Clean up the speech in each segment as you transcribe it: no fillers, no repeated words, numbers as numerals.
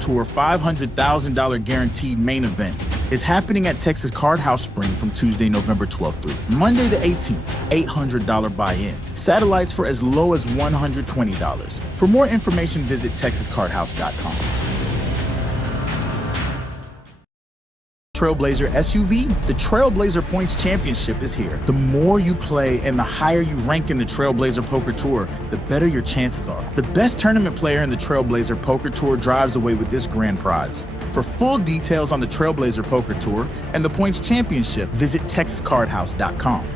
Tour $500,000 guaranteed main event is happening at Texas Card House Spring from Tuesday, November 12th through Monday the 18th. $800 buy-in. Satellites for as low as $120. For more information, visit texascardhouse.com. Trailblazer SUV, the Trailblazer Points Championship is here. The more you play and the higher you rank in the Trailblazer Poker Tour, the better your chances are. The best tournament player in the Trailblazer Poker Tour drives away with this grand prize. For full details on the Trailblazer Poker Tour and the Points Championship, visit texascardhouse.com.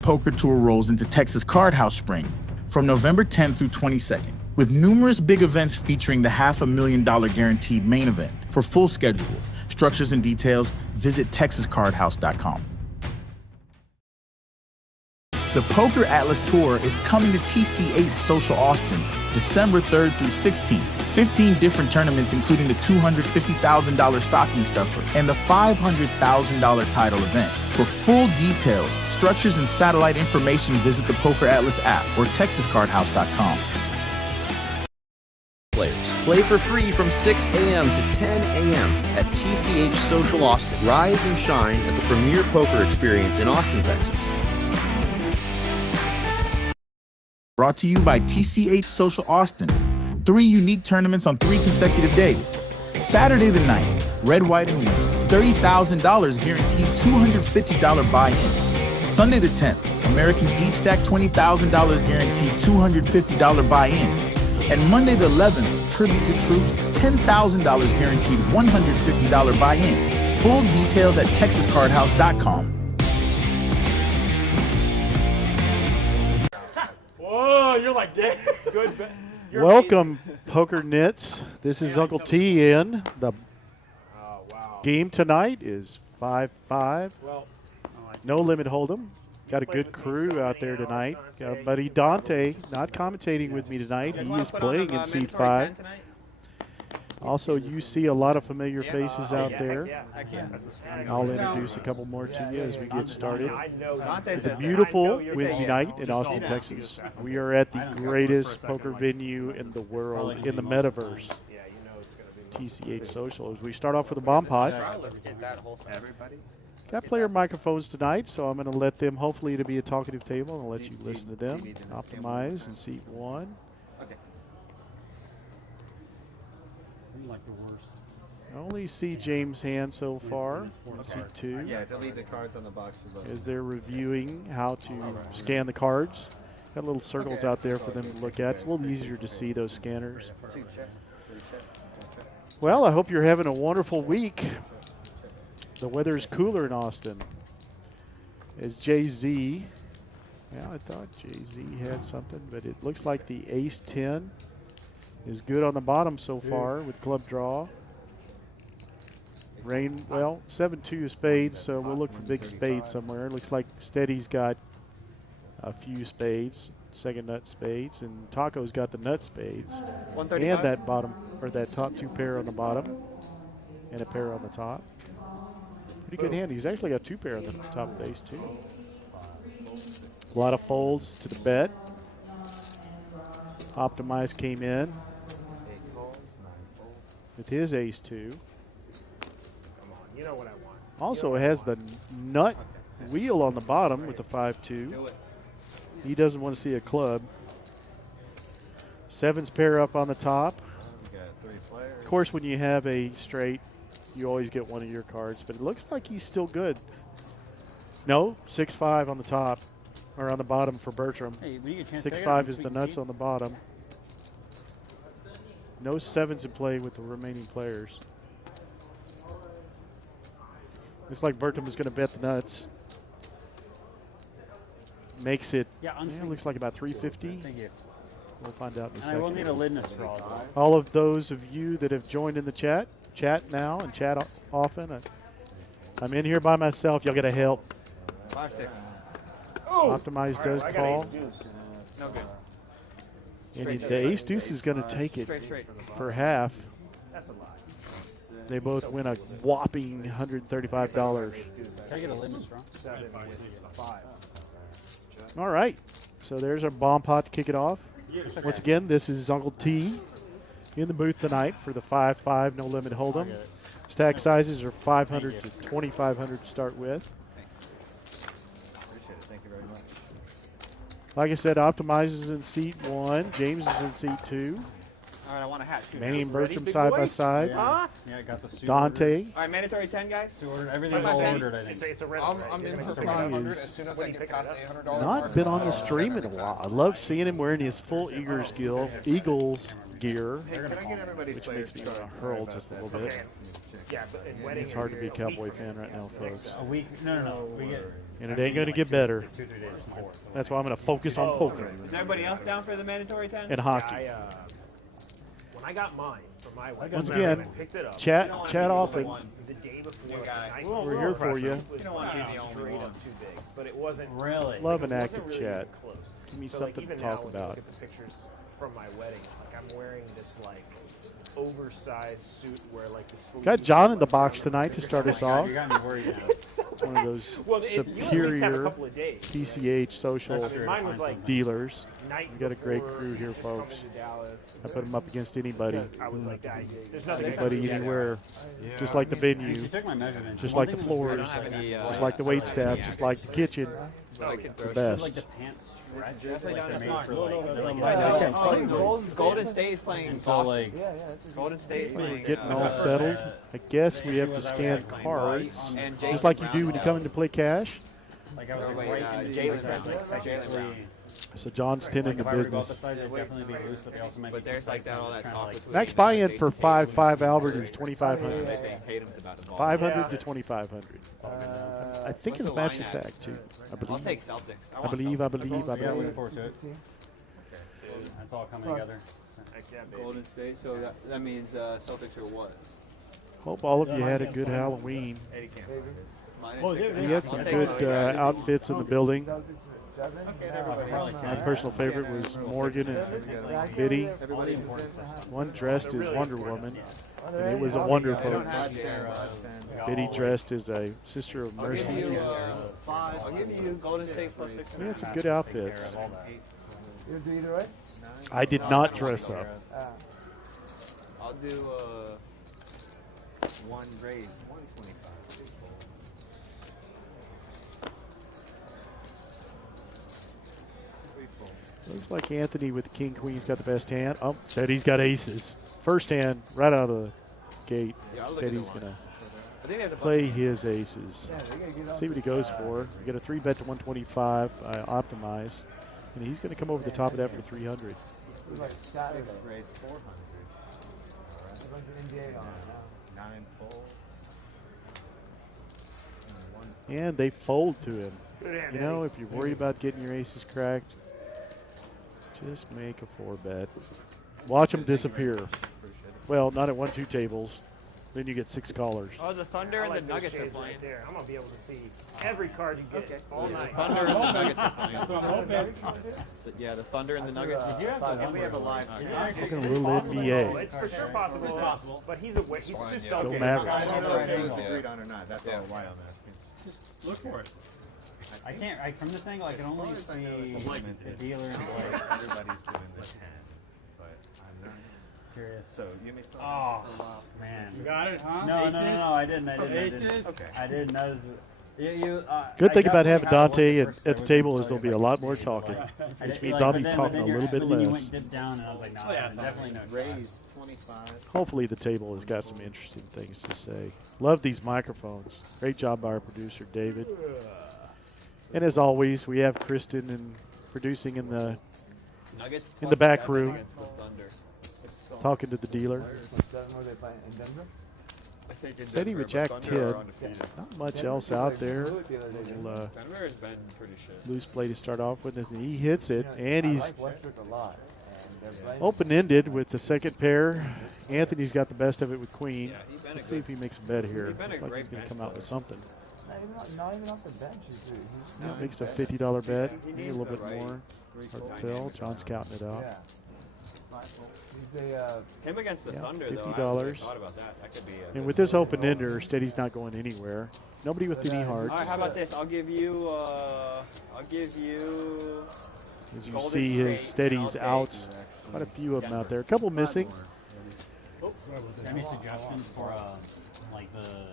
Poker Tour rolls into Texas Card House Spring from November 10th through 22nd, with numerous big events featuring the $500,000 guaranteed main event. For full schedule, structures and details, visit texascardhouse.com. The Poker Atlas Tour is coming to TCH Social Austin December 3rd through 16th. 15 different tournaments, including the $250,000 stocking stuffer and the $500,000 title event. For full details, structures, and satellite information, visit the Poker Atlas app or texascardhouse.com. Play for free from 6 a.m. to 10 a.m. at TCH Social Austin. Rise and shine at the premier poker experience in Austin, Texas. Brought to you by TCH Social Austin. 3 unique tournaments on 3 consecutive days. Saturday the 9th, Red, White, and Win. $30,000 guaranteed $250 buy-in. Sunday the 10th, American Deep Stack $20,000 guaranteed $250 buy-in. And Monday the 11th, Tribute to Troops, $10,000 guaranteed $150 buy-in. Full details at texascardhouse.com. Whoa, you're like, good. Welcome, Poker Nits. This is Uncle T in. The game tonight is 5-5. No limit hold'em. Got a good crew out there tonight. Got our buddy Dante not commentating with me tonight. He is playing in Seat 5. Also, you see a lot of familiar faces out there. I'll introduce a couple more to you as we get started. It's a beautiful Wednesday night in Austin, Texas. We are at the greatest poker venue in the world, in the metaverse, TCH Social. As we start off with a bomb pot. Got player microphones tonight, so I'm going to let them, hopefully, to be a talkative table, and I'll let you listen to them. Optimize in Seat 1. Okay. I'm like the worst. I only see James' hand so far in Seat 2. Yeah, delete the cards on the box. As they're reviewing how to scan the cards. Got little circles out there for them to look at. It's a little easier to see those scanners. Well, I hope you're having a wonderful week. The weather is cooler in Austin. As Jay-Z, yeah, I thought Jay-Z had something, but it looks like the ace-10 is good on the bottom so far with club draw. Rain, well, 7-2 spades, so we'll look for big spades somewhere. It looks like Steady's got a few spades, second nut spades, and Taco's got the nut spades. And that bottom, or that top 2 pair on the bottom, and a pair on the top. Pretty good hand. He's actually got 2 pair on the top of the ace, too. A lot of folds to the bet. Optimize came in with his ace-2. You know what I want. Also, it has the nut wheel on the bottom with the 5-2. He doesn't want to see a club. 7's pair up on the top. Of course, when you have a straight, you always get one of your cards, but it looks like he's still good. No, 6-5 on the top, or on the bottom for Bertram. 6-5 is the nuts on the bottom. No 7s in play with the remaining players. Looks like Bertram is going to bet the nuts. Makes it, looks like about 350. Thank you. We'll find out in a I second. will need a lid and a straw. All of those of you that have joined in the chat now and chat often. I'm in here by myself. Y'all got to help. 5-6. Oh, Optimize does call. No good. And the ace-deuce is going to take it for half. that's a lot. They both win a whopping $135. Can I get a lid and a straw? 7 5. All right. So there's our bomb pot to kick it off. Once again, this is Uncle T in the booth tonight for the 5-5 no limit hold'em. Stack sizes are 500 to 2,500 to start with. Appreciate it. Thank you very much. Like I said, Optimize is in seat 1. James is in seat 2. All right, I want a hat too. Manny and Ready, Bertram big side by boy? side. Yeah, I got the suit Dante. All right, mandatory 10, guys. Suit ordered. Everything's What's all that? ordered, I think. It's a rental. right? I'm You're in gonna for go pick it up. 500 is as soon as What I are you get picking past up? $800. Not been on the stream in a while. I love seeing him wearing his full Eagles gear, Hey, can I get everybody's which players makes me want to hurl just a little Okay. bit. Yeah, but in wedding, It's hard to be a Cowboy fan right now, folks. A week? No. We get. And it ain't going to get better. 2-3 days more. That's why I'm going to focus on poker Is everybody else down for the mandatory 10? and hockey. When I got mine for my wedding, Once I again, picked it up. chat often. The day before, New guy. I- We're here for you. It was don't want to be the only straight one. up too big, but it wasn't. Really? Love it an wasn't active really chat. even close. Give me So, something even to now, talk when you about. Look at the pictures from my wedding. Like I'm wearing this like oversized suit where like the sleeves. Got John in the are, box like, tonight to start us off. You got me worried now. One of those Well, you at least have a superior couple of days. TCH Social I mean, mine was like dealers. night We got a great before, crew here, just coming folks. to Dallas. I put them up against anybody. I was like, there's nothing I can Anybody, do. anywhere. Just like the venue. She took my measurements. Just One like the thing that was floors. good is, like, Just like the wait staff. Just like the kitchen. I can The throw like the best. pants stretch. Definitely Like down they're to made for No, like. no, they're no, like- no. Golden State is playing. And so like. Golden State is playing. Getting all settled. I guess we have to scan cards. And Just like you do when you come in to play cash. Like I was like Wait, right in between, Jalen Brown. like, Jalen Brown. So John's tending if to I were to go up the business. size, it'd definitely be loose, but they also might But be there's too like tight, that so all I'm that trying to, talk like, between Max buy-in for Jason Tatum 5-5 and Albert is Jason 2,500. They think Tatum's about to ball. 500 to 2,500. I think what's it's the match line the stack at? too. I I'll believe. take Celtics. I believe. Yeah, looking forward to it. That's all coming together. Golden State. So that means Celtics are what? Hope all of you had a good Halloween. Eddie Camp. We had some good outfits in the building. Okay, everybody. My personal favorite was Morgan and Biddy. Everybody's One dressed as Wonder Woman, and it was a wonder, folks. Biddy dressed as a Sister of I'll give Mercy. you 5. I'll give you Golden State plus 6. We had some good outfits. You do either way? I did not dress up. I'll do one raise 125. Looks like Anthony with the King Queen's got the best hand. Oh, said he's got aces. First hand right out of the gate. Yeah, I'll look Said at he's the going to I think they have the play his aces. Yeah, they gotta get on. See what he goes for. We get a 3-bet to 125, optimize. And he's going to come over the top of that for 300. It's like Saturday. raise 400. There's a bunch of NBA on it now. 9 folds. And they fold to him. Good hand, You know, Eddie. if you're worried about getting your aces cracked, just make a 4-bet. Watch them disappear. Well, not at 1-2 tables. Then you get 6 callers. Oh, the Thunder I and like the those Nuggets are shades playing. right there. I'm gonna be able to see every card you get all night. Thunder and the Nuggets are playing. That's what I'm hoping. Yeah, the Thunder and the Nuggets. And we have a live. Talking a little Oh, NBA. it's for sure possible. But he's away. He's just so Go good. Mavericks. I don't know if it was agreed on or not. That's all why I'm asking. Look for it. I can't. From this angle, I can only see the dealer and like. Everybody's doing the 10, but I'm not Curious. So you may still Oh, answer for a while. man. You got it, huh? No, Aces? I didn't. Aces? Okay. I didn't. That was, Good I thing about definitely having had to Dante look at first, the I wasn't table is sure there'll be if a I lot could more see it. talking. I Which just means like, I'll but be then- talking but a then little bit and then you less. went dip down, and I was like, no, definitely no shot. Raise 25. Hopefully the table has got some interesting things to say. Love these microphones. Great job by our producer, David. And as always, we have Kristen and producing in the Nuggets In the plus back 7 room. against the Thunder. talking to the dealer. Where they playing in Denver? I think in Steady Denver, with but Jack Thunder Tidd. are undefeated. Not much Denver else played out like there. Blue the other day, didn't Little, Denver has been pretty shit. loose play to start off with, and he hits it, they? and I he's like Westbrook a lot. And they're playing. open-ended with the second pair. Anthony's got the best of it with queen. Yeah, he's been a Let's see if good. he makes a bet here. He's been a Looks like great he's going to bench come out with player. something. Not even off the bench. He's Yeah, makes a $50 bet. He Maybe a needs little the bit right more. three Hard to fold. tell. John's counting it out. Yeah. He's a, Him against the Yeah, Thunder, though. I $50. haven't really thought about that. That could be a And with this open-ender, Steady's not going anywhere. Nobody with any hearts. All right, how about this? I'll give you As you Golden see his State, steadies I'll out. take Quite a few of them out there. A couple missing. Any suggestions for like the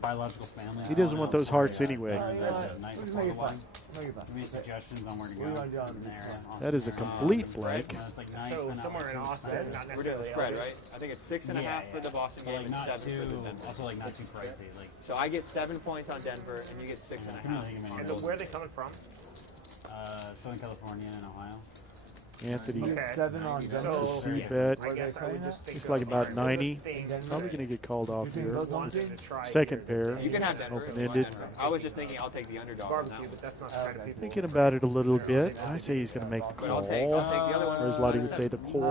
biological family? He doesn't want those hearts anyway. Night Just before make the it fun. wedding. Make it fun. Give me suggestions on where to go. What do you want to do on in there. That is a complete blank. It's like nice, So but not somewhere in too Austin, expensive. not We're doing the necessarily spread, LA. right? I think it's 6.5 Yeah, for the Boston But game like and not 7 for the too, Denver. also like not too pricey. Like So I get 7 points on Denver, and you get 6.5. And where are they coming from? Southern California and Ohio. Anthony, You Okay. get 7 on So, Denver. It's a C bet. I guess I would just think It's like of, about the 90. thing Probably going to get called off think here. those ones wanted to try Second here. pair. You can have Denver. Open-ended. I was just thinking I'll take the underdog on that Barbecue, one. but that's not the kind of people. Thinking about it a little bit. I say he's going to make the But I'll call. take the other one. There's a lot who would say the call.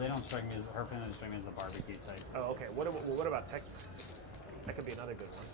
They don't strike me as her family doesn't strike me as the barbecue type. Oh, okay. What about Texas? That could be another good one.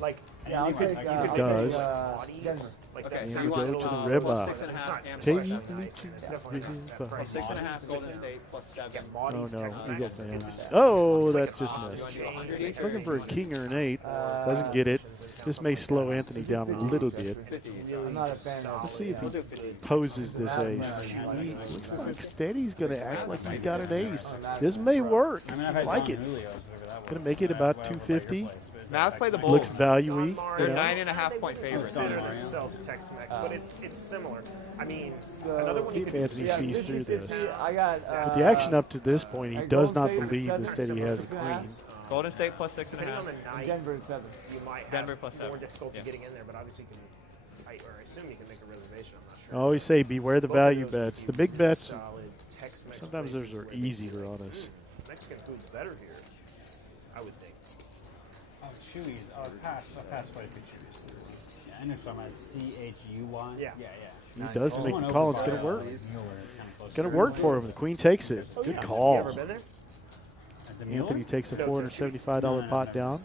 Like, Yeah, I'll Anyway, take. I you can could do does. bodies, Denver. like Okay, that's so kind you of want go to the little- rib plus eye. 6.5 and Take plus me 7. Nice, and it's definitely not that price. 6.5 Golden State plus 7. Yeah, Oh Maudie's no, Texas Eagle Nice. fans. Oh, that just You want missed. to do 100 each? Looking for a king or an 8. Doesn't get it. This may slow Anthony down a little bit. 50 each. I'm not a fan of. Let's see if We'll he do 50. poses this ace. He looks like Steady's going to act like he's got an ace. This may work. I mean, I've had Like Don it. Julio's, whatever that Going was. to make it about 250. Mavs play the Bulls. Looks value-y. They're you know. 9.5 point favorites. Consider themselves Tex-Mex, but it's similar. I mean, another one See you if could Anthony Yeah, sees through 50, this. I got. But the action up to this point, he at does Golden not State, believe seven, that Steady has a 6.5. queen. Golden State plus depending on 6.5. the And night, Denver at 7. you might have Denver plus more 7. difficulty Yeah. getting in there, but obviously you can, I assume you can make a reservation. I'm not I sure. always say beware the Both of value those bets. would The be big bets, solid Tex-Mex sometimes those places are where they easier say, on us. Mexican food's better here, I would think. Oh, Chewy's. Oh, I passed quite a few Chewy's. Yeah, I know something like CHUY. Yeah. He does make a call. It's going to work. It's It's going to work for him. The queen takes it. Good You ever call. been there? Anthony takes a $475 pot down.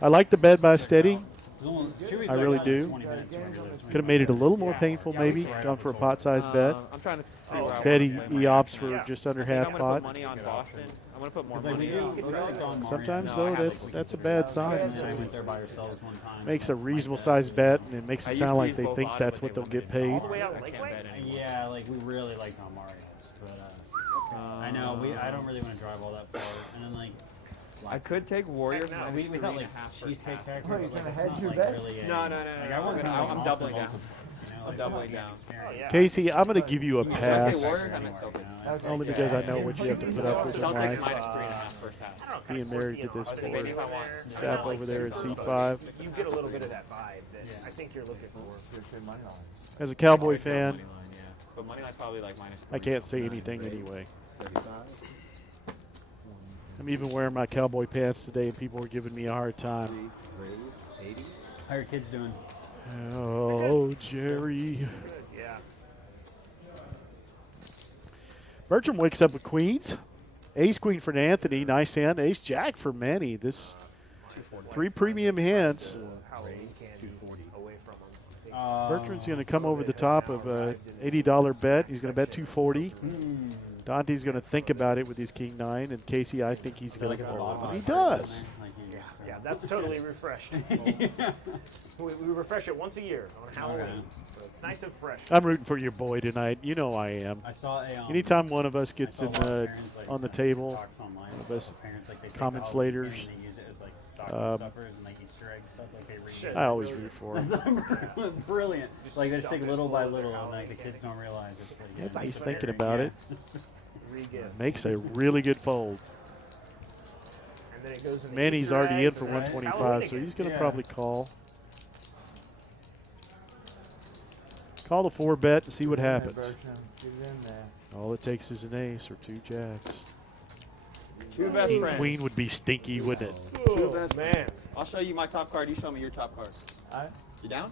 I like the bet by Steady. I really do. Could have made it a little more painful, maybe. Gone for a pot-sized bet. I'm trying to figure out Steady, what to play he money. opts for Yeah. just under I think half I'm gonna put pot. money on Boston. I'm gonna put more money on. Sometimes, No, I though, have that's a bad sign. Went Somebody there by yourselves one time. makes a reasonable sized bet, and it makes I it used sound to like use they both think auto, that's but what they'll they get wouldn't paid. All the way out I in can't Lakeway? bet anymore. Yeah, like we really liked on Mario's, but I know I don't really want to drive all that far, and then like I could take Warriors. Heck no. minus we thought 3.5 like first cheesecake half. factory, Oh, you're but like, trying to it's hedge not your like bet? really a, No. Like I want to I'm doubling down. I'm doubling down. Oh, yeah. Casey, I'm going to give you a Did I pass, say Warriors? I meant Celtics. only because I know what you have to put up with in Celtics life. minus 3.5 first half. I don't know, Being kind of married to quirky this and Maybe odd. if I want. Sap over there at seat 5. You get a little bit of that vibe that I think you're looking for. As a Cowboy fan, But money line's probably like minus. I can't say anything anyway. I'm even wearing my cowboy pants today, and people were giving me a hard time. How are your kids doing? Oh, Jerry. Good, yeah. Bertram wakes up with queens. Ace queen for Anthony. Nice hand. Ace jack for Manny. This 3 premium hands. Halloween candy away from them. Bertram's going to come over the top of a $80 bet. He's going to bet 240. Dante's going to think about it with his king 9, and Casey, I think he's going to go. He does. Yeah, that's totally refreshed. we refresh it once a year on Halloween. Okay. So it's nice and fresh. I'm rooting for your boy tonight. You know I am. I saw a Anytime one of us gets I in saw a lot of parents, like, on the send table, talks online, of us so parents, like, they take comments the Halloween laters, candy and they use it as like stocking stuffers and like Easter egg stuff. Like they reuse Shit. it. I always root for him. That's brilliant. Like they just stuff take it little full by of their little, and Halloween like the kids candy. don't realize it's like. Yeah, he's nice thinking layering, about yeah. it. Re-gift. Makes a really good fold. And then it goes into Manny's Easter already in eggs for and then 125, Halloween so again. he's going to Yeah. probably call. Call the 4 bet and see what happens. Get it in there. All it takes is an ace or 2 jacks. Two best King friends. queen would be stinky, wouldn't it? Oh, man. I'll show you my top card. You show me your top card. Alright? You down?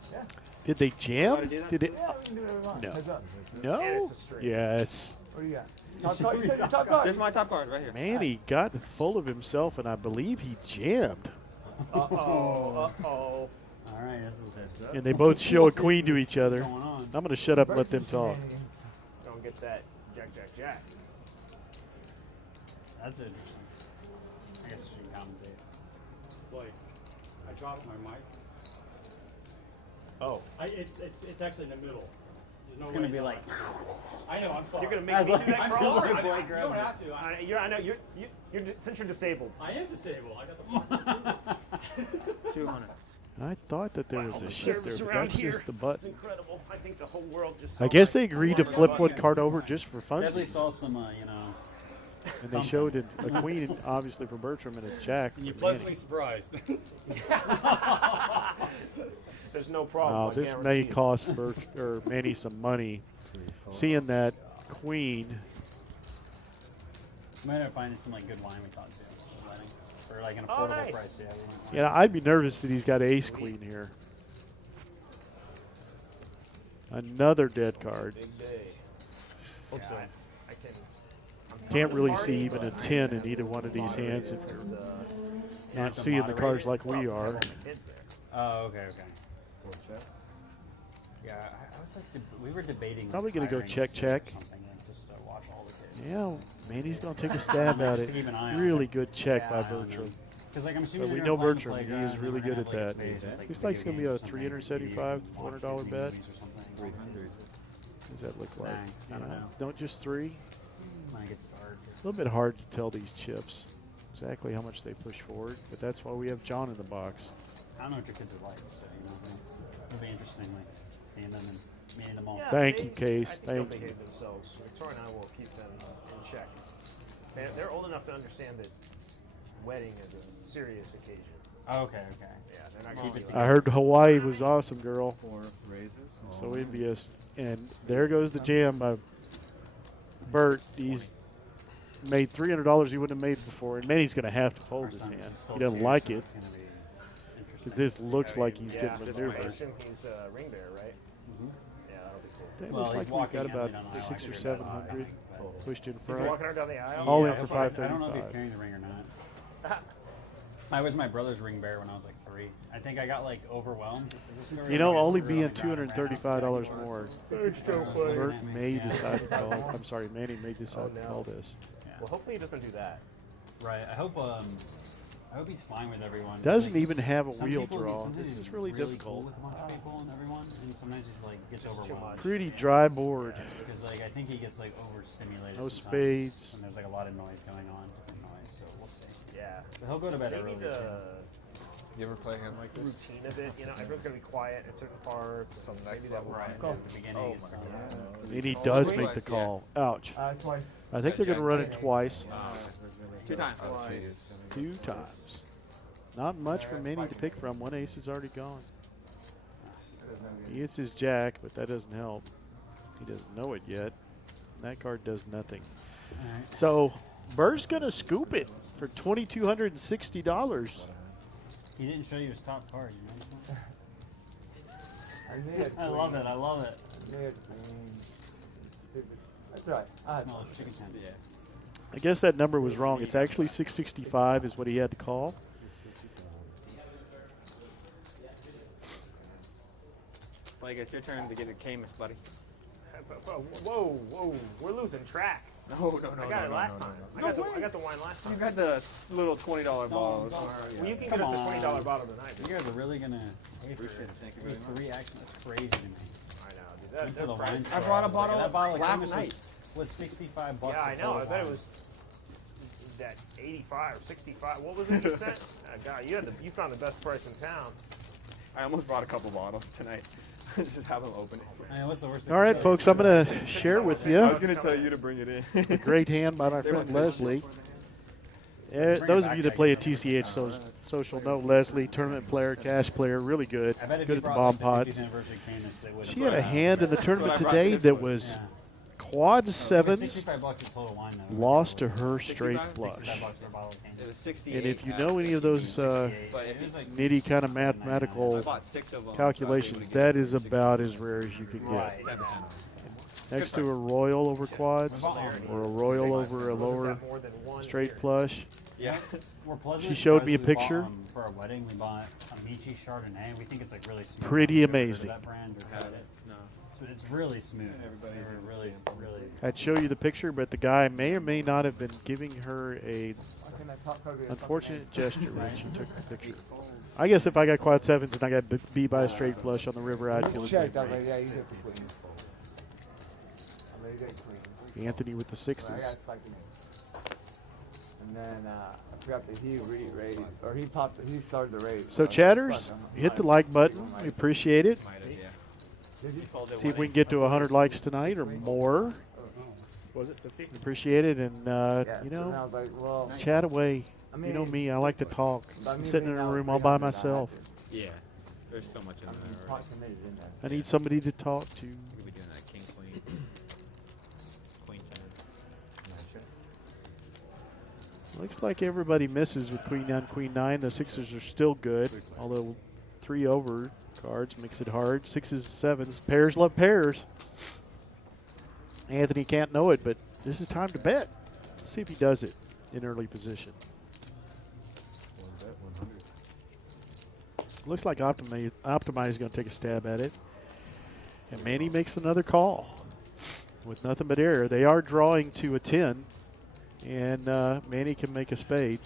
Did they jam? to do that? Did it? Yeah, we can do whatever we want. No. Heads up. And No. it's a straight. Yes. What do you got? Top card? You said your top card. This is my top card right here. Manny got full of himself, and I believe he jammed. Uh-oh. Uh-oh. All right, that's what's And they both show a queen to each other. going on. I'm going to shut up and let them talk. Don't get that jack, jack, jack. That's interesting. I guess you can commentate. Like, I dropped my mic. Oh. It's actually in the middle. It's gonna be like. I know. I'm sorry. You're gonna make I was me like, do that, I'm bro? sorry, I Blake don't Grimes. have to. I know. Since you're disabled. I am disabled. I got the 200. I thought that there was a shift there, Service but around that's here just the is button. incredible. I think the whole world just. I guess they agreed to flip one card over just for Definitely funsies. saw some, you know. And they showed it, a queen, obviously, for Bertram and a jack. And you're for pleasantly Manny. surprised. There's no problem. Oh, I this guarantee may it. cost Manny some money. Seeing that queen. Might have finding some like good wine we thought too. For like an Oh, affordable nice. price, yeah. Yeah, I'd be nervous that he's got ace queen here. Another dead card. Big day. Hope so. Yeah, I can. Can't really see even a 10 in either one of these hands if you're not seeing the cards like we are. Oh, okay. Yeah, I was like, we were debating. Probably gonna go hiring a check, sitter or check. something and just watch all the kids. Yeah, Manny's going to take a stab at it. Keep an eye on Really it. good check by Yeah, I don't Bertram. know. Because like I'm assuming But we they're know gonna play on the Bertram, he playground, is and really we're good gonna at have, that. like, a space with, Looks like, like it's going to be video a games or something, $375, watch $400 Disney bet. movies or something. 300. What does that look like? Thanks, I don't know. Don't just three. When it gets dark. A little bit hard to tell these chips exactly how much they push forward, but that's why we have John in the box. I don't know what your kids are like, so you know, it'll be interesting, like seeing them and meeting them all. Yeah, Thank they- you, Case. I think they'll Thank you. behave themselves. Victoria and I will keep them in check. They're old enough to understand that wedding is a serious occasion. Oh, okay. Yeah, they're not keeping I heard Hawaii was awesome, girl. 4 raises. So envious. And there goes the jam by Bert. He's made $300 he wouldn't have made before. And Manny's going to have to fold his hand. He doesn't like it because this looks like he's Yeah, getting this maneuvered. assume he's ring bear, right? Yeah, that'll be cool. It Well, looks he's like we've got walking about down the aisle 600 or here, 700 but- pushed in He's front. walking her down the aisle. All in Yeah, for I don't know if he's 535. carrying the ring or not. I was my brother's ring bearer when I was like 3. I think I got like overwhelmed. You know, only We were being on the ground and $235 ran more. outside. Bert may Yeah. decide to call. I'm sorry, Manny may decide to no. call this. Well, hopefully he doesn't do that. Right. I hope he's fine with everyone. Doesn't Like, even have a some wheel people- draw. sometimes This he's is really Cool difficult. with a bunch of people and everyone, and sometimes he's like gets overwhelmed. Pretty dry board. Because like I think he gets like overstimulated. No sometimes, spades. And there's like a lot of noise going on, different noise. So we'll see. Yeah. But he'll go to bed Maybe early. the You ever play a hand like this? routine of it, you know, everyone's gonna be quiet in certain parts. Some Maybe next that level. will Right. call. At the beginning. Oh it's my not- god. And he Oh, does wait. make the call. Ouch. Twice. I think they're going to run it twice. 2 times. Oh, jeez. 2 times. Not much for Manny to pick from. One ace is already gone. He hits his jack, but that doesn't help. He doesn't know it yet. That card does nothing. All right. So Bert's going to scoop it for $2,260. He didn't show you his top card. You know. I made I love it. I love it. That's right. Small chicken hand. Yeah. I guess that number was wrong. It's actually 665 is what he had to call. Like it's your turn to get a Camus, buddy. Whoa, we're losing track. No. I got it last time. I got the wine last time. You got the little $20 bottles. Well, you can get us a $20 bottle tonight. You guys are really gonna pay for Appreciate it. Thank you very much. 3 action. That's crazy to me. I know, dude. Thanks for the wine price- store. I brought a was like, bottle that bottle of last Camus night. was $65. Yeah, I a know. total I bet it wine. was that 85 or 65. What was it you said? God, you found the best price in town. I almost brought a couple bottles tonight. Just have them open it. I mean, what's the worst thing All right, to folks, I'm going to share with you I was gonna tell you to bring it in. a great hand by my friend Leslie. Those of you that play at TCH Social know Leslie, tournament player, cash player, really good. I bet if Good you at the brought, bomb like, the 50th pots. anniversary Camus, they would She had a hand in the tournament That's what I today brought that this was Yeah. quad It was sevens, $65 a total wine though. lost to her straight 65? flush. $65 for a bottle of Camus. It was 68. And if you at know any of those 68. But It if was like nitty kind of I mathematical bought 6 of them. calculations, that is about as rare as you can Right. get. Next to a royal over quads or a royal over a Wasn't lower that more than one straight beer? flush. Yeah. We're pleasantly She showed me a surprised we bought, picture. for our wedding, we bought a Michi Chardonnay. We think it's like really smooth. Pretty Have you ever heard of amazing. That brand or tried it? No. So it's really smooth. We're really. I'd show you the picture, but the guy may or may not have been giving her a How can that top card be a unfortunate gesture when she took the picture. I guess if I got quad sevens and I got beat by a straight flush on the river, I'd feel the Check same that way. way. Yeah, you get the queen. Anthony with the So I sixes. got spiked in it. And then I forgot that he raised, or he popped. He started the raise. So chatters, hit the like button. We appreciate it. Did he? See if we can get to 100 likes tonight or more. Was it 50? Appreciate it, and Yeah, you so then I know, was like, well, chat away. I You know mean, me, I like to talk. by I'm me sitting in being a out room all by 300, I had myself. Yeah. There's so much in to. I mean, there. pot committed in there. I need somebody to talk to. You could be doing that king queen. Queen ten. Looks like everybody misses with queen 9, queen 9. The sixes are still good, although 3 over cards makes it hard. 6s, 7s. Pairs love pairs. Anthony can't know it, but this is time to bet. Let's see if he does it in early position. Looks like Optimize is going to take a stab at it. And Manny makes another call with nothing but air. They are drawing to a 10, and Manny can make a spade.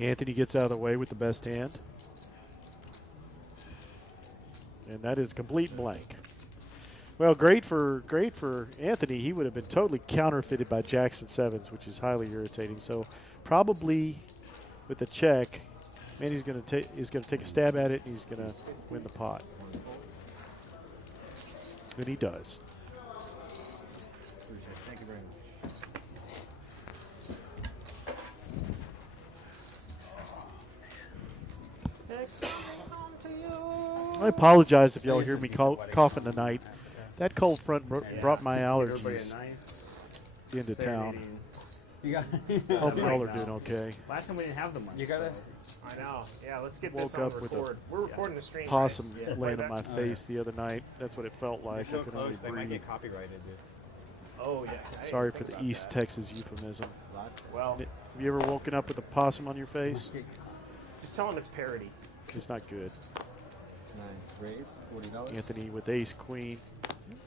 Anthony gets out of the way with the best hand. And that is a complete blank. Well, great for Anthony. He would have been totally counterfeited by Jackson sevens, which is highly irritating. So probably with the check, Manny's going to take a stab at it, and he's going to win the pot. And he does. Thank you very much. I apologize if y'all hear me coughing tonight. That cold front brought my Everybody a allergies nice into town. serenading. You got. Hope y'all are now. doing okay. Last time we didn't have the money. You gotta- I know. Yeah, let's get Woke this on up with a record. We're recording the stream. Possum right? Yeah. laying on my Playback? face the other night. That's what it felt like. They're I so could only close, they might breathe. get copyrighted, dude. Oh yeah. I didn't Sorry think for the about East that. Texas euphemism. Well, Have you ever woken up with a possum on your face? just tell them it's parody. It's not good. Raise $40. Anthony with ace queen.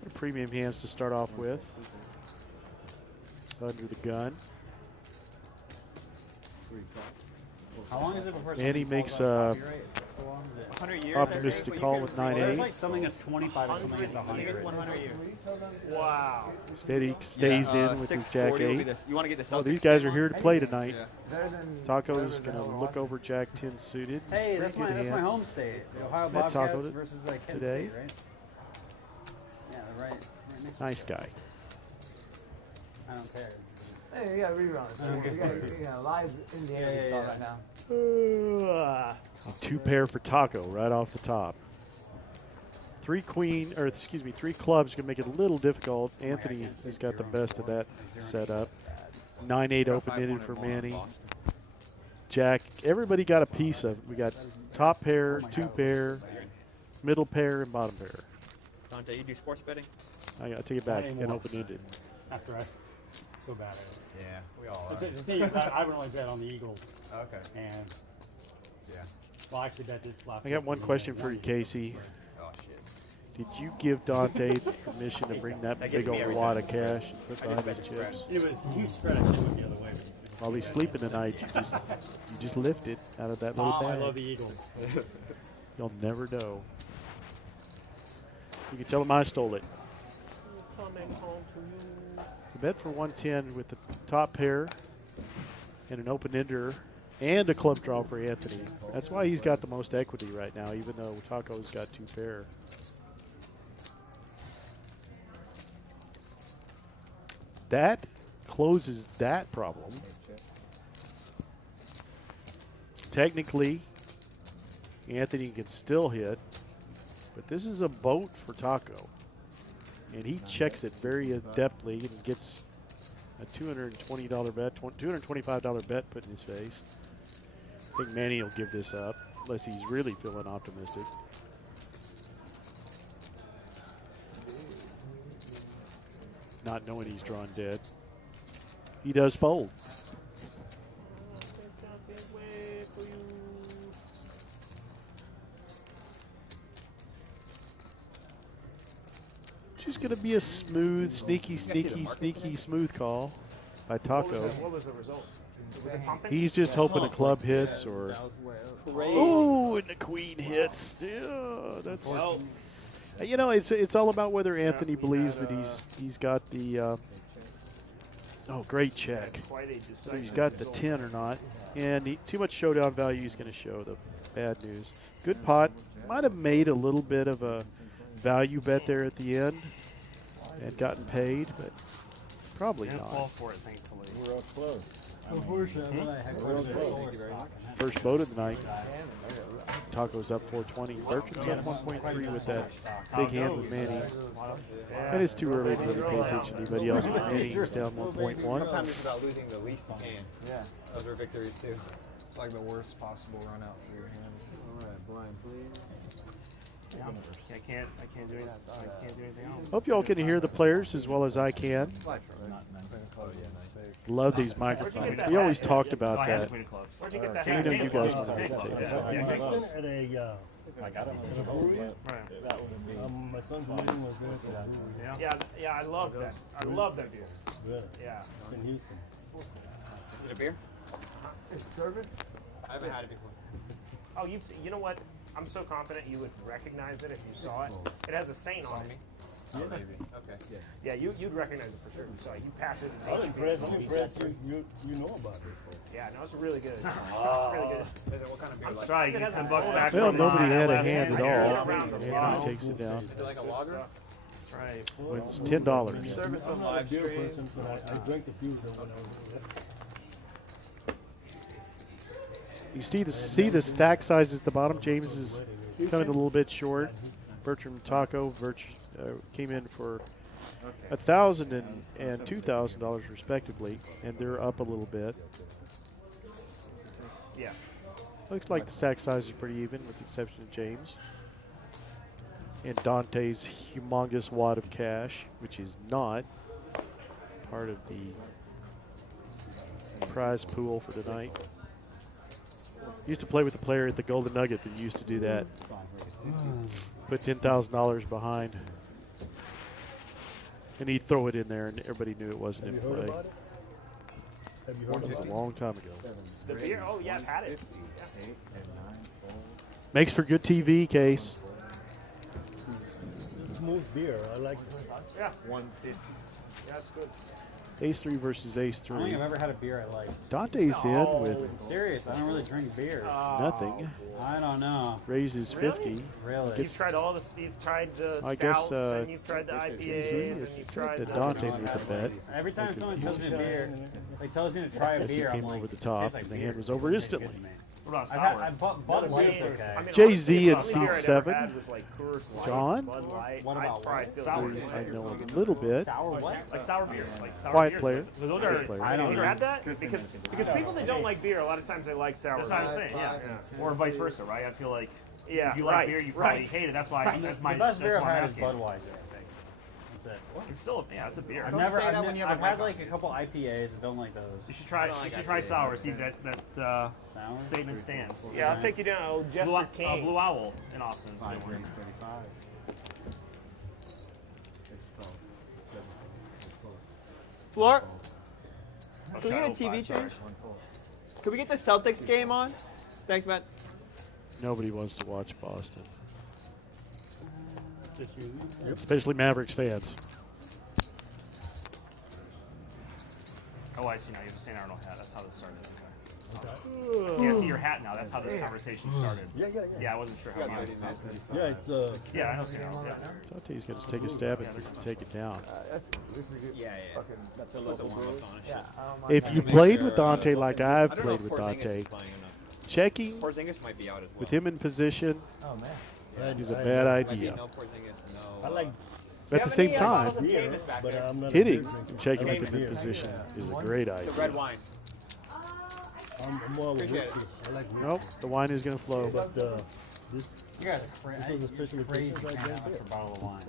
What a premium hands to start off with. Under the gun. How long is it before And he something makes falls out a of copyright? How long is it? 100 years. optimistic call with Well, 9-8. it's like something that's 25 and something that's I think it's 100. 100 years. Wow. Steady stays in with his jack 8. You want to get the Oh, Celtics these guys are game here on? to play tonight. Yeah. Better than Taco's whatever the going to hell we're look watching. over jack 10 suited. Hey, that's Pretty my good home hand. state. The Ohio Met Taco Bobcats versus Kent today. State, right? Yeah, right next to Nice each guy. other. I don't care. Hey, we got reruns. Okay. We got live Indiana Yeah, call yeah. right now. A 2 pair for Taco right off the top. 3 clubs can make it a little difficult. Anthony has got the best of that setup. 9-8 open-ended for Manny. Jack, everybody got a piece of it. We got top pair, 2 pair, middle pair, and bottom pair. Dante, you do sports betting? I got to take it back Not and anymore. open-ended. After I so bad at it. Yeah, we all The thing is, I really bet on the Eagles, Okay. and Yeah. well, I actually bet this last. I got week one and question won for you, it. Casey. Oh, shit. Did you give Dante permission to bring that That big gives me old everything. wad of cash and put I behind just his bet the chips? Yeah, but it's a huge spread. I should have went the other way. While he's sleeping tonight, you just lift it out of that little Oh, bag. I love the Eagles. You'll never know. You can tell him I stole it. Coming home to you. The bet for 110 with the top pair and an open-ender and a club draw for Anthony. That's why he's got the most equity right now, even though Taco's got 2 pair. That closes that problem. Technically, Anthony can still hit, but this is a boat for Taco. And he checks it very adeptly and gets a $220 bet, $225 bet put in his face. I think Manny will give this up, unless he's really feeling optimistic. Not knowing he's drawn dead. He does fold. Just going to be a smooth, sneaky, smooth call by Taco. What was the result? Was it pumping? He's just hoping a club hits or. Oh, and the queen hits. Yeah, that's. You know, it's all about whether Anthony believes that he's got the. Oh, great check. Quite a Whether he's got the 10 or not, and too much showdown value is going to show the bad news. Good pot. Might have made a little bit of a value bet there at the end and gotten paid, but probably Didn't fall not. for it, thankfully. We're up close. First boat of the night. Taco's up 420. Bertram's up 1.3 with that big hand with Manny. And it's too early to really pay attention to anybody else, but Manny's down 1.1. Sometimes it's about losing the least you can. Yeah. Those are victories too. It's like the worst possible run out for your hand. All right, blind, please. I can't do anything. I can't do anything else. Hope y'all can hear the players as well as I can. Love these microphones. We always talked about that. Where'd you get that? We know you guys want to take At a my son's wedding was there. Yeah, I love that. I love that beer. Really? Yeah. In Houston. Is it a beer? Service? I haven't had it before. Oh, you know what? I'm so confident you would recognize it if you saw it. It has a saint on it. Oh, maybe. Okay. Yeah, you'd recognize it for sure. So you pass it. I'm impressed you know about it. Yeah, no, it's really good. It's really good. What kind of beer? I'm Like, sorry, you get $10 back. Well, from nobody had a last hand at year. all. Around the Anthony bottle. takes it down. is it like a lager? That's right. Wins $10. Service on I'm not a live beer stream. person, so I drank the few of them when I was there. You see the stack sizes at the bottom. James is coming a little bit short. Bertram and Taco came in for $1,000 and $2,000 respectively, and they're up a little bit. Yeah. Looks like the stack size is pretty even, with the exception of James. And Dante's humongous wad of cash, which is not part of the prize pool for tonight. Used to play with a player at the Golden Nugget that used to do that. Put $10,000 behind. And he'd throw it in there, and everybody knew it wasn't in Have you heard play. about it? Have you heard That was about a long time ago. The beer? Oh, yeah, I've had it. Makes for good TV, Case. it? Smooth beer. I like it. Yeah. 150. Yeah, it's good. Ace-3 versus I don't think I've Ace-3. ever had a beer I like. Dante's in with I'm serious. I don't really drink beer. nothing. I don't know. Raises 50. Really? You've tried you've tried the I guess, stouts, and you've tried the IPAs, and you've It's tried that the... Dante made the bet. Every time someone tells me a beer, like tells me to try a Yes, he beer, I'm came like, over the "This top, tastes like and the beer." hand was over instantly. What about I've had, sour? Bud Light's okay. I mean, Jay-Z honestly, at the only beer seat I'd ever 7. had was, like, Coors Light, John? Bud Light. What about I'd probably what? feel Sour the same. I know him a little bit. Sour what? Like sour beers, like sour Quiet beers. player. So those Quiet are. player. I don't You ever know. had that? Because people that don't like beer, a lot of times they like sour. That's what I'm saying. Yeah. Or vice versa, right? I feel like if you like beer, you probably hate it. That's why. That's my. The best beer that's I've why I'm had is asking. Budweiser, I think. That's it. It's still, it's a beer. I've Don't never, say that when you have a I've had mic on. like a couple IPAs. I don't like those. You should try. You should try sour. See that Sour? statement stands. Yeah, I'll take you down. Oh, Jester King. Blue Owl in Austin. 5 rings, 35. 6 calls. 7. Floor, Oh, can we get a Shadow TV Five, sorry. change? Can we get the Celtics game on? Thanks, Matt. Nobody wants to watch Boston, Just you. especially Mavericks fans. Oh, I see now. You have a St. Arnold hat. That's how this started. Okay. Yeah, I see your hat now. That's how this conversation started. Yeah. Yeah, I wasn't sure how you. Yeah, it's Yeah, I know St. Arnold. Yeah. Dante's going to take a stab at this and take it down. This is good. Yeah. Fucking, That's a local warm up on it. yeah, I don't mind If that. you Make played sure, with Dante like I've I don't know played if with Porzingis Dante, is playing enough. checking Porzingis might be out as well. with him in position Oh, man. is a I- bad Might be idea. no Porzingis, no. I like At the same time, beer, but I'm not a hitting beer drinker. and checking I with like him in beer. position is a great The red idea. wine. I'm more of a Appreciate whiskey. I like whiskey. Nope, the wine is going to flow. But this You guys are This was a special crazy. edition, so I Can't drank have beer. a bottle of wine.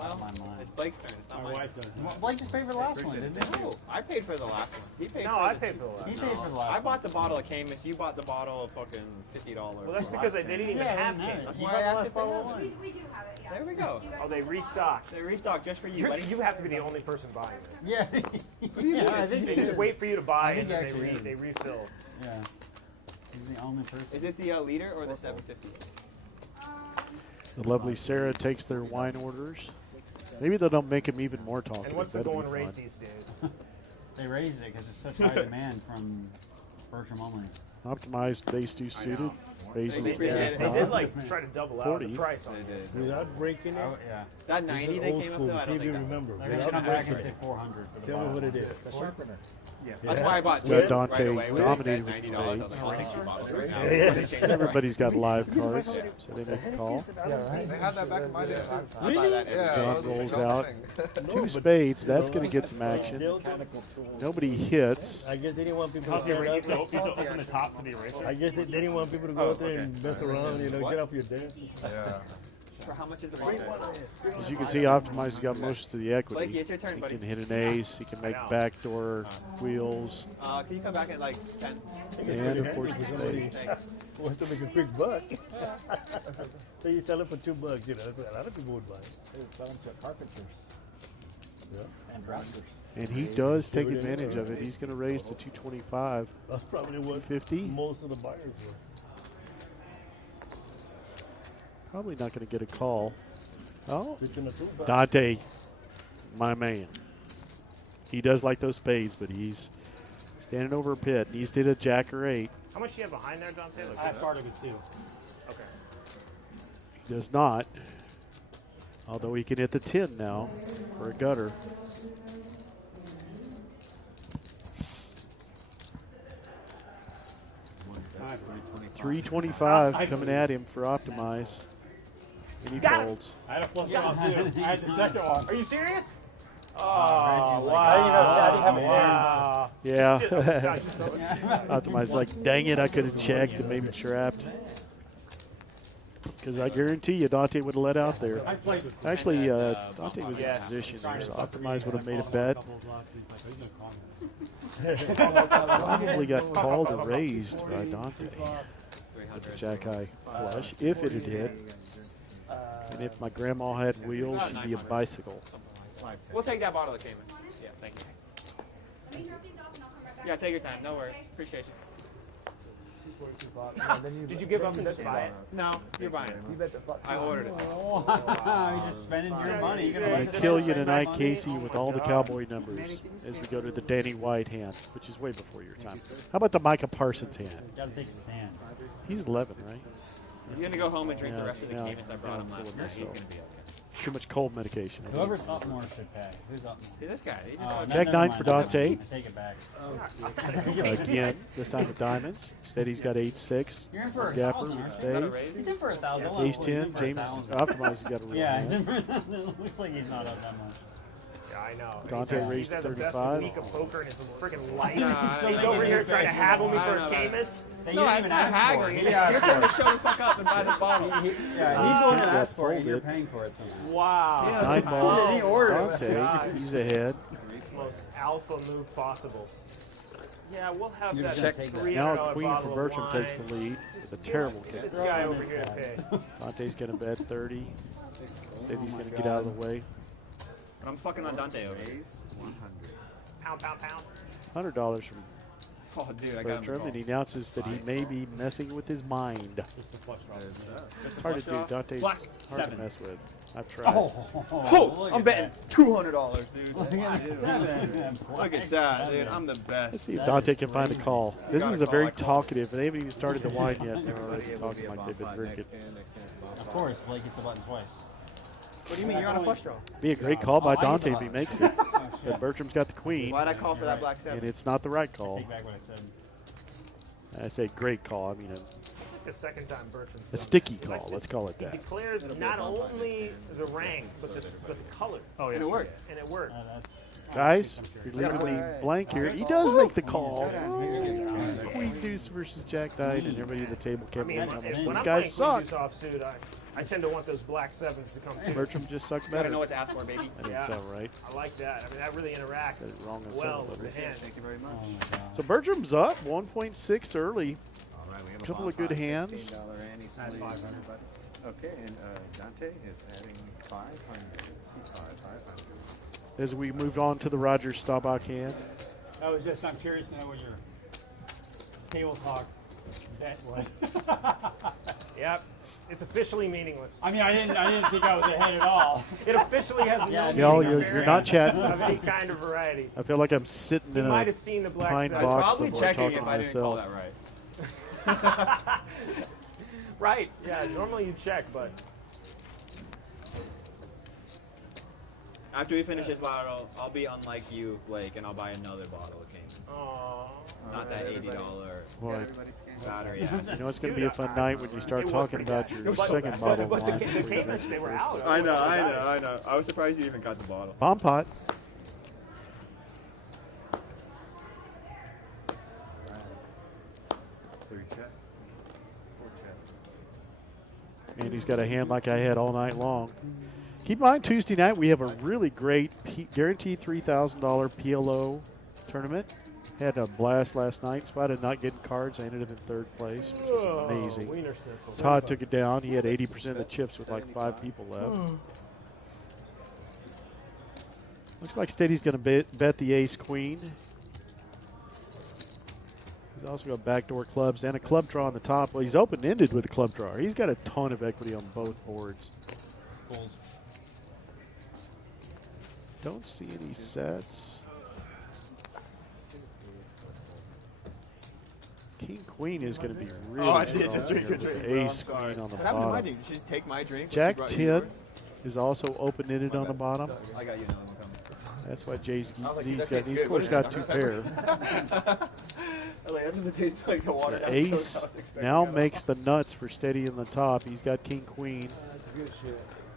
Out of my It's mind. Blake's turn. It's not my mine. wife does. Blake just paid for the last one, didn't he? No, I paid for the last one. He paid No, for I the paid for the last. He paid for the last I one. bought the bottle of Camus. You bought the bottle of fucking $50. Well, that's because they didn't even Yeah, have they didn't King. have it. You Why bought the ask last if I bottle? want? We do have it, yeah. There we go. You guys Oh, they want restocked. They restocked just for you, buddy. You have to be the only person buying it. Yeah. Yeah, I think They he just is. wait for you to buy I it, think and he then actually they is. refill. Yeah. He's the only person. Is it the liter or the 750? Um, The lovely Sarah takes their wine orders. Maybe they don't make them even more talkative. And what's the That'd be going rate fun. these days? They raised it because it's such high demand from Bertram only. Optimized base 2 suited. Raises They appreciate it. They to did like try to double out the 40. price on They it. did. Without breaking it. Yeah. That This 90 is they old came up school. though, I See don't if you think that. remember. They're going to Without come back breaking and say it. 400 for the Tell me bottom. what it is. That's why I bought two Well, right Dante away. When they dominated said with $90, I was spades. like, I'll take two bottles right now. Yeah. They changed the price. Everybody's got live cards, so they make a call. They had that back in my day. I buy that every John day. rolls out 2 spades. That's going to get some action. Nobody hits. I guess they didn't want people How's to the stand eraser? up. You have to open the top for the eraser. I guess they didn't want people to go out there and mess around, you know, get off your dance. Yeah. For how much is the price? As you can see, Optimized's got most of the equity. Blakey, it's your turn, He buddy. can hit an ace. He can make backdoor wheels. Can you come back at like 10? And, of course, the spades. Thanks. Who wants to make a quick buck? So you sell it for $2, you know, that's what a lot of people would buy. And drafters. And he does take advantage of it. He's going to raise to 225. That's probably what 250. most of the buyers Probably not going to get a call. Oh, were. Pitching a 2-5. Dante, my man. He does like those spades, but he's standing over a pit. He's did a jack or 8. How much do you have behind there, Dante? Like I started with 2. Okay. He does not. Although he can hit the 10 now for a gutter. $325 coming at him for Optimize. And he Got it. folds. I had a flush draw too. I had the second one. Are you serious? Oh, Wow. wow. Yeah. Josh, just throw it. Optimize like, dang it, I could have checked and maybe trapped. Because I guarantee you Dante would have let out there. I played with Actually, Dante was in position there, so Optimize would have made a bet. Probably got called or raised by Dante. With the jack high flush, if it had hit. And if my grandma had wheels, it'd be a bicycle. We'll take that bottle of Cayman. Yeah, thank you. Yeah, take your time. No worries. Appreciate you. Did you give up and just buy it? No, you're buying it. I ordered it. You're just spending your money. You're I'm gonna going to kill you tonight, Casey, with all the cowboy numbers as we go to the Danny White hand, which is way before your time. How about the Micah Parsons hand? gotta take a stand. He's 11, right? You're gonna go home and drink the Yeah, rest of the yeah, Caymans I brought him I'm last full night. of myself. Too much cold medication. Whoever's up more should pay. Who's up more? See this guy? He just Oh, went- Jack never 9 mind, for never Dante. mind. I take it back. Again, this time with diamonds. Instead, he's got 8-6. You're in for Gapper 1,000, with aren't you? Got a spades. raise? He's in for 1,000. Ace 10. James Optimize has got a real Yeah, hand. it looks like he's not up that much. Yeah, I know. Dante He's raised had the best 35. week of poker in his freaking life. Nah, He's I over don't here think trying to haggle me I for don't a know about Camus. Hey, No, you I'm didn't not even ask for haggling. it. You're trying to show the fuck up and buy this bottle. Yeah, he's the He's one that got asked for it. You're folded. paying for it somehow. Wow. 9 ball. He ordered it. Dante, he's ahead. Most alpha move possible. Yeah, we'll have You're that just gonna take that. $300 Now Queen bottle for of Bertram wine. takes the lead with a terrible Get catch. this guy over here to pay. Dante's going to bet 30. Says he's going to get out of the way. But I'm fucking on Dante over here. Pound, pound, pound. $100 from Oh, dude, I got him. Bertram, and he announces that he may be messing with his mind. It's hard to do. Dante's Black hard to 7. mess with. I've tried. Oh, look I'm at betting that. $200, dude. Look at that 7. Look at that, dude. I'm the Let's best. see if That Dante is can find a crazy. call. This got is a a very call, I call. talkative. They haven't even started the wine yet. and They're already talking like they've been drinking. Of course, Blake hits the button twice. What do you mean? You're on a flush draw. Be a great call by Oh, I hit the Dante if he button. makes it. Oh, shit. But Bertram's got the queen, Why'd I call for that black and 7? it's not the right call. Take back what I said. I say great call. I mean The second time Bertram's a done sticky this. call. Let's call it He that. declares not only the rank, but the color. Oh, and it worked. And it worked. That's Guys, you're leaving me blank here. He does make the call. Queen deuce versus Jack 9, and everybody at the table I can't mean, believe how much when these I'm guys playing Queen suck. Deuce offsuit, I tend to want those black 7s to come through. Bertram just sucks Gotta better. know what to ask for, baby. I didn't Yeah. sound right. I like that. I mean, that really interacts Said it wrong on well several with the levels. hand. Thank you very much. oh my god. So Bertram's up 1.6 early. All right, we have A couple of good hands. $15 ante sleeve. Okay, and Dante is adding 500. C5, 500. As we moved on to the Roger Staubach hand. I was just, I'm curious to know what your table talk bet was. Yep. It's officially meaningless. I mean, I didn't think I was ahead at all. It officially has no meaning. Y'all, you're not chatting. Of any kind of variety. I feel like I'm sitting You in might a have seen the black pine side. box Probably somewhere checking talking if to I didn't call myself. that right. Right. Yeah. Normally you check, but After we finish this bottle, I'll be unlike you, Blake, and I'll buy another bottle of King. Not that $80 Boy, battery. you know it's going to be a fun night when you start talking about your second bottle but line. the Caymans, they were out. I know. I was surprised you even got the bottle. Bomb pot. And he's got a hand like I had all night long. Keep in mind, Tuesday night we have a really great guaranteed $3,000 PLO tournament. Had a blast last night. In spite of not getting cards, I ended up in third place, which was amazing. Wiener schnitzel. Todd took it down. He had 80% of the chips with like 5 people left. Looks like Steady's going to bet the ace-queen. He's also got backdoor clubs and a club draw on the top. Well, he's open-ended with a club draw. He's got a ton of equity on both boards. Don't see any sets. King-queen is going to be really I did strong just drink here your with drink, the bro. I'm ace-queen sorry. on the What happened to my bottom. drink? You should take my drink. Jack You brought 10 yours? is also open-ended on the bottom. I got you now. I'm coming. That's why Jay's I was like, Z's that got, tastes he's good. of course What got is two it? pair. I was like, that doesn't taste like the water. The ace now makes the nuts for Steady in the top. He's got king-queen.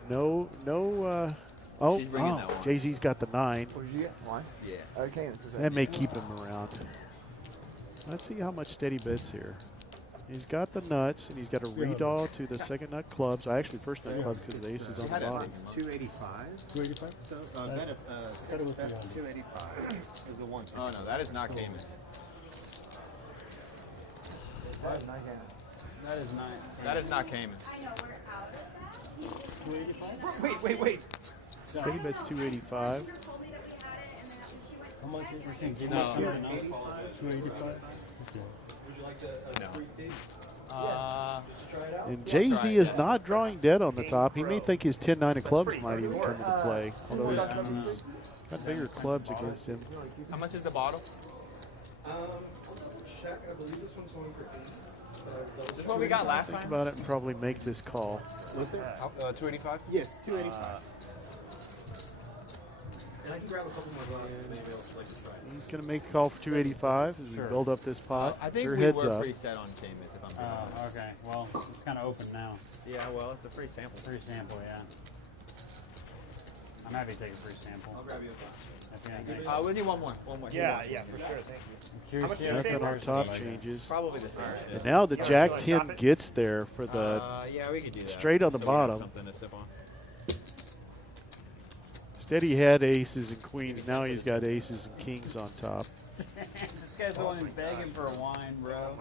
No, oh, She's bringing that one. Jay-Z's got the 9. What did you get? One? Yeah. Okay. That may keep him around. Let's see how much Steady bets here. He's got the nuts, and he's got a redraw to the second nut clubs. I actually first nut clubs because the ace is on the bottom. It's 285. 285? So, that's 285 is the one. Oh, no, that is not Cayman. That is nine. That is not Cayman. Wait. Steady bets 285. How much is your thing? No. 285? And Jay-Z is not drawing dead on the top. He may think his 10-9 of clubs might even come into play, although he's got bigger clubs against him. How much is the bottle? Check. I believe this one's going for 8. This is what we got last Think time? about it and probably make this call. Was it? 285? Yes, 285. And I can grab a couple more glasses if anybody else would like to try it. He's going to make the call for 285 as we build up this pot. I think Your we heads were up. pretty set on Cayman, if I'm being honest. Okay. Well, it's kind of open now. Yeah, well, it's a free sample. Free sample, yeah. I'm happy to take a free sample. I'll grab you a glass. We need one more. One more. Yeah, for sure. Thank you. Curious much to do see you Nothing say on first? top changes. Probably the same. And now the Jack wanna 10 stop it? gets there for the Yeah, we could do that. straight on the So we have bottom. Something to sip on. Steady had aces and queens. Now he's got aces and kings on top. This guy's the one who's begging for a wine, bro.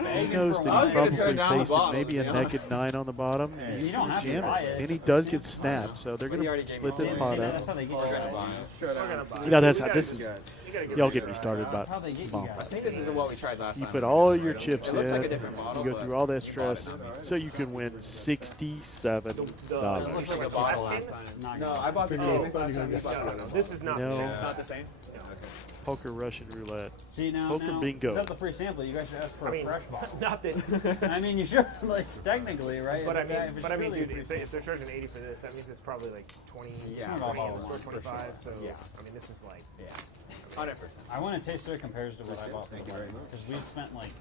He knows that he probably faces maybe a naked 9 on the bottom. You don't have to Jam buy it. it. And he does get snapped, so they're But going he already to gave me split this all pot the- up. That's how they get you guys. You know, that's this is. You gotta get Y'all rid get of me that. started That's about how they get you bomb guys. I think this is what we tried last You time. put all your chips It in, looks like a you different bottle, go but through all that we bought stress, it. so you can win $67. It looks like a bottle last time. No, I bought the Cayman last time. This bottle. This is not. No. It's not the same? Poker Russian roulette. See now, Poker now bingo. instead of the free sample, you guys should ask for I mean, a fresh bottle. not that. I mean, you should, like, technically, right? But I If mean, it's truly dude, a free if they're charging 80 for this, that means it's probably like 20, Yeah, or for 25. So Yeah. I mean, this is like. Yeah. 100%. I want to taste it compares to what I bought. Thank you very much. Because we spent like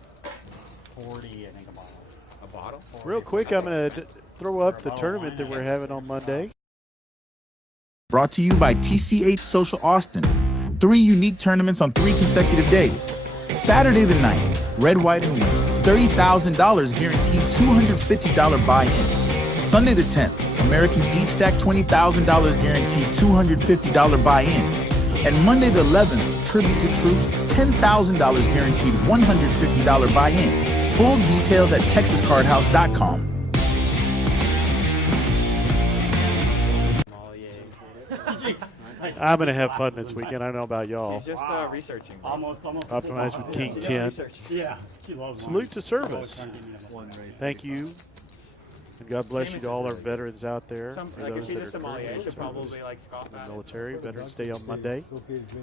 40, I think, a bottle. A bottle? Real quick, I'm going to throw up the tournament that we're having on Monday. Brought to you by TCH Social Austin. 3 unique tournaments on 3 consecutive days. Saturday the 9th, red, white, and win. $30,000 guaranteed $250 buy-in. Sunday the 10th, American Deep Stack $20,000 guaranteed $250 buy-in. And Monday the 11th, Tribute to Troops, $10,000 guaranteed $150 buy-in. Full details at texascardhouse.com. I'm going to have fun this weekend. I don't know about y'all. She's just researching. Almost. Optimized with King 10. Yeah, she loves Salute to service. One race. Thank you And God bless you to all our veterans out there. Some, for I can those see the that are sommelier currently should serving probably like scoff in at the it. military. Veterans Day on Monday.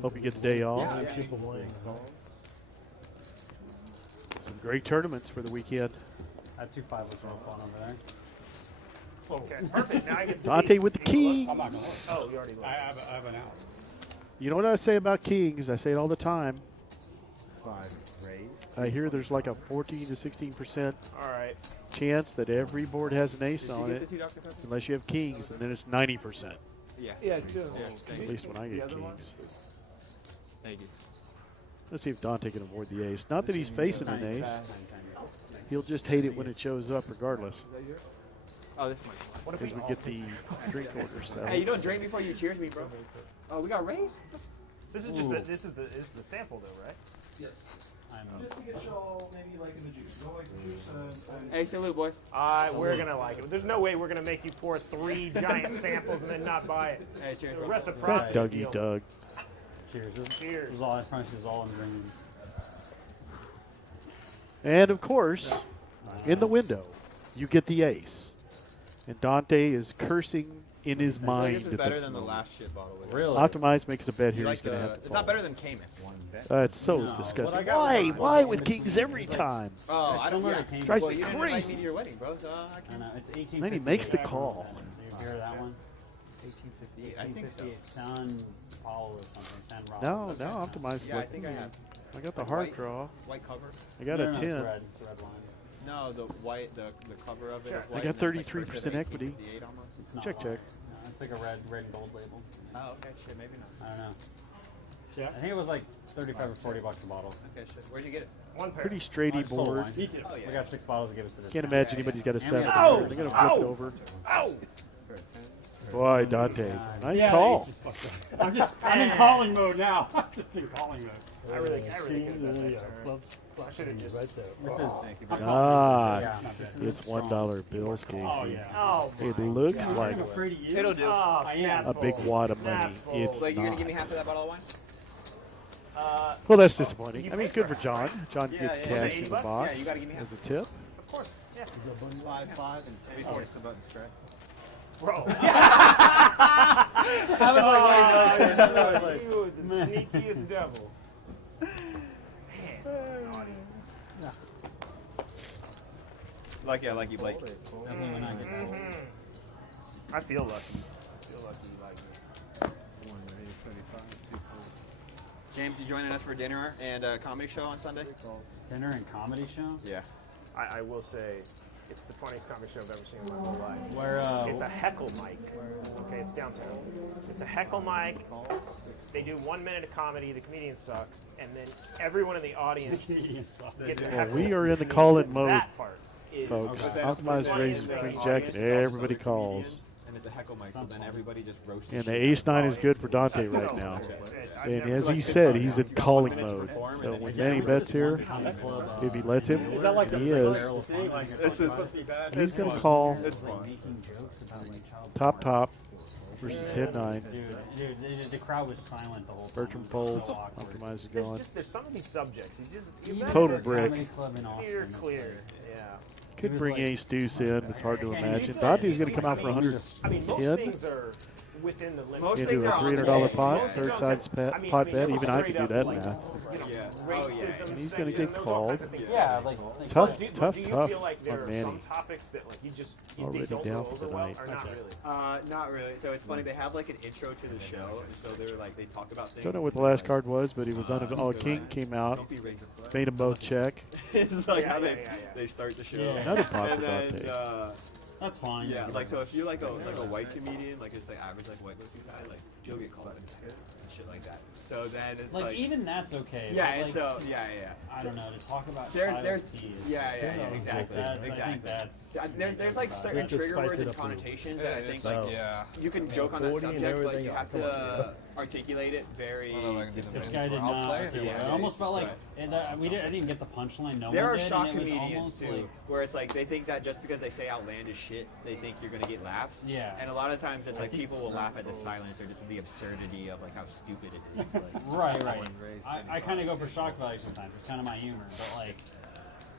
Hope you get the day off. Some great tournaments for the weekend. That 2-5 was real fun over there. Okay, perfect. Now I get to Dante see. with the king. I'm not gonna look. Oh, you already looked. I have an out. You know what I say about kings? I say it all the time. 5 raised. I hear there's like a 14 to 16% All right. chance that every board has an ace Did you on get it, the 2 Dr. Pepper? unless you have kings, and then it's 90%. Yeah. Yeah, too. At least when I get kings. Thank you. Let's see if Dante can avoid the ace. Not that he's facing an ace. He'll just hate it when it shows up regardless. Oh, this is my What if Because we get the drink orders. So. Hey, you don't drink before you cheers me, bro. Oh, we got raised? This is just this is the sample though, right? Yes. I'm Just to get y'all maybe like in the juice. Go like the juice and Hey, salute, boys. We're gonna like it. There's no way we're gonna make you pour 3 giant samples and then not buy it. Hey, cheers, The bro. reciprocity Dougie deal. Doug. cheers. This Cheers. is all. I promise this is all I'm drinking. And of course, in the window, you get the ace. And Dante is cursing in his I feel like mind. this is at better this than the moment. last shit bottle. Really? Optimize makes a bet You here. like He's going to the, have to it's fold. not better than Cayman. It's so No, what I disgusting. got Why? was- Why with kings every time? Oh, I don't similar yeah. to Cayman. Drives Well, me you didn't invite me crazy. to your wedding, bro. So I I can't. know it's 18. Then he makes the call. Do you hear that one? 1858. I think so. 1858. San Paulo or something. San Raul. No, no, Optimize. Yeah, I like, think I have. I got the Like hard white- draw. White cover. I got No, a no, no, 10. It's red. It's a red line. No, the white, the cover of it. Sure. Is I white got and then it's, like, 33% cursive equity. 1858 almost. It's not Check, white. check. No, it's like a red and gold label. Oh, okay, shit, maybe not. I don't know. I think it was like 35 or 40 bucks a bottle. Okay, shit. Where'd you get it? One pair. Pretty I straighty stole board. wine. Oh, yeah. We got 6 bottles to give us to this. Can't guy. imagine anybody's got a And we 7. have Oh! They're going to flip Oh! it over. Oh! Boy, Dante. Nice Yeah, call. it's just fucked up. I'm in calling mode now. I'm just in calling mode. I really could have done that. Yeah, turn. I should have just. right there. This is. Ah, Yeah, it's $1 bills, Casey. Oh yeah. Oh, It looks like I'm afraid of you. It'll do. Oh, I am. a big wad of money. Snap It's So you're gonna not. give me half of that bottle of wine? Well, that's disappointing. I mean, it's good for John. John Yeah, gets yeah, cash yeah. in the $80? box Yeah, you gotta give me half. as a tip. Of course. Yeah. 5, and 10 before it's the button spread. Bro. I was like, You, the sneakiest devil. Man, naughty. like you, Blake. Definitely when I get cold. I feel lucky. I feel lucky you like me. 1 raised, 35, 2 folds. James, you joining us for dinner and a comedy show on Sunday? Dinner and comedy show. Yeah. I will say, it's the funniest comic show I've ever seen in my whole life. Where It's a heckle mic. Okay, it's downtown. It's a heckle mic. They do 1 minute of comedy. The comedians suck, and then everyone in the audience gets Well, heckled. we are in the call-in mode, That part is folks. But then- Optimize but raises then the queen the jack, audience and is also everybody other calls. comedians, and it's a heckle mic, so Sounds then fun. everybody just roasts And the the shit ace nine is good for Dante That's right so now. cool. I've And never as seen he it. said, he's in calling minutes to mode. perform, So and when then Manny bets here, if he lets him, Is that like he is. This is supposed to be bad. He's going to call It's fun. Making jokes about like child top porn. top versus 10-9. Dude, the crowd was silent the whole time. Bertram It was folds. so awkward. Optimize is There's going. just there's some of these subjects. You Even Total for a brick. comedy club in Austin, Steer it's clear. like- Yeah. Could was bring like- ace deuce in. It's hard to I can't imagine. even- Dante's going to come out for I mean, most 110. things are within the limits. Most Into things a are on the $300 day. pot, Most third don't side's have- pot bet. Even I could straight do up, that like, math. you know, Yeah. racism, Oh, yeah. And he's gonna sexism, get those called. kinds of things. Yeah, like Tough, Do tough, you tough feel like there on are Manny. some topics that like you just Already they don't down go for over the well, night. or not really? Not really. So it's funny. They have like an intro to the show, and so they're like they talk about things. Don't know what the last card was, but he was on a king came out, Don't be racist. made them both check. It's like Yeah, how yeah, yeah. they start the show. Yeah. Another pop And for then Dante. that's fine. yeah, like so if you're like a white comedian, like it's like average like white looking guy, like you'll get called and shit like that. So then it's Like like even that's okay. yeah, but, and like, so yeah. I don't know to talk about There's child tea is- yeah, exactly, That's, I think exactly. that's There's like certain Just trigger spice words it and up a little. connotations that I think like Yeah. you can joke on that 40 and subject, but everything you have else. Come to articulate it very. this guy did not do it. Yeah, It almost felt like right. I didn't even get the punchline. No There one are did, shock and it was comedians almost too, like where it's like they think that just because they say outlandish shit, they think you're gonna get laughs. Yeah. And a lot of times it's like people will laugh at the silence or just the absurdity of like how stupid it is. Like, right. I kind of go for shock value sometimes. It's kind of my humor, but like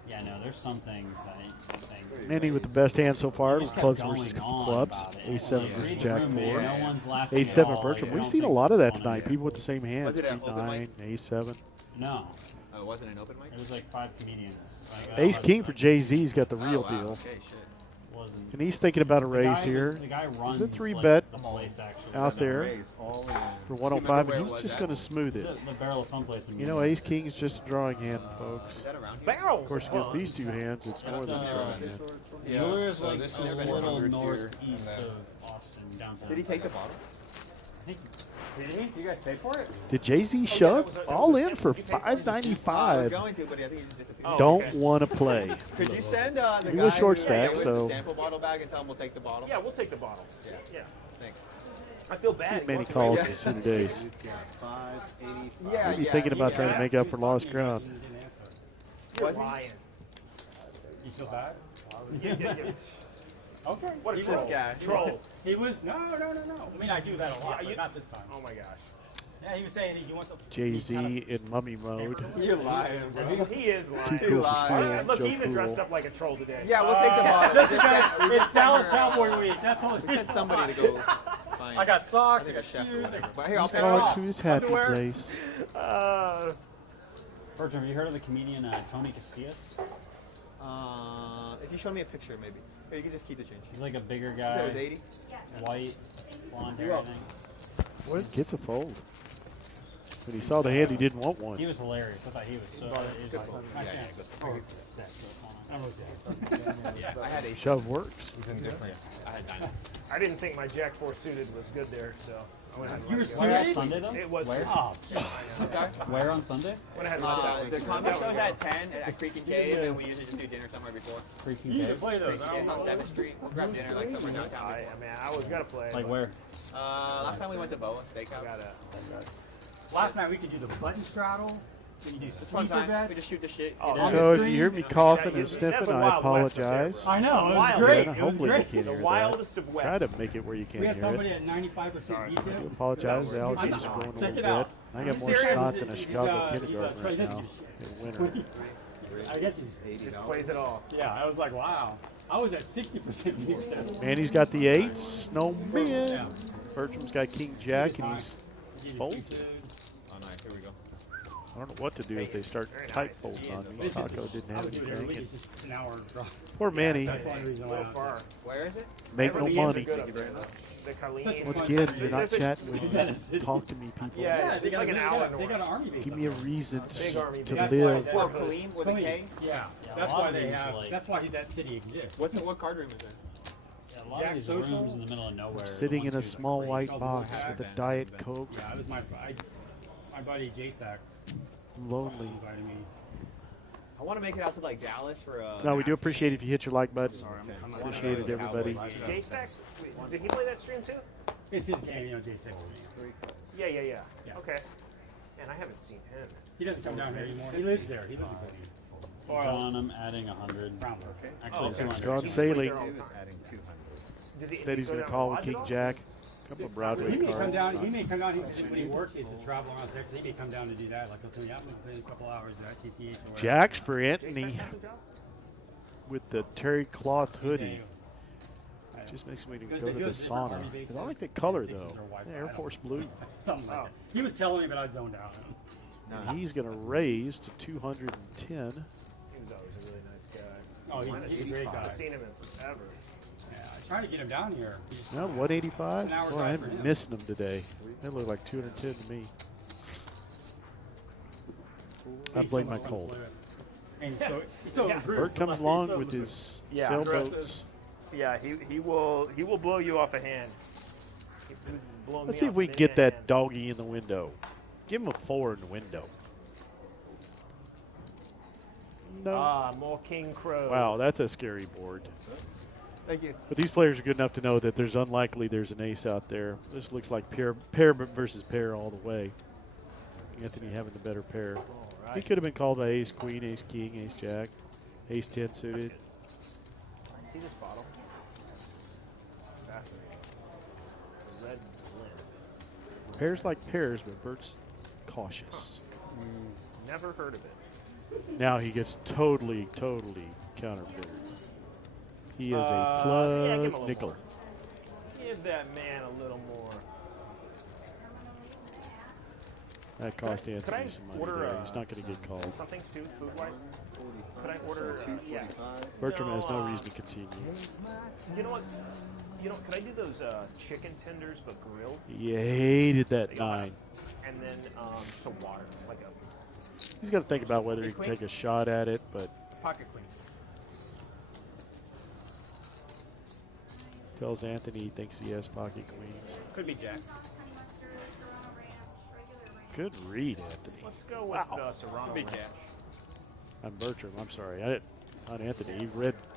Yeah, no, there's some things that I think. Manny with the best hand so far. Just kept Clubs going versus on clubs. about it. A7 Like, versus read Jack the room, 4. man. No one's laughing at A7 all. Bertram. Like, I We've don't seen a think lot of this that is tonight. funny. People with the same hands. Was it an Queen open 9, mic? A7. No, Oh, it wasn't an open mic? it was like 5 comedians. Like, Ace King for Jay-Z's got the real wow. deal. Okay, shit. Wasn't. And he's thinking about a The raise guy here. Was, the guy runs It's a 3 like, bet the place actually. out there Raise all in. for 105, where and it he's was just at? going to smooth it. The barrel of fun place. In You know, Ace King's just a drawing hand, folks. Is that around here? Barrels. Of course, against these two hands, it's more than a drawing hand. Yours so like this a is little 400 here, northeast and then- of Austin, downtown. Did he take the bottle? I think Did he? You guys pay for it? Did Jay-Z shove that was all a in tip. for Did you pay for it? I was $5.95? going to, but I think he just disappeared. Oh, Don't okay. want to play. Could you send the He guy was short who stack, gave us so- the sample bottle bag and tell him we'll take the bottle? Yeah, we'll take the bottle. Yeah. Yeah. Thanks. I feel bad. Too many going calls away. in 2 days. 585. Yeah, Maybe thinking about trying to make up for lost ground. You're Was he? lying. You feel bad? Yeah. Okay. What a He troll. was guy. Troll. He was no. I mean, I do that a lot, Yeah, but not this time. Oh my gosh. Yeah, he was saying he wants to. Jay-Z in mummy mode. You're lying, bro. He is lying. Too cool for lying. school. Look, Joe he even dressed Cool. up like a troll today. Yeah, we'll take the bottle. Just We just because sent- we it's just sent Dallas her, Cowboy week. That's all. We sent somebody to go find. I got socks. I think a got chef or shoes. whatever. But here, I'll pay On off. to his happy Underwear. place. Bertram, have you heard of the comedian Tony Casillas? If you show me a picture, maybe. Or you can just keep the change. He's like a bigger You said it was guy, 80? white, blonde hair, You're I up. think. Gets a fold. When he saw the hand, he didn't want one. He was hilarious. I thought he was so. He was like, I had a Shove works. He's indifferent. I had 9. I didn't think my Jack 4 suited was good there, so I went ahead and You let were it go. Where on suited? Sunday though? It was. Oh, Sorry? where on Sunday? Went ahead and let that The one. comedy show's at 10 at Creek and Cave, and we usually just do dinner somewhere before. Freaking You need to Cave. play those. Creek and Cave on 7th Street. We'll grab dinner like somewhere downtown. I mean, I was gonna play. Like but where? Last time we went to Boa Steakhouse. I gotta. Last night we could do the button straddle. Then you do It's fun sleeper time. bets. We just shoot the shit. Oh, get it. So if you hear me coughing and That's sniffing, the I Wild West right there, apologize. bro. I know. It was Wild great. Yeah, It was hopefully you great. can't The hear that. wildest of Try west. to make it where you We can't had hear somebody it. at 95% I beat do apologize. The allergies are going a Check little it out. bit. I got I'm more serious. snot than a He's, Chicago he's, kindergarten trying right to now do in winter. I guess he's. Just plays it all. Yeah, I was like, wow. I was at 60% beat there. Manny's got the 8s. No man. Yeah. Bertram's got King Jack, and he's folds it. Oh, nice. Here we go. I don't know what to do if they start tight folds on me. Taco didn't I have would do it every week. anything. It's just an hour drive. Poor Manny. That's the only reason why I So was far. Where is it? Make no Everybody money. is good up there, though. The Colleen. Such a Once fun again, city. you're not chatting with Is me. that a city? Talk to me, people. Yeah, it's they got like an hour They got an army base. Give me a reason Big army to base. live. For Kaleem with a Clean. K? Yeah, a that's lot why of they these, have. like- That's why that city exists. What card room is there? Yeah, a lot Jack of these Social? rooms in the middle of nowhere. Sitting in a ones small like white Oh, box yeah, with a Diet Coke. Yeah, it was my buddy J-Sack Lonely. invited me. I want to make it out to like Dallas for a. No, we do appreciate it if you hit your like button. I'm not Appreciate it, everybody. J-Stacks? Wait, did he play that stream too? It's his game, J-Sack. Yeah. Yeah. Okay. And I haven't seen him. He doesn't come down here anymore. He lives there. He lives in Cleveland. John, I'm adding 100. Frounder. Actually, okay. 200. John Saley Adding 200. Does he, said he's go going to down call Lodge with at King all? Jack. Couple of Broadway He may come down. cards. He may come down. When he works, he has to travel around Texas. He may come down to do that. Like, he'll tell me, I'm going to play a couple hours at TCH. or whatever. Jack's for Anthony J-Stacks has a job? with the terry cloth hoodie. Yeah. Just makes me Because go they to go the to different sauna. army bases. 'Cause I like the color Fixes though. their Wi-Fi. Yeah, Air I don't Force know. Blue. Something like that. He was telling me, but I zoned out. And he's going to raise to 210. He was always a really nice guy. Oh, he's a great guy. I've seen him in forever. Yeah, I tried to get him down here. He's- No, 185. An hour Boy, drive I'm for him. missing them today. They look like 210 to me. I blame my cold. And he's so Bert comes along with his Yeah. sailboats. Yeah, he will blow you off a hand. He was blowing Let's me see if off we an can get Indian that hand. doggy in the window. Give him a 4 in the window. No. Ah, more King Crow. Wow, that's a scary board. Thank you. But these players are good enough to know that there's unlikely there's an ace out there. This looks like pair versus pair all the way. Anthony having the better pair. He could have been called by ace queen, ace king, ace jack, ace 10 suited. See this bottle? Fascinating. The red blend. Pairs like pairs, but Bert's cautious. Never heard of it. Now he gets totally counterfeited. He is a Yeah, plug give him a little nickel. more. Give that man a little more. That cost Could I Anthony some money order, there. He's not going to get called. Something too, food-wise? Could I order, yeah. Bertram has no reason to continue. You know what? Could I do those chicken tenders but grilled? He hated that 9. And then some water, like a. He's got to think about whether he can take a shot at it, but Pocket queen. tells Anthony he thinks he has pocket queens. Could be jack. Good read, Anthony. Let's go with Serrano. Could be jack. I'm Bertram. I'm sorry. I didn't. Not Anthony.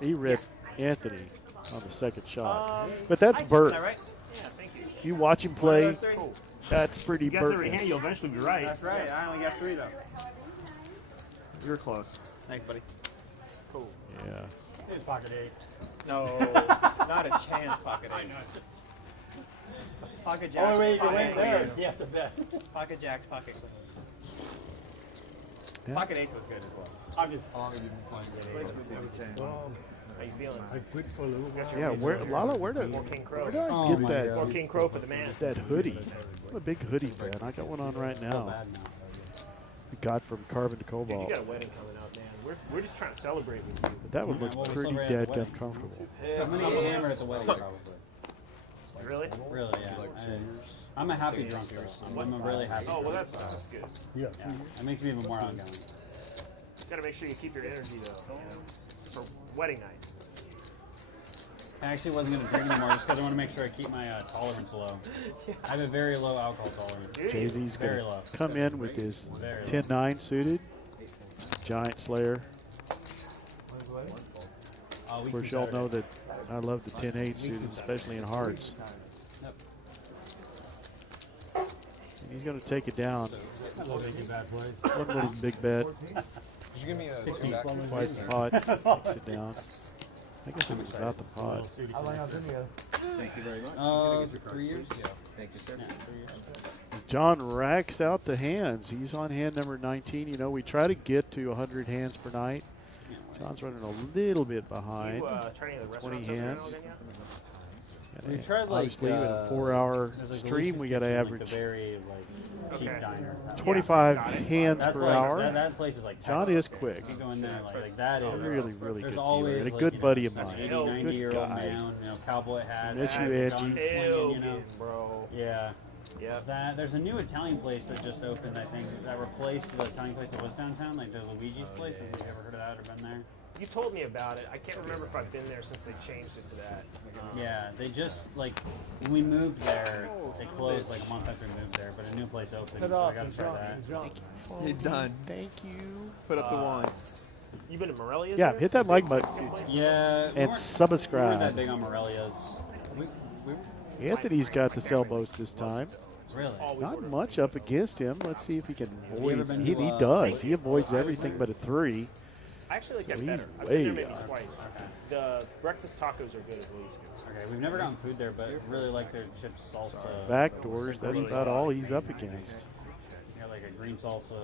He read Anthony on the second shot. But that's Bert. Is that right? Yeah, thank you. If you watch him play, Cool. that's pretty You guess every Bert. hand, you'll eventually be right. That's right. I only got 3 though. You're close. Thanks, buddy. Cool. Yeah. Here's pocket 8. No, not a chance. Pocket 8. Pocket jacks. Oh, wait, you pocket went there. queens. You have to bet. Pocket jacks. Pocket queens. Yeah. Pocket 8 was good as well. I'm just. How you feeling? I quit for a little while. Yeah, Lala, where did Or King Crow. I get Or King Crow for the man. that hoodie? I'm a big hoodie fan. I got one on right now. We got from Carbon to Dude, Cobalt. you got a wedding coming up, man. We're just trying to celebrate with you. But that one looks Well, we pretty celebrate at the dead wedding. comfortable. How many AM are at the wedding, probably? Really? Really, yeah. I'm a happy drunk though. I'm a really happy Oh, well, drunk. that's good. Yeah. Yeah, it makes me even more outgoing. Gotta make sure you keep your energy, though, you know, for wedding night. I actually wasn't going to drink anymore just because I want to make sure I keep my tolerance low. I have a very low alcohol tolerance. Jay-Z's Very going low. to come in with his Very low. 10-9 suited. Giant Slayer. Of course, y'all know that I love the 10-8 suited, especially in hearts. Yep. And he's going to take it down. Little big bad boys. One little big bet. Did you give me a 16 Twice the pot. Takes it down. I guess it was about the pot. How long have been here? Thank you very much. 3 years. Thank you, sir. Yeah, 3 years. As John racks out the hands. He's on hand number 19. You know, we try to get to 100 hands per night. John's running a little bit behind. Try any of the 20 restaurants over there hands. now, We tried like Obviously, with a 4-hour there's, like, stream, we got to Lucy's Kitchen, average like the very like cheap Okay. diner. 25 got it. hands That's per like, hour. That place is like John Texas. is quick. You go in there like that is Really There's good dealer. always And a like, good you know, buddy of an mine. 80, Good 90-year-old guy. man, you know, cowboy hat. Miss you, gun Angie. slinging, you know. Elgin, bro. Yeah. Yeah. There's a new Italian place that just opened, I think, that replaced the Italian place that was downtown, like the Luigi's place. Have you ever heard of that or been there? You told me about it. I can't remember if I've been there since they changed it to that. Yeah, they just, like, when we moved there, they closed like a month after we moved there, but a new place opened, so I gotta try that. He's done. Thank you. Put up the wine. You been to Morelia's? Yeah, there? hit that like button. Yeah. And We weren't subscribe. that big on Morelia's. Anthony's got the sailboats this time. Really? Not much up against him. Let's see if he can Have you ever avoid. been He to, does. He avoids everything but a 3. I actually like So that he's better. I've way been there maybe up. twice. The breakfast tacos are good at least. Okay, we've never gotten food there, but really like their chips salsa. Back doors, that's about all he's up against. You got like a green salsa.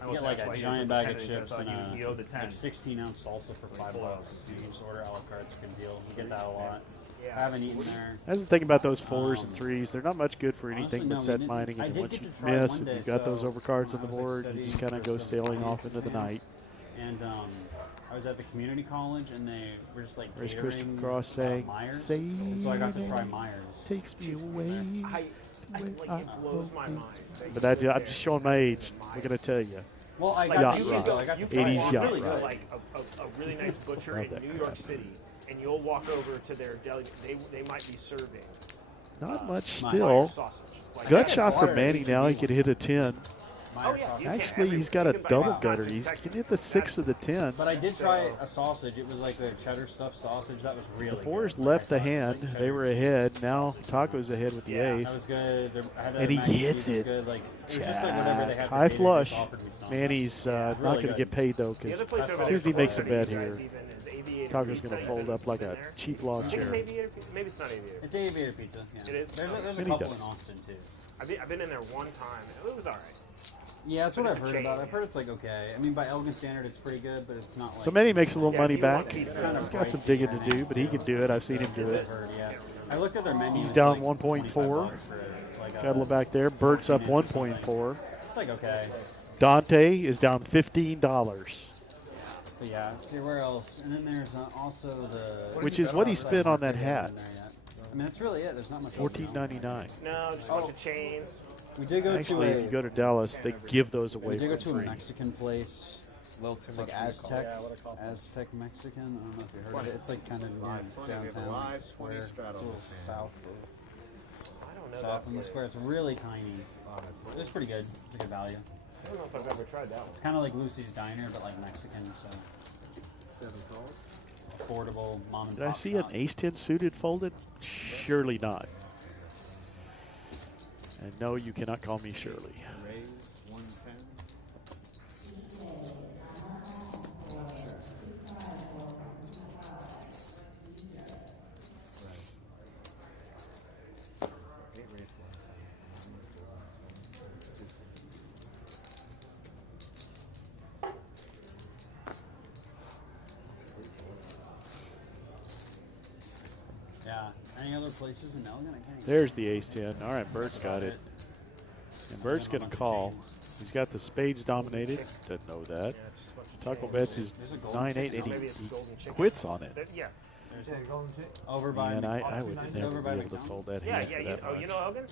I You was get like that's a why you giant put bag the of 10 in, chips so I and thought you owed the 10. like 16-ounce salsa for $5. You just order a la carte, it's a good deal. You get that a lot. Yeah. I haven't eaten there. That's the thing about those 4s and 3s. They're not much good for Honestly, anything no, but we set didn't. mining. I And did once get you to try miss one and day, you've got those so overcards on the I was, like, board, you studying just kind of for go some sailing finance off into the exams. night. And I was at the community college, and they were just like Where's catering Christopher Cross saying, Myers. "Say And so I got to try it Myers. takes me away. Like, it blows my mind. But I'm just showing my age. What can I tell you? Well, I Like, got you to can eat go, though. I got you to can try Eighties walk yacht really ride. to like a really nice butcher in that New crap. York City, and you'll walk over to their deli. They might be serving Not much my still. sausage. Like, Gut that- shot for water, Manny now. He could hit a 10. Myers yeah, sausage. you can. Actually, he's got a You can buy double it. gutter. It's He Texas. can hit the 6 or the 10. But I did try a sausage. It was like the cheddar stuffed sausage. That was really The good. 4s left the I thought it was hand. like They cheddar. were ahead. Now Taco's ahead with the Yeah, That ace. was good. I had And he mac and hits cheese was it. Good. Like, it was just like whatever they had. High for flush. catering, offered me some. Manny's Yeah, not really going to good. get paid though, The other because place As over soon there as he is makes a close bet to you guys here, even is Aviator Taco's Pizza. going to You fold guys up like been a there? cheap lawn I think chair. it's Aviator Pizza. Maybe it's not Aviator. It's Aviator Pizza. Yeah. It is? There's a Maybe couple does. in Austin too. I've been in there one time. It was all right. Yeah, that's But what it's I've a heard about. chain. I've heard it's like okay. I mean, by Elgin standard, it's pretty good, but it's not like. So Manny makes a little money if you back. want He's pizza, got some digging to do, but he can do it. I've seen him do I've it. heard, yeah. I looked at their menu. He's it's down like 1.4. $25 for, like, Got a little back there. Bert's up 14 inch or 1.4. It's like okay. Dante is down $15, But yeah, see where else? And then there's also the. which is what he spent on that hat. I mean, that's really it. There's not much. $14.99. No, just a bunch of chains. We did go Actually, to if you go to Dallas, they give those away we did go for to a free. Mexican place. It's like Aztec Mexican. I don't know if you heard of it. It's like kind of near downtown square. It's a little south from the square. It's really tiny. It's pretty good. It's a good value. I don't know if I've ever tried that one. It's kind of like Lucy's Diner, but like Mexican. So affordable mom and pop. Did I see an ace-10 suited folded? Surely not. And no, you cannot call me Shirley. Raise 110. Yeah. Any other places in Elgin? I can't. There's the ace-10. All right, Bert's got it. And Bert's going to call. He's got the spades dominated. Doesn't know that. Taco bets is 9-8, and he quits on it. Yeah. Over by. And I would Is it never over be by able to McDonald's? fold that Yeah, hand yeah. for You, that oh, you much. know Elgin?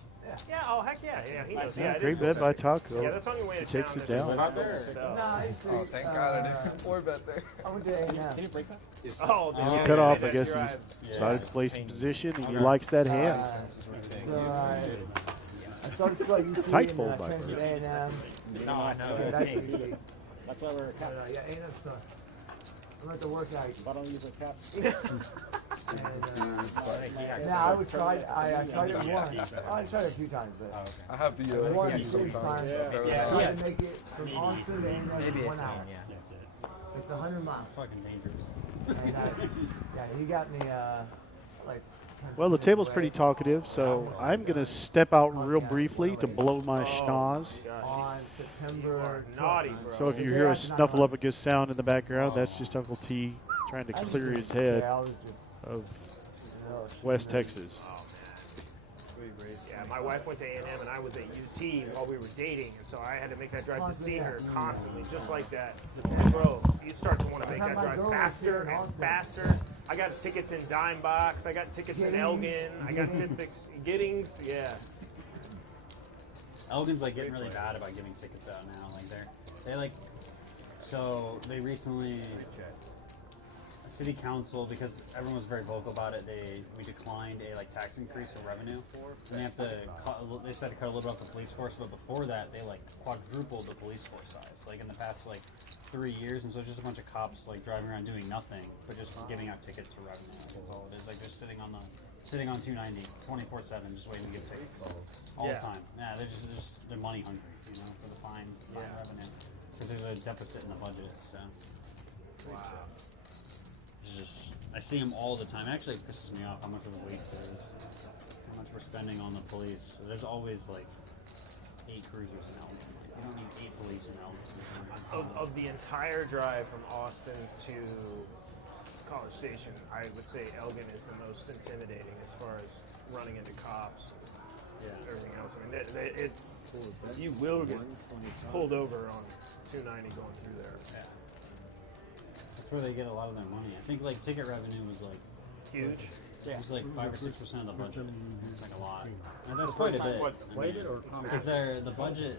Yeah. Oh, heck yeah. Yeah, he knows. Yeah, it Great is bet just- by Taco. Yeah, that's the only way He to takes town it is down. right there. So. Oh, thank God I didn't four bet there. I went to A&M. Can you break that? Oh, He's yeah, cut yeah, off. I that's guess your he's eye. decided to play some position, and he likes that hand. So I started school at UT Tight and fold I by transferred Bert. to A&M. No, I know. Yeah, that's easy. That's why we're cap. Yeah, A&M stuff. I'm at the workout. But don't use a cap. Yeah, I would try. I tried it once. I tried it a few times, but I have the one serious time. Yeah. I tried to make it from Austin to A&M in 1 hour. It's 100 miles. Fucking dangerous. And yeah, he got me like. Well, the table's pretty talkative, so I'm going to step out real briefly to blow my schnoz. On September Naughty, 12th. bro. So if you hear a snuffle up against sound in the background, that's just Uncle T trying to clear his head Yeah, I was just, of West Texas. Yeah, my wife went to A&M and I was at UT while we were dating, and so I had to make that drive to see her constantly, just like that. And bro, you start to want to make that drive faster and faster. I got tickets in Dime Box, I got tickets in Elgin, I got tickets in Giddings, yeah. Elgin's like getting really bad about giving tickets out now. Like they like, so they recently, city council, because everyone was very vocal about it, we declined a like tax increase for revenue, and they have to they said to cut a little bit off the police force, but before that they like quadrupled the police force size, like in the past like 3 years, and so it's just a bunch of cops like driving around doing nothing but just giving out tickets for revenue. Like, that's all it is. Like they're sitting on 290 24/7 just waiting to give tickets all the time. Yeah, they're money hungry, you know, for the fines, fine revenue, because there's a deficit in the budget. So wow. It's just, I see them all the time. It actually pisses me off how much of a waste it is. How much we're spending on the police. So there's always like 8 cruisers in Elgin. Like, you don't need 8 police in Elgin. Of the entire drive from Austin to College Station, I would say Elgin is the most intimidating as far as running into cops and everything else. I mean, you will get pulled over on 290 going through there. Yeah. That's where they get a lot of their money. I think like ticket revenue was like Huge. Yeah. It's like 5 or 6% of the budget. It's like a lot. And that's quite a bit. What, played it or because the budget.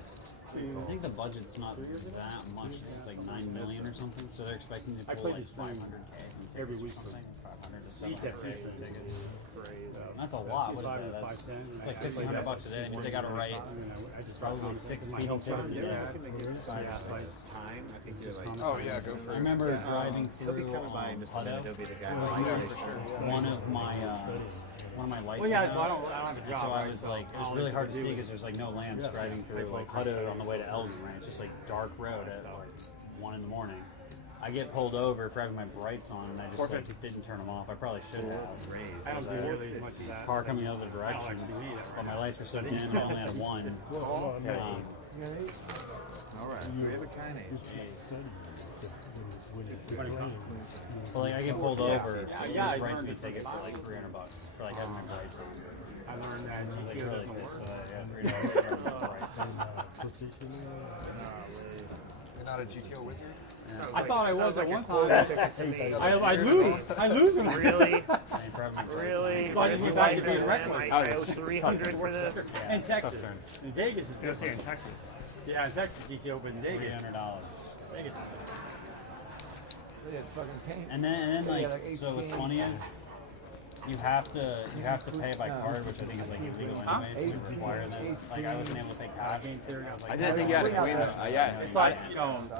I think the budget's not that much. It's like 9 million or something. So they're expecting to pull like 500K every week. 500 to Each 700K tickets. Crazy. That's a lot. What is that? That's it's like $1,500 a day. That means they got to write probably 6 speeding tickets a day. Oh yeah, go for I it. remember driving through Hutto. One of my lights. Well, yeah, was so out. I don't have a And job, so I right? was like, it was really hard to see because there's like no lamps driving through like Hutto on the way to Elgin, right? It's just like dark road at like 1 in the morning. I get pulled over for having my brights on, and I just like didn't turn them off. I probably should have. I don't do nearly as much as that. Car coming the other direction, but my lights were so dim, and I only had a 1. All right. We have a kinase. Well, like I get pulled over. Yeah, bright speed tickets are like $300 for like having my brights on. I learned that Like GTO really doesn't this, work. You're not a GTO wizard? I thought I was at one time. I lose when I Really? Really? Really? So I just decided to be reckless. I owe 300 for this? In Texas. In Vegas is Go say different. in Texas. Yeah, in Texas, GTO, but in Vegas. $300. Vegas. Yeah, fucking paint. And then Yeah, like, like so what's 18. funny is you have to pay by card, which I think is like illegal anyway. So you require them. Like I wasn't able to pay cash. I didn't think you had a queen though. Yeah, it's like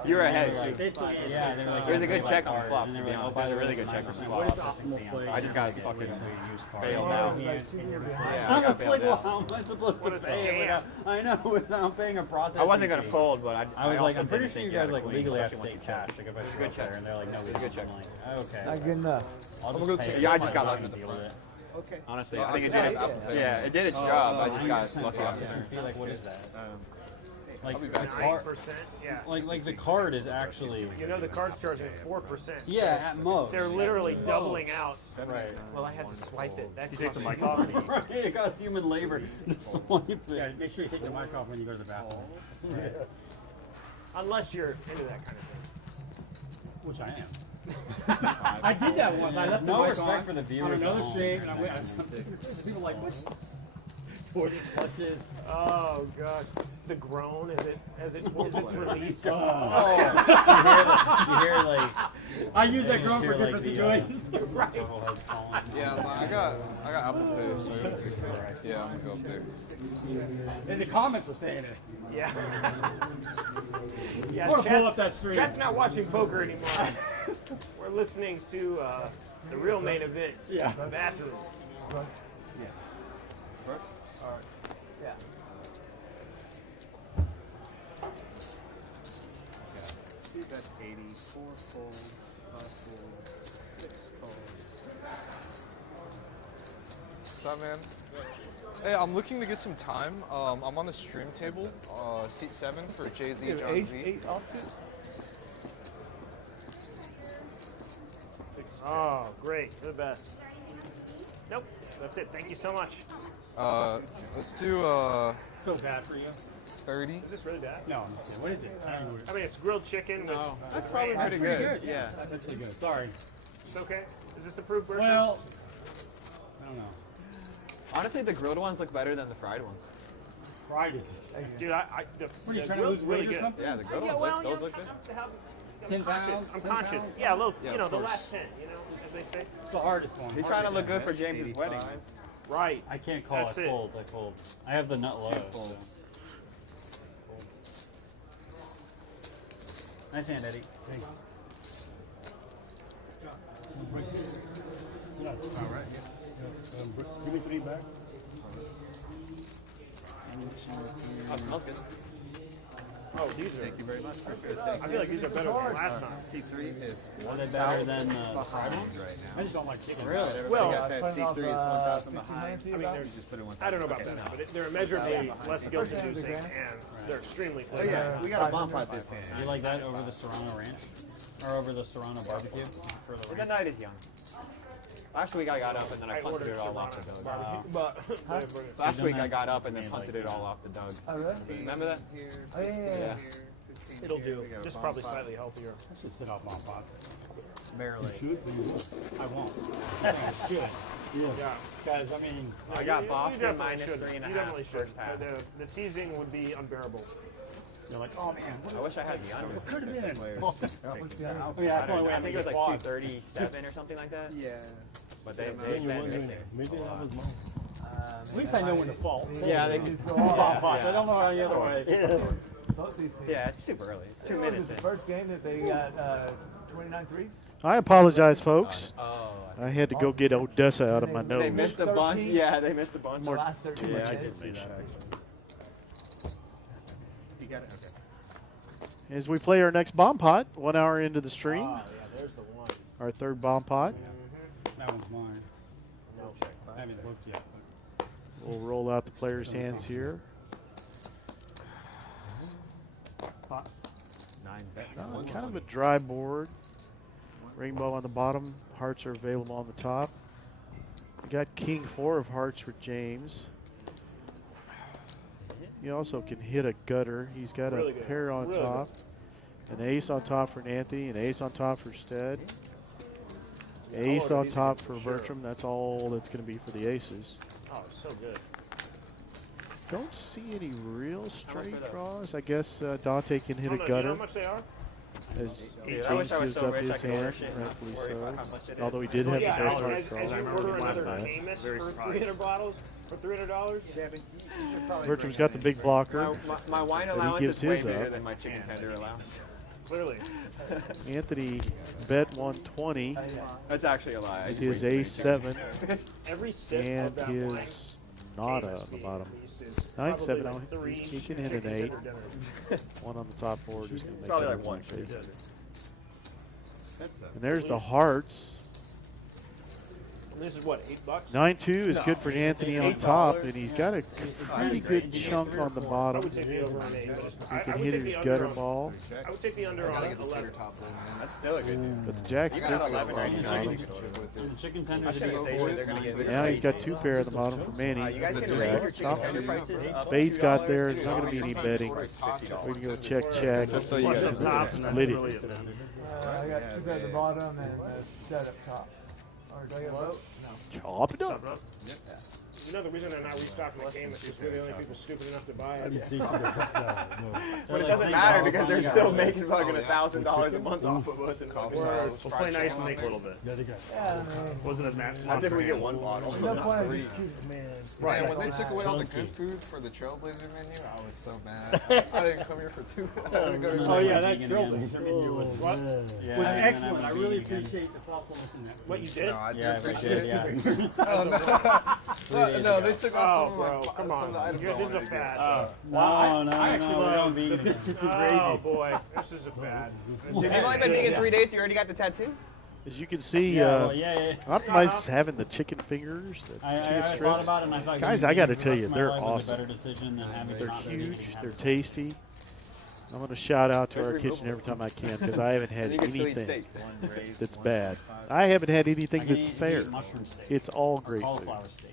you're ahead. Like, Basically, yeah, they were like, There's a pay good by check on the card, flop, and they to were be like, oh, honest. by the There's a way, really there's good check on the 9% flop. processing fee on I just got tickets. fucking Used card. bailed out. Like Yeah, I I got was like, bailed well, out. how am I supposed to What a pay it scam. without? I know, without paying a processing I wasn't gonna fee. fold, but I was like, also I'm pretty didn't sure you think guys had a like queen, legally have to especially take when you cash. Like if I It's a show good up there check. and they're like, no, we It's a good don't. check. I'm like, okay. Not good enough. I'll I'm just gonna pay go it. yeah, I It's just my got time lucky to deal with it. Okay. Honestly, Well, I think it okay. did. Yeah, it did its job. I just got 9% lucky off the processing turn. fee, like what is that? Like I'll be the back. card, 9%? Yeah. like the card is actually. You know the card's charging 4%. Yeah, at most. They're literally doubling out. Right. Well, I had to swipe it. That You take the cost mic off. me. Right, it costs human labor to swipe it. Yeah, make sure you take the mic off when you go to the bathroom. Unless you're into that kind of thing. Which I am. I did that once. I left the No mic respect on for the on viewers another at home. stream, and I went. People were like, what? 40 flushes. Oh gosh, the groan as it's released. Oh. you hear like. I use that you groan just for hear, different like, situations. Right. Yeah, well, I got Apple Pay, so yeah, I'm gonna go up there. In the comments were saying it. Yeah. Yeah. I'm gonna pull up that stream. Chat's not watching poker anymore. We're listening to the real main event. Yeah. The bathroom. First? Alright. Yeah. That's 80. 4 folds, 5 folds, 6 folds. What's up, man? Hey, I'm looking to get some time. I'm on the stream table, seat 7 for Jay-Z, John Z. 8 offsuit? Oh, great. You're the best. Nope. That's it. Thank you so much. Let's do So bad for you. 30. Is this really bad? No, I'm just kidding. What is it? I don't know what it I mean, it's grilled chicken. With That's probably is. pretty Pretty good. good. Yeah, that's actually good. Sorry. It's okay. Is this approved version? Well, I don't know. Honestly, the grilled ones look better than the fried ones. Fried is Dude, What are you the trying to grill's lose really weight or good. something? Yeah, the grilled Yeah, ones well, look, those look good. I'm 10 conscious. pounds, I'm 10 conscious. pounds? Yeah, a little. Yeah, You know, of the course. last 10. You know, as they say. It's the hardest one. He's trying to look good for James's wedding. Right. I can't call. That's I it. fold. I fold. I have the nut low. So. Nice hand, Eddie. Thanks. All right. Give me 3 back. Oh, smells good. Oh, these are. Thank you very much. I feel like these are better than last time. C3 is Are they better than the fried ones? right I just don't like chicken. Really? Well, C3 is 1,000 behind. I mean, they're, I don't know about that, but they're immeasurably less guilt-inducing, and they're extremely Oh, flavorful. yeah, we got a bomb pipe this Do you like that over the Serrano Ranch? Or over the Serrano Barbecue? For the The ranch? night is young. Last week I got up and then I punted ordered it all off the Serrano dog. barbecue, but Last done week I that? got up and then Yeah, punted like it all off the dog. Oh, really? Remember that? Oh, yeah. it'll do. Just probably slightly healthier. I should sit off my pots. Barely. I won't. I should. Yeah. Guys, I mean, I got You Boston definitely minus should. 3.5 You definitely should. first half. The teasing would be unbearable. you're like, oh man, I wish I had the under. what could have been? Yeah. Oh, yeah, that's the only way I think it was like quad. 237 or something like that. Yeah. But they've been missing. Maybe that was mine. At least I know when to fall. Yeah, they just go Bomb off. pots. I don't know any other way. Both these things. Yeah, it's super early. 2 What was minutes the in. first game that they got 29 threes? I apologize, folks. Oh, I had to go get Odessa out of my they nose. missed a bunch. 13? Yeah, they missed a bunch. The last 13 Yeah, I minutes. did see that. You got it? Okay. as we play our next bomb pot, 1 hour into the stream. Ah, yeah, there's the one. Our third bomb pot. That one's mine. No check. I haven't looked yet. We'll roll out the players' hands here. Pot. 9 bets. Kind of a dry board. Rainbow on the bottom. Hearts are available on the top. We got King 4 of hearts for James. He also can hit a gutter. He's got a pair on top. An ace on top for Anthony. An ace on top for Stead. Ace on top for Bertram. That's all that's going to be for the aces. Oh, so good. Don't see any real straight draws. I guess Dante can hit a Do you know gutter. how much they are? As Dude, I James wish I was gives so up rich I his could order hand, shit. rightfully Worry about how so. much it Although he is. did have Yeah, the best as heart you draw. order another Amos for 300 bottles for $300. Bertram's got the big blocker. My wine But he allowance gives is way his bigger up. than my chicken tender allowance. Clearly. Anthony bet 120. That's actually a lie. With his ace 7 Every sip and of that wine his nada on the bottom. is 9-7. probably like He can hit an 8. One on the top board is going to make Probably that like a one. face. And there's the hearts. This is what, $8? 9-2 is good for Anthony on top, and he's got a pretty good chunk on the I bottom. would take the over on 8. He can hit his gutter ball. I would take the under on 11. That's still a good deal. But the jack's You good got for the 11 bottom. The chicken I tenders was gonna say, they're gonna give it. Now he's got 2 pair at the bottom for Manny. You guys can Jack, raise your chicken top tender 2. prices up Spades got $2. there. There's not going to be any betting. We can go check. Just so you guys know. Split it. I got 2 guys at the bottom and a set up top. Or do I get a vote? No. Chop it up. You know the reason they're not restocking the game is because we're the only people stupid enough to buy it. But it doesn't matter because they're still making fucking $1,000 a month off of us. We'll play nice and make a little bit. Yeah, I mean, Wasn't as mad. That's if we get 1 bottle, no not point 3. in just keep, man. Right, when they took away all the good food for the Trailblazer menu, I was so mad. I didn't come here for too long. Oh yeah, that Trailblazer menu was What? was excellent. I really appreciate the thoughtfulness in that. What you did? No, I Yeah, just I did, yeah. Oh, no, they took off some of bro, come some of the on. items. This is a fad. I actually love the biscuits and gravy. Oh boy, this is a fad. Dude, you've only been vegan 3 days, you already got the tattoo? As you can see, Yeah, Optimize is having the chicken fingers, the chicken I thought strips. about it and I thought Guys, eating I got to the tell rest you, of my they're life was a awesome. better decision than having They're not been huge. vegan and They're have it. tasty. I'm going to shout out to our kitchen every time I can because I haven't had And you can still eat anything steak. that's bad. I haven't had anything I can that's eat fair. mushroom steak It's all or great food. cauliflower steak.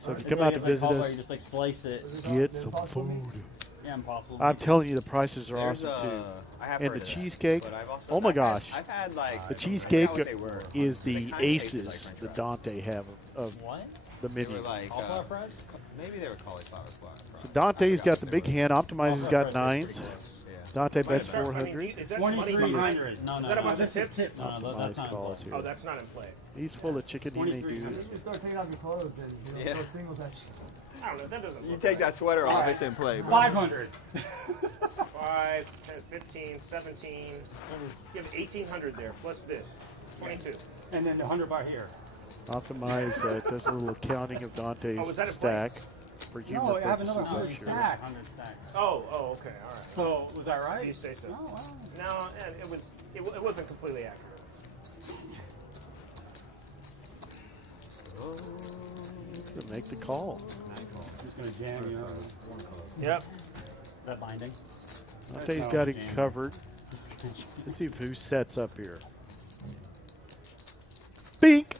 So if you It's come like out to it's like visit cauliflower, us, you just like slice it. get some food. Yeah, impossible. I'm telling you, the prices are There's awesome too. I have And heard the of that, cheesecake, but I've also- oh my I've had- gosh. I've had like The I cheesecake forgot what they were. is They the kinda tasted like aces French that fries. Dante have of What? the They menu. were like Cauliflower fries? maybe they were cauliflower fries. So Dante's got the big hand. Optimize's got 9s. Dante bets I mean, 400. is that money 2,300. No, Is that that a bunch of that's tips? tips. No, that's Optimize not calls involved. Oh, here. that's not in play. He's full of chicken. He may do. 2,300. Just start taking off your clothes and Yeah. go singles that shit. I don't know. That doesn't. You look take right. that sweater off, it's in play. bro. 500. 5, 10, 15, 17. You have 1,800 there plus this. 22. And then the 100 bar here. Optimize does a little accounting of Dante's Oh, was that a play? stack for humor No, I have purposes, another I'm 100 sure. stack. 100 stack. Oh, okay, all right. So was that right? You say so. Oh, wow. No, and it wasn't completely accurate. To make the call. Just gonna jam you over. Yep. That binding. Dante's got it covered. Let's see who sets up here. Bink!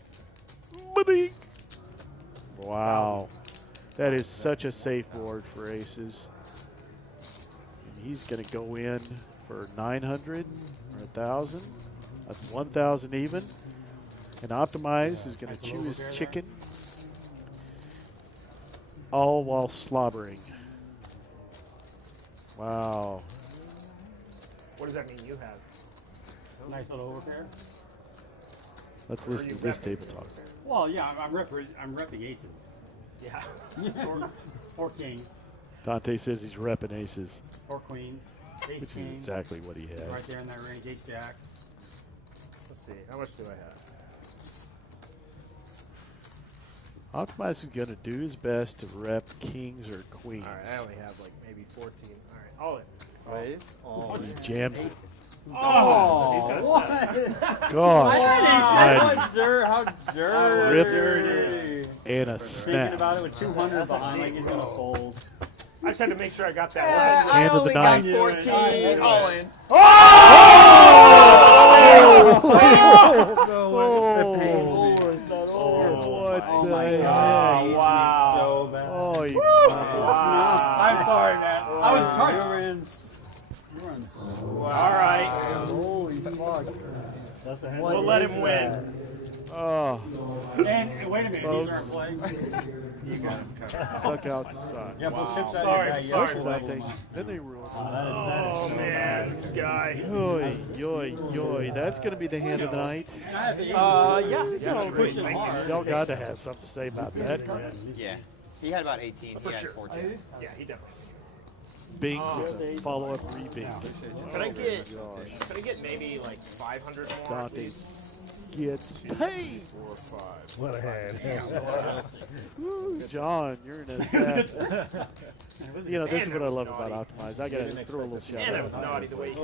Ba-dink! Wow. That is such a safe board for aces. And he's going to go in for 900 or 1,000. That's 1,000 even. And Optimize is going to chew his chicken. All while slobbering. Wow. What does that mean you have? Nice little overpair. Let's listen to this table talk. Well, yeah, I'm repping aces. Yeah. or kings, Dante says he's repping aces, or queens, ace which is king. exactly what he has. Right there in that range, ace jack. Let's see. How much do I have? Optimize is going to do his best to rep kings or queens. All right. I only have like maybe 14. All right. All in. Raise on. He jams it. Oh, what? God. How dirty. And a Thinking snap. about it with 200 behind, like he's gonna fold. I just had to make sure I got that. I Hand of only the got night. 14 all in. What Oh the my heck? God. Wow. So bad. Oh, you I'm sorry, man. I was trying. You're in. All right. Holy fuck. That's the hand. We'll let him win. Oh, And wait a minute, these aren't playing. suck outside. Yeah, pull chips out Sorry, of your sorry. guy. That thing. Then they ruin it. Oh man, this guy. Yoy, yoy, yoy. That's going to be the hand of the night. Yeah. Push it hard. Y'all got to have something to say about that. Yeah. He had about 18. He had 14. Yeah, he definitely. Bing, follow up, re-bing. Could I get maybe like 500 more? Dante gets paid. What a hand. Woo, John, you're an assassin. You know, this is what I love about Optimize. I got to throw a little shout And it out. was naughty the way he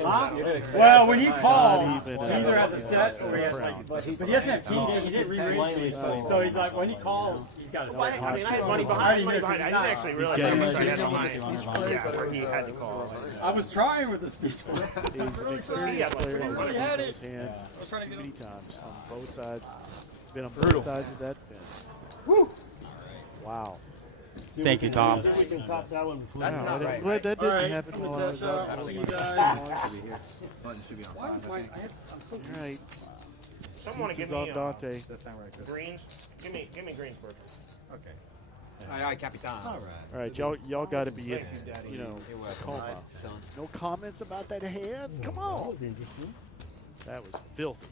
Well, when he calls, Not he even, either has a set or he has like, round. but he doesn't have keys. He didn't re-raise, so he's like, when he calls, he's got a set. I mean, I had money behind. I didn't actually realize how much I had behind. Yeah, where he had to call. I was trying with the speech. He's an experienced player. He's Really seen had those it. hands too many times on both sides. Been on both sides of that fence. Wow. Thank you, Tom. We can top that one. That's not I'm right. glad that didn't Alright, happen what's while I was that, out. all you All guys? Button should be on 5, I think. right. Someone want to This give is on me Dante. That's not right, Chris. greens. Give me greens first. Okay. All right, Capitan. All right. All right, y'all got to be in, Thank you, Daddy. you know, You're welcome. coma. Son. No comments about that hand? Come on. Interesting. That was filthy.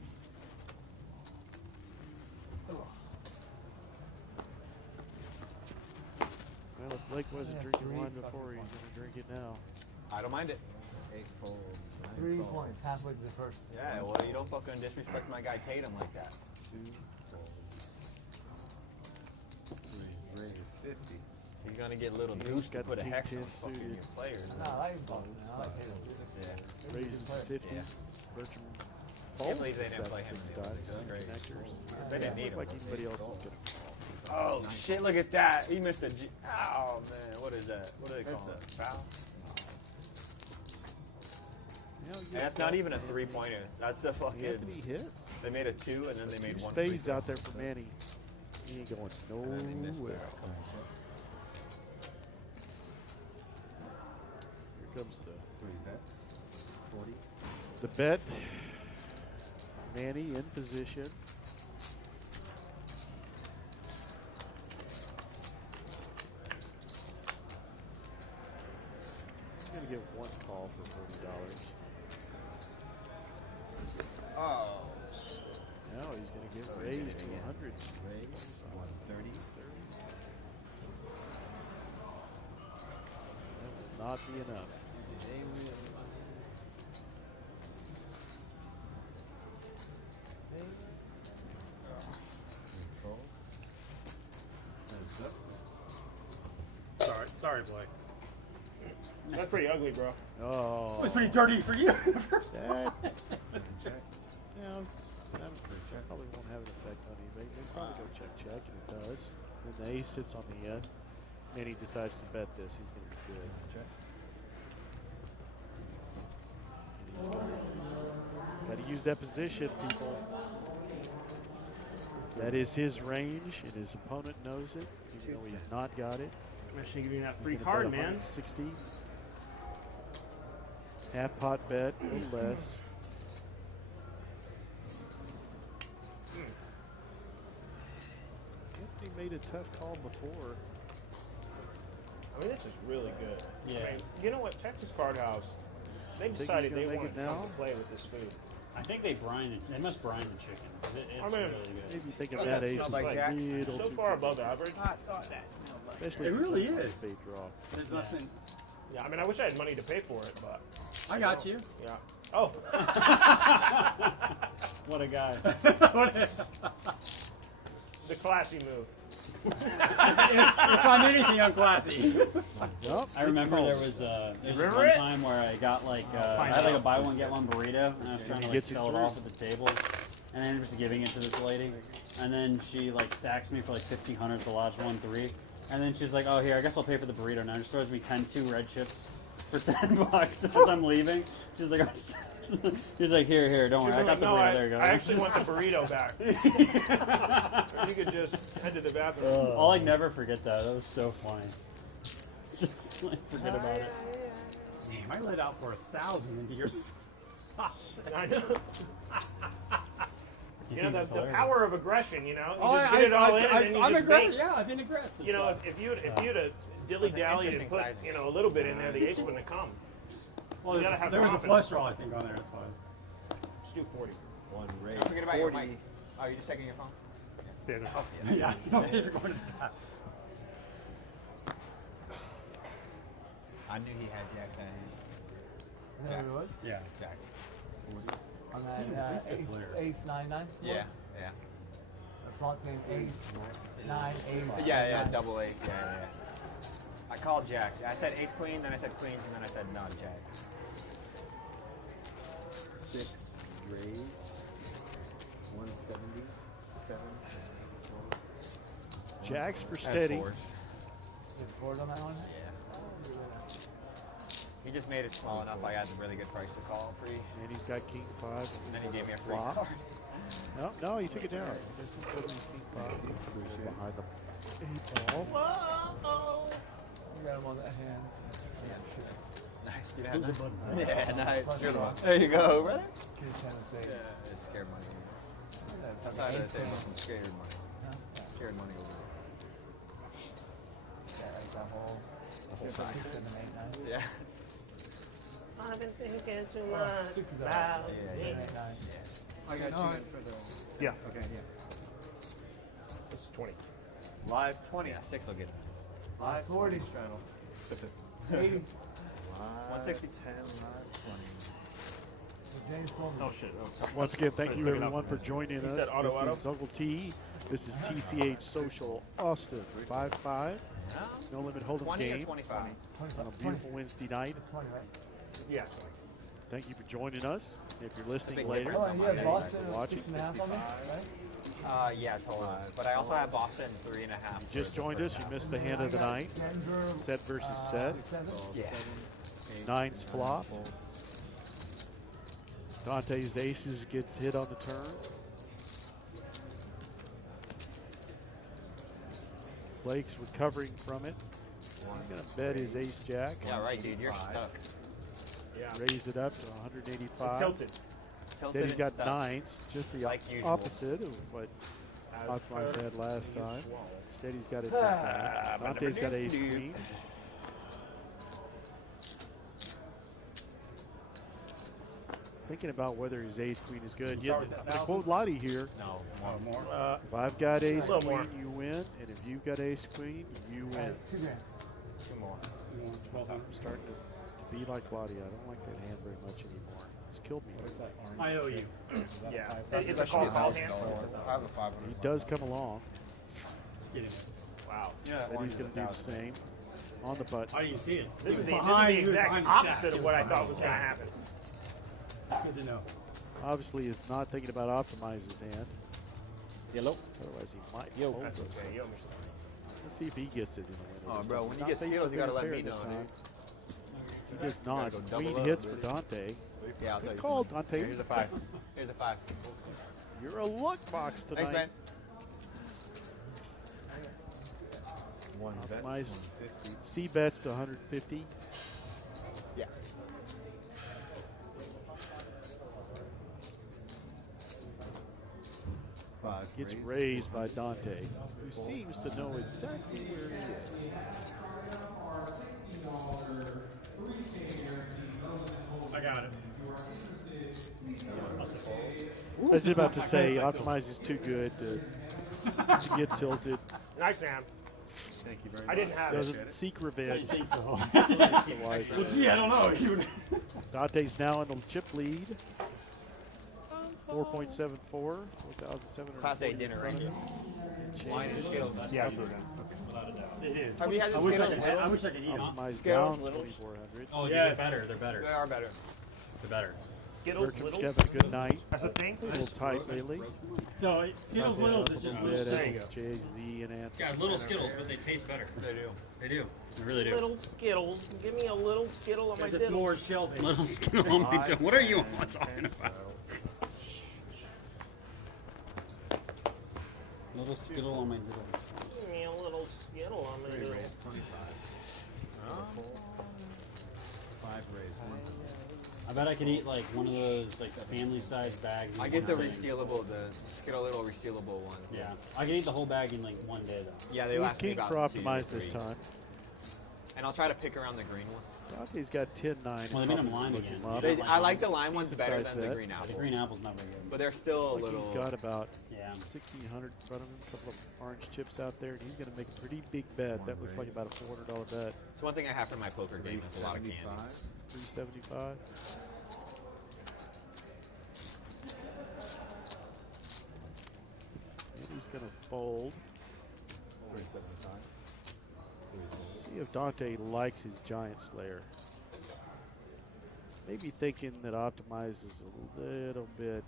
Well, if Blake wasn't drinking wine before, he's going to drink it now. I don't mind it. 8 folds. 3 points, halfway to the first. Yeah, well, you don't fucking disrespect my guy Tatum like that. 2 folds. 3 raise 50. You're gonna get little deuce to got put a the hex on 10 fucking suited. your players. No, I like Boston. I like him. Yeah. Raises 50. Yeah. Bertram Can't folds believe they didn't the play him 7-6 in the dice. Olympics. That's great. Connectors. They didn't need him. Like anybody else is going to. Oh shit! Look at that. He missed a G. Oh man, what is that? What do they call it? Foul. That's not even a 3-pointer. That's a fucking. Anthony hits. They made a 2 and then they made 1. Spades out there for Manny. He ain't going nowhere. Here comes the 3 bets. 40. The bet. Manny in position. He's gonna get 1 call for $40. Oh. Now he's gonna get raised to 100. Raise 130. That will not be enough. Sorry, Blake. That's pretty ugly, bro. Oh. It was pretty dirty for you the first That, time. that probably won't have an effect on anybody. They probably go check, and it does. Then the ace sits on the end. And he decides to bet this. He's going to be good. And he's got to use that position, people. That is his range, and his opponent knows it, even though he's not got it. I'm actually giving you that He's free gonna card, bet man. 160. Half pot bet, a little less. Anthony made a tough call before. I mean, this is really good. Yeah. I mean, you know what? Texas Card House, they he's decided gonna they make wanted it to come now? to play with this food. I think they must brine the chicken. It's I mean, really good. Maybe thinking that ace is like a Jack. little So too far good. above average. Especially It if really it's a is. spade draw. There's nothing. Yeah, I mean, I wish I had money to pay for it, but. I got you. Yeah. Oh. What a guy. The classy move. if I'm anything unclassy. Yep. I remember there was one time where I got like I had like a buy one get one burrito, and I was trying to like sell it off at the table, and I ended up just giving it to this lady, and then she like stacks me for like 1,500 to lodge 1-3, and then she's like, oh here, I guess I'll pay for the burrito now. She throws me 10 red chips for $10 as I'm leaving. She's like. He's like, here, don't worry, I got the burrito. There you go. I actually want the burrito back. You could just head to the bathroom. I'll like never forget that. That was so funny. Just like forget about it. Damn, I let out for 1,000 into your sauce. I know. You know, the power of aggression, you know? You Oh, just get it all in and then you I'm just aggressive. bait. Yeah, I've been aggressive. You know, if you'd have dilly-dallied and put, you know, a little bit in there, the ace wouldn't have come. Well, You gotta have there was a confidence. flush draw, I think, on there. That's why. Just do 40. One raise. Don't forget about your mic. Oh, you're just taking your phone? Yeah, you don't need to go to that. I knew he had jacks at hand. Jacks. Yeah. Jacks. On that ace 9-9? Yeah. The flop game ace 9 8. Yeah, double ace. Yeah. I called jacks. I said ace queen, then I said queens, and then I said non jacks. 6 raise. 177. Jacks for steady. Good board on that one? Yeah. He just made it small enough. I had a really good price to call pre. And he's got king 5. And then he gave me a free flop. card. No, he took it down. This is king 5. Behind the 8 ball. Whoa! You got him on that hand. Nice. You have that? Yeah, nice. There you go, brother. Kid's hand of spades. Yeah, it's scared money. That's how I say some scared money. Scared money over there. Yeah, like that whole. Yeah. I've been thinking too much about me. I got you in for the. Yeah. Okay, yeah. This is 20. Live 20. Yeah, 6 will get it. Live 40. straddle. 80. 160. 10, live 20. James Fulton. Oh, shit. Once again, thank you everyone for joining us. said auto, This is Uncle T. This is TCH Social Austin. 5-5. No limit hold'em 20 or game 25? on a beautiful Wednesday night. 20, right? Yeah. Thank you for joining us. If you're listening Big later, Oh, and you have Boston watch it. 6.5 on there, right? Yeah, total. But I also have Boston 3.5. You just joined us. You missed the hand of the night. Denver, Set versus set. 7. Yeah. 9's flop. Dante's aces gets hit on the turn. Blake's recovering from it. He's going to bet his ace jack. Yeah, right, dude. You're stuck. Yeah. Raise it up to 185. Tilted. Tilted Steady's and got stuck. 9s, just the Like usual. opposite of what Optimize had last time. Steady's got it this time. Dante's got ace queen. Thinking about whether his ace queen is good. Yeah, I'm going to quote Lottie here. No, More. If I've got ace little queen, more. you win. And if you've got ace queen, you win. 2 grand. 2 more. 1,200. I'm starting to be like Lottie. I don't like that hand very much anymore. It's killed me. I owe you. Yeah. It's a call hand. I have a 500. He does come along. Just kidding. Wow. Yeah, And he's going to do the same on the button. I didn't see it. This is the Behind you, exact behind the opposite stack. of what I thought was going to happen. It's good to know. Obviously, is not thinking about Optimize's hand. Yellow. Otherwise, he might Yo. fold That's it. okay. You owe me some. Let's see if he gets it in the winner. Oh, this bro, time. when you get Dante's skills, you gotta not let very me fair know, this dude. time. He does not. Gotta go double Queen up, hits dude. for Dante. Yeah, I'll tell Good you. call, Dante. Here's a 5. Here's a 5. You're a luck box tonight. Thanks, man. One bet. Optimize 150. C bets to 150. Yeah. Gets raised by Dante, who seems to know exactly where he is. I got it. I was about to say, Optimize is too good to get tilted. Nice hand. Thank you very much. I didn't have it. Doesn't seek revenge. I think so. That's the wise Well, gee, I don't know. Dante's now in the chip lead. 4.74. 4,700. Class A dinner right here. Mine is Skittles. Yeah, It is. Have you had the I wish I Skittles? could, I wish I could eat them. Optimized Skittles down Littles? 2,400. Oh, yeah, Yes. they're better. They're better. They are better. They're better. Skittles, Burke's little. having a good night. That's a thing. A little tight lately. So Skittles Littles is just Bit there you as go. Jay-Z and Anthony. Yeah, little Skittles, but they taste better. They do. They do. They really do. Little Skittles. Give me a little Skittle on my It's diddle. more Shelby. Little Skittle on my tongue. What are you talking about? Little Skittle on my diddle. Give me a little Skittle on my diddle. 5 raised. I bet I could eat like one of those like family-sized bags. I in get the one sitting. resealable, the Skittle Little resealable one. Yeah, I could eat the whole bag in like one day though. Yeah, they We're last me keen about for 2 to optimized this 3. time. And I'll try to pick around the green ones. Dante's got 10-9. Well, they made them lime Look again. him up. They, I like the lime ones Decent better size than the bet. green apple. The green apple's not very good. But they're still a Looks like little. he's got about Yeah. 1,600 in front of him, a couple of orange chips out there, and he's going to make a pretty big bet. That looks like about a $400 bet. It's one thing I have for my poker game. It's a lot of candy. 375. And he's going to fold. 375. See if Dante likes his Giant Slayer. Maybe thinking that Optimize is a little bit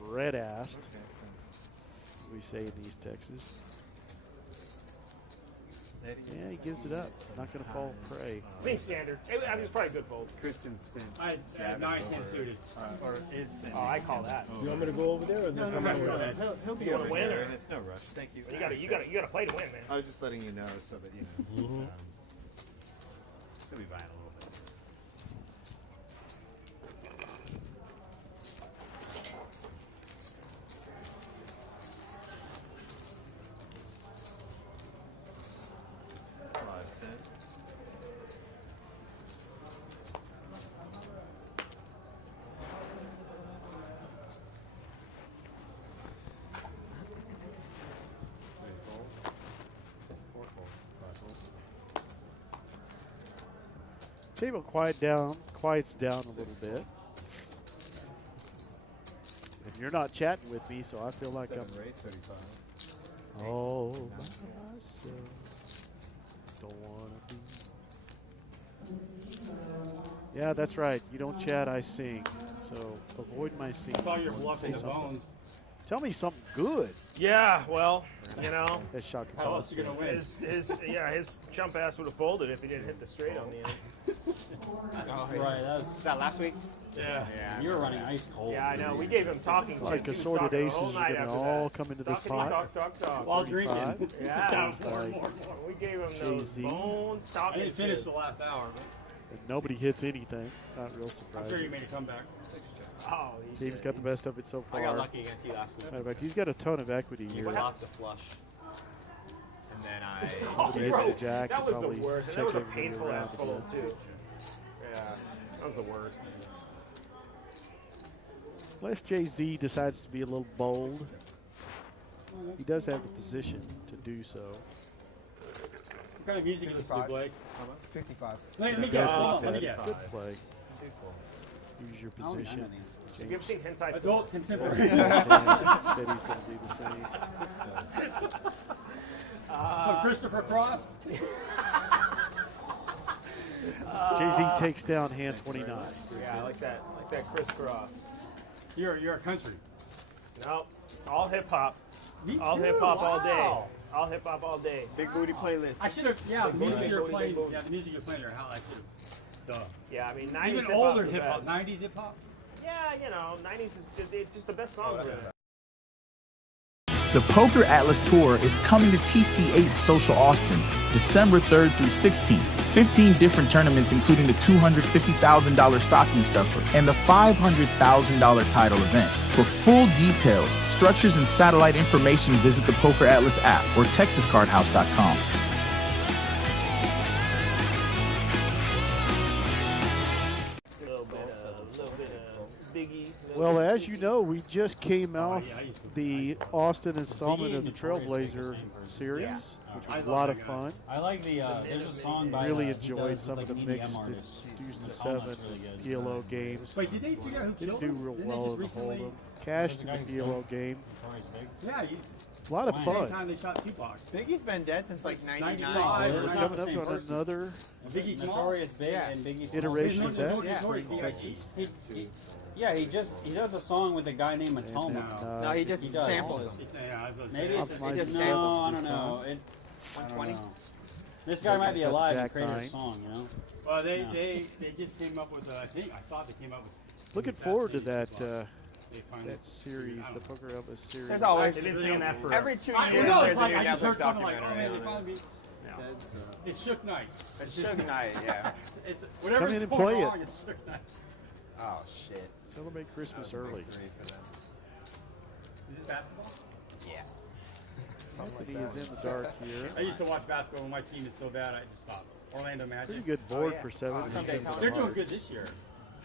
red-assed, we say in East Texas. Yeah, he gives it up. Not going to fall prey. Seems standard. I mean, it's probably a good fold. Christian sent. I have 9-10 suited. Or is sent. Oh, I call that. You want me to go over there or No, come no, over no, there? he'll be You wanna over win, there, or- and it's no rush. Thank you. You gotta play to win, man. I was just letting you know so that you know. Still be buying a little bit. Table quiets down a little bit. And you're not chatting with me, so I feel like I'm raise 35. all by myself. Don't wanna be. Yeah, that's right. You don't chat, I sing. So avoid my singing. I saw your Say bluffing the something. bones. Tell me something good. Yeah, well, you know, That's shocking. How else you gonna win? his chump ass would have folded if he didn't hit the straight on the end. Right, that's. Was that last week? Yeah. You were running ice cold. Yeah, I know. We gave him talking. Like to. He was assorted talking the aces whole are night going to after all that. come into this Talking, pot. talk. While drinking. 35. Yeah. Sounds like- We gave him those Jay-Z. bones I talking. didn't finish shit. the last hour, but And nobody hits anything. Not real I'm surprising. sure you made a comeback. Oh, Team's got the best of it so far. I got lucky against you last week. Matter of fact, he's got a ton of equity You here. blocked the flush. And then I. Oh, Nobody hits bro, the jack. that and was probably the worst. And that check was a everybody painful around ass a fold bit. too. Yeah, that was the worst. Unless Jay-Z decides to be a little bold, he does have the position to do so. What kind of music you listen to, Blake? 55. Let me He guess. does Hold on, this let me bet. guess. Good play. Use your position. Have you ever seen Hentai? Adult contemporary. Steady's going to do the same. So Christopher Cross. Jay-Z takes down hand 29. Yeah, I like that crisscross. You're a country. No, all hip hop. Me All too, hip hop all day. wow. All hip hop all day. Big booty playlist. I should have. Yeah, the Big music booty, you're big playing. booty. Yeah, the music you're playing. Or how I should have. Duh. Yeah, I mean 90s Even hip-hop's older the hip hop. best. 90s hip hop. Yeah, you know, 90s is it's just the best songs. The Poker Atlas Tour is coming to TCH Social Austin, December 3rd through 16th. 15 different tournaments, including the $250,000 stocking stuffer and the $500,000 title event. For full details, structures, and satellite information, visit the Poker Atlas app or texascardhouse.com. Well, as you know, we just came off the Austin installment of the Trailblazer series. which was a lot of fun. I like the. There's a song by. Really he enjoyed does some with, of like, the EDM mixed and artists. deuce to The song looks seven really good. PLO games. Wait, did they figure out who Didn't killed do him? real Didn't they well just in the recently? hold'em. Cashed in the PLO game. Notorious Big. Yeah, A lot of Same fun. time they shot Tupac. Biggie's been dead since like 99. Oh, it's We're not coming the up same on person. another Biggie Smalls? Notorious Big Yeah. and Biggie Smalls. iteration of that. Yeah, he does a song with a guy named Matoma. No, he just He does. samples them. Maybe it's Optimized just no, samples I this don't know. time. I don't 120. know. This guy might be alive and Jack created a nine. song, you know. Well, they Yeah. just came up with I thought they came up with. Looking forward to that They finally- that series, the Poker Elvis series. There's always They've been saying that for every 2 I years. know, There's it's a like new I just Netflix heard something like, oh documentary. man, they finally beat. It's Shook Knight. It's Suge Knight, yeah. It's whatever. Come in it's and play wrong, it. It's Shook Knight. Oh shit. Celebrate Christmas early. Is Is it basketball? Yeah. Anthony is in the dark here. I used to watch basketball when my team is so bad. I just stopped. Orlando Magic. Pretty good board for 7. They're doing good this year.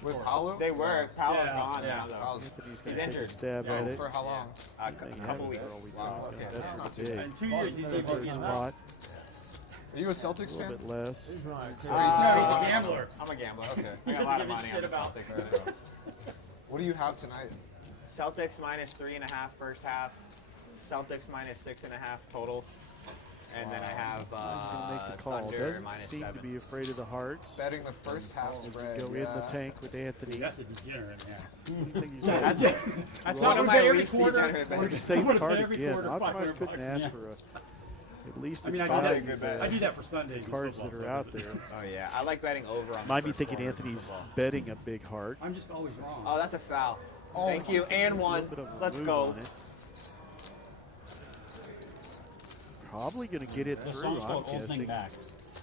With Paolo? They were. Paolo's Yeah, gone yeah. now though. Anthony's He's going to take a injured. stab at it. For how long? A couple weeks. Wow, okay. That's That's not big. too bad. In 2 years, he's Third taking spot, Are you a a Celtics little fan? bit less. He's a gambler. I'm a gambler. Okay. I got a lot of money on the Celtics. What do you have tonight? Celtics minus 3.5 first half. Celtics minus 6.5 total. And then I have He's going to make the call. Thunder Doesn't minus seem 7. to be afraid of the hearts. Betting the first half As we spread. go in the tank with Anthony. That's a degenerate, yeah. I think he's That's, going that's Well, one of we're my every least quarter- degenerate we're bets. just- same What card if every again. quarter, Optimized 500 couldn't bucks? ask for at least I mean, a I five do good that. bet. I do that for Sundays. in cards football, that so are out it doesn't- there. Oh yeah, I like betting over on. Might the be first thinking quarter. Anthony's betting a big heart. I'm just always wrong. Oh, that's a foul. Thank you, and A one. little bit of a Let's move go. on it. Probably going to get it The through, song's I'm called Opening guessing. Back.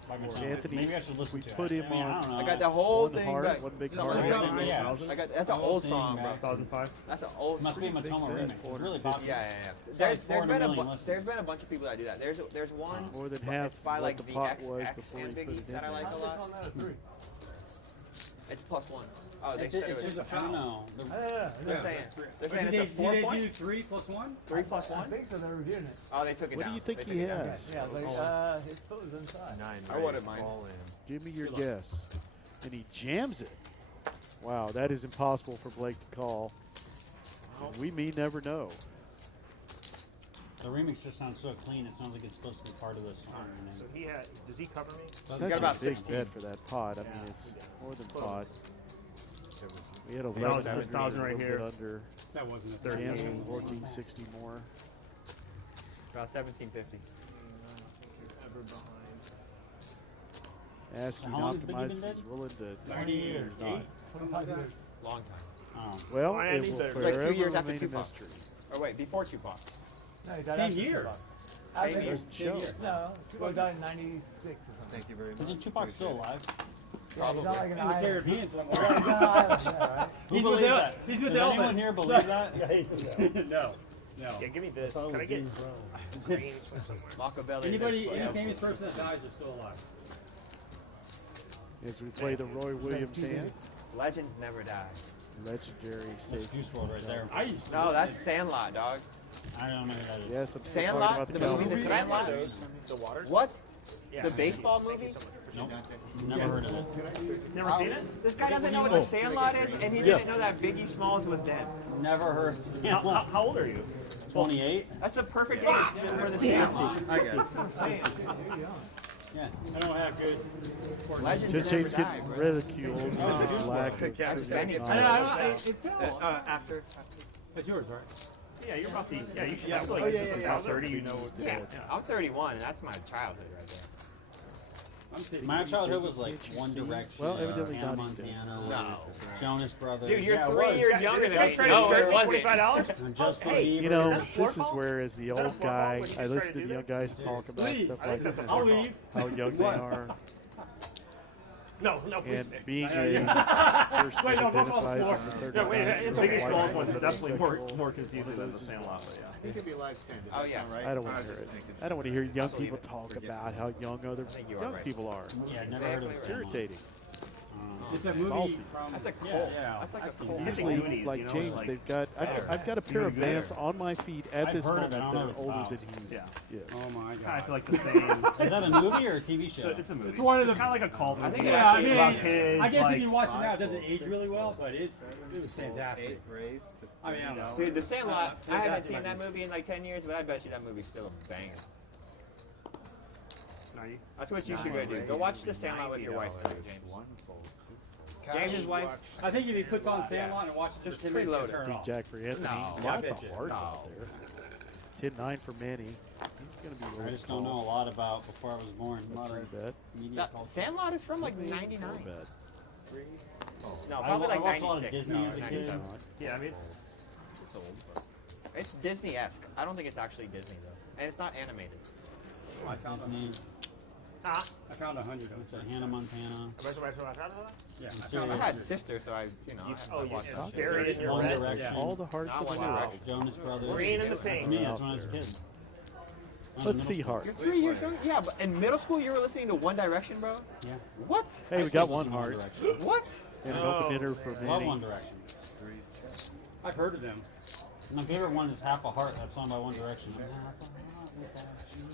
by Matoma. Anthony, Maybe I should listen we to put it. him I mean, I on- don't know. I got the whole One thing heart, back. one big No, heart. Yeah. I got that's an old song, bro. 2005. That's an old. Must be a Big Matoma bet. remix. It's really popular. Yeah. It's There's, like 400 million listens. there's been a bunch of people that do that. There's one. More than but half it's by what like the the pot XX was before and he put Biggie it in that I there. like a lot. It's +1. Oh, they It's said it just was. I don't know. They're saying Did it's a 4 they do point. 3 plus 1? 3 plus 1. so. They're reviewing it. Oh, they took it What down. do you think They he took it down. has? Yeah, his foot was inside. I wouldn't mind. Give me your guess. And he jams it. Wow, that is impossible for Blake to call. And we may never know. The remix just sounds so clean. It sounds like it's supposed to be part of the song. and then- So does he cover me? Such got about a big 16. bet for that pot. I mean, it's more than pot. We had 1,000 1100 1,000 right a little here. bit under. That wasn't a Cancel 13. 1460 more. About 1750. Asking How long has Biggie optimized been if dead? he's willing to. 90 years. He's not. 25 years. Long time. Oh. Well, Why it need will better? Like 2 forever years after remain a Tupac. mystery. Or wait, before Tupac. No, he died Same after year. Tupac. Same year. Doesn't show. No, Tupac died in 96 or something. Thank you very much. Isn't Tupac still alive? Yeah, he's not like an In the island. Caribbean He's on somewhere. an island, yeah, right? Who He's believes with that? He's with Does Elvis. anyone here believe that? No. No. Yeah, give me this. Can I get greens from somewhere? Machiavelli. Anybody, this any way. famous person that dies is still alive. As we play the Roy Williams hand, Legends never die. legendary That's safe. Juice WRLD right there. I used to No, listen that's Sandlot, dog. I don't know who that is. Yes, I'm still talking Sandlot? about The the movie, Cowboys. The Sandlot? The waters? What? Yeah. The baseball movie? Nope. Never heard of it. Never seen it? This guy doesn't know what The Sandlot is, and he didn't know that Biggie Smalls was dead. Never heard of Sandlot. How old are you? 28? That's the perfect age for The Sandlot. I got it. That's what I'm saying. Yeah. I don't have good. Legends Just never James die, getting bro. ridiculed for his lack of That's trivia Benny. knowledge. It fell. After. That's yours, right? Yeah, you're about the. Yeah, you I feel like it's just about 30. You know. Yeah, I'm 31, and that's my childhood right there. My childhood was like One Direction, Well, evidently Hannah not these days. Montana, Jonas Brothers. Dude, you're yeah, it 3 was. years younger than me. Try No, to it wasn't. $45? And Justin Hey, Bieber. You know, that a floor this is call? where, as the that a old floor call guy, when you just I try listen to to do the young that? guys talk about Leave. stuff I think like that's a I'll floor call. leave. how young they are, No, please and stay. being a person Wait, that no, both on the identifies floor. as a third Yeah, wait, it's white Biggie Smalls man, ones are definitely homosexual, more confusing one than of the those is Sandlot. wrong. Yeah. He could be live 10. Does Oh, that yeah. sound right? I don't want to hear it. I don't want to hear young people talk about how young other think you are young right. people are. Yeah, never heard of It's Sandlot. irritating. It's a movie Salty. from. That's a yeah, cult. yeah. That's like I've a seen cult. that. Usually, Goonies, like you know, James, like- they've got. I've got a pair of Vans on my feet at I've this heard of moment it. I don't that know are what older it's than about. he Yeah. is. Oh my Kind god. of feel like the same. Is that a movie or a TV show? It's a movie. It's one of the- It's kind of like a cult movie. I think Yeah, I actually mean, about kids. I guess like, if you watch it now, it doesn't age really well, but it was fantastic. I mean, I don't know. Dude, The Sandlot. I haven't Fantastic. seen that movie in like 10 years, but I bet you that movie's still a banger. That's what you should go do. Go watch The Sandlot with your wife, James. James's wife. I think if he puts on Sandlot and watches Just just 10 minutes, preload he'll it. turn it off. Jack for Anthony. No. Lots I of bet you. hearts out there. 10-9 for Manny. He's going to be I really just don't know a lot about before I was born. A lot of bet. media That culture. Sandlot is from like 99. Bet. No, I probably like watched a lot of 96. Disney No, as a kid. 97. Yeah, I mean, It's old, but it's Disney-esque. I don't think it's actually Disney though, and it's not animated. I found Disney. I found 100 of What's them. that? Hannah Montana. Yeah, I had sister, so I watched that shit. Buried in your One red. Direction. All the hearts Not of One the Direction. Jonas Brothers. Green and the To pink. me, that's when I was a kid. Let's see hearts. You're 3 years young? Yeah, but in middle school you were listening to One Direction, bro? Yeah. What? Hey, we got one heart. What? And an open hitter for Love Manny. One Direction. I've heard of them. My favorite one is Half a Heart. That song by One Direction. Half a heart without you.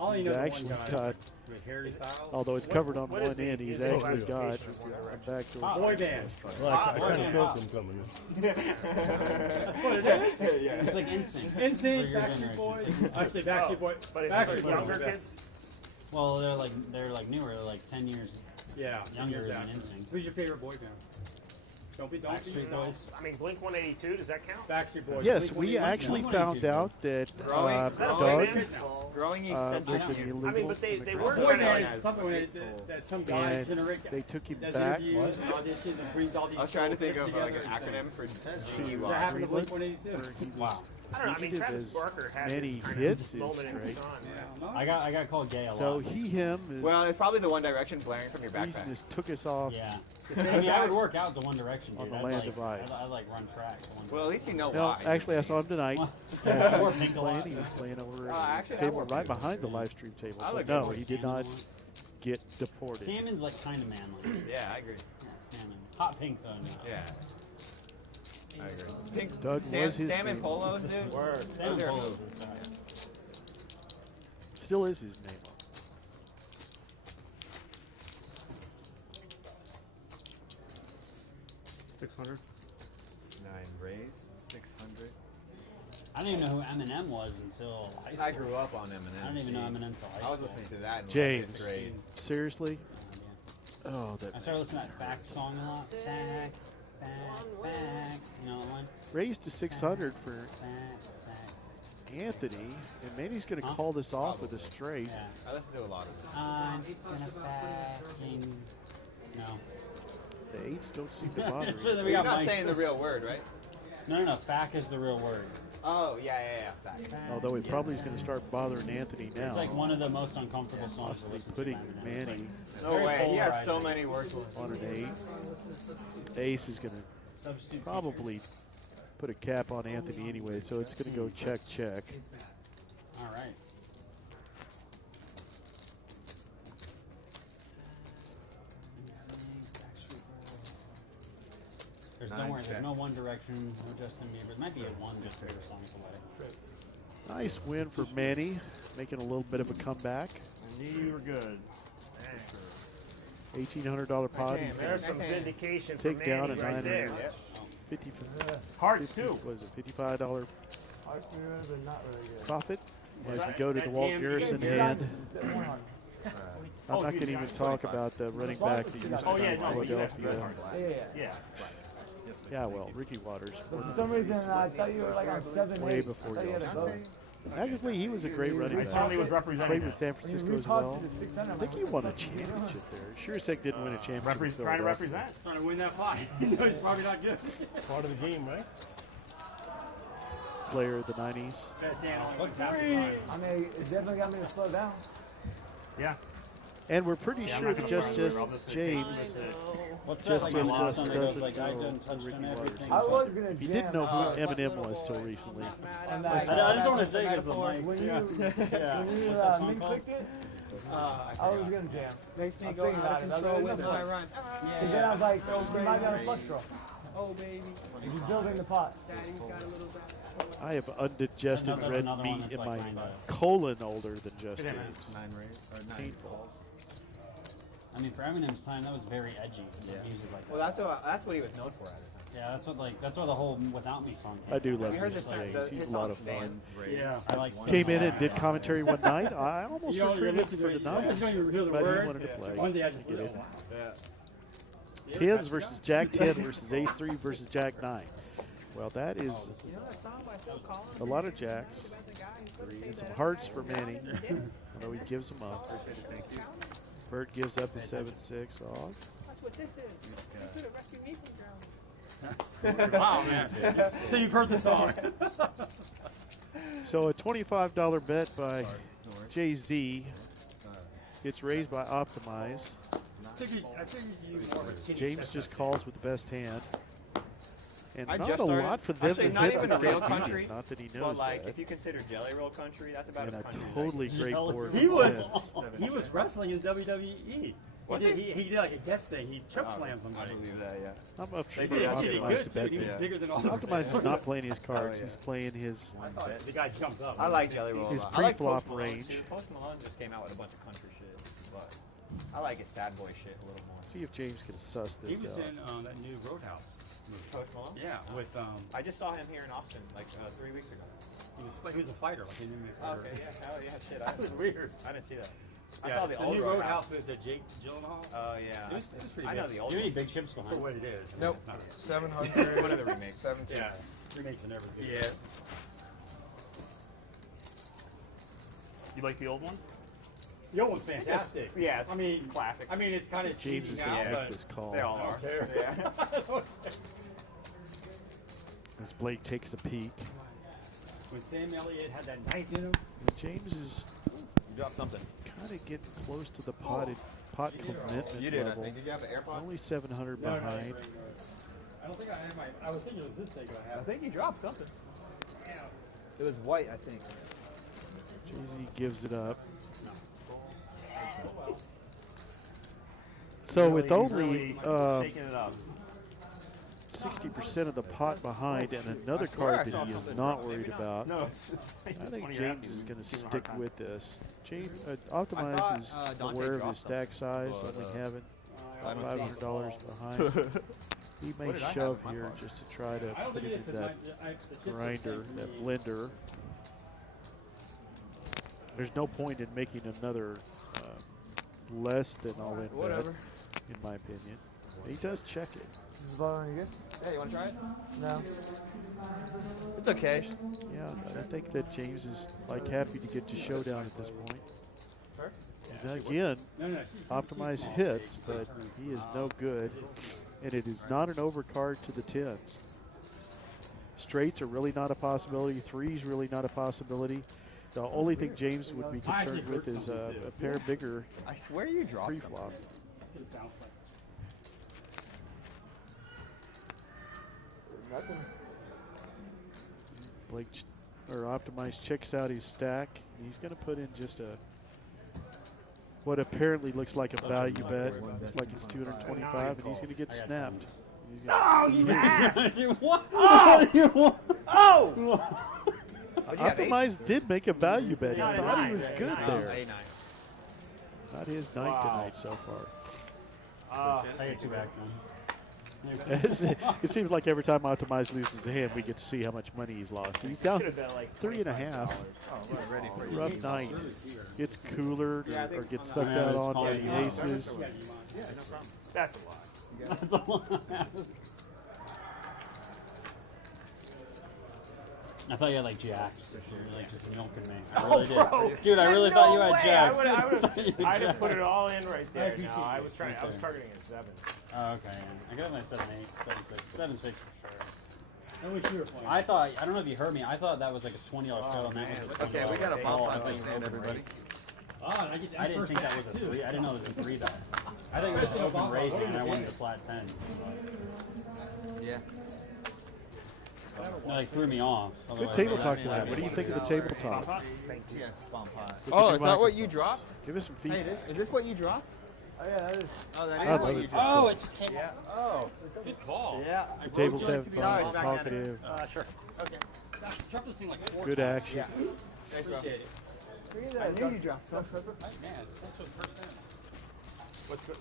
All you He's know actually one guy got, with Harry Styles. although it's covered on what is one the- end, he's is it actually got classification of One a Direction? backdoor. Boy band. well, I Boy kind of band felt pop. them coming. That's what it is. Yeah. It's like NSYNC. for NSYNC, your Backstreet generation. Boys. It's Actually, Backstreet Boys. But if Backstreet it's Boys younger are the kids, best. Well, they're like newer. They're like 10 years Yeah. younger than yeah. NSYNC. Who's your favorite boy band? Don't be Backstreet Boys. I mean, Blink 182, does that count? Backstreet Boys. Yes, Blink we 182. actually found out that Growing, Doug growing was eccentric. an I illegal mean, but they immigrant. were Boy kind of band like, is something that some guy And generate. they took him Does back. interviews and auditions and brings all these. I was trying to think people of like an together and acronym for Does that GUI. happen to Blink Greenland, 182? Wow. I don't know, I mean, Fugitive Travis is Barker had many his kind hits of moment in is his great. time. I got called gay a lot. So him is Well, it's probably the One Direction blaring from your reason backpack. this took us off. Yeah. I mean, I would work out to One Direction, On dude. the I'd land like, of ice. I'd like run track to One Well, at least you know No, why. actually, I saw him tonight. Direction. Or He Pink a was lot. playing. He was playing over Oh, at actually, the I table like right him. behind the live stream table. I So like no, him. he did not get deported. Salmon's like kind of manly. Yeah, I agree. Yeah, salmon. Hot pink though. No. Yeah. I agree. Pink, Doug was his salmon name. polos, dude. Salmon Those are a polos. move. Sorry. Still is his name. 600. 9 raise, 600. I didn't even know who Eminem was until high school. I grew up on Eminem. I didn't even know Eminem until high school. I was listening to that in James. 5th grade. Seriously? Yeah. Oh, that I started listening to that Fact song a lot. Fact, fact. You know that one? raised to 600 for Fact, fact. Anthony, and Manny's going to Huh? call this off with a straight. Yeah. I listen to a lot of it. I'm gonna fucking. No. The eights don't seem to bother So then him. we You're got not Mike. saying the real word, right? No. Fact is the real word. Oh, yeah. Fact. Although he probably is going to start bothering Anthony now. It's like one of the most uncomfortable songs to Possibly listen putting to. Eminem. Manny It's No very way. He has so polarizing. many worse ones. on an 8. Ace is going to Substitute probably put a cap on Anthony anyway, so it's going to go check. teachers. All right. Don't worry, there's no One Direction, no Justin Bieber. There might be a one Justin Bieber song away. Nice win for Manny, making a little bit of a comeback. I knew you were good. $1,800 pot. He's gonna There's some vindication for take down Manny a right 900. there. Yep. 50, Hearts, too. was it $55 Hearts were good, but not really good. profit as we go to the Walt Garrison hand. I'm not going to even talk about the running back that used to Oh, be yeah, in no, Philadelphia. Yeah. Yeah. Yeah, well, Ricky Waters. But for some reason, I thought you were like on 7-8. Way before I thought you had a y'all. go. Actually, he was a great running I back. certainly was representing Played that. with San When you Francisco as retalked well. to the 600, I I'm think like, he won a what the fuck are you doing? championship there. Sure as heck didn't win a championship. in Trying to Philadelphia. represent. Trying to win that fight. He's probably not good. Part of the game, right? Player of the 90s. Best analyst. What's happening? I mean, it definitely got me to slow down. Yeah. And we're pretty Yeah, I'm sure not that gonna just run with it. James, What's Just that? Like as my us son that doesn't goes like, I know done who touched Ricky on Waters everything. is. I was going to he didn't know who Eminem was till recently. On I that, just don't want to say because the when mic. you, Yeah. when you What's that song link called? clicked it, I was gonna jam. Makes me I'm go thinking out of about it. control I was with gonna my play. rhymes. And then I was like, he might got a flush draw. Oh, baby. He's building the pot. Daddy's got a little bit. I have undigested Another red one meat that's in like my kinda- colon older than just Yeah. James. 9 raise or 9 Painful. calls. I mean, for Eminem's time, that was very edgy. Like, music like Well, that's what he was known for at the time. Yeah, that's why the whole "Without Me" song. I do love you heard this this James. song? He's His a lot of song fun. Yeah, I like. Came in and did commentary one night. I almost You're recruited him listening for to the it. night. You don't even hear the But he words. wanted to play. One day I just Get did in. Yeah. Tens versus Jack 10 versus Ace 3 versus Jack 9. Well, that is You know that song by Phil Collins? a lot of jacks. And some hearts for Manny, although he gives them up. Bert gives up his 7-6 off. That's what this is. You could have rescued me from drowning. Wow, man. So you've heard the song. So a $25 bet by Jay-Z gets raised by Optimize. I figured you more of a kitty James set just up. calls with the best hand. And I not just a started- lot for them actually, to not hit even with a real Scott country, Beaton. Not that he But knows like, that. if you consider Jelly Roll country, that's about And a a country. totally great board. He with was tens. he was wrestling in WWE. Was He did like a guest thing. He choke slammed I somebody. believe that, yeah. I'm up He for did actually Optimize good to too. bet He was big. bigger than all the Optimize is not playing his cards. yeah. He's playing his The guy jumped up. I like Jelly Roll a His lot. I like pre-flop Post Malone, range. too. Post Malone just came out with a bunch of country shit, but I like his sad boy shit a little more. See if James can suss He this was out. in that new Roadhouse movie. Post Malone? Yeah, with I just saw him here in Austin like 3 weeks ago. he was a fighter, like an MMA fighter. Okay, yeah, hell yeah, shit. That was weird. I didn't see that. I Yeah, saw the old new Roadhouse. Roadhouse with the Jake Gyllenhaal. Oh yeah. It was pretty I know good. the old You one. need big chips behind. For what it is. Nope. It's not- 700. One of the remakes. 17. Yeah, remakes are never good. Yeah. You like the old one? The old one's fantastic. Yeah, it's I mean, classic. I mean, it's kind of James is cheesy going now, to make but this call. They all are. Yeah. As Blake takes a peek. when Sam Elliott had that knife in him, James is You dropped something. kind of getting close to the pot commitment You did, I level. think. Did you have an AirPod? Only 700 behind. I don't think I had my. I was thinking it was this thing I I had. think you dropped something. It was white, I think. Jay-Z gives it up. So with only Taking it up. 60% of the pot behind and another card that he is not worried about, No, I think James is going to stick with this. James Optimize is Dante aware of dropped his stack size, but, only having I don't see it. $500 behind. He may What did I have shove in my here card? just to try to I don't put think it it is in because that grinder, that blender. There's no point in making another less than all in bet, Whatever. in my opinion. He does check it. Is the ball any good? Hey, you want to try it? No. It's okay. Yeah, I think that James is like happy to get to showdown at this point. Sure. And again, Optimize hits, but he is no good, and it is not an overcard to the tens. Straights are really not a possibility. Threes really not a possibility. The only thing James would be concerned with is a pair bigger I swear you dropped pre-flop. Nothing. Blake Optimize checks out his stack. He's going to put in just what apparently looks like a value bet. Looks like it's 225, and he's going to get snapped. Oh, you ass! What? Oh! Oh! Optimize did make a value bet. He Not a thought he nine. was good Oh, there. A9. Not his night tonight so far. I get two back then. It seems like every time Optimize loses a hand, we get to see how much money he's lost. He's down Could have bet like 3.5. Oh, we're ready for you. Rough night. Gets cooler Yeah, I or think gets on sucked that- out on by Yeah, the aces. That's a lot. That's a lot. I thought you had like jacks. You're like just milking me. I really did. bro. Dude, I really thought you had jacks. I would Dude, have put it jacks. all in right there. appreciate No, I it. was trying. I was Okay. targeting a 7. Oh, okay. I got my 7-8, 7-6, 7-6 for sure. I wish you were playing. I thought, I don't know if you heard me, I thought that was like a $20 show and that was a $20 Okay, we got a big pop ball. on I thought this you hand, were open everybody. raising. Oh, and I get that I didn't first think that back, was a too. 3. I didn't know it was a 3 bet. I think it was an open raising and I wanted the flat 10. Yeah. No, like threw me off. Good Otherwise, table I talk mean, tonight. What do you think of the tabletop? Yes, bomb pot. Oh, is that what you dropped? Give us some Hey, feedback. is this what you dropped? Oh yeah, that is. Oh, that I is love what it. you dropped. Oh, it just came Yeah. Oh, good call. Yeah. The tables have No, fun, it's back at it. talkative, Sure. Okay. Gosh, dropped this thing like 4 good times. action. Thanks, bro. Appreciate it. I knew you dropped salt pepper. Man, that's what first thing.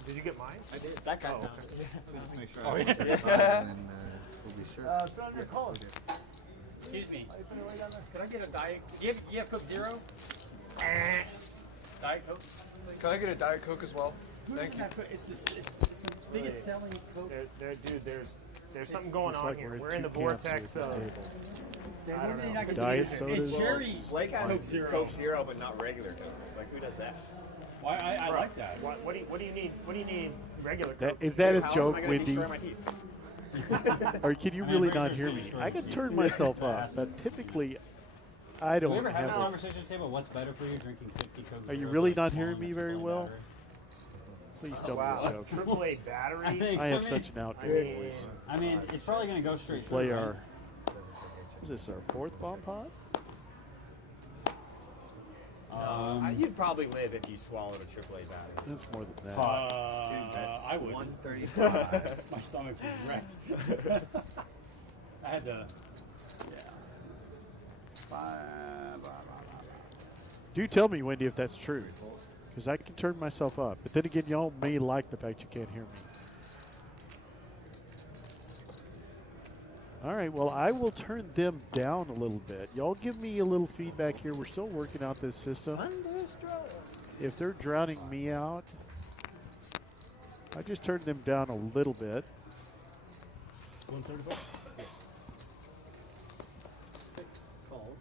Did you get mine? I did. That guy. Oh, found okay. it. Just make sure. Oh, yeah. Yeah. We'll be sure. Put on your collar. Excuse me. Oh, you put it right down there. Can I get a Diet? You have Coke Zero? Diet Coke? Can I get a Diet Coke as well? Thank you. It's the biggest selling Coke. Dude, there's something going Looks on like here. we're in We're in the two camps here vortex at of. this table. I don't know. Diet sodas. It's cherry. Blake has Coke Zero. Coke Zero, but not regular Coke. Like, who does that? Why I like that. What do you need? What do you need? Regular That, Coke. is that a How else joke, am I gonna Wendy? destroy my teeth? Or can you I mean, really regular not hear sugar me? straight I can is turn myself up, acid. but typically I Do we don't ever have have this it. conversation at the table? What's better for you, drinking 50 Coke Are you Zeros really or not small hearing me and very full well? battery? Please tell me Wow, you're joking. AAA battery. I have such an outgoing voice. I mean, it's probably going to go straight Play through, right? our. Is this our fourth bomb pod? You'd probably live if you swallowed a AAA battery. That's more than that. I would. 135. My stomach was wrecked. I had to. Do tell me, Wendy, if that's true, because I can turn myself up. But then again, y'all may like the fact you can't hear me. All right, well, I will turn them down a little bit. Y'all give me a little feedback here. We're still working out this system. If they're drowning me out, I just turned them down a little bit. 135? Yes. 6 calls.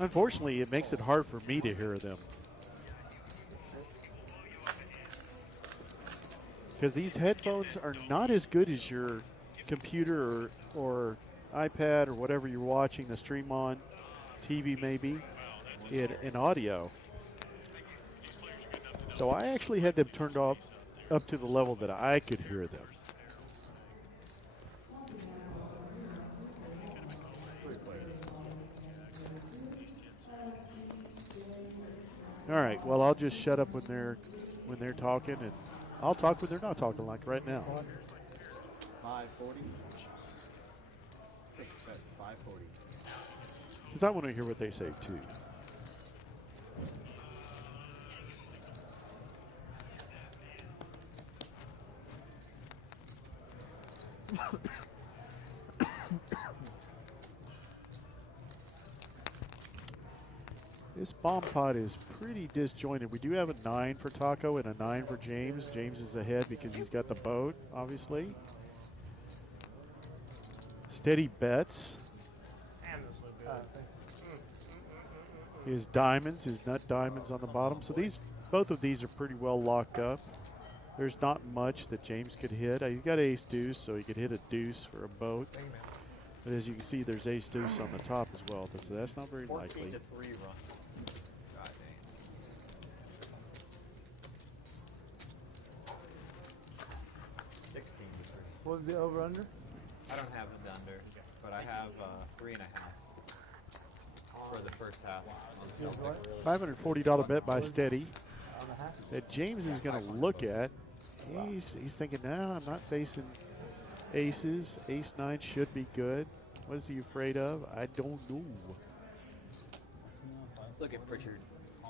Unfortunately, it makes it hard for me to hear them. Because these headphones are not as good as your computer or iPad or whatever you're watching the stream on, TV maybe, in audio. So I actually had them turned off up to the level that I could hear them. All right. Well, I'll just shut up when they're talking, and I'll talk when they're not talking, like right now. 540. 6 bets, 540. Because I want to hear what they say too. This bomb pot is pretty disjointed. We do have a 9 for Taco and a 9 for James. James is ahead because he's got the boat, obviously. Steady bets. Damn, this look good. His diamonds, his nut diamonds on the bottom. So both of these are pretty well locked up. There's not much that James could hit. He's got ace deuce, so he could hit a deuce for a boat. But as you can see, there's ace deuce on the top as well. So that's not very 14 likely. to 3 run. God dang. 16 to 3. What was the over under? I don't have it under, but I have 3.5 for the first half. $540 bet by Steady that James is going to look at. He's thinking, nah, I'm not facing aces. Ace 9 should be good. What is he afraid of? I don't know. Look at Pritchard.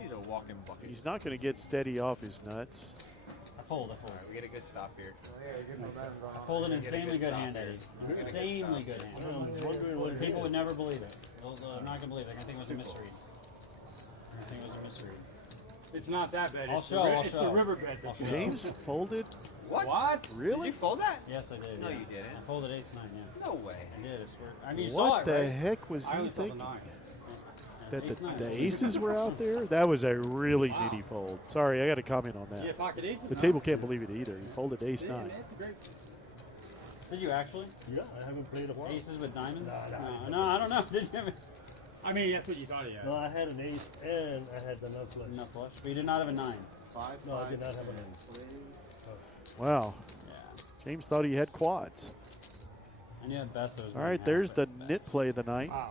He's a walking bucket. He's not going to get Steady off his nuts. I fold. All right, we get a good stop here. I fold an insanely good hand, Eddie. Insanely good hand. People would never believe it. I'm not gonna believe it. They're gonna think it was a misread. I think it was a misread. It's not that bad. I'll It's show. I'll It's show. the riverbed. I'll show. James folded? What? Really? Did you fold that? Yes, I did. No, yeah. you didn't. I folded ace 9. Yeah. No way. I did. I swear. I mean, you saw What it, the right? heck was I he only folded thinking? 9. That Ace nine. the aces were out there? That was a really nitty fold. Sorry, I got to comment on Yeah, that. pocket aces. The table can't believe it either. He folded ace 9. It's great. Did you actually? Yeah, I haven't played a while. Aces with diamonds? No, I don't know. Did you ever? I mean, that's what you thought he had. No, I had an ace and I had the nut flush. Nut flush, but you did not have a 9. No, I did not have an ace. Wow. Yeah. James thought he had quads. And you had best. All right, there's the nit play of the night Wow.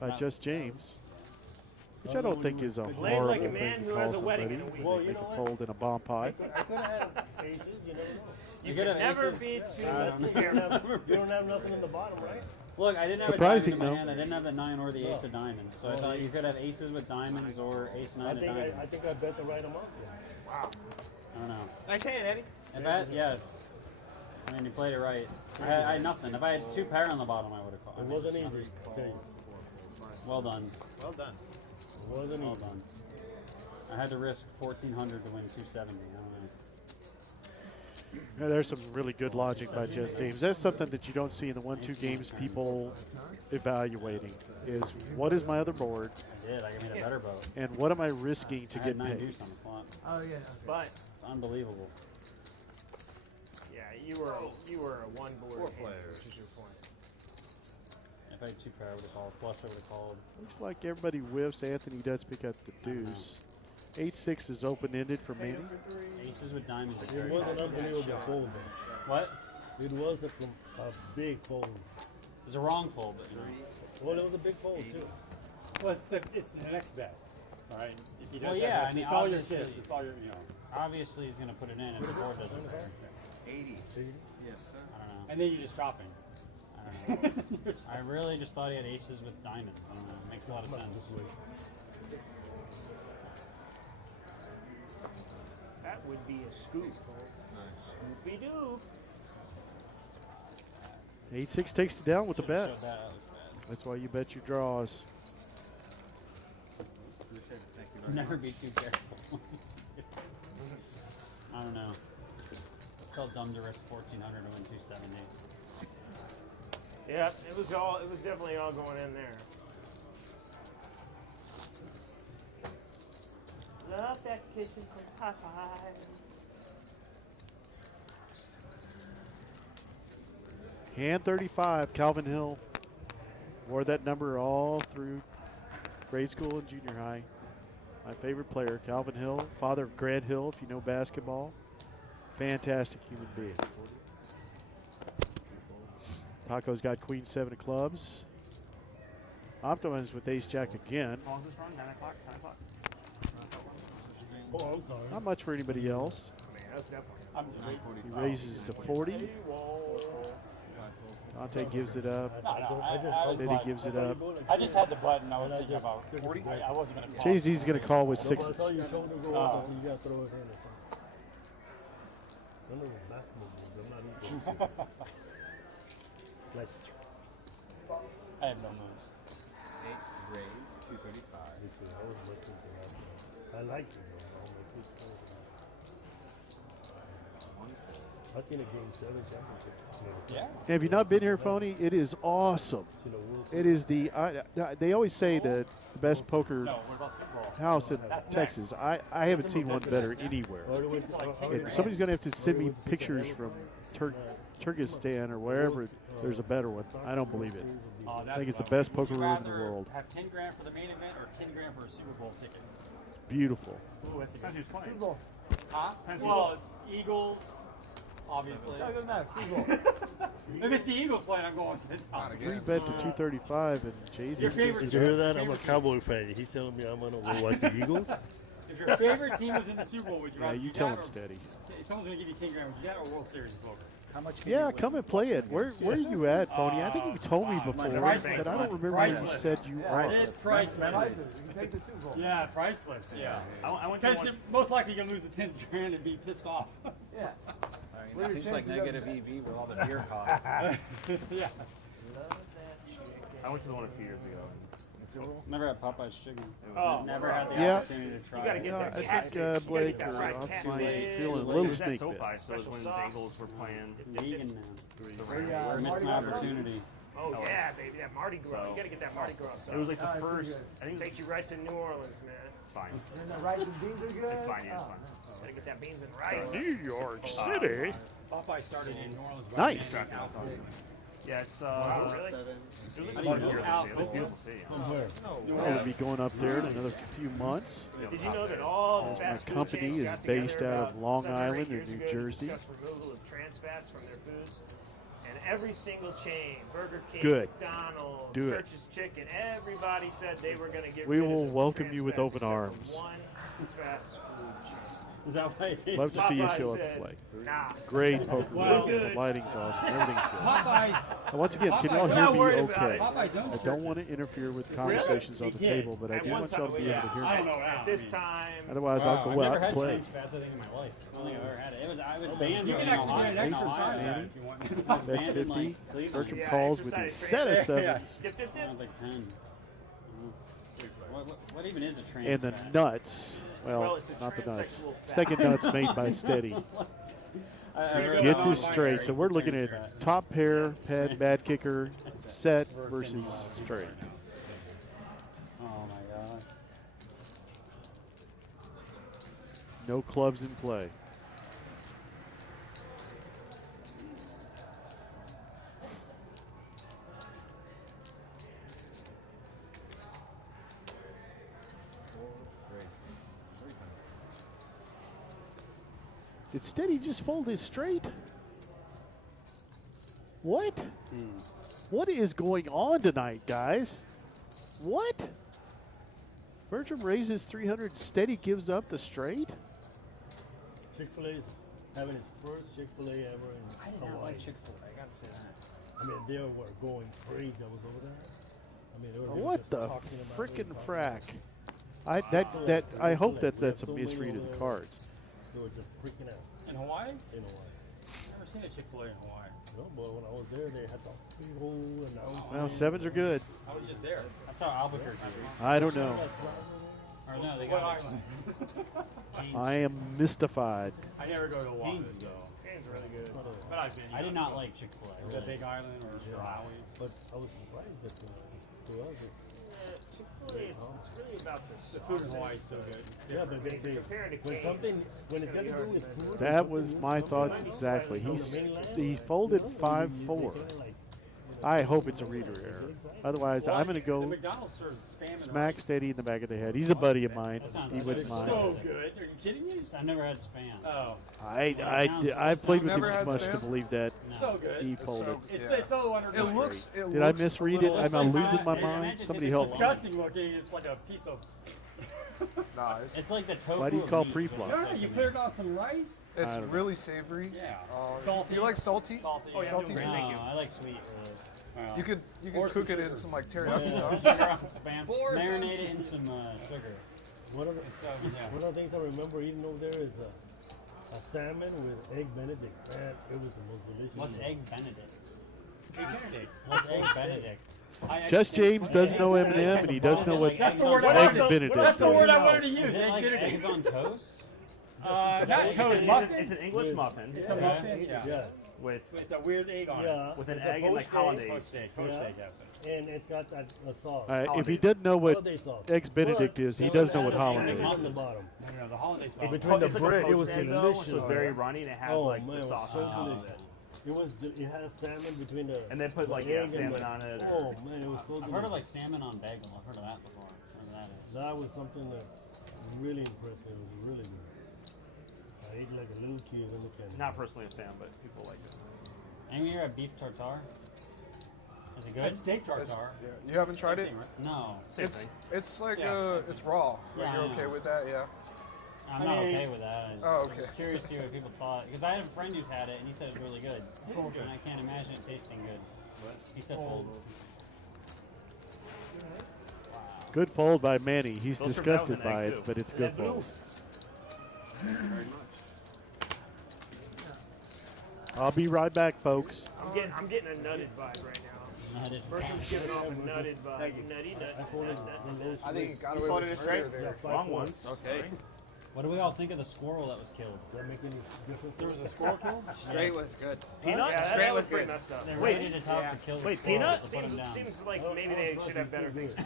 by Just James. Which I don't think is a Played horrible like a man thing who to has call a wedding somebody. in a week. Well, They you can know what? fold in a bomb pot. I could have had aces, you never know. You could can have never aces. be too You don't have nothing in the bottom, right? Look, I didn't have Surprising, a diamond in though. my hand. I didn't have the 9 or the ace of diamonds. So I thought you could have aces with diamonds or ace 9 of diamonds. I think I bet the right amount. Wow. I don't know. Nice hand, Eddie. If I had, yeah. I mean, you played it right. I had nothing. If I had 2 pair on the bottom, I would have called. It wasn't easy. I tell you. Well done. Well done. It wasn't Well easy. done. I had to risk 1,400 to win 270. I don't know. Yeah, there's some really good logic by Just James. That's something that you don't see in the 1-2 games people evaluating is what is my other board I did. I made a better boat. and what am I risking to I get had 9 paid? deuce on the flop. Oh yeah. But It's unbelievable. yeah, you were a one board hand, which is your point. If I had 2 pair, I would have called. Flush, I would have called. Looks like everybody whiffs. Anthony does pick up the deuce. 8-6 is open-ended for Manny. Aces with diamonds. are It very was an good. unbelievable fold, though. What? It was a big fold. It was a wrong fold, but you know. Well, it was a big fold, too. Well, it's the next bet. All right. If he does Well, that, yeah, it's I mean, all your obviously- chips. It's all your, you know. Obviously, he's going to put it in if the board doesn't pair. 80. Yes, sir. I don't know. And then you're just chopping. I don't know. I really just thought he had aces with diamonds. I don't know. It makes a lot of sense. That would be a scoop. Scoopy doo. 8-6 takes it down with the bet. Showed that was bad. That's why you bet your draws. Never be too careful. I don't know. It felt dumb to risk 1,400 to win 270. Yeah, it was definitely all going in there. Love that kitchen from Popeyes. Hand 35, Calvin Hill. Wore that number all through grade school and junior high. My favorite player, Calvin Hill, father of Grant Hill, if you know basketball. Fantastic human being. Taco's got queen 7 of clubs. Optimized with ace jack again. Pause this run, 9 o'clock, 10 o'clock. Oh, I'm sorry. Not much for anybody else. Man, that's definitely. He raises to 40. Dante gives it up. City gives it up. I just had the button. I was thinking about 40. I wasn't going to call. Jay-Z's going to call with I sixes. saw your shoulder go up, so you got to throw it in. None of the basketball moves. I'm not even. Like, I have no moves. 8 raise, 235. I like it, bro. I've seen a game 7 championship. Yeah. Have you not been here, Phony? It is awesome. It is the. They always say that the best poker No, what about Super Bowl? house in That's Texas. I haven't seen one better anywhere. And somebody's going to have to send me pictures from Turkestan or wherever there's a better one. I don't believe it. I think it's the best poker room in the world. Have 10 grand for the main event or 10 grand for a Super Bowl ticket? It's beautiful. Ooh, that's a good point. Huh? Well, Eagles, obviously. If it's the Eagles playing, I'm going to. 3-bet to 235 and Jay-Z. Your favorite- Did you hear that? I'm a Cowboy fan. He's telling me I'm going to go watch the Eagles. If your favorite team was in the Super Bowl, would you Yeah, rather you do tell that him or- steady. If someone's going to give you 10 grand, would you do that or World Series of poker? How much? Yeah, come and play it. Where are you at, Phony? I think you told me before, priceless. but I don't remember where you Priceless. said you are. It is priceless. You take the Super Bowl. Yeah, priceless. Yeah. I went to Because one. you're most likely going to lose the 10 grand and be pissed off. Yeah. It seems like negative EV with all the beer costs. Yeah. I went to the one a few years ago. Never had Popeye's chicken. Oh, Never had the Yeah. opportunity to try You gotta it. get Yeah, that I cat. think You gotta Blake get that or fried cat. Opsy was Yeah. feeling a little Was that snake SoFi? bit. So it was when the Bengals were playing. Vegan now. The We're Rams. missing an opportunity. Oh yeah, baby, that Mardi Gras. You gotta get that Mardi Gras sauce. It was like the it's first. pretty I think it was, Take you right to New Orleans, man. it's fine. And then the rice and beans are good. It's fine. Yeah, it's fine. Gotta get that beans and rice. New York City. Popeye started in New Orleans. Nice. Yeah, it's really? I'll be going up there in another few months. Did you know that all the My fast food company chains is got together based out about of Long 7 or 8 Island in years New ago to Jersey. discuss removal of trans fats from their foods? And every single chain, Burger King, Good. McDonald's, Do it. Church's Chicken, everybody said they were going to get We rid will of welcome trans you with fats open except for arms. one fast food chain. Is that why it is? Love to see you Popeye show up said, and play. nah. Great poker. Well, The good. lighting's awesome. Everything's good. Popeyes. And once again, can y'all Popeyes, hear not me worried about okay? it. Popeyes don't I don't want to interfere with conversations on the He did. table, but I At do one want y'all to time, be able to hear I don't me. know now. At this time, Otherwise, I'll go I've never out and had play. trans fats, I think, in my life. I don't think I've ever had it. I was You banned can in actually Ohio. get an In Ohio, exercise yeah, Manny. if you want. I was That's banned in, 50. like, Cleveland. Bertram Yeah, calls with his exercise set of trans sevens. dip, dip, When I dip. was like 10. What even is a trans And the fat? nuts. Well, Well, it's a not the nuts. transsexual fat. Second nuts made by Steady. Gets his straight. So we're looking at top pair, bad kicker, set versus straight. Oh my god. No clubs in play. Did Steady just fold his straight? What? What is going on tonight, guys? What? Bertram raises 300. Steady gives up the straight? Chick-fil-A's having his first Chick-fil-A ever in I did not Hawaii. like Chick-fil-A. I gotta say that. I mean, they were going crazy. I was over there. I mean, they were What just the talking about it, frickin' talking frack? I hope that's a misread of the cards. They were just freaking out In Hawaii? in Hawaii. I've never seen a Chick-fil-A in Hawaii. No, but when I was there, they had the whole announcement. Well, sevens are good. I was just there. That's how Albuquerque is. I don't know. Or no, they got I am mystified. I never go to Hawaii, so. Game's really good. But I've been. I did not like Chick-fil-A. The Big Island or Hawaii. But I was surprised that to us, Chick-fil-A, it's really about the Food in Hawaii is so good. yeah, but they, Compared to when Cane's, something, when gonna it's got be to do hard with to food. That was my thoughts exactly. He folded 5-4. I hope it's a reader error. Otherwise, I'm going to The go McDonald's serves spam and smack rice. Steady in the back of the head. He's a buddy of mine. That sounds He wouldn't mind. so good. Are you kidding me? I've never had spam. Oh. I played with him Never too had much to spam? believe that So good. he folded. It's so under. It looks. Did I misread it? Am I losing my It's mind? Somebody it's help me. disgusting looking. It's like a piece of. Nice. It's like the tofu. Why do you of call meat. pre-flop? No, you put it on some rice. I It's don't know. really savory. Yeah. Do you like salty? Salty. Oh, yeah, Salty I'm doing food? great, No, thank you. I like sweet. You could Or cook some it in sugar. some like Or teriyaki some sauce. sugar on spam. Marinate it in some sugar. One of the, So, yeah. one of the things I remember eating over there is a salmon with egg Benedict. Man, it was the most delicious. What's thing. egg Benedict? Egg Benedict. What's egg Benedict? Just James does know Eminem, and he does know what That's the word I eggs wanted. Benedict That's the word is. I wanted to use. Is it Egg like Benedict. eggs on toast? Not toast. Muffin? It's an English muffin. It's a muffin? Yeah. with With a weird egg on Yeah. with an It's a egg and like poached hollandaise. Poached egg. Poached Yeah. egg, yes. And it's got that sauce. If he doesn't know what Holiday sauce. eggs Benedict But is, he there does was know what a hollandaise salmon is. on the bottom. No, the holiday sauce. Between the It's like a bread, it poached was egg, though, delicious. so it's very runny and it has Oh, like man, the it was sauce so on top of delicious. it. It had salmon between the. And they put the like egg and salmon the- on it. Or, Oh man, it was so I've delicious. heard of like salmon on bagel. I've heard of that before. Whatever that is. That was something that really impressed me. It was really good. I ate like a little cube in the can. not personally a fan, but people like it. Anyone here had beef tartare? Is it good? It's steak tartare. Yeah. You haven't tried it? No. Same It's thing. it's like Yeah, same it's raw. Like Yeah, you're I okay know. with that? Yeah. I'm I not mean- okay with that. I Oh, was okay. just curious to see what people thought. Because I had a friend who's had it and he said it was really good. And I can't imagine it tasting good. He said fold. Good fold by Manny. He's Those are disgusted better than by egg, it, too. but it's good fold. I'll be right back, folks. I'm getting a nutted vibe right now. Nutted. Bertram's giving off a nutted vibe. Nutty nut. I think it got away with it straight there. Wrong ones. Okay. What do we all think of the squirrel that was killed? Does that make any difference? There was a squirrel kill? Straight was good. Peanut? Yeah, Straight that was was pretty good. messed up. They Wait, raided his house to kill the wait, squirrel peanut? to put him down. Seems like maybe they should have better things.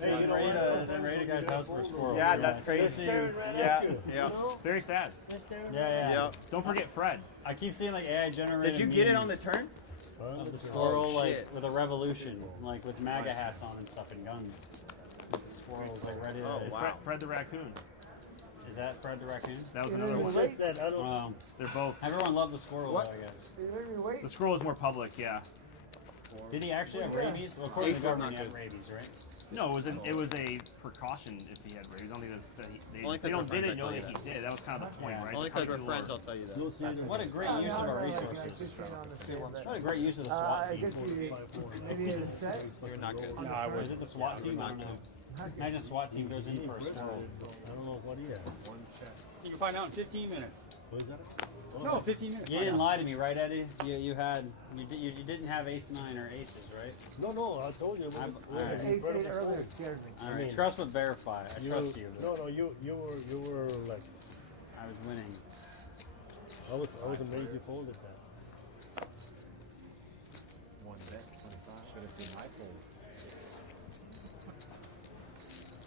Hey, you raid a guy's house for a squirrel. Yeah, that's crazy. Yeah, yeah. Very sad. Yeah. Yeah. Don't forget Fred. I keep seeing like AI generated. Did you get it on the memes. turn? of the squirrel, like shit. with a revolution, like with MAGA hats on and stuff and guns. The squirrel's like ready to. Oh, wow. Fred the Raccoon. Is that Fred the Raccoon? That was another one. That, I don't, They're both. Everyone loved the squirrel, What? though, I guess. The squirrel is more public, yeah. Did he actually have rabies? Well, according to the government, he had rabies, right? No, it was a precaution if he had rabies. Only Only 'cause they we're they didn't friends, know I that tell he you did. That was kind of the point, right? Only To because we're kinda friends, lure. I'll tell you that. What a great use of our resources. What a great use of the SWAT team. You're not good. No, is it the SWAT team? I don't know. Imagine a SWAT team goes in for a squirrel. I don't know what he had. You can find out in 15 minutes. What is that? No, 15 minutes. You didn't lie to me, right, Eddie? You didn't have ace 9 or aces, right? No, I told you. Earlier scared me. All right, trust but verify. I trust you. No, you were like. I was winning. I was amazed you folded that. One bet, 25. Should have seen my fold.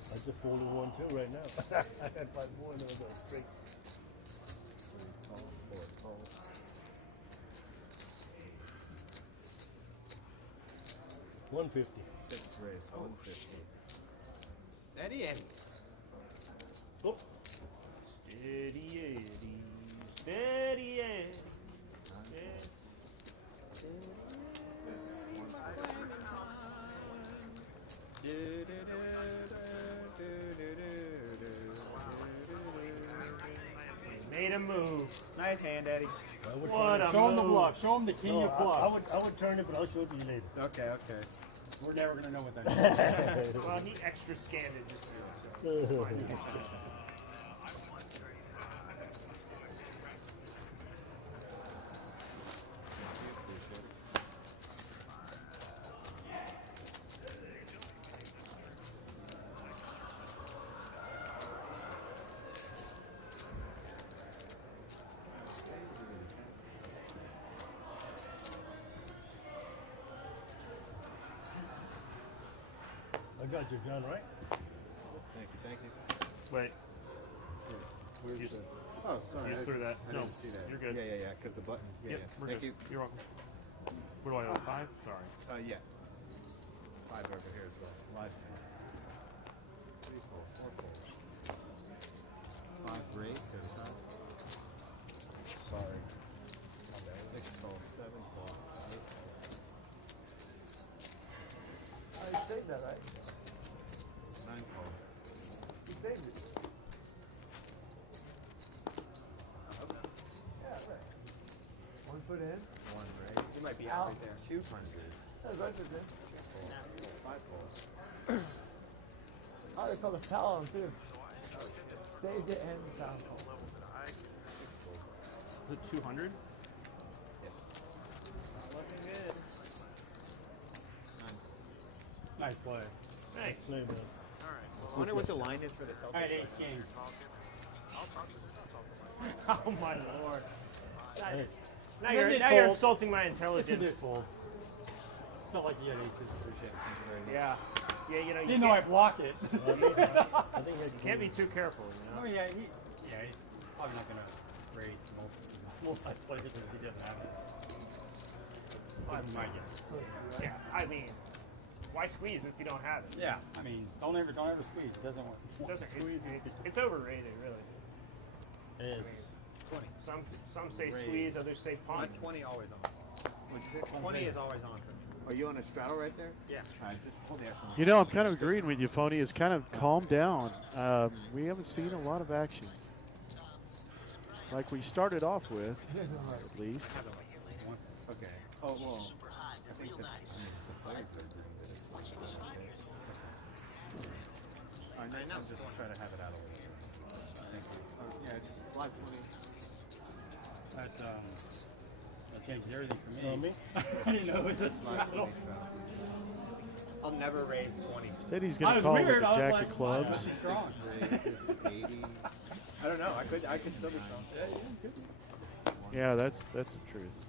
I just folded 1 too right now. I had 5 more and it was a straight. 150. 6 raise, 150. Steady Eddie. Oh. Steady Eddie. Steady Eddie. Made a move. Nice hand, Eddie. What a Show him the move. bluff. Show him the king of bluffs. I would turn it, but I'll show it to you later. Okay. We're never gonna know what that is. Well, he extra scanned it just so. I got you, John, right? Thank you. Wait. Where's Just- the... Oh, sorry. you just threw that. I No, didn't see that. you're good. Yeah, because the button. Yep, we're Thank good. you. You're welcome. What do I owe? 5? Sorry. Yeah. 5 over here, so live 10. 3 fold, 4 fold. 5 raise, 35. Sorry. 6 fold, 7 fold, 8 fold. I saved that, right? 9 fold. You saved it. Yeah, right. 1 foot in. 1 raise. You might be out right there. 200. That's right there. 5 fold. Oh, they call it Talon too. Saved it and Talon. Is it 200? Yes. Looking good. Nice play. Thanks. Play, man. I wonder what the line is for the Celtics. All right, ace king. Oh my lord. Hey. Now Then you're they now you're fold. insulting my It's a intelligence. dip fold. It's not like you had aces. Yeah. Yeah, you know you Didn't know I blocked it. I think that's can't be too careful, you know. Oh yeah, he's probably not gonna raise multi-plays if he doesn't have it. Yeah, I mean, why squeeze if you don't have it? Yeah, I mean, don't ever squeeze. It doesn't work. It doesn't, it's overrated, really. It is. 20. Some say squeeze, others say My punt. 20 always on. What'd you say? 20 is always on for me. Are you on a straddle right there? Yeah. All right, just pull the action. You know, I'm kind of agreeing with you, Phony. It's kind of calmed down. We haven't seen a lot of action. Like we started off with, at least. Okay. Oh, well. I think that the players are agreeing that it's fine. All right, next time just try to have it out of the way. Thank you. Yeah, just live 20. That changes everything for You know me. me? I didn't know it was a Live 20 straddle. straddle. I'll never raise 20. Steady's I going to was call with weird. the I was jack like, of clubs. she's strong. Raise is 80. I don't know. I could still be strong. Yeah, that's the truth.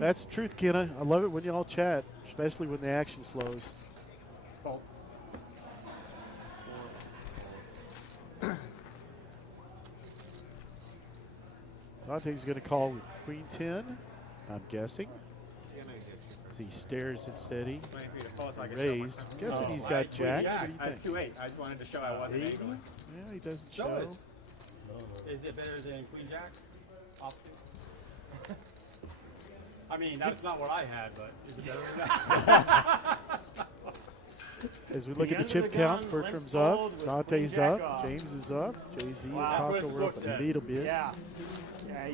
That's the truth, Kenna. I love it when y'all chat, especially when the action slows. Fault. Dante's going to call with Queen 10, I'm guessing. As he stares at steady. Waiting for you to fall so I can show my Raised. stuff. Guessing he's got jack. What do you I had think? 2-8. I just wanted to show I wasn't angling. Yeah, he doesn't Show show. us. Is it better than Queen Jack? Option. I mean, that's not what I had, but is it better than that? As we look at the chip count, Bertram's up, Dante's up, James is up, Jay-Z and Taco were up a little bit. Yeah. Yeah.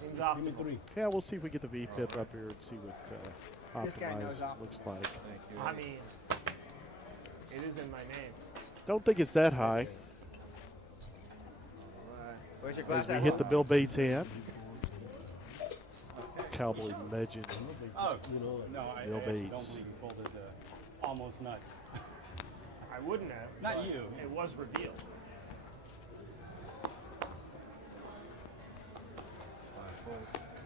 Seems optimal. Yeah, we'll see if we get the V-pip up here and see what This guy knows Optimize looks like. I mean, it is in my name. Don't think it's that high. Where's your glass As we at? hit the Bill Bates hand. Cowboy legend. Oh, no, I Bill actually don't Bates. believe you folded almost nuts. I wouldn't have. Not but you. It was revealed.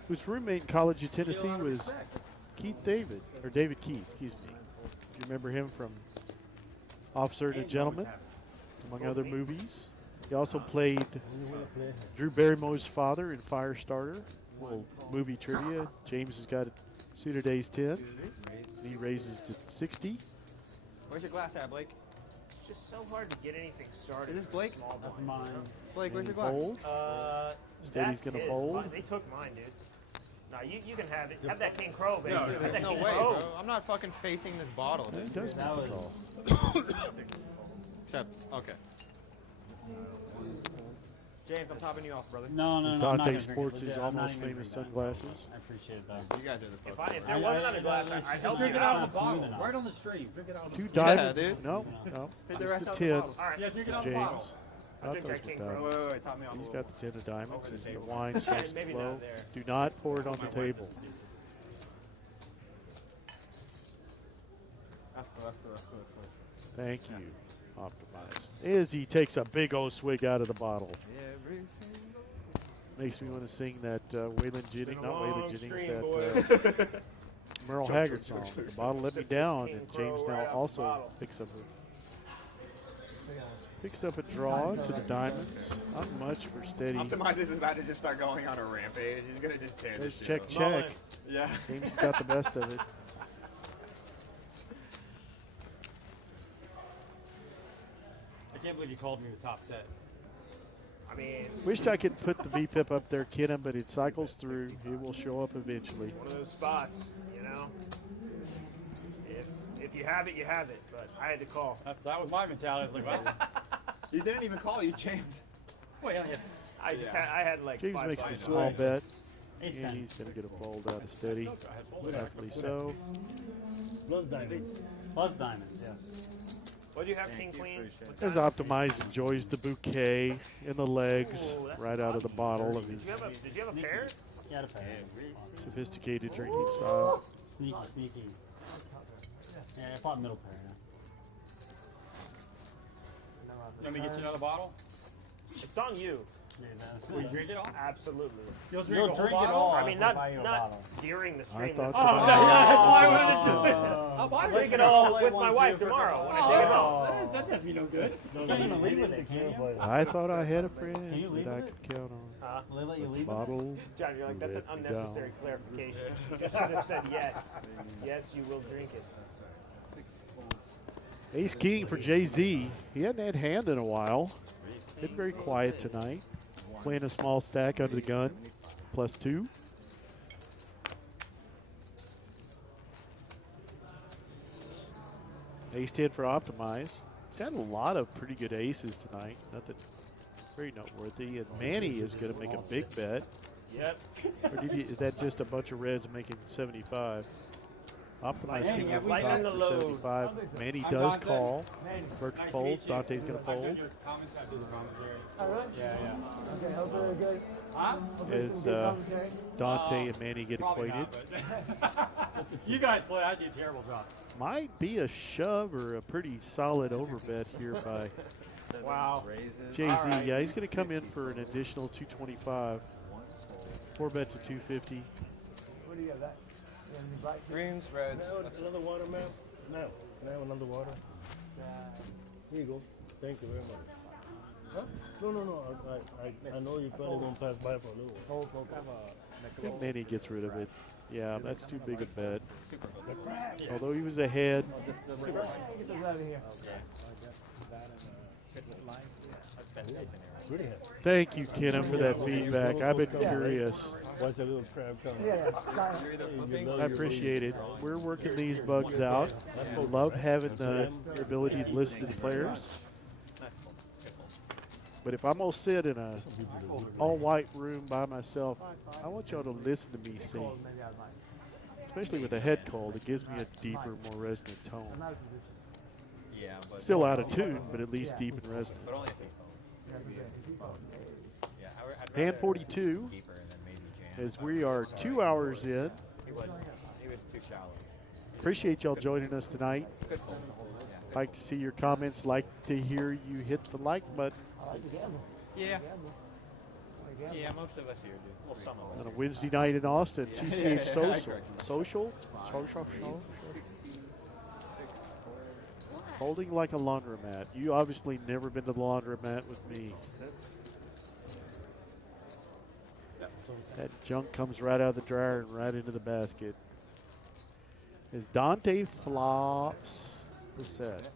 Whose roommate in college in Tennessee was Keith David, or David Keith, excuse me. Do you remember him from Officer and a Gentleman, among other movies? He also played Drew Barrymore's father in Firestarter. Little movie trivia. James has got a Suitor Days 10. He raises to 60. Where's your glass at, Blake? It's just so hard to get anything started. Is this Blake? Small That's blind, mine. Blake, where's And your he glass? folds. Steady's That's gonna his. fold. They took mine, dude. No, you can have it. Have that king crow, baby. No, Have that there's no king way, crow. bro. I'm not fucking facing this bottle. He does make That the was call. Except, okay. James, I'm topping you off, brother. no, no, As no. I'm not Dante gonna drink it. sports his Legit, I'm not almost even famous gonna drink that. sunglasses. I appreciate it, though. You guys are the If fuck. there wasn't another glass, I'd Just help drink you it out out. of the bottle, right on the stream. Drink it out of the 2 Yeah, diamonds. dude. No, no. Hit the Just rest a out of 10. the bottle. All right. Yeah, drink it out of the James. bottle. I'll Thought drink those that were king diamonds. crow. Wait, top me off a He's little. got the 10 of diamonds. Over the As the table. wine starts to Maybe flow. not there. Do not pour it on the table. That's cool, that's cool, that's cool, that's cool. Thank you, Optimized. As he takes a big old swig out of the bottle. Makes me want to sing that Waylon Jennings, not Waylon Jennings, that Merle Haggard song. The bottle let me down, and James now also picks up a draw to the diamonds. Not much for steady. Optimize is about to just start going on a rampage. He's gonna just tear There's this shit check, up. check. Yeah. James has got the best of it. I can't believe you called me the top set. I mean, Wished I could put the V-pip up there, Kidham, but it cycles through. It will show up eventually. one of those spots, you know. If you have it, you have it. But I had to call. That was my mentality. I was like, what? You didn't even call, you jammed. Wait, yeah. I had like James 5 makes a bucks. small bet, Ace and 10. he's going to get a fold out of steady. I had folded. Rightfully so. Plus diamonds. Plus diamonds, yes. What do you have, king queen? As Optimized enjoys the bouquet and the legs Ooh, that's right out of the bottle of his Did you have a pair? Yeah, to pay. sophisticated drinking style. Sneaky, sneaky. Yeah, I bought middle pair. Yeah. You want me to get you another bottle? It's on you. Will you drink it all? Absolutely. You'll drink it all. I mean, not buy you a not bottle. during the I stream. thought that's- That's why I wanted to do it. I'll buy I'll it. drink it all with my wife tomorrow when I take it home. That does me no good. You can't even leave with it, can you? I thought I had a friend Can you leave that I with could count on. Will they let you leave with it? Bottle. John, you're like, that's an Let me unnecessary down. clarification. You just should have said yes. Yes, you will drink it. Ace King for Jay-Z. He hadn't had hand in a while. Been very quiet tonight. Playing a small stack under the gun. +2. Ace 10 for Optimize. He's had a lot of pretty good aces tonight. Nothing very noteworthy. And Manny is going to make a big bet. Yep. Or is that just a bunch of reds making 75? Optimize King with lighten top the for load. 75. Manny does call. Bert folds. Dante's going to fold. Yeah, yeah. Okay, hope they're good. As Dante and Manny get acquainted. You guys play, I do a terrible job. Might be a shove or a pretty solid overbet here by Wow. Jay-Z. Yeah, he's going to come in for an additional 225. 4-bet to 250. What do you have that? You have any black? Greens, reds. Now That's another water, ma'am. Now another water. Here you go. Thank you very much. Huh? No. I know you probably won't pass by for a little while. I think Manny gets rid of it. Yeah, that's too big a bet. Although he was ahead. Get those out of here. Thank you, Kenna, for that feedback. I've been curious. Once a little crab comes. I appreciate it. We're working these bugs out. I love having the ability to listen to the players. But if I'm gonna sit in a all-white room by myself, I want y'all to listen to me sing. Especially with a head cold, it gives me a deeper, more resonant tone. Yeah, but Still out of tune, but at least deep and resonant. But only if he's yeah, Hand 42, as we are 2 hours in. He was too shallow. Appreciate y'all joining us tonight. Like to see your comments, like to hear you hit the like button. Yeah. Yeah, most of us here do. Well, some of us. On a Wednesday night in Austin, TCH Social. Holding like a laundromat. You obviously never been to the laundromat with me. That junk comes right out of the dryer and right into the basket. As Dante flops the set.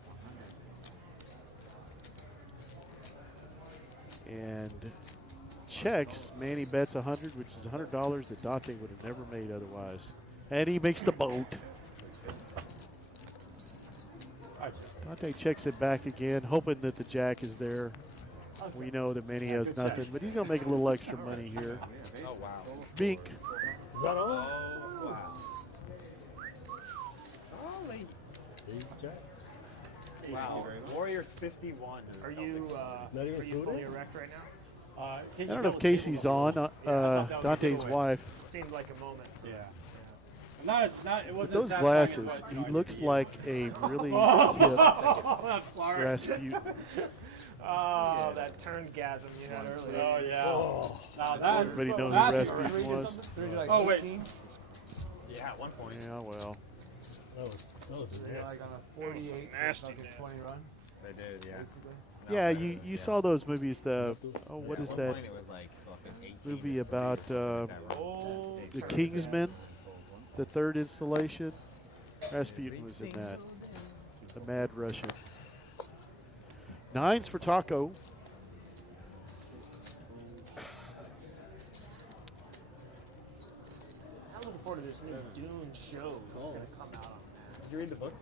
And checks, Manny bets 100, which is $100 that Dante would have never made otherwise. And he makes the boat. Dante checks it back again, hoping that the jack is there. We know that Manny has nothing, but he's going to make a little extra money here. Oh, wow. Bink. Is that all? Oh, wow. Wow. Warriors 51. Are you fully erect right now? I don't know if Casey's on, Dante's wife. Seemed like a moment. Yeah. It With wasn't those satisfying, glasses, but- he looks like a really I'm hip sorry. Rasputin. Oh, that turngasm you had earlier. Oh, yeah. Now that's, Everybody knows that's who Rasputin was. Oh, wait. Yeah, at one point. Yeah, well. That was Like on a 48, Nasty, like a 20 run. They did, yeah. Yeah, you saw those movies. What is that It was like fucking 18. movie about the Kingsmen? The third installation. Rasputin was in that. The Mad Russian. Nines for Taco. I'm looking forward to this new Dune show that's going to come out on that. Did you read the book?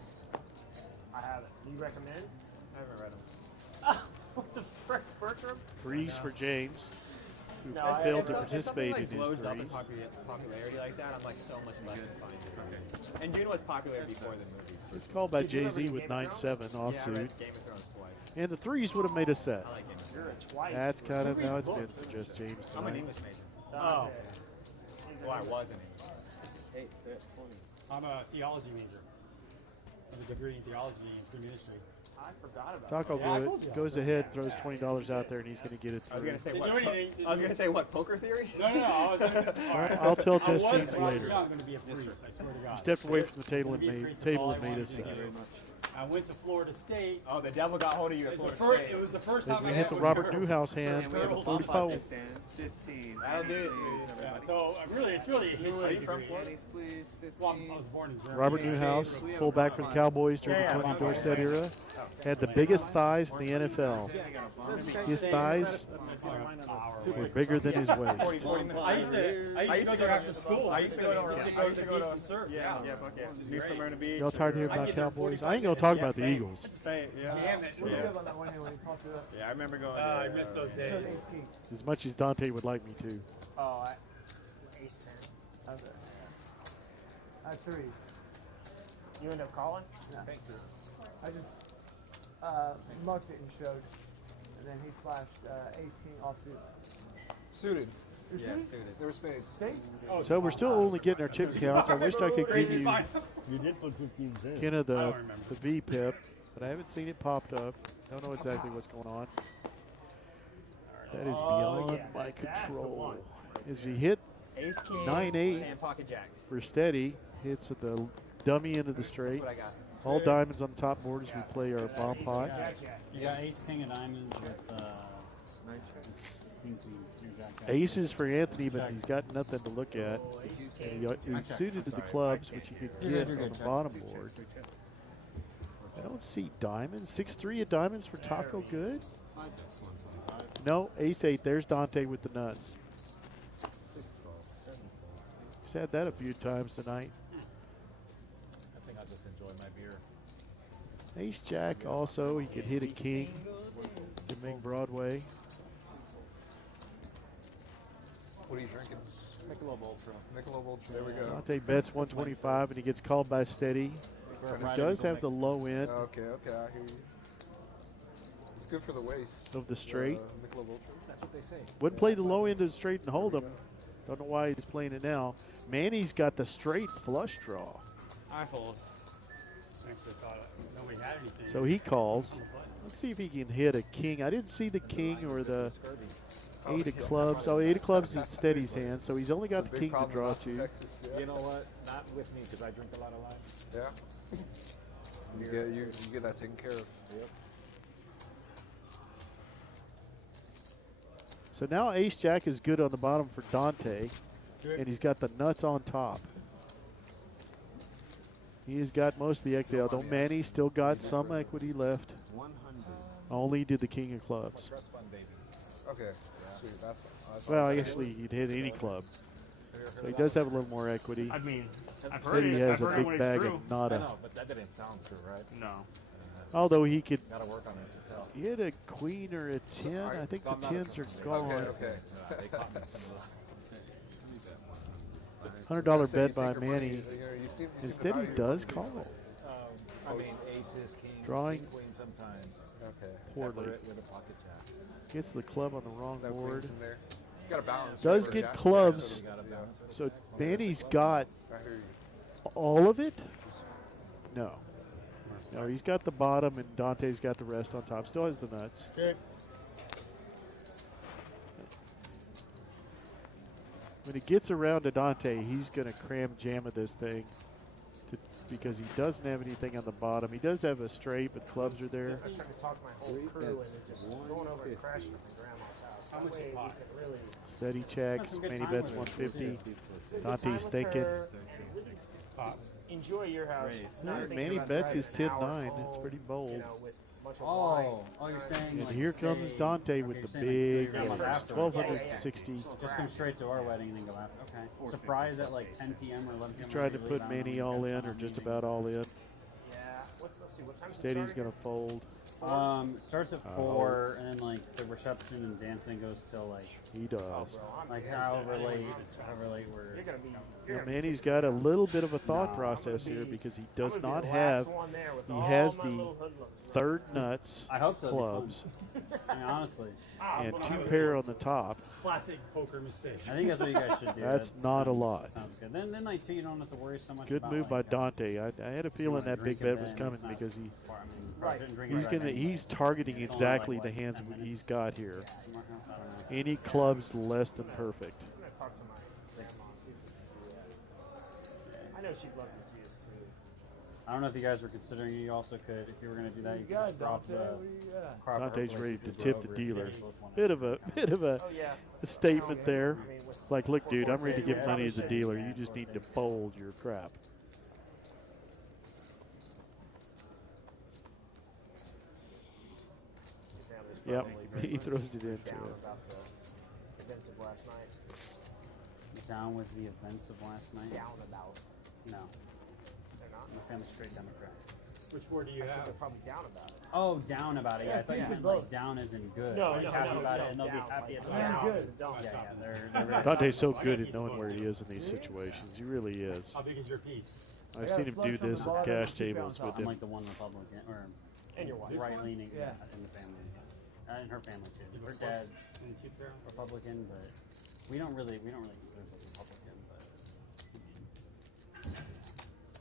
I haven't. Do you recommend? I haven't read them. What the frick, Bertram? Threes for James, who No, I- failed to If something participate like in his blows up in threes. popularity like that, I'm like so much less inclined to read it. And Dune was popular before the movie. It's called by Did you ever Jay-Z read with Game of 9-7 Yeah, I read offsuit. Game of Thrones twice. And the threes would have made a set. I like Game of Thrones. You're a twice. That's kind of how it's been for just James I'm an tonight. English major. Oh. Well, I was an English. I'm a theology major. I have a degree in theology and ministry. I forgot about Taco Yeah, I told you. goes ahead, throws $20 out there, and he's going to get it I was through. gonna say Did what? you do anything? I was gonna say what? Poker theory? No. I was gonna, all right. I'll tell I Just was, James but I was later. not going to be a priest. I swear to God. He stepped away from the table and Be a made priest is all I a wanted set. to do. I went to Florida State. Oh, the devil got hold of you at It was, Florida State. it was the first As time we I hit had the with Robert girls. Newhouse hand, we have a Girls. 44. 15. That'll do it. Yeah, so it's really a history you from degree. Florida? Please, 15. Well, I was born in Germany. Robert Newhouse, fullback for the Cowboys during the Tony Dorsett era, had the biggest thighs in the NFL. His thighs were bigger than his waist. I used to go there after school. I used to go to surf. Yeah, fuck yeah. Do somewhere on the beach. Y'all tired of hearing about Cowboys? I ain't going to talk about the Eagles. Just say it, yeah. Damn it. What do you do about that one here when he popped it up? Yeah, I remember going I miss those days. As much as Dante would like me to. Oh, ace 10. Okay. I have threes. You end up calling? Yeah. Thank you. I just mucked it and showed. And then he flashed 18 offsuit. Suited. You're Yeah, suited? suited. There were spades. Spades? So we're still only getting our chip counts. I wished I could give Crazy you fine. You did put 15 cents. Kenna the don't remember. V pip, but I haven't seen it popped up. Don't know exactly what's going on. That is beyond yeah, my that's the control. one. As we hit Ace king 9-8 and pocket jacks. for steady, hits at the dummy end of the straight. That's what I got. All diamonds on the top board as we play our bomb pot. You got ace, king of diamonds with king queen. Aces for Anthony, but he's got nothing to look at. He's suited to the clubs, which you could get on the bottom board. I don't see diamonds. 6-3 of diamonds for Taco Good. No, ace-8. There's Dante with the nuts. He's had that a few times tonight. I think I'll just enjoy my beer. Ace-Jack also. He could hit a king to make Broadway. What are you drinking? Michelob Ultra. Michelob Ultra. There we go. Dante bets 125, and he gets called by Steady. He does have the low end Okay, I hear you. It's good for the waist. of the straight. Michelob Ultra. That's what they say. Wouldn't play the low end of the straight and hold 'em. Don't know why he's playing it now. Manny's got the straight flush draw. I fold. Actually thought nobody had anything. So he calls. Let's see if he can hit a king. I didn't see the king or the 8 of clubs. Oh, 8 of clubs is Steady's hand, so he's only got the king to draw to. You know what? Not with me because I drink a lot of lime. Yeah. You get that taken care of. Yep. So now Ace-Jack is good on the bottom for Dante, and he's got the nuts on top. He's got most of the equity, although Manny still got some equity left. 100. Only did the king of clubs. Trust fund, baby. Okay, sweet. That's Well, actually, he'd hit any club. So he does have a little more equity. I mean, I've Said heard he it. has I've a heard it big when bag it's true. of nada. I know, but that didn't sound true, right? No. Although he could Gotta work on it to tell. hit a queen or a 10. I think the 10s are gone. Okay. They caught me. $100 bet by Take your money. Manny. You seem to Instead, he value does it. call. I mean, aces, kings, Drawing. queen sometimes. Okay. Poorly. Pepper it with a pocket jacks. Gets the club on the wrong No board. queens in there. You got a balance. Does right, get Jack? clubs. Got a balance. So Manny's got I hear you. all of it? No. No, he's got the bottom, and Dante's got the rest on top. Still has the nuts. When he gets around to Dante, he's going to cram jam at this thing because he doesn't have anything on the bottom. He does have a straight, but clubs are there. I was trying to talk my whole crew into just going over and crashing at my grandma's house. That way we can really Steady checks. Manny bets 150. Dante's thinking. enjoy your house. not thinking Manny about bets driving his an hour 10-9. It's home, pretty bold. You know, with a bunch of wine. You're saying And like here comes stay- Dante okay, with you're the saying, big like, raise. after. 1,260. Just come straight to our wedding and then go after. Okay. Surprise at like 10 p.m. or 11 p.m. Tried to put Manny all in, or just about all in. Yeah. Let's see. What time's it Steady's starting? going to fold. It starts at 4, and then like the reception and dancing goes till like He does. Bro, I'm like against however that. late we're. You're gonna be. Now, Manny's got a little bit of a thought process here because he does not have. He has the third nuts, I hope so. clubs, I mean, honestly, and 2 pair on the top. Classic poker mistake. I think that's what you guys should do. That's not a lot. Sounds good. Then like too, you don't have to worry so much. Good about, move by like, Dante. I had a feeling that big bet was coming because he's targeting exactly the hands he's got here. Any clubs less than perfect. I'm gonna talk to my grandma. See if I know she'd love to see us too. I don't know if you guys were considering. You also could, if you were going to do that, you could just drop the. Dante's ready to tip the dealer. Bit of a a statement there. Like, look, dude, I'm ready to give money to the dealer. You just need to fold your crap. Yep, he throws it into it. About the events of last night. Down with the events of last night. Down about. No. They're not. I'm a family straight Democrat. Which word do you I said have? they're probably down about it. Oh, down about it. Yeah, I thought you meant like down as in good. No, Like, no, happy no, about no, it, and they'll down, be happy at the like, end. down, good. Don't Yeah, stop. they're very Dante's so good at knowing where he is in these situations. He really is. How big is your piece? I've seen him do this at cash tables with I'm him. like the one Republican or And your wife. right-leaning Yeah. in the family, and her family too. Her dad's Republican, but we don't really consider ourselves Republican, but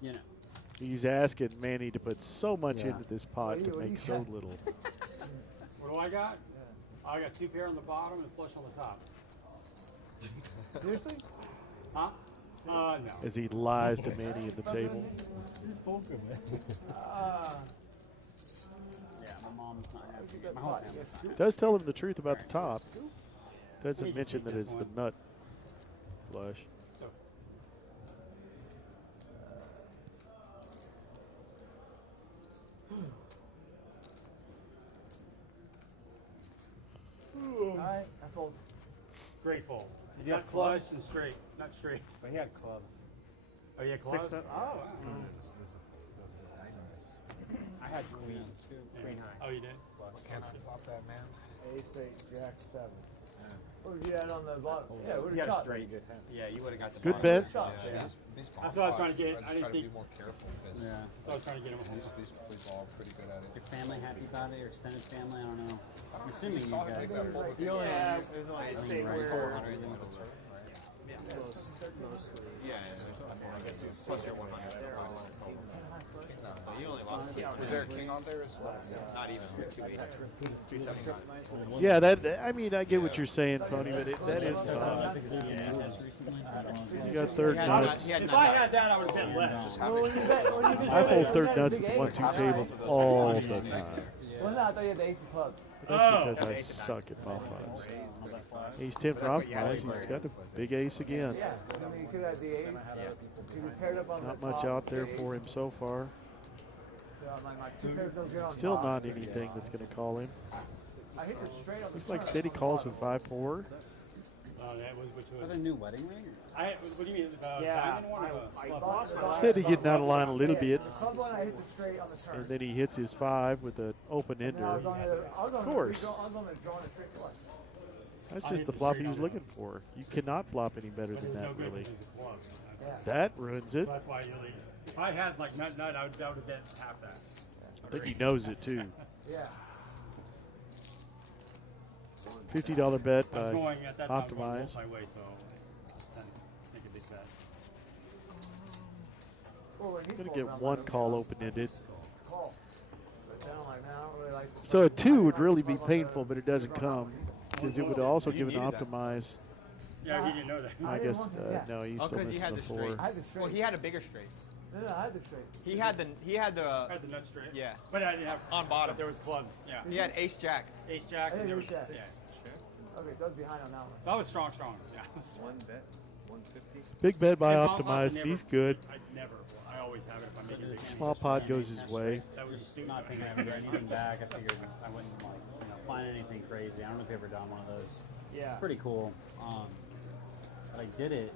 you know. He's asking Manny to put so much into this pot to make so little. What do I got? I got 2 pair on the bottom and flush on the top. Seriously? Huh? No. As he lies to Manny at the table. This is poker, man. Yeah, my mom's not happy. My whole family's not happy. Does tell him the truth about the top. Doesn't mention that it's the nut flush. Alright, I fold. Great fold. You got flush and straight, not straight. But he had clubs. Oh, yeah, clubs? Six, Oh, wow. I had queen. Queen high. Oh, you did? Can I flop that, man? Ace 8, Jack 7. What did you add on the bottom? Yeah, what You did had a shot? straight. Yeah, you would have got the Good bottom. bet. Shot, Yeah, yeah. these That's what I was trying to get. I I just didn't try to be think. more careful because Yeah. So I was trying to get him. these all pretty good at it. Your family happy about it? Your extended family? I don't know. I'm assuming you saw it guys. like that fold. You only Yeah, have, it was only I'd like say right. we're 400 in the turn, right? Mostly. Yeah, I guess it's plus your 100. You only lost. Was there a king on there as well? Not even 280. Yeah, that. I mean, I get what you're saying, Tony, but that is tough. You got third nuts. If I had that, I would have bet less. I fold third nuts at the 1-2 tables all the time. Well, no, I thought you had the ace of clubs. But that's because I suck at bluff odds. Ace 10 for optimize. He's got a big ace again. Yeah, I mean, you could have the ace. You could pair it up on Not the much top out with there the for ace. him so far. So I'm like, my two pairs don't get on Still top. not anything that's going to call him. I hit it straight on the Looks like turn. steady calls with 5-4. Oh, that was which Is that was. a new wedding ring? What do you mean? Yeah, Diamond one or I the lost my last Steady getting out of line a little bit. The club one, I hit it straight on the turn. And then he hits his 5 with an open And I was ender. on the, I was on Of course. The, I was on the drawing a straight flush. That's just the flop he was looking for. You cannot flop any better But than it's no that, good really. to use a club. Yeah. That ruins it. So that's why you leave. If I had like nut, I would have bet half that. I think he knows it too. Yeah. $50 bet I was by going at that time going optimize. multi-way, so take a big bet. Well, when he Gonna folds, get I'm one like, call open-ended. call. But then I'm like, man, I don't really like this. So a 2 would really be painful, but it doesn't come because it would also give an optimize. Yeah, he didn't know that. I guess no, he's Oh, still because he missing had the the 4. straight. I had the straight. Well, he had a bigger straight. No, I had the straight. He had the I had the nut straight. yeah. But I didn't have On bottom. But there was clubs. Yeah. He had ace jack. Ace jack. I And did there was ace jack. yeah. Okay, Doug's behind on that one. So I was strong. Yeah. One bet, 150. Big bet by And small pots, optimize. never- He's good. I always have it if I'm making big Small pot goes his way. That was stupid. Not thinking I would get anything back. I figured I wouldn't find anything crazy. I don't know if you ever done one of those. Yeah. It's pretty cool. But I did it,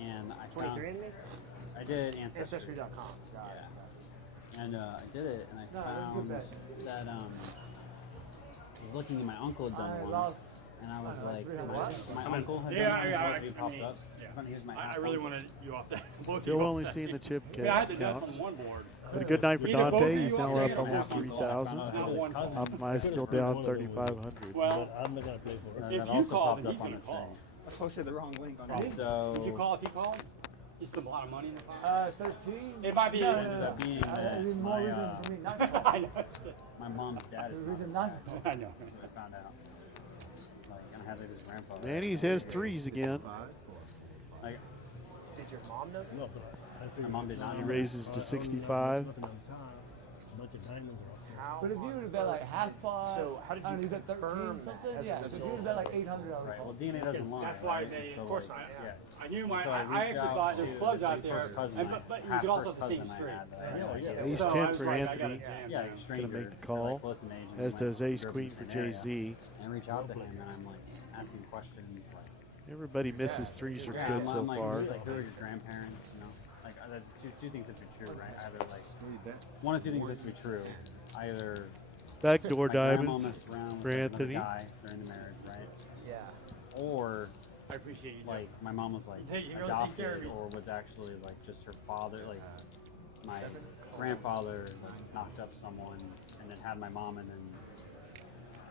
and I found 23 in me? I did Ancestry. Ancestry.com. Yeah. And I did it, and I No, it was a found good that I was looking at my uncle had done I one, lost. and I was like, What? my uncle had Yeah, done one. yeah, Supposed to be popped mean, up. yeah. I found he was my I half really uncle. wanted you off that. both of Still you only off seeing the that. chip Yeah, I had the nuts counts. on one board. But a good night for Either both of Dante. you He's or now me. up almost 3,000. Optimize still down 3,500. Well, I'm not gonna play for it. if That you also call, popped then he's up on going to the call. thing. I posted the wrong link on it. So Would you call if he called? It's a lot of money in the pot. 13. It might be. No, even- no, no, that no. being I that mean, more my, reason for me not to call. I know. my mom's dad There's is a not. reason not to call. I know. I found out. Like, and I had like his grandfather. Manny's has 3s again. Like, Did your mom know? No, but I my figured mom did not. He know. raises to 65. nothing on top. A bunch of diamonds are But if you would have bet like half pot, So how did I don't know, you you bet 13 confirm something? that? Yeah, so if you would have bet like 800, I would Right. call. Well, DNA doesn't lie. That's why right? they- And so, of course like, not, yeah. I knew my. So I reached actually out thought there's to plugs the out there, first cousin, but you half could also first have the same cousin I straight. had that I had no idea. Ace So 10 I was for like, I gotta Anthony. jam. Yeah, like a stranger. Gonna make the they're, call, like, close in age, and as we does went ace to queen the for same area. Jay-Z. And I reach out to him, and I'm like asking questions like. Everybody misses 3s are Yeah, good so I'm like, far. like, who are your grandparents? You know, like that's two things that be true, right? Either like one or two things that be true. Either Backdoor my grandma diamonds messed around for with another Anthony. guy during the marriage, right? Yeah. Or I appreciate you. like my mom was like Hey, you really take care of adopted, me. or was actually like just her father, like my grandfather like, knocked up someone and then had my mom, and then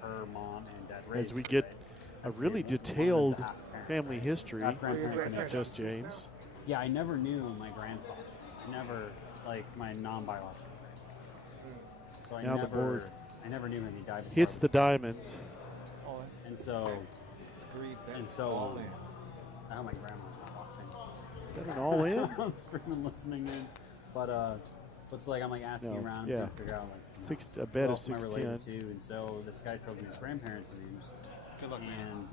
her mom and dad raised. As we her, get right? a As really one to detailed half parent. family history Half grandparent from connection. Just James. Yeah, I never knew my grandfather. I never, like, my non-biological grandfather. So I Now the never, board I never knew him. He died before hits I the was born. diamonds. And so, I know my grandma's not watching. Is that an all-in? I'm streaming, listening in. But it's like, I'm like asking No, around yeah. trying to figure out, like, you know, A bet who of else am I related 610. to? And so this guy tells me his grandparents' names. and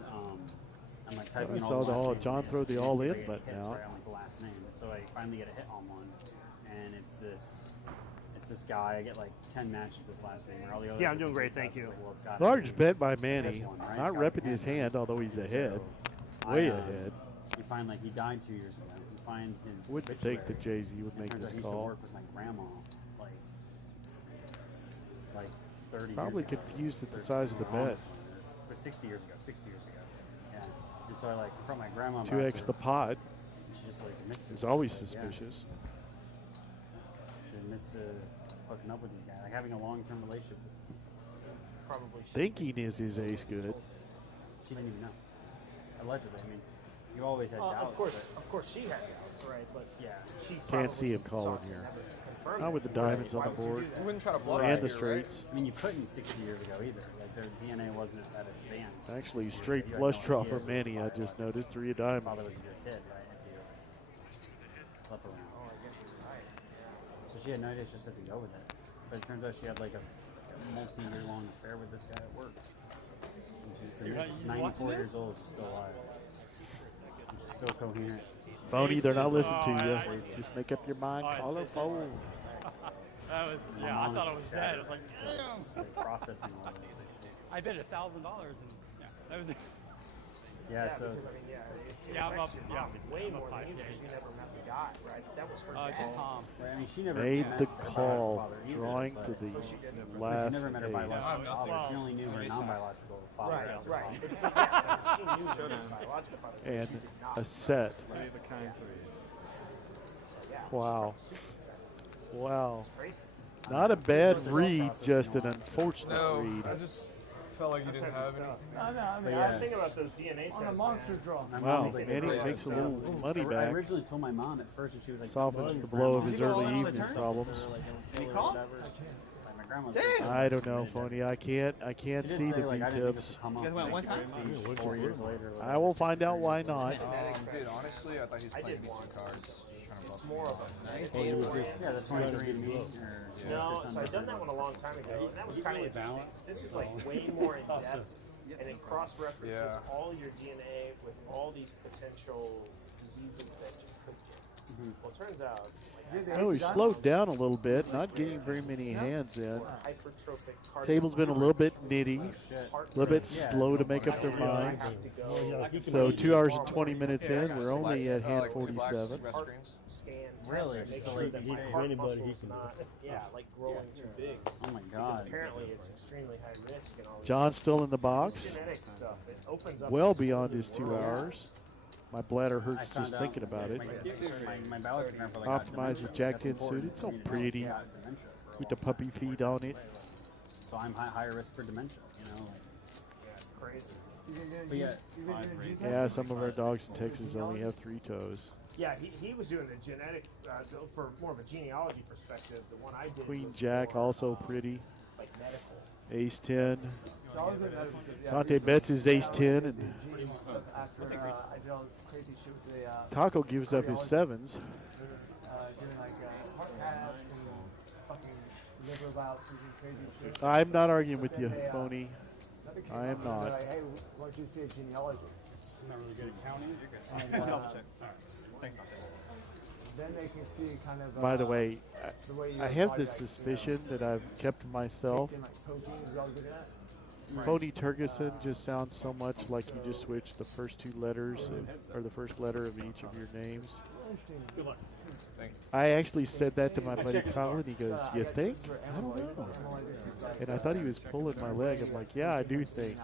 I'm like typing I in saw all the last all names John again, throw the and all see if I in get button hits out. right on like the last name. So I finally get a hit on one, and it's this guy. I get like 10 matches with this last name. Or all the other Yeah, I'm doing great, thank you. Like, well, it's gotta Large be bet by this Manny. one, right? Not It's gotta repping be his him, right? hand, although he's And ahead. so Way I, ahead. You find like he died 2 years ago. You find his. Wouldn't think that obituary. Jay-Z would And it make turns out this he used to call. work with my grandma, like 30 Probably years ago. confused at the size of the bet. Or 60 years ago. 60 years ago. Yeah. And so I like confront my grandma. 2x the pot And she just like misses. is always She's like, suspicious. She admits to hooking up with these guys, like having a long-term relationship. Probably. Thinking is his ace good. She didn't even know. Allegedly, I mean, you always had doubts. Of course, she had doubts, right? But yeah, she Can't see him probably calling sought to here. never confirm Not with the it. diamonds on Why the would you board. do that? You wouldn't try to bluff And the here, right? straights. I mean, you couldn't 60 years ago either. Like their DNA wasn't that advanced. Actually, 60 years straight ago. You had flush no draw idea for Manny. I just biological noticed 3 of father diamonds. was your kid, right? If you flip around. Oh, I guess you're right. So she had no idea. She just had to go with it. But it turns out she had like a multi-year long affair with this guy at work. And she's 94 years old. She's still alive. And she's still coherent. Phony, they're not listening to you. Just make up your mind. Call her phone. That was, My yeah, I mom thought is I was just dead. I shattered. was like, damn. She's like processing all of this. I bet $1,000 and yeah, that was. Yeah, so because, I mean, it Yeah, I'm affects up- your yeah, mom I'm way up more than 5K. you because you never met the guy, right? That was her dad. Just Tom. Right, I mean, she never Made met the her call, biological father either, drawing but- to the but she last never met her ace. biological father. Well, She only knew her non-biological father. Right, as her right. father. But, yeah, she knew her biological father. but And she did not. a set. Right. So, yeah, Wow. Wow. crazy. Not a bad read, just an unfortunate No, read. I just felt like you didn't have any. I mean, yeah. I think about those DNA tests. On a monster man. draw. My Wow, mom was like, Manny "Great." makes a little money I back. originally told my mom at first, and she was like, Softens "Don't the tell blow your of his grandma." early Did you go evening all in on the problems. turn? Or, like, a killer or call? whatever. Like, my grandma's Damn. I don't know, Phony. I can't She did see say, the like, I B didn't think this tips. would come up You guys went like one 60, 4 years later. I will find out why not. Dude, honestly, I thought he was playing against the cards. Just trying to bluff More me. of a Hey, it was negative. just, yeah, that's 23 and me. No, so I've done that one a long time ago, and that was kind of interesting. This is like way more in depth, and it cross-references Yeah. all your DNA with all these potential diseases that you could get. Well, it turns out, like, Oh, he slowed down a little bit, not getting very many hands in. hypertrophic Table's been a little bit nitty, heart a little bit rate. slow to make up their I minds. have to go So 2 hours and 20 minutes in, we're only at hand Like 2 blacks, 47. red screens. scan Really? test, make Just sure like that you my say. heart Anybody, he muscle's can do not, like growing too big. Oh my Because god. apparently it's extremely high risk and all this John's stuff. still in the This box, genetic stuff, it opens up well this beyond whole his 2 world. hours. My bladder I hurts found just out thinking about it. My biology grandfather got Optimize dementia. the Jack That's 10 important. suit. It's so You know, pretty. he got dementia for a With the long puppy time. feed on it. So I'm higher risk for dementia, you know? Like, Yeah, crazy. but yeah, Yeah, some of our dogs in Texas only have 3 toes. Yeah, he was doing the genetic, for more of a genealogy perspective. The one I did Queen was Jack, for, also pretty. like medical. Ace 10. So I was in Dante bets his ace 10, and after I did all this crazy shit with the Taco gives up his 7s. doing like heart caths and fucking liver bouts and crazy shit. I'm not arguing with you, Phony. I am They're not. like, hey, why don't you see a genealogist? I'm not really good at counting. And, Thanks, Dante. then they can see kind of. By the way, the way I your have body, this like, you know, suspicion that I've kept to myself. taking, like, protein, is y'all good at that? Phony Turgeson just sounds so much like you just switched the first 2 letters or the first letter of each of your names. Good luck. I actually said that to my buddy Kyle, and he goes, "You think? I don't know." And I thought he was pulling my leg. I'm like, "Yeah, I do think."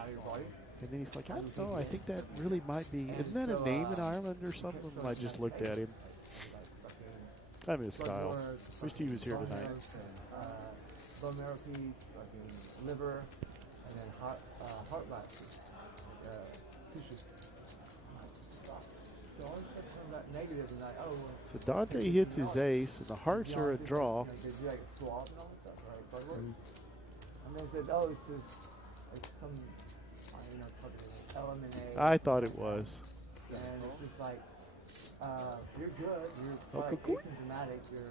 And then he's like, "I don't know. I think that really might be. Isn't that a name in Ireland or something?" And I just looked at him. I miss Kyle. Wished he was here tonight. Bone marrow piece, fucking liver, and then heart biopsy, tissue. So all this stuff comes out negative, and like, oh. Well, So Dante hits his ace, and the hearts are a draw. Like, they do like a swab and all this stuff, right? Blood work. And then said, oh, it's just, like some, I don't know, fucking LMNA. I thought it was. And it's just like, you're good, you're Okay, like, cool. asymptomatic, you're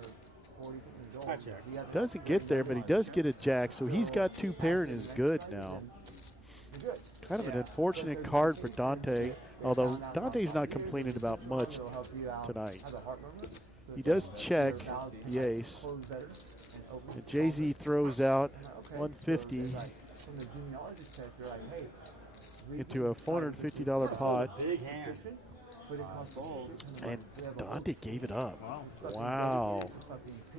40 something years old. Doesn't get there, but he does get a jack, so he's got 2 pair and is good now. You're good. Kind of an unfortunate card for Dante, although Dante's not complaining about much tonight. He does check the ace. And Jay-Z throws out 150 into a $450 pot. Big hand. And Dante gave it up. Wow.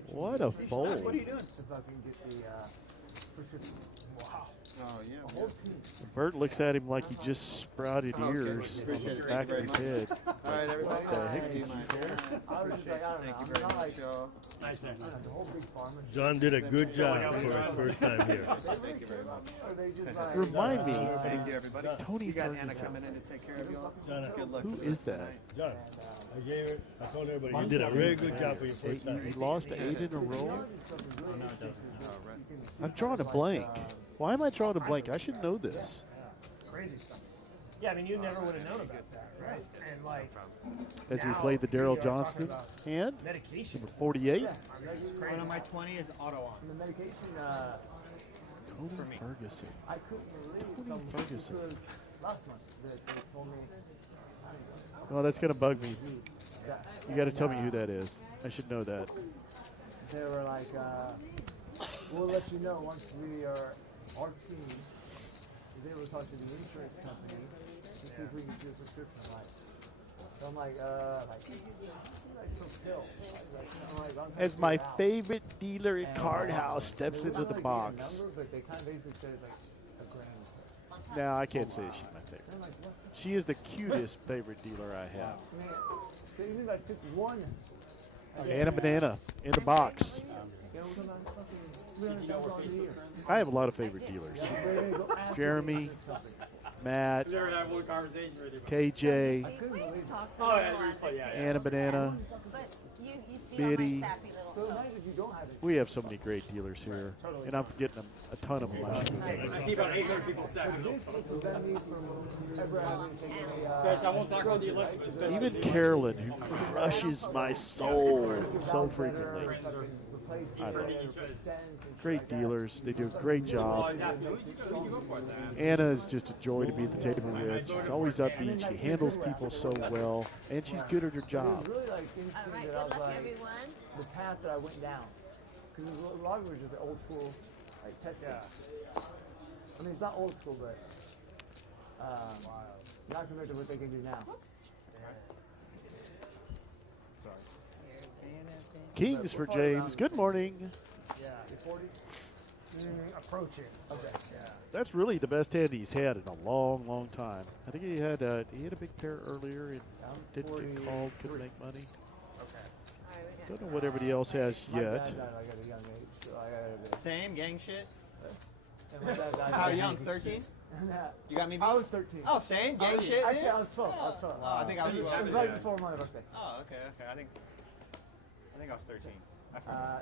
What a fold. What are you doing? Wow. Oh, yeah. Bert looks at him like he just sprouted ears on Appreciate the it. back of Thank his you very head. much. All right, everybody. What the heck Thank did you, you man. care? Appreciate it. Thank you very much, y'all. Nice hand. John did a good job for his first time here. Thank you very much. Remind me, Thank you, everybody. Tony You got Anna Ferguson. coming in to take care of y'all. John, Good luck. Who for the is rest of the that? night. John, I gave it. I told everybody you did a very good job for your first time. He lost 8 in a row. Oh, no, it doesn't. I'm drawing a blank. Why am I drawing a blank? I should know this. Crazy stuff. Yeah, I mean, you never would have known about that, right? And like, As we now played the we Daryl are Johnston talking about hand, medication. number 48. I mean, it's One crazy. of my 20 is auto on. The medication, Tony Ferguson. I couldn't believe Tony Ferguson. because last month they told me. Oh, that's going to bug me. You got to tell me who that is. I should know that. They were like, we'll let you know once we are, our team is able to talk to the insurance company to see if we can do a prescription. So I'm like, for pills. As my favorite dealer at Card House steps into the box. Number, but they kind of basically said like a grand. No, I can't say she's my favorite. She is the cutest favorite dealer I have. I mean, so even if I took one. Anna Banana in the box. I have a lot of favorite dealers. Jeremy, Matt, KJ, Anna Banana, Biddy. We have so many great dealers here, and I'm getting a ton of them. I keep about 800 people stacking. I won't talk about the Olympics. Even Carolyn, who crushes my soul so frequently. I love them. Great dealers. They do a great job. Anna is just a joy to be at the table with. She's always upbeat. She handles people so well, and she's good at her job. Really like interesting that I was like the path that I went down, because a lot of it was just old school, like testing. I mean, it's not old school, but not compared to what they can do now. Kings for James. Good morning. Yeah. 40? Approaching. Okay. Yeah. That's really the best hand he's had in a long, long time. I think he had a big pair earlier and didn't get called, couldn't make money. Okay. Don't know what everybody else has yet. Same gang shit. How How young? 13? You got me beat? I was 13. Oh, same gang shit. Actually, man? I was 12. I was 12. Oh, I think I was 12. It was right before my birthday. Oh, okay. I think I was 13. I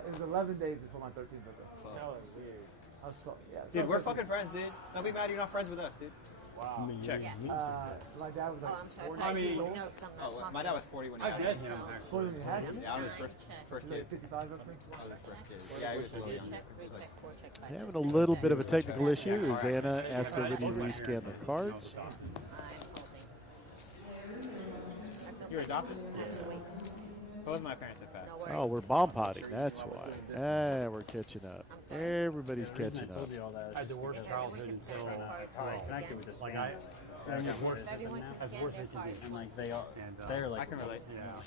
It was 11 days before my 13th birthday. That was weird. I was 12. Yeah. Dude, we're fucking friends, dude. Don't be mad you're not friends with us, dude. Wow. Check. My dad was like 40 I mean, years old. oh, my dad was 40 when he I've had met me. him. 40 when you had him? Yeah, I was his first kid. 55 roughly? I was his first kid. Yeah, he was really young. Having a little bit of a technical issue as Anna asked everybody to rescan the cards. You're adopted? Both my parents have passed. Oh, we're bomb potting. That's why. Ah, we're catching up. Everybody's catching up. I had the worst childhood until I connected with this. Like I got worse as worse as can be. And like they're like I can relate. Yeah.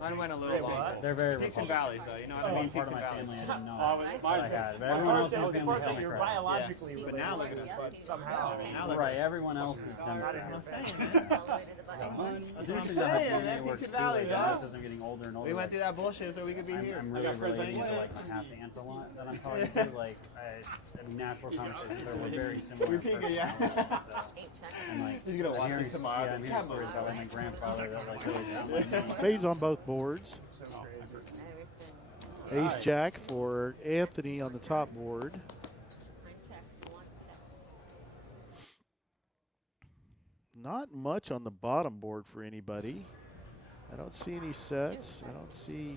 Mine went a little long. They're very Peaks and Republican. valleys, though. You know what I mean? Part Peaks of and my valleys. family I didn't know what I had. But everyone else in my family That you're biologically But related now look at to, us. but somehow. Now look Right, at us. everyone else is Democrat. I'm saying, man. It's interesting that my family works too. Like, as I'm getting older and older. We went through that bullshit so we could be here. I'm really relating to like my half aunt a lot that I'm talking to. Like natural conversations that were very similar. We peak it, yeah. And like He's gonna watch this tomorrow. Yeah, I'm hearing stories about like my grandfather that like really sound like me. Spades on both boards. Ace Jack for Anthony on the top board. Not much on the bottom board for anybody. I don't see any sets. I don't see.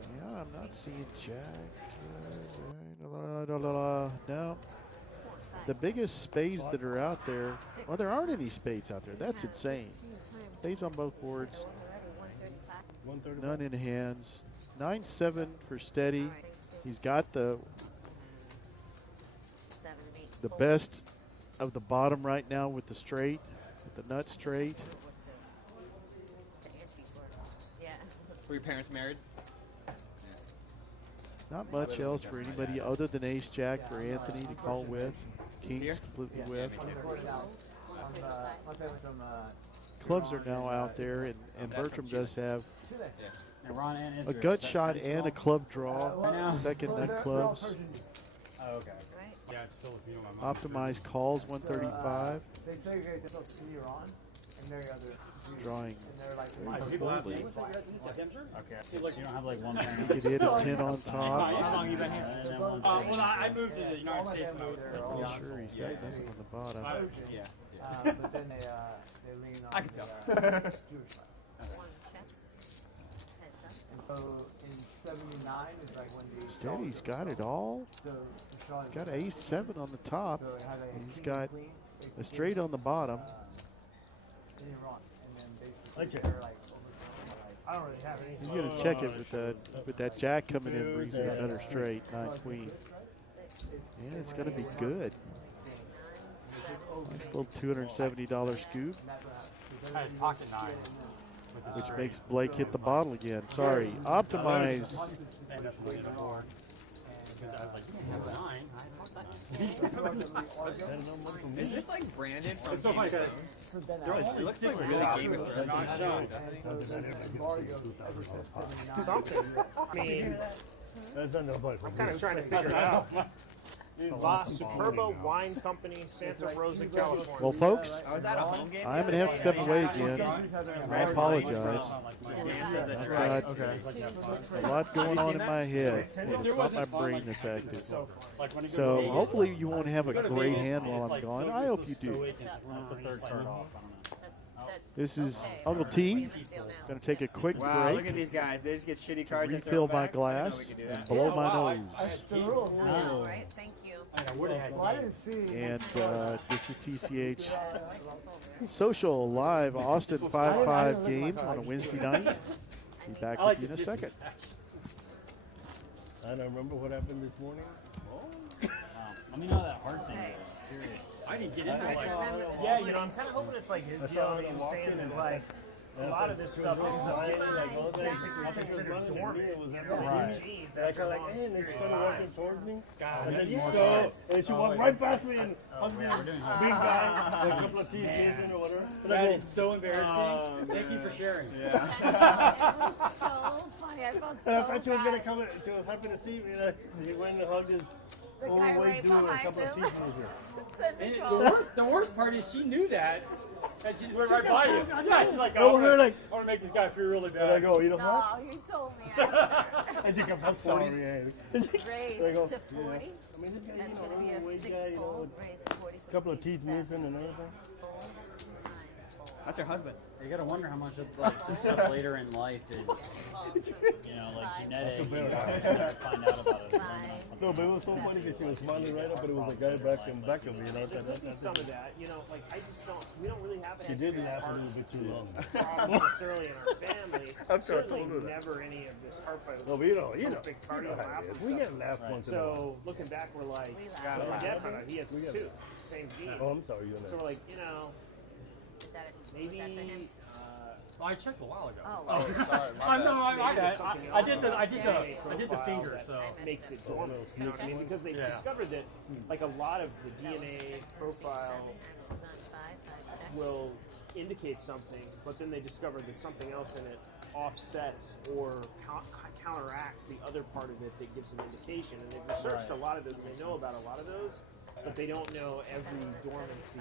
Yeah, I'm not seeing Jack. No. the biggest spades that are out there, well, there aren't any spades out there. That's insane. Spades on both boards. None in hands. 9-7 for steady. He's got the best of the bottom right now with the straight, with the nut straight. Were your parents married? Not much else for anybody other than ace jack for Anthony to call with. Kings completely with. Clubs are now out there, and Bertram does have a gut shot and a club draw. Second nut clubs. Oh, okay. Yeah, it's Filipino. Optimized calls 135. They segregate themselves to you're on, and there are other drawing. And they're like, Okay. So you don't have like one parent. Get it a 10 on top. How long you been here? Well, I moved to the United States. Sure, he's got nothing on the bottom. Yeah. But then they lean on the Jewish side. And so in 79 is like when the Steady's got it all. He's got ace 7 on the top. And he's got a straight on the bottom. Then you're on. And then basically they're like I don't really have anything. He's going to check it with that jack coming in, brings in another straight, 9 queen. Yeah, it's going to be good. Nice little $270 scoop. I had pocket 9. Which makes Blake hit the bottle again. Sorry, optimize. Is this like Brandon from It's so funny Game because it looks like really Game of Thrones. Something. I mean, That's not no point. I'm kind of trying to figure it out. Voss Superbo Wine Company, Santa Rosa, California. Well, folks, Oh, is that a home game? I'm going to have to step away again. I apologize. I've got a lot going on in my head. It's not my brain that's active. So hopefully you won't have a great hand while I'm gone. I hope you do. This is Uncle T. Going to take a quick Wow, look break. at these guys. They just get shitty cards and Refill throw my them back. I didn't know glass we could do and that. blow my nose. Oh, right, thank you. Well, I didn't see. And this is TCH Social Live Austin 5-5 game on a Wednesday night. Be back with you in a second. I don't remember what happened this morning. Let me know that hard thing. Curious. I didn't get into like. Yeah, you know, I'm kind of hoping it's like his deal. He was saying that like a lot of this stuff is basically considered dormant. You know, genes after a long period of time. Towards me. God, And that's then so. and she walked right past me and hugged me. Big guy, with a couple of teeth missing or whatever. That is so embarrassing. Thank you for sharing. It was so funny. I felt And I so thought she was gonna bad. come in. She was happy to see me. He went and hugged his The guy overweight right dude with a behind couple of him. teeth missing. The worst part is she knew that, and she just went right by you. Yeah, she's like, Oh, I we're like, want to make this guy feel really and bad. I go, you know No, what? you told me after. And she comes up 40. Raised I go, to 40. I mean, this guy, That's you going to know, be a overweight guy, you know, six-fold. Raised to 40. a couple of teeth missing and everything. That's her husband. You gotta wonder how much of like the stuff later in life is, you know, like genetic. You gotta find out about it. No, but it was so funny because she was smiling right up, but it was a guy back of me, you know. There could be some of that, you know, like I just don't, we don't really have a She did laugh a little bit too long. problem necessarily in our family. After I Certainly told her that. never any of this heart fight. No, but you know, Big party how laugh it is. and We stuff. get laugh once in a while. So looking back, we're like, Gotta my laugh. dad found out he has We two, gotta same gene. Oh, I'm sorry, you're So not. we're like, you know, maybe. Well, I checked a while ago. Oh, sorry. I did the finger, so Makes it dormant. You know what I mean? Because they discovered that, like a lot of the DNA profile will indicate something, but then they discovered that something else in it offsets or counteracts the other part of it that gives an indication. And they've researched a lot of those, and they know about a lot of those, but they don't know every dormancy.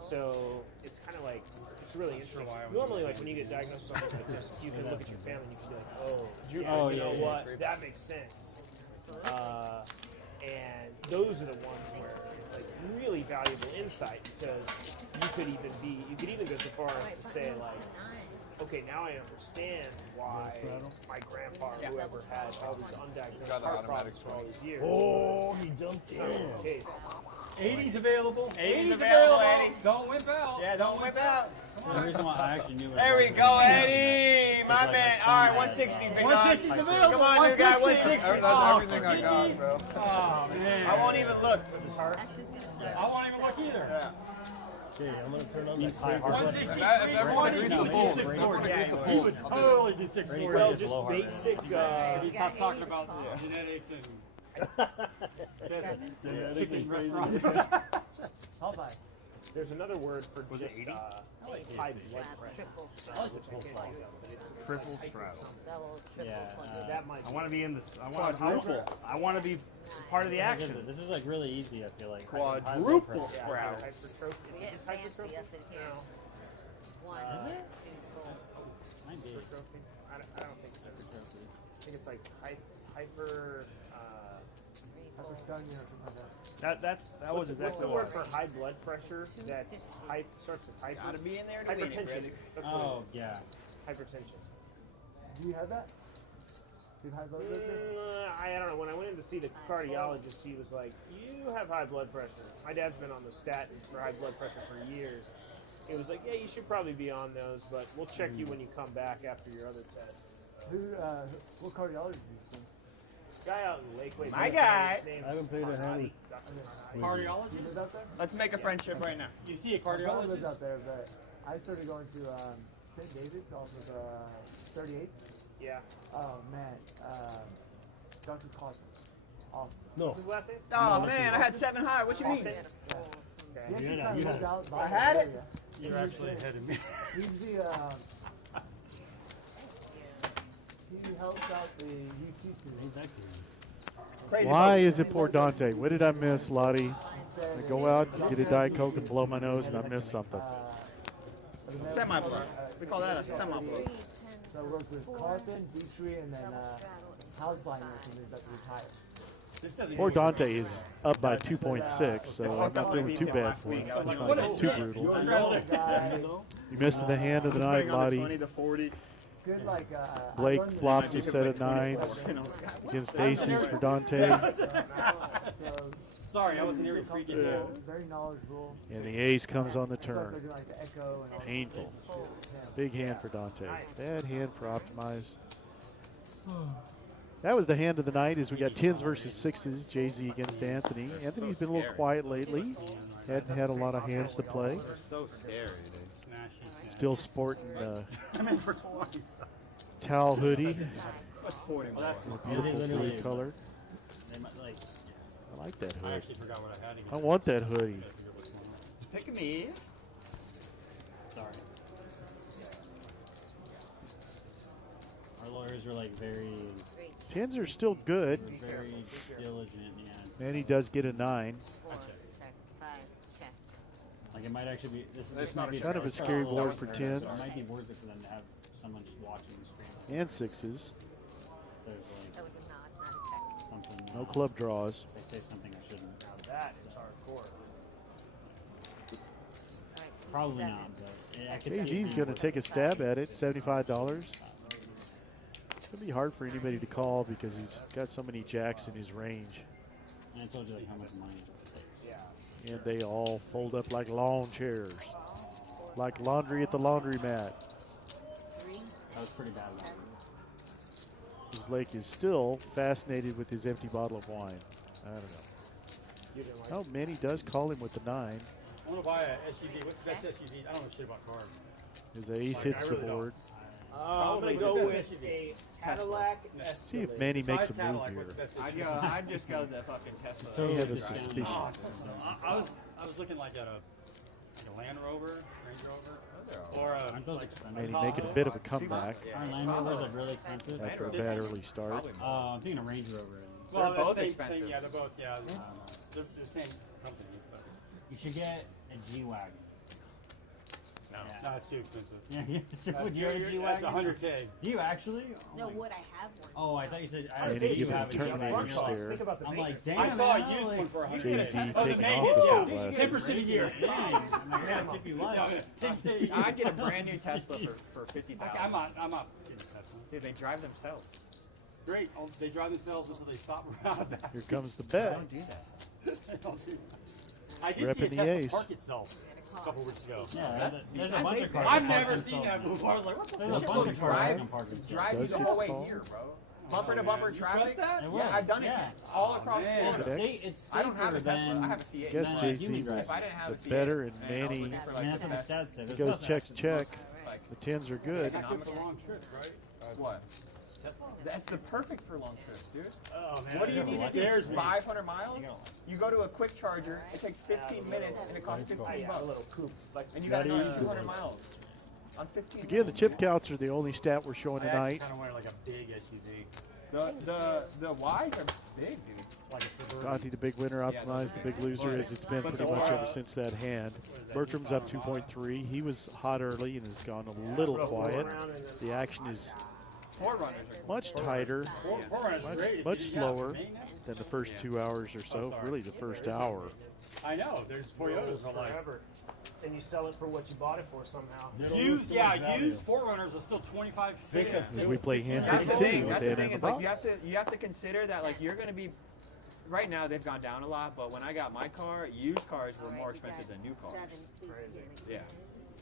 So it's kind of like, it's really interesting. Normally, like when you get diagnosed with something like this, you can look at your family and you can be like, oh, you know what, that makes sense. And those are the ones where it's like really valuable insight, because you could even go so far as to say like, okay, now I understand why my grandpa or whoever had all these undiagnosed heart problems for all these years. Oh, he jumped It's not in. the case. 80's available. 80's available, Eddie. Don't whip out. Yeah, don't whip out. The reason why I actually knew it. There we go, Eddie. My man. All right, 160, big dog. 160's available. Come on, new guy, 160. That's everything I got, bro. Oh, man. I won't even look. Actually, it's gonna start. I won't even look either. Yeah. Okay, I'm gonna turn on that crazy. 160. If everyone agrees to fold, if everyone agrees to He fold. would totally do 640. Well, just basic. He stopped talking about genetics and chicken restaurants. I'll buy. There's another word for just high blood pressure. Triple straddle. Double, triple, Yeah, quadruple. That might. I want to be in this. Quadruple. I want to be part of the This action. is like really easy. I feel like Quadruple Yeah, straddle. hypertrophy. We Is get it just fancy hypertrophy? up in here. No. One, Is it? two, four. Might be. Hypertrophy? I don't think so. I think it's like hyper. Three, four. Hypertonia or something like that. That was What's exactly the what. word for high blood pressure? That's starts with hyper. Gotta be in there to win it, Hypertension. Brady. That's what Oh it yeah. is. Hypertension. Do you have that? Do you have high blood pressure? I don't know. When I went in to see the cardiologist, he was like, "You have high blood pressure." My dad's been on the statins for high blood pressure for years. He was like, "Yeah, you should probably be on those, but we'll check you when you come back after your other tests." What cardiologist do you see? Guy out in Lakeway. My guy. His name's I haven't paid a hand. Dr. Do you Cardiologist? live out there? Let's make a friendship right now. You see a My brother lives cardiologist? out there, but I started going to St. David's off of 38th. Yeah. Oh man, Dr. Carter, awesome. No. What's his last name? Oh man, I had 7 high. What you mean? Austin? He actually Yeah, kind you of had lives out by I had the it. area. You're actually ahead of me. He's the he helps out the UT students. Crazy Why folks. is it poor Dante? What did I miss, Lottie? I go out, get a Diet Coke, and blow my nose, and I miss something. Semi-blow. We call that a semi-blow. So I worked with Carpin, Dietrich, and then House Liner when they got to retire. Poor Dante is up by 2.6, so I'm not feeling too bad for him. It's not too brutal. You missed the hand of the night, Lottie. 20 to 40. Good, like, Blake I learned flops the- a set of nines against aces for Dante. So, Sorry, I wasn't here freaking out. very knowledgeable. And the ace comes on the So I started turn. doing, like, the echo and all Painful. Yeah. Big hand for Dante. Bad hand for Optimize. That was the hand of the night as we got 10s versus 6s, Jay-Z against Anthony. Anthony's been a little quiet lately. Hadn't had a lot of hands to play. So scary, dude. Still sporting I'm in for 20. towel hoodie. What's 40 more? Beautiful blue color. They might, like, I like that I hood. actually forgot what I had. I want that hoodie. Pick me. sorry. Our lawyers were like very, 10s are still good. very diligent. Yeah. And he does get a 9. Four, check, five, check. Like it might actually be. This not might be kind of a scary board for 10s. So it might be worth it for them to have someone just watching the stream. And 6s. There's That was a nod, not a check. like something. No club draws. They say something I shouldn't. That is hardcore. All right, Probably 67. not, but I could Jay-Z's see going to take a stab at it. $75. It's going to be hard for anybody to call because he's got so many jacks in his range. And I told you like how much money it takes. Yeah. And they all fold up like lawn chairs. Like laundry at the laundromat. Three, That was pretty bad. seven. Because Blake is still fascinated with his empty bottle of wine. I don't know. You didn't like Oh, Manny does call him with the 9. I want to buy a SUV. What's the best SUV? I don't know shit about cars. His ace hits the board. I'm going to go with a Cadillac See if Manny makes a move here. I'd just go the fucking Tesla. I have a suspicion. I was looking like at a Land Rover, Range Rover, or a Aren't those like, expensive? Manny making a bit of a comeback Aren't Land Rovers like really expensive? after a bad early start. I'm thinking a Range Rover. well, They're both same expensive. Thing, yeah, they're both. Yeah, they're the same company. But. You should get a G-Wagon. No, it's too expensive. Yeah. Would you have a That's G-Wagon? 100K. Do you actually? No, would I have one? Oh, I thought you said. I And think he you gives have us a Terminator G-Wagon. stare. Think about the I'm like, maintenance. damn. I saw a man, used like- one for 100K. Jay-Z Oh, the taking maintenance, off the yeah. sunglasses. 10% a year. Dang. I'm like, I gotta tip you live. I'd get a brand new Tesla for $50,000. Okay, I'm not getting a Tesla. Dude, they drive themselves. Great. They drive themselves until they stop around back. Here comes the bet. Don't do that. Don't do that. I did Repping see a the Tesla ace. park itself a couple weeks ago. Yeah, there's a bunch of cars. I've that never park seen that themselves. before. I was like, what the There's a fuck? bunch of cars that drive- can park themselves. Drive you Does the get whole way called. here, bro. Bumper to man. bumper You traffic. trust that? Yeah, I've done it Yeah. all across Man, Florida. it's I don't have a safer Tesla. than. I have a C8. Guess than, Jay-Z human was drive. If I didn't have the a C8, better, and I was Manny looking for, I like, mean, the that's what the best- stats say. he There's goes nothing check, else to do. check. like, The 10s are good. Not good for long trips, right? What? Tesla? That's the perfect for long trips, dude. Oh, man. What do you I need never to do? liked it. 500 miles? You go to a quick charger, it takes 15 minutes, and it costs 15 Yeah, a bucks. little coupe. And you got to go Not easy. 200 miles on 15 Again, the chip counts are the only stat we're showing I actually tonight. kind of wanted like a big SUV. The Ys are big, dude. Like a Suburban. Conti, the big winner, optimized, the big loser, as it's been pretty much ever since that hand. Bertram's up 2.3. He was hot early and has gone a little quiet. The action is Forerunners are much tighter, Forerunners are great. much slower than the first 2 hours or so. Really, the first hour. I know. There's Toyotas are like. Forever. And you sell it for what you bought it for somehow. Used Forerunners are still 25. As we play hand That's the 52 thing. with That's the Dan thing in the is like box. you have to consider that like you're gonna be. Right now they've gone down a lot, but when I got my car, used cars were more expensive than new cars. Yeah.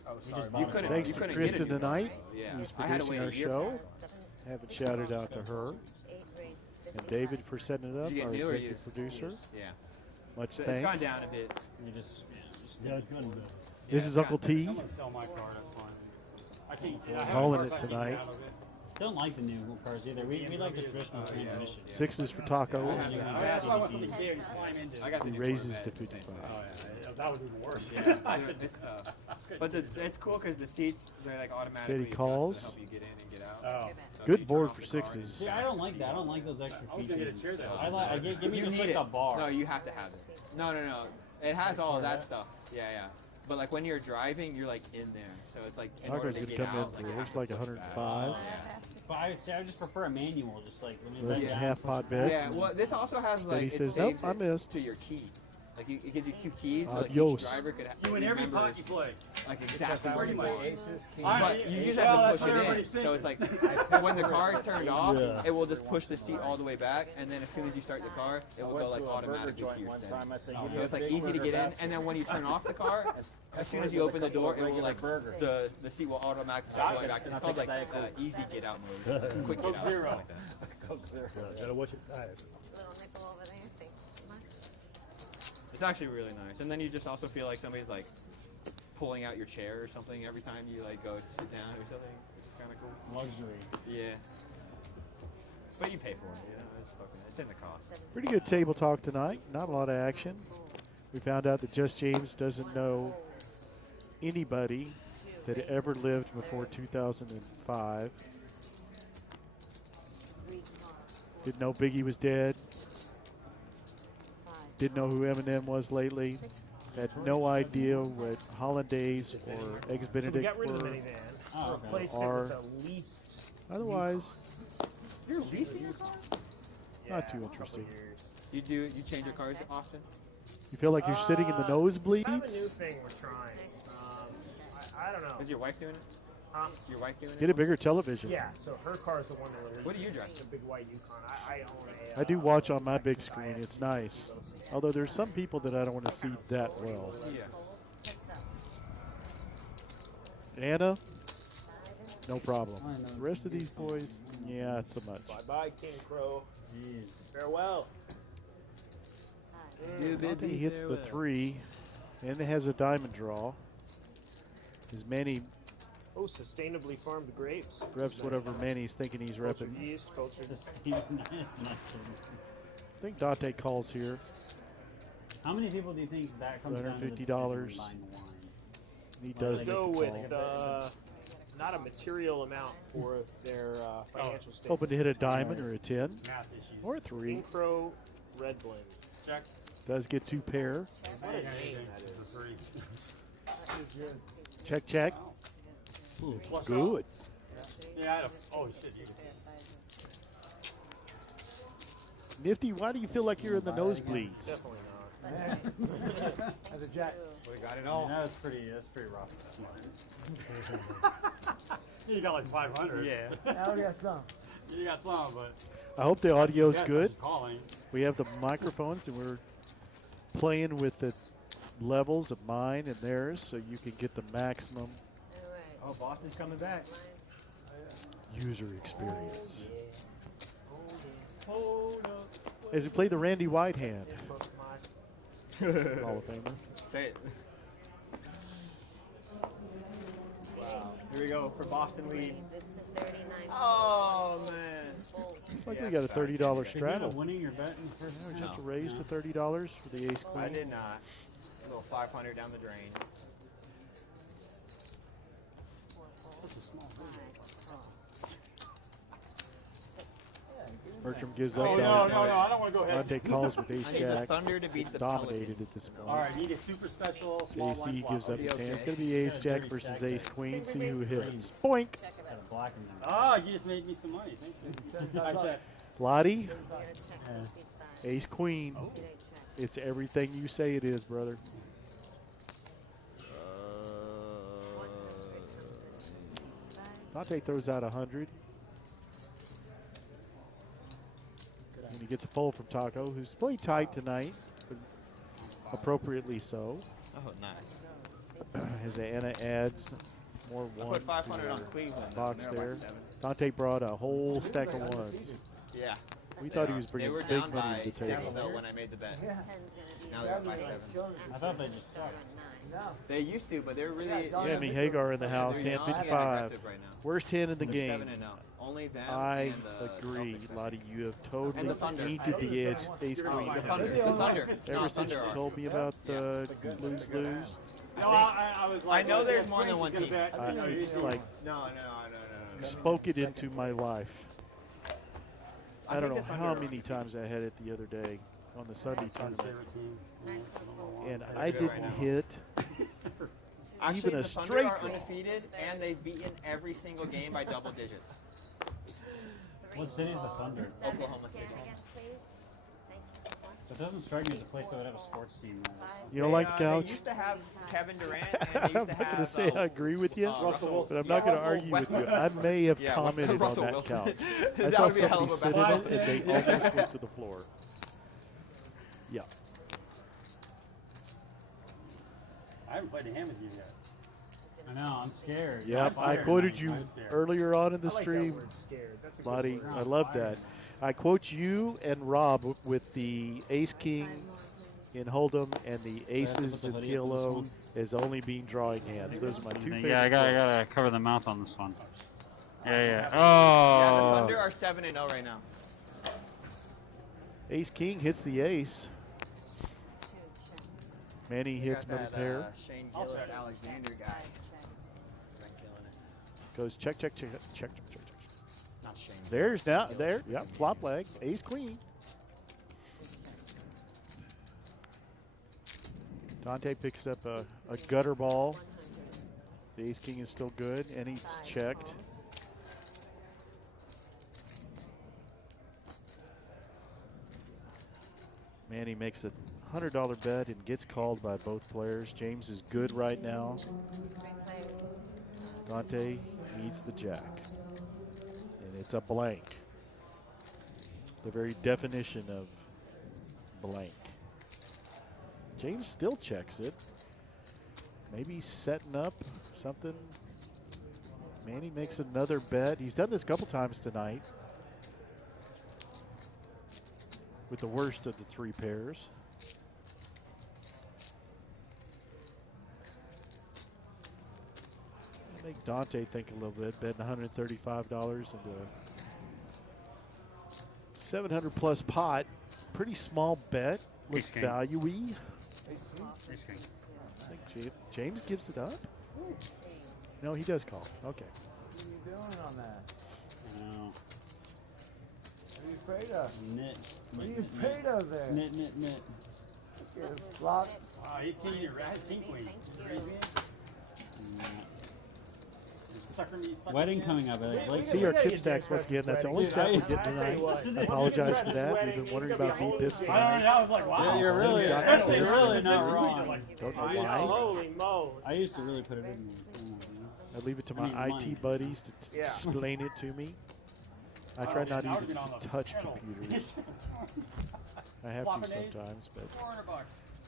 Oh, sorry. You couldn't. Thanks you to couldn't Kristen get a new car. tonight, Yeah. who's I had to producing wait our a year for show. that. Haven't shouted out to her. And David for setting it up, Did you our get new or executive producer. Yeah. Much So it's gone thanks. down a bit. You just. This is Uncle T. I'm gonna sell my car. That's fine. I can't. I have Hauling a it car, so I can't tonight. get out of it. Don't like the new cars either. We like the traditional transmission. Sixes for Taco. That's why I want something big and climb into. I got the He new raises Corvette, to it's the same 55. thing. That would be even worse. Yeah. But it's cool because the seats, they're like automatically Steady calls. adjusted to help you get in and get out. Oh. So Good you turn board off for the car and sixes. See, I don't like that. I don't like those extra I was gonna get a features. chair though. I like. Give me You just need like it. a bar. No, you have to have it. No. It has all of that stuff. Yeah. But like when you're driving, you're like in there. So it's like in order Taco's to gonna get come in out, for you it have looks to like push 105. back. But I just prefer a manual. Just like let me Less bend than down, half push pot it bet. back. Yeah, well, this also has like Steady it says, nope, saves I it missed. to your key. Like it gives you 2 keys. So like Adios. each driver could You win every pot you play. like exactly where Pretty you much. want. But you just have to push it in. So it's like when the car is turned off, Yeah. it will just push the seat all the way back, and then as soon as you start the car, it will go like automatically to your stand. So it's like easy to get in, and then when you turn off the car, as soon as you open the door, it will like the seat will automatically go back. It's called like easy get out mode, quick get out. Zero. Gotta watch it tired. Little nipple over there. Thanks so much. It's actually really nice, and then you just also feel like somebody's like pulling out your chair or something every time you like go sit down or something, which is kind of cool. Luxury. Yeah. But you pay for it, you know, it's in the cost. Pretty good table talk tonight. Not a lot of action. We found out that Just James doesn't know anybody that ever lived before 2005. Didn't know Biggie was dead. Didn't know who Eminem was lately. Had no idea what Hollandaise or Eggs So we Benedict got rid of the were. minivan, replaced it Are with the least. otherwise You're leasing your car? not too a couple interesting. You change your cars often? You feel like you're sitting in the Kind of a new nosebleeds? thing we're trying. I don't know. Is your wife doing it? Your wife doing it? Get a bigger television. Yeah, so her car's the one that we're What do you leasing, drive? The big white Yukon. I own a. I do watch on my big screen. It's nice. Although there's some people that I don't want to see that well. Yes. Anna, no problem. The rest of these boys, yeah, it's so much. Bye bye, King Crow. Jeez. Farewell. Dante hits the 3 and it has a diamond draw. As Manny Oh, sustainably farmed grapes. reps whatever Manny's thinking he's Cultured repping. yeast, cultured. It's nice. I think Dante calls here. How many people do you think that comes down to the decision $150. when buying wine? He does Let's make go the with call. not a material amount for their financial statement. Hoping to hit a diamond or a 10 Math issues. or a 3. King Crow Red Blend. Check. Does get 2 pair. What a name that is. For free. Check, check. Ooh, It's flush good. Yeah, I had a, oh shit, you. Nifty, why do you feel like you're in the nosebleeds? Definitely not. As a jack. We got it I all. mean, that's pretty rough. You got like 500. Yeah. I already got some. You got some, but. I hope the audio's Yes, I'm good. just calling. We have the microphones, and we're playing with the levels of mine and theirs so you can get the maximum Oh, Boston's coming back. user experience. As we play the Randy White hand. Hall of Famer. Say it. Wow. Here we go for Boston lead. Oh, man. Looks like we got a $30 Did you end straddle. up winning your bet in the first No, just No. raised to $30 for the ace queen. I did not. A little 500 down the drain. Bertram gives up. Oh, no, I don't want to go ahead. Dante calls with ace I need the jack. Thunder to beat the Dominated at this point. All right, need a super special small blind JC flop. gives up his hand. It's okay. going to be ace Yeah, jack dirty versus stack ace there. queen. See who hits. Boink. Got a black and ah, you just made me some money. Thank you. I checked. Lottie, Yeah. ace queen. Oh. It's everything you say it is, brother. Dante throws out 100. And he gets a fold from Taco, who's played tight tonight, but appropriately so. Oh, nice. As Anna adds more I ones put 500 to on the Cleveland. box They're by there. 7. Dante brought a whole stack of ones. Yeah. We thought he was They bringing were big down money by to the 6 table. though when I made the bet. Yeah. Now they're by 7. I thought they just sucked. No. They used to, but they're really. Sammy Hagar in the house, they're hand not 55. aggressive right now. Worst hand in the They're game. 7-0. Only them. I and the agree, Celtics. Lottie. You have And totally the Thunder. tainted the ace queen. The Thunder. The Thunder. It's Ever not since you Thunder. told me about the lose. No, I was like, I know oh, there's that's more than great, one he's team. gonna bet. It's like No. you spoke it into my life. I don't know think the how Thunder- many times I had it the other day on the Sunday Son's tournament, favorite team. and They're I good right didn't now. hit Actually, even a the Thunder straight are draw. undefeated, and they've beaten every single game by double digits. What city's the Thunder? Oklahoma City. It doesn't strike me as a place that would have a sports team. You don't like the couch? They used to have Kevin Durant, and they I'm used to not going to have, say I agree with you, Russell but I'm not going to Russell argue with you. Westbrook. I may have Yeah, commented on Russell that Wilson. couch. I That saw would be a hell somebody of a sit in battle. it, and they almost went to the floor. Yeah. I haven't played a hand with you yet. I know, I'm scared. Yep, I'm I scared, quoted Mike, you I'm scared. earlier on in the I like stream. that word scared. That's a good Lottie, word. I love that. I quote you and Rob with the ace king in Hold'em and the aces in PLO as only being drawing hands. Those are my two favorite. Yeah, I gotta cover the mouth on this one. Yeah. Yeah, the Oh. Thunder are 7-0 right now. Ace king hits the ace. Manny They hits got middle that, pair. Shane Gillis Alexander guy. Been killing it. Goes check, check, check, check, check, check, check. Not Shane. There's now, there, yep, flop leg, ace queen. Dante picks up a gutter ball. The ace king is still good, and he's checked. Manny makes a $100 bet and gets called by both players. James is good right now. Dante needs the jack. And it's a blank. The very definition of blank. James still checks it. Maybe he's setting up something. Manny makes another bet. He's done this a couple times tonight with the worst of the three pairs. Make Dante think a little bit, betting $135 into a 700 plus pot. Pretty small bet. Looks Ace king. value-y. Ace king. I think James gives it up. No, he does call. Okay. What are you doing on that? No. What are you afraid of? Knit. What are you afraid of there? Knit. Okay, flop. Wow, he's king, king queen. Crazy. Wedding coming up. Like, See our chip stacks once again. That's the only stack we get tonight. I apologize for that. We've been wondering about V-pips tonight. I was like, wow. You're really, you're really not wrong. Don't know why. Holy moly. I used to really put it in. I leave it to my IT buddies to explain it to me. I try not even to touch computers. I have to sometimes, but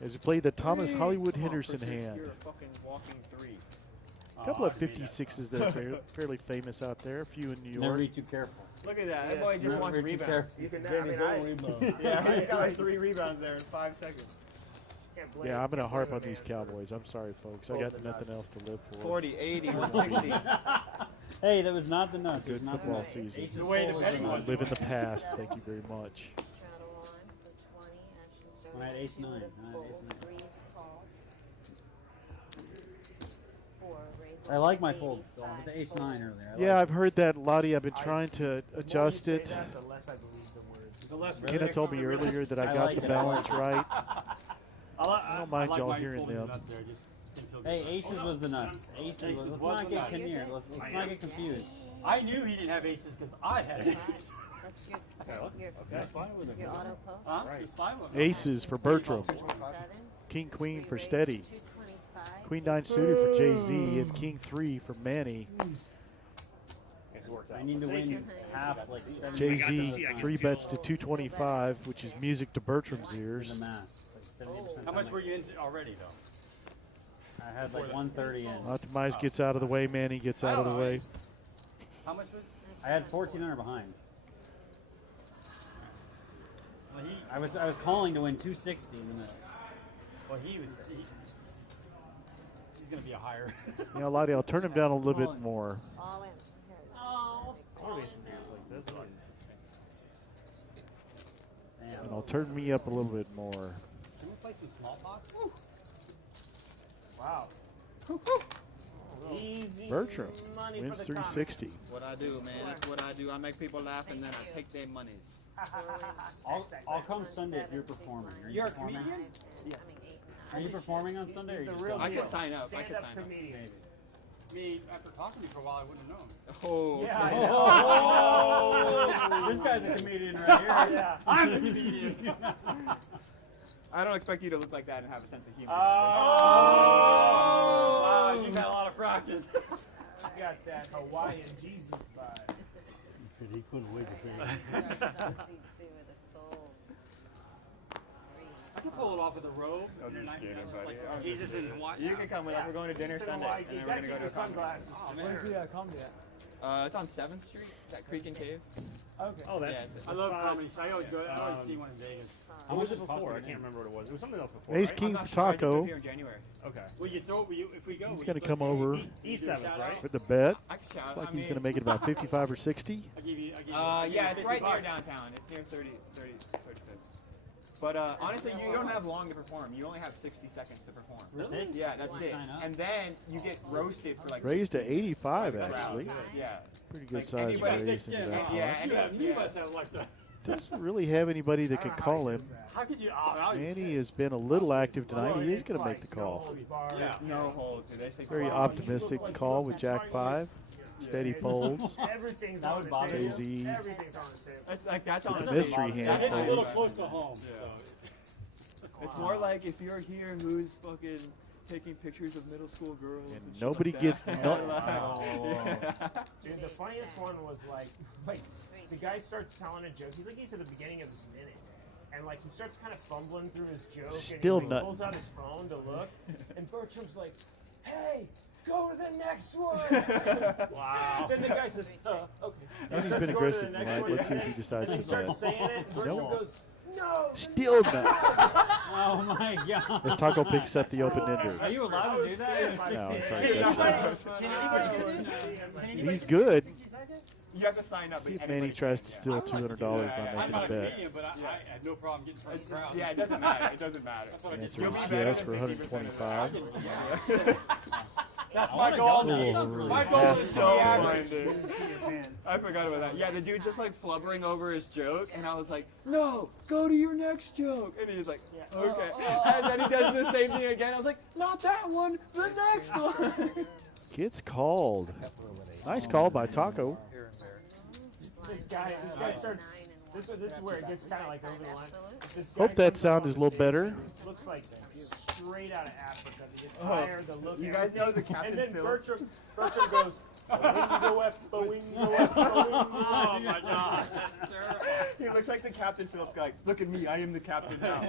as we play the Thomas Hollywood Henderson hand. You're a fucking walking three. A couple of 56s that are fairly famous out there. A few in New York. Never be too careful. Look at that. That boy just wants rebounds. You can get his own rebound. Yeah, he's got like 3 rebounds there in 5 seconds. Yeah, I'm going to harp on these Cowboys. I'm sorry, folks. I got nothing else to live for. 40, 80, 160. Hey, that was not the nuts. Good football season. The way the betting was. Live in the past. Thank you very much. When I had ace 9. I like my fold still with the ace 9 earlier. Yeah, I've heard that, Lottie. I've been trying to adjust it. Kenna told me earlier that I got the balance right. I don't mind y'all hearing them. Hey, aces was the nuts. Aces was. Let's not get Kinnear. Let's not get confused. I knew he didn't have aces because I had aces. That's your auto post. Huh? He's fine with it. Aces for Bertram. King Queen for Steady. Queen 9 suited for Jay-Z and King 3 for Manny. I need to win half, like 7. Jay-Z 3 bets to 225, which is music to Bertram's ears. The math. Like 70%. How much were you in already, though? I had like 130 in. Optimize gets out of the way. Manny gets out of the way. How much was? I had 1,400 behind. Well, I was calling to win 260 in the middle. Well, he's gonna be a higher. You know, Lottie, I'll turn him down a little bit more. All in. Oh. And I'll turn me up a little bit more. Can we play some smallpox? Wow. Easy Bertram money wins for the 360. What I do, man. That's what I do. I make people laugh and then I take their monies. I'll come Sunday if you're performing. Are you You're a performing? comedian? Yeah. Are you performing on Sunday? Or you just I could sign up. I could sign up. Me, after talking to you for a while, I wouldn't have known. Oh. Yeah, Oh, this guy's a comedian right here. Yeah. I'm a comedian. I don't expect you to look like that and have a sense of humor. Wow, you've had a lot of practice. You got that Hawaiian Jesus vibe. He couldn't wait to see I can pull it off with a robe. I'm just kidding, buddy. Like Jesus in Hawaii. You can come with us. We're going to dinner Sunday, and then we're going to go to a sunglasses. Where's the comedy at? It's on 7th Street, that Creek and Cave. Okay. Oh, that's. I love comedy. I always go. I always see one in Vegas. What was it before? I can't remember what it was. It was something else before. Ace right? King I'm for not sure. I Taco. did it here in January. Okay. Well, you throw. If we go, He's will going you to come say over E7, right? for the bet. I can shout. Looks like I he's mean, going to make it about 55 or 60. I give you. yeah, it's right near downtown. It's near 35th. But honestly, you don't have long to perform. You only have 60 seconds to perform. Really? Yeah, that's it. And then you get roasted for like Raised to 60 85, rounds. actually. Yeah. Pretty good Like size anybody- raise into that. Yeah, You must have like that. Doesn't really have anybody that can call him. How could you? Manny has been a little active tonight. He is going to make the call. Yeah. No hold. They say Very optimistic call with Jack 5. Steady folds. Everything's on the table. Jay-Z. Everything's on the table. That's on The the mystery table. hand It's a little folds. close to home. It's more like if you're here, who's fucking taking pictures of middle school girls. And shit nobody like gets that. nothing. Dude, the funniest one was like the guy starts telling a joke. He's like he's at the beginning of his minute. And like he starts kind of fumbling through his joke Still and he nutting. pulls out his phone to look. And Bertram's like, hey, go to the next one. Wow. Then the guy says, okay. And he's Starts been going to aggressive the next tonight. one. Let's see if he decides And he to bet. starts saying it. And Bertram Nope. goes, no. Still not. Oh my god. As Taco picks up the open ender. Are you allowed to do that? No, it's Can like anybody do this? Can anybody He's good. You have to sign up. See if Manny tries to steal $200 by I'm making not a a bet. comedian, but I have no problem getting in front of the crowd. Yeah, it doesn't matter. It doesn't matter. Answer is yes for 125. That's my goal. My goal is to be average. I forgot about that. Yeah, the dude's just like flubbering over his joke, and I was like, no, go to your next joke. And he was like, okay. And then he does the same thing again. I was like, not that one, the next one. Gets called. Nice call by Taco. This guy starts. This is where it gets kind of like over the line. This guy Hope that comes sound on is a little stage, better. it looks like straight out of Africa. The attire, the look. You guys know the everything. Captain And then Phillips? Bertram goes, oh my God. He looks like the Captain Phillips guy. Look at me, I am the captain now.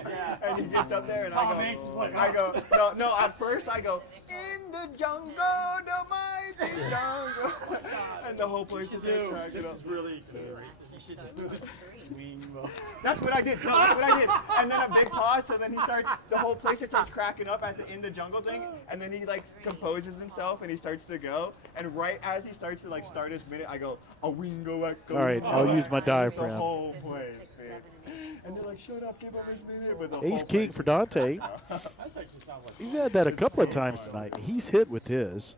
And he gets up there and I go, no, at first I go, in the jungle, the mighty jungle. And the whole place is just cracking up. This is really good. That's what I did. No, that's what I did. And then a big pause, so then the whole place just starts cracking up at the in the jungle thing, and then he like composes himself and he starts to go. And right as he starts to like start his minute, I go, a wingo echo. All right, I'll use my The diaphragm. whole place, dude. And they're like, shut up, give him his minute. But the Ace whole king place for is Dante. like, He's had that a couple of times tonight. He's hit with his.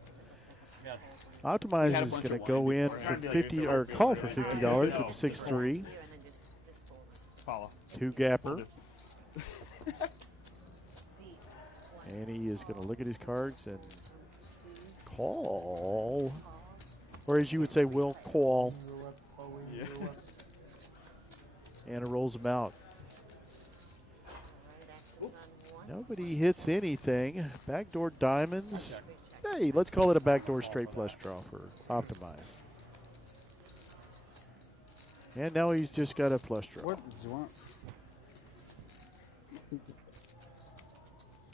Optimize is going to go in for 50 or call for $50 with 6-3. Two gapper. And he is going to look at his cards and call. Or as you would say, will call. And it rolls him out. Nobody hits anything. Backdoor diamonds. Hey, let's call it a backdoor straight flush draw for Optimize. And now he's just got a flush draw.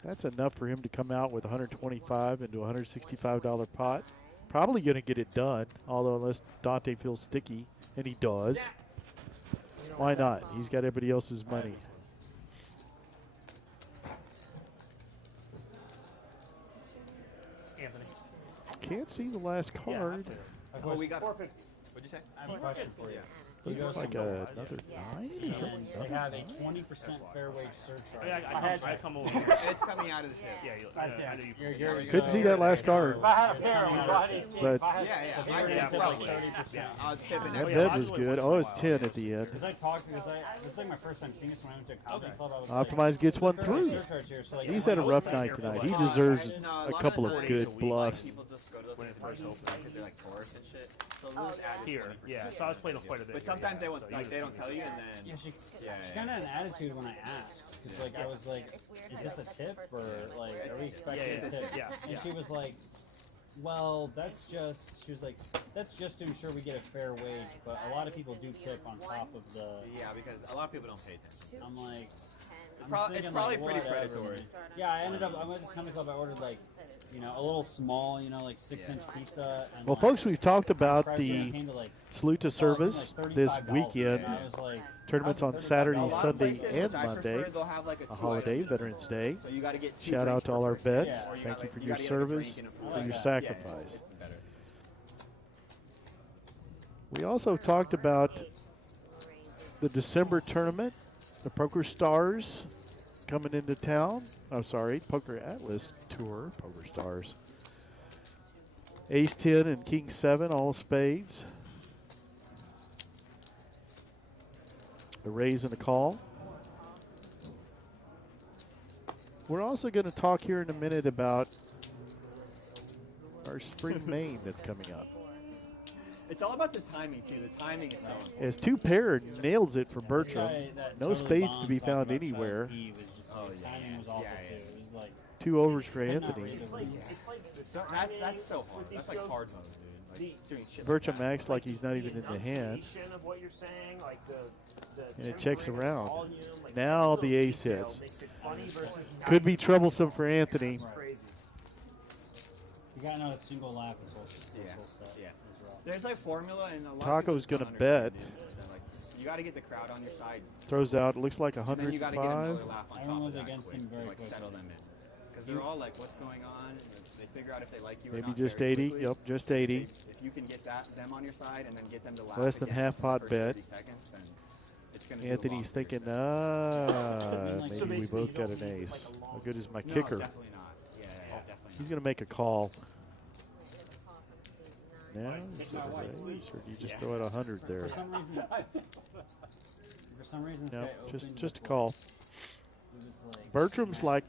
That's enough for him to come out with $125 into a $165 pot. Probably going to get it done, although unless Dante feels sticky, and he does. Why not? He's got everybody else's money. Anthony. Can't see the last card. Oh, we got 450. What'd you say? I have a question for you. Looks like another 9 or something. They have a 20% fair wage surcharge. I come over. It's coming out of the tip. Yeah, I knew you. Couldn't see that last card. If I had a pair, But I was tipping that it. bet was good. Oh, it's 10 at the end. Because I talked, this is like my first time seeing this when I went to a comedy club. I was Optimize gets one fair wage through. surcharge here, so, like, He's had a rough night tonight. He deserves a couple of good bluffs. People just go to those when it first opens because they're like tourists and shit. So they'll just add it Here, yeah. So I was playing quite a bit. But sometimes they won't, like, they don't tell you, and then Yeah, she kind of had an attitude when I asked. Because, like, I was like, is this a tip? Or, like, are we expecting a tip? And she was like, well, that's just, she was like, that's just to ensure we get a fair wage. But a lot of people do tip on top of the. Yeah, because a lot of people don't pay attention. I'm like, it's probably pretty predatory. Yeah, I went to this comedy club. I ordered like, you know, a little small, you know, like 6-inch pizza. And Well, like, folks, we've talked about price the came to, like, Salute to Service like this $35, weekend. and I was like, Tournaments on Saturday, Sunday, and Monday. They'll have like A holiday, Veterans Day. So you gotta get two Shout out drinks to all our per person. vets. Or you Thank gotta, you for like, your you gotta get a service, drink and a for food. your Yeah, sacrifice. it's better. We also talked about the December tournament, the Poker Stars coming into town. I'm sorry, Poker Atlas Tour, Poker Stars. Ace 10 and King 7, all spades. A raise and a call. We're also going to talk here in a minute about our spring main that's coming up. It's all about the timing too. The timing is so important. As two pair nails it for Bertram. No spades to be found anywhere. Two overs for Anthony. That's so hard. That's like hard mode, dude. Like doing shit. Bertram acts like he's not even in the hand. Of what you're saying, like And it checks around. Now the ace hits. Could be troublesome for Anthony. You gotta know a single laugh is whole stuff. Yeah. There's like formula and a lot Taco's of people gonna just don't bet. understand it. They're like, you gotta get the crowd on your side. Throws out, it looks like And then you gotta get another 105. laugh on Everyone top was of that against quick him to very like quickly. settle them in. Because they're all like, what's going on? And they figure out if they like you or Maybe not just very 80. quickly. Yep, just 80. If you can get them on your side and then get them to laugh Less than again half in the pot first bet. 30 seconds, then it's gonna do a lot Anthony's for your thinking, set. maybe we both got an ace. How good is my No, kicker? definitely not. Yeah, definitely He's going to make a call. now instead of raise, or do you just throw out 100 there? For some reason, this No, guy just a call. It was like, Bertram's like,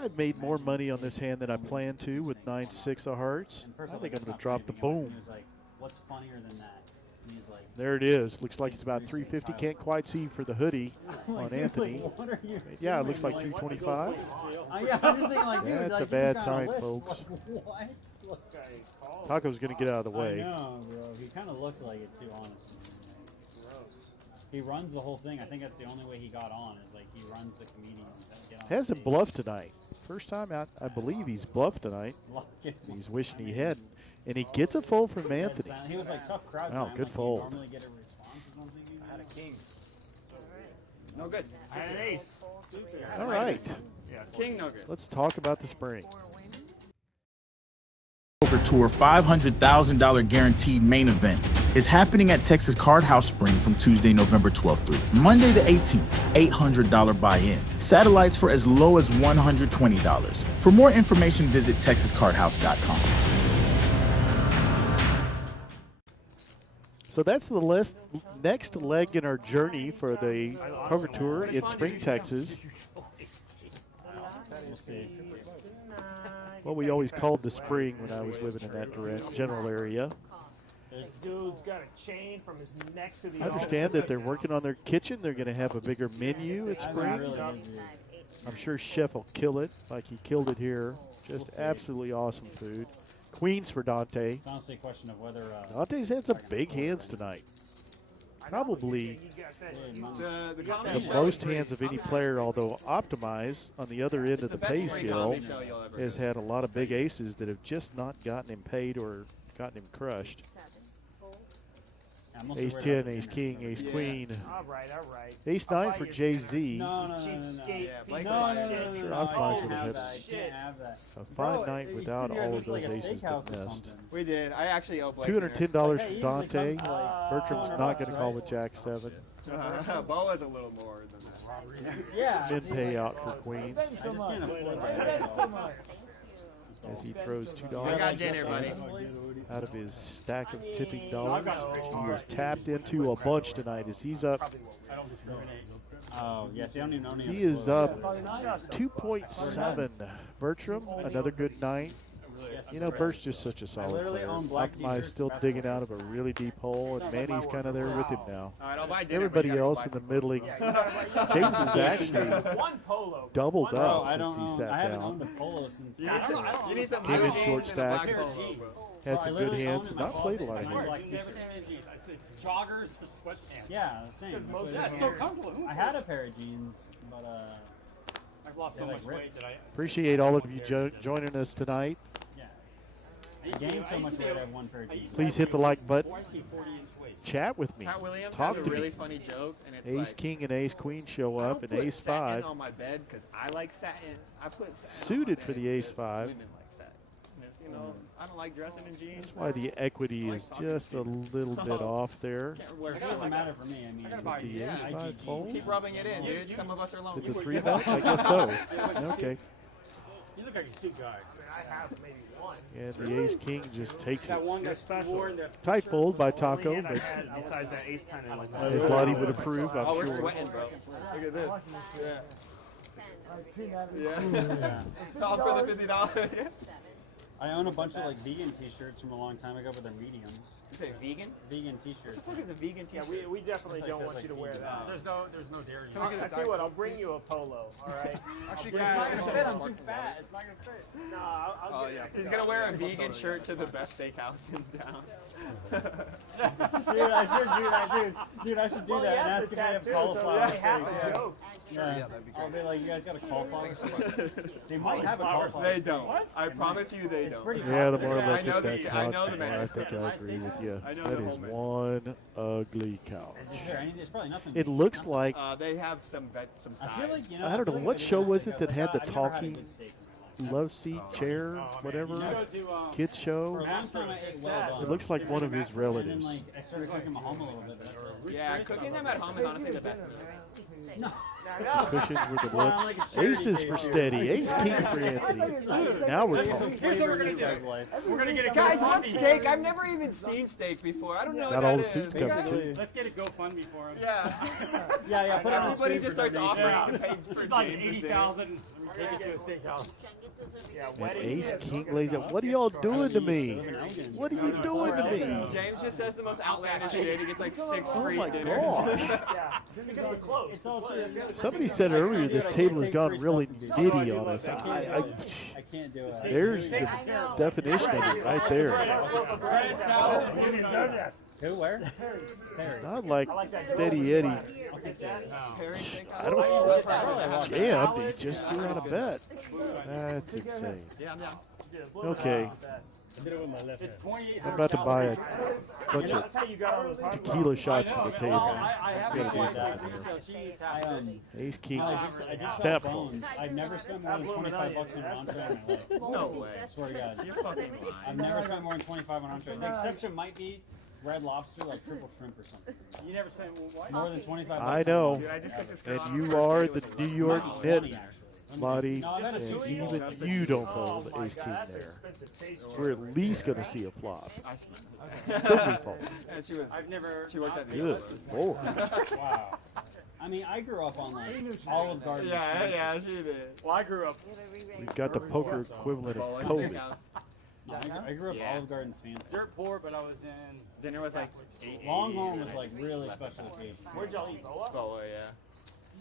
I made more money on this hand than I planned to with 9-6 of hearts. I think I'm going to drop the boom. He was like, what's funnier than that? And he's like, There it is. Looks like it's about 350. Can't quite see for the hoodie on Anthony. Yeah, it looks like 325. Yeah, I'm just thinking like, dude, That's like, a bad you sign, list. folks. Like, what? Taco's going to get out of the way. I know, bro. He kind of looked like it too, honestly. He runs the whole thing. I think that's the only way he got on is like he runs the comedians. That get on Hasn't bluffed tonight. First time out, I believe he's bluffed tonight. He's wishing he hadn't. And he gets a fold from Anthony. He was like tough crowd. Wow, time. good Like, fold. You normally get a response or something. I had a king. No good. I had an ace. All right. Yeah, king, no good. Let's talk about the spring. Poker Tour $500,000 guaranteed main event is happening at Texas Card House Spring from Tuesday, November 12th through Monday the 18th. $800 buy-in. Satellites for as low as $120. For more information, visit texascardhouse.com. So that's the next leg in our journey for the Poker Tour in Spring, Texas. What we always called the spring when I was living in that general area. This dude's got a chain from his neck to the I understand that they're working on their kitchen. They're going to have a bigger menu at Spring. I'm sure Chef will kill it like he killed it here. Just absolutely awesome food. Queens for Dante. It's honestly a question of whether Dante's had some big hands tonight. Probably the most hands of any player, although Optimize on the other end of the pay scale has had a lot of big aces that have just not gotten him paid or gotten him crushed. Ace 10, Ace King, Ace Queen. All right, all right. Ace 9 for Jay-Z. No. Sure, Optimize would have had a fine night without all of those aces that missed. We did. I actually owe Blake $210 from Dante. Bertram's not going to call with Jack 7. Bo is a little more than that. Yeah. Mid payout for Queens. I just can't afford that. As he throws $2 I got dinner, buddy. out of his stack of tipping dollars. He was tapped into a bunch tonight as he's up. I don't discriminate. Oh, yes, I don't even know any He is up 2.7. Bertram, another good night. You know, Bert's just such a solid player. Optimize still digging out of a really deep hole, and Manny's kind of there with him now. Everybody else in the middling. James is actually doubled up since he sat I haven't down. owned a polo since. You need some Came in blue short jeans and a black stack. polo, bro. Had some good hands and not played a lot of hands. Joggers for sweatpants. Yeah, same. Yeah, it's so comfortable. I had a pair of jeans, but I've lost so much weight that I. Appreciate all of you joining us tonight. I gained so much weight. I have one pair of jeans. Please hit the like button. Chat with me. Pat Williams Talk has to a really me. funny joke, and it's Ace like, King and Ace Queen show up, and put Ace satin 5 on my bed because I like satin. I put satin suited on my for bed the Ace because 5. Women like satin. And it's, you know, I don't like dressing in jeans. That's why the equity is just a little bit off there. It doesn't matter for me. I mean, Did the Ace 5 fold? Keep rubbing it in, dude. Some of us are lonely. Did the 3 bet? I guess so. Okay. You look like a suit guy. I have maybe one. And the Ace King just takes it. That one that's special. Tight fold by Taco, but Besides that ace 10 and like as Lottie would approve, I'm Oh, we're sure. sweating, bro. Look at this. Yeah. Yeah. All for the $50. I own a bunch of like vegan T-shirts from a long time ago, but they're mediums. You say vegan? Vegan T-shirts. What the fuck is a vegan Yeah, t-shirt? we definitely It's like- don't it's want you to like wear vegan. that. There's no dairy. I'll tell you what, I'll bring you a polo, all right? Actually, I'll yeah, bring you yeah. I'm too fat. It's not gonna fit. No, I'll get it. He's gonna wear a vegan shirt to the best steakhouse in town. Dude, I should do that, dude. Dude, I should do that and ask if they have cauliflower steak. half a joke. Yeah, that'd be great. I'll be like, you guys got a cauliflower steak? They might have a cauliflower They steak. don't. I promise you they don't. Yeah, the more I I look know at the- that I couch, know the the more I menu. think I agree with you. I know That the is whole menu. one ugly couch. Is there any, there's probably nothing. It looks like, They have some some sides. I feel like, you know, I don't know, feel like what it is show was like it that had the I've never had a talking good steak in my life. love seat, chair, whatever, kids For show? a long time, I ate well done. It looks like one of his And then, relatives. like, I started cooking them at home a little bit better. Yeah, cooking them at home is honestly the best. Cushions with the lips. Aces for steady. Ace king for Anthony. Now we're talking. Here's what we're gonna do. We're gonna get a Guys, GoFundMe. what's steak? I've never even seen steak before. I don't know Got what all that the suits is. covered too. Let's get a GoFundMe for him. Yeah. Yeah. Put it on Everybody just starts offering Yeah. to pay for It's like James's 80,000. We take it to a steakhouse. And Ace king lays out. What are y'all doing to me? What are you doing to me? James just says the most outlandish shit. He gets like 6 Oh free my dinners. gosh. Yeah, because we're close. It's also Somebody said earlier this table has gone really nitty on us. I can't do it. There's the definition of it right there. Who? Where? Not like Steady Eddie. I don't jammed. He just threw on a bet. That's insane. Yeah, I'm down. Okay. It's 28. I'm about to buy a bunch That's how of you got all those hard tequila shots for the table. I have Gotta do one. something here. Ace king. I just sell Snap. phones. I've never spent more than $25 on an entree in my life. No way. I swear to God. You're fucking lying. I've never spent more than 25 on entree. The exception might be Red Lobster, like triple shrimp or something. You never spent what? More than 25. I know. Dude, I just took this girl And out you on a are first the date with New a York girl. Net, actually. Lottie. No, I've had a And suite. even you don't fold the ace king there. We're at least going to see a flop. And she was. I've never. She worked at the Good Lord. Wow. I mean, I grew up on like Olive Garden. Yeah, she did. Well, I grew up. We've got the poker equivalent of Well, COVID. No, I grew up Yeah. Olive Garden's fancy. Dirt poor, but I was in. Dinner was like 8. Longhorn was like really special occasion. Where'd y'all eat? Boa? Oh, yeah.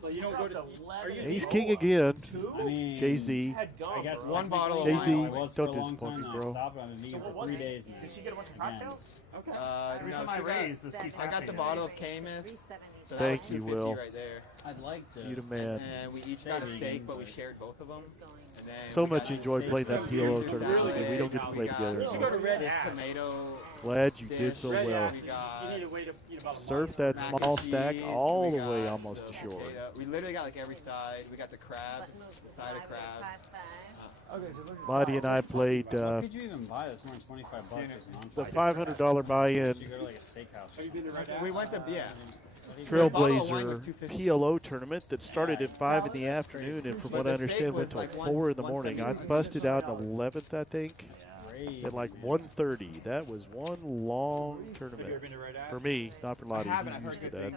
So you don't go to. Are you? Ace king again. I mean, Jay-Z. I guess One bottle of Jay-Z, wine. I was don't for a long disappoint time, me, then bro. I stopped. I've been vegan for 3 days now. Did she get a bunch of Again. cocktails? Every Every no, time I she raise, got, this keeps I got the happening. bottle of Camus. So that Thank was you, $2.50 Will. right there. I'd like to. You the man. And we each got a steak, but we shared both of them. And then So we much got enjoyed steak playing that salad, PLO steak tournament salad, because we don't get to we play got together You should go to Red this Hat. tomato. Glad you did dish, so Red well. Hat. We You got need to wait about a Surf month. that mac small and stack cheese, all we the way got almost to shore. potato. We literally got like every side. We got the crab, side of crab. Lottie and I played What could you even buy that's more than 25 bucks as an the entree? $500 buy-in You go to like a steakhouse. We went to Trailblazer PLO tournament that started at 5 in the afternoon and from what I understand went till 4 in the morning. I busted out in 11th, I think, at like 1:30. That was one long tournament for me, not for Lottie. He's used to that.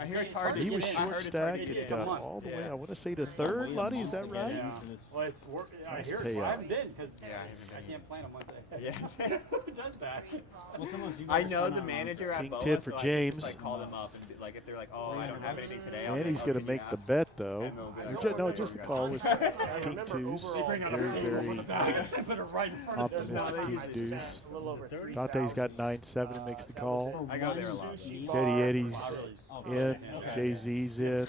I hear it's hard to He get was in. short stacked and got all the way, I want to say to 3rd. Lottie, is that right? Well, it's work. I Nice hear it. payout. Well, I haven't been because Yeah, I haven't I been can't plan on Monday. Yeah. Who does that? I know the manager at King Boa, 10 for so I can James. just, like, call them up and be, like if they're like, oh, I don't have anything today. I'll And be he's like, going "Oh, to can you make the ask?" bet, though. And they'll be like, Or no, just a call with King 2s. Very, very optimistic King deuce. Dante's got 9-7 and makes the call. I go there a lot. Steady Eddie's in. Jay-Z's in.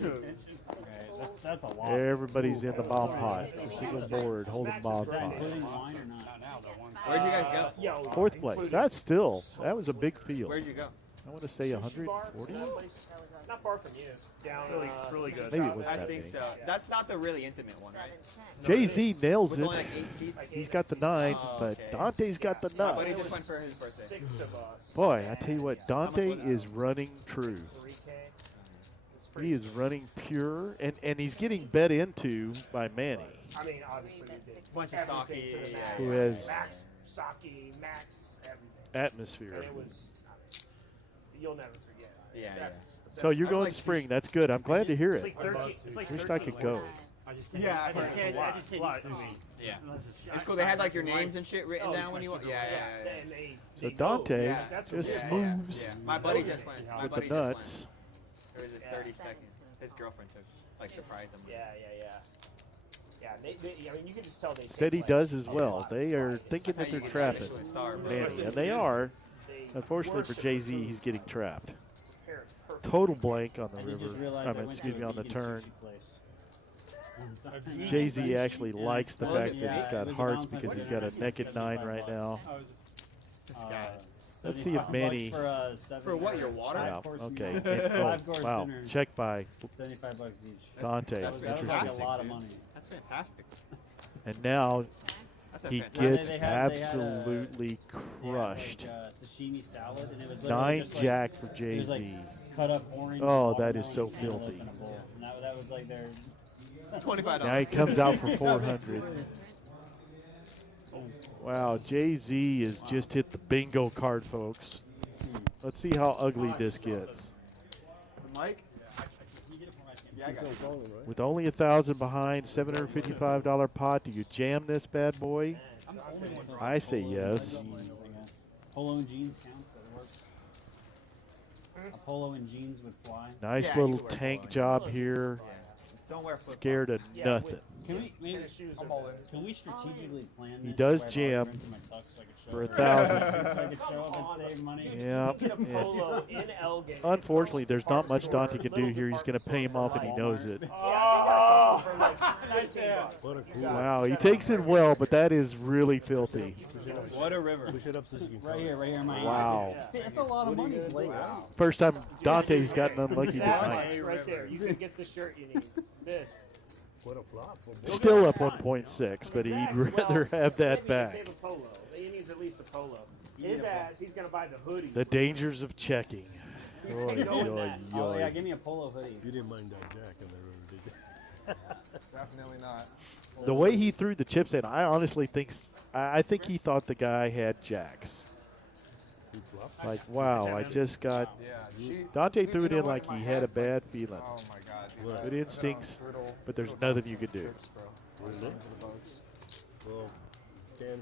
That's a lot. Everybody's in the bomb pot. A single board holding bomb pot. Including wine or not? Where'd you guys go? 4th place. That was a big field. Where'd you go? I want to say 140. Not far from you. Down. Really good. Maybe it was I that think many. so. That's not the really intimate one, right? Jay-Z nails With it. only like 8 seats? He's got the 9, Oh, but okay. Dante's got the My buddy nuts. just went for his birthday. 6 of us. Boy, I tell you what, Dante is running true. 3K. He is running pure, and he's getting bet into by Manny, I mean, obviously, we did Bunch of everything sake, to the max. who has Max sake, max everything. atmosphere. And it was, you'll never forget. Yeah, That's yeah. just the So best. you're going to spring. That's good. I'm glad to hear It's it. like 13. It's like Wish 13 I could go. Yeah, I just can't. I just can't eat sushi. Yeah. It's cool. They had like your names and shit written down when you went. Yeah, yeah, yeah. And they So go. Dante Yeah, that's what just we- moves Yeah. My buddy just went. My with buddy the just nuts. went. There was just 30 seconds. His girlfriend took, like, surprised him. Yeah. Yeah, I mean, you can just tell they. Steady take, does like, as a well. lot. They are thinking that they're trapping Manny, and they are. Unfortunately for Jay-Z, he's getting trapped. Total blank on the river. I mean, excuse me, on the turn. Jay-Z actually likes the fact that he's got hearts because he's got a naked 9 right now. Let's see if Manny. For what, your water? Yeah, okay. Oh, wow. Check by 75 bucks each. Dante. That was like a Interesting. lot of money. That's fantastic. And now That's a he fantastic. gets They had a- absolutely crushed. Sashimi salad, and it was literally 9 just jack like, for it was like Jay-Z. cut up orange. Oh, and that is so watermelon, and filthy. in a bowl. And that was like their $25. Now he comes out for 400. Wow, Jay-Z has just hit the bingo card, folks. Let's see how ugly this gets. Mike? Yeah, I got you. With only 1,000 behind, $755 pot, do you jam this bad boy? I say yes. Polo and jeans counts. That works. A polo and jeans would fly. Nice little tank job here. Don't wear flip-flops. Scared of nothing. Can we maybe can we strategically plan this? He does to where I jam go into my tux so I could show for up? 1,000. So I could show up and save money. Yeah. Get a polo in Elgin. Unfortunately, there's not much Dante can do here. He's going to pay him off, and he knows it. Oh, for like $15. Wow, he takes it well, but that is really filthy. What a river. Right here, my Wow. That's a lot of money. First time Dante's gotten unlucky That tonight. much right there. You can get the shirt you need. This. What a flop. Still up 1.6, but he'd rather have that back. Save a polo. He needs at least a polo. His ass, he's going to buy the hoodie. The dangers of checking. Oh yeah, give me a polo hoodie. You didn't mind that jack in there, did you? Definitely not. The way he threw the chips in, I honestly think he thought the guy had jacks. Like, wow, I just got. Dante threw it in like he had a bad feeling. Oh my god. Good instincts, but there's nothing you can do.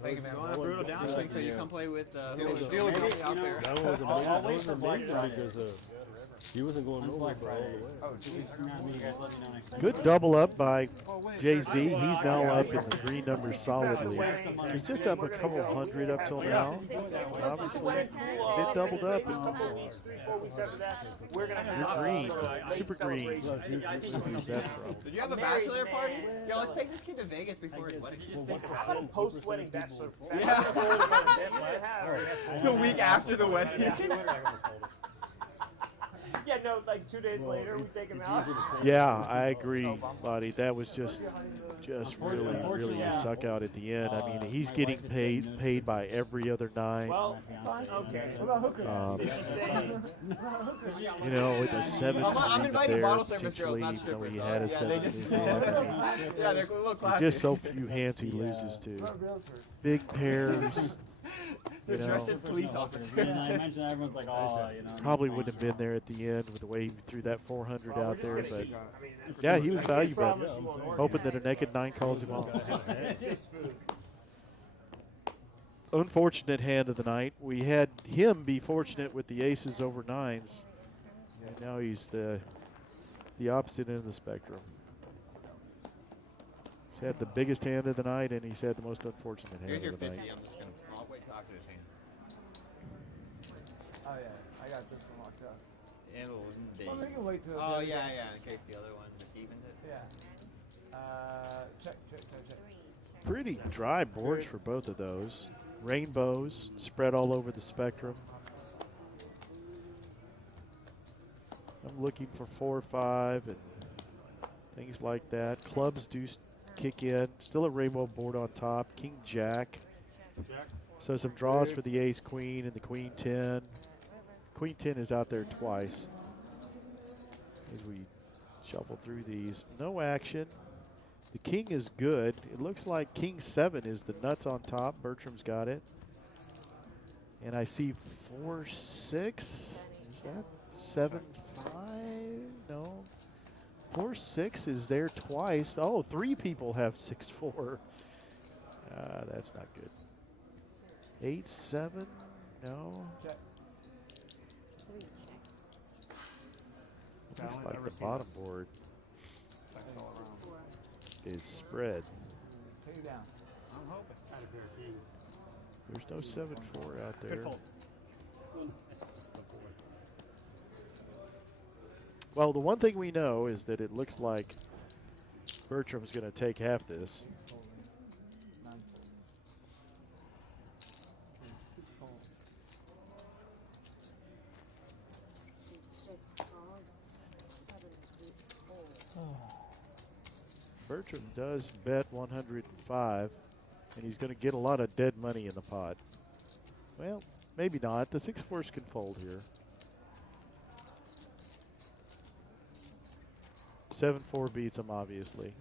Thank you, man. You want a brutal downswing so you come play with Deal with me out there. That wasn't I'll wait for Black Friday. because he wasn't going over Black for all Friday. the way. Oh, jeez. You guys let me know next time. Good double up by Jay-Z. He's now up in the green numbers solidly. He's just up a couple hundred up till now. Obviously, it doubled up. A couple weeks, 3-4 weeks after that, we're going to have You're green, a super green. Did you have a bachelor party? Yeah, let's take this kid to Vegas before his wedding. How about a post-wedding bachelor? Yeah. The week after the wedding. Yeah, no, like 2 days later, we take him out. Yeah, I agree, Lottie. That was just really a suck out at the end. I mean, he's getting paid by every other night. Well, fine, okay. What about hooker? Did she say? You know, with the 7 I'm inviting there, bottle service girls, potentially, not even though strippers. he had a 7 in his hand. Yeah, they're a little There's classy. just so few hands he loses to. Big pairs. They're dressed as police officers. And I mentioned everyone's like, oh, you know. Probably wouldn't have been there at the end with the way he threw that 400 out there, but yeah, he was valuable. Hoping that a naked 9 calls him off. Unfortunate hand of the night. We had him be fortunate with the aces over 9s, and now he's the opposite end of the spectrum. He's had the biggest hand of the night, and he's had the most unfortunate hand Here's your of the 50. night. I'm just going to, I'll wait till after this hand. Oh yeah, I got this one locked up. Well, we can wait till. oh, yeah, in case the other one just evens it. Yeah. Check. Pretty dry boards for both of those. Rainbows spread all over the spectrum. I'm looking for 4-5 and things like that. Clubs do kick in. Still a rainbow board on top. King Jack. So some draws for the ace queen and the queen 10. Queen 10 is out there twice as we shuffle through these. No action. The king is good. It looks like king 7 is the nuts on top. Bertram's got it. And I see 4-6. Is that 7-5? No. 4-6 is there twice. Oh, 3 people have 6-4. That's not good. 8-7. No. Looks like the bottom board is spread. Take it down. I'm hoping. There's no 7-4 out there. Well, the one thing we know is that it looks like Bertram's going to take half this. Bertram does bet 105, and he's going to get a lot of dead money in the pot. Well, maybe not. The 6-4s can fold here. 7-4 beats him, obviously.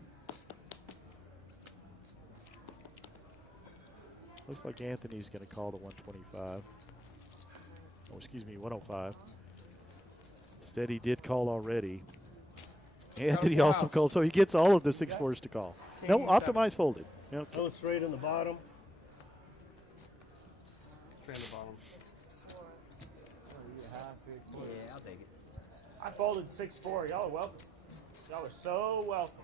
Looks like Anthony's going to call the 125. Oh, excuse me, 105. Instead, he did call already. Anthony also called, so he gets all of the 6-4s to call. No, optimize folded. Okay. That was straight in the bottom. Straight in the bottom. Yeah, I'll take it. I folded 6-4. Y'all are welcome. Y'all are so welcome.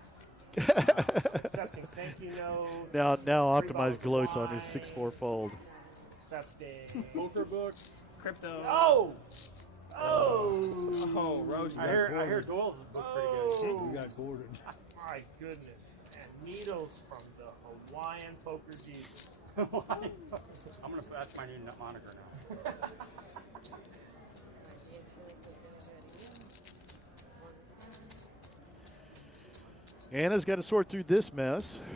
Accepting thank you notes. Now optimize gloats on his 6-4 fold. Accepting. Poker book. Crypto. Oh! Oh, roast. I hear duels look pretty good. We got Gordon. My goodness. And needles from the Hawaiian poker Jesus. I'm gonna. That's my new moniker now. Anna's got to sort through this mess.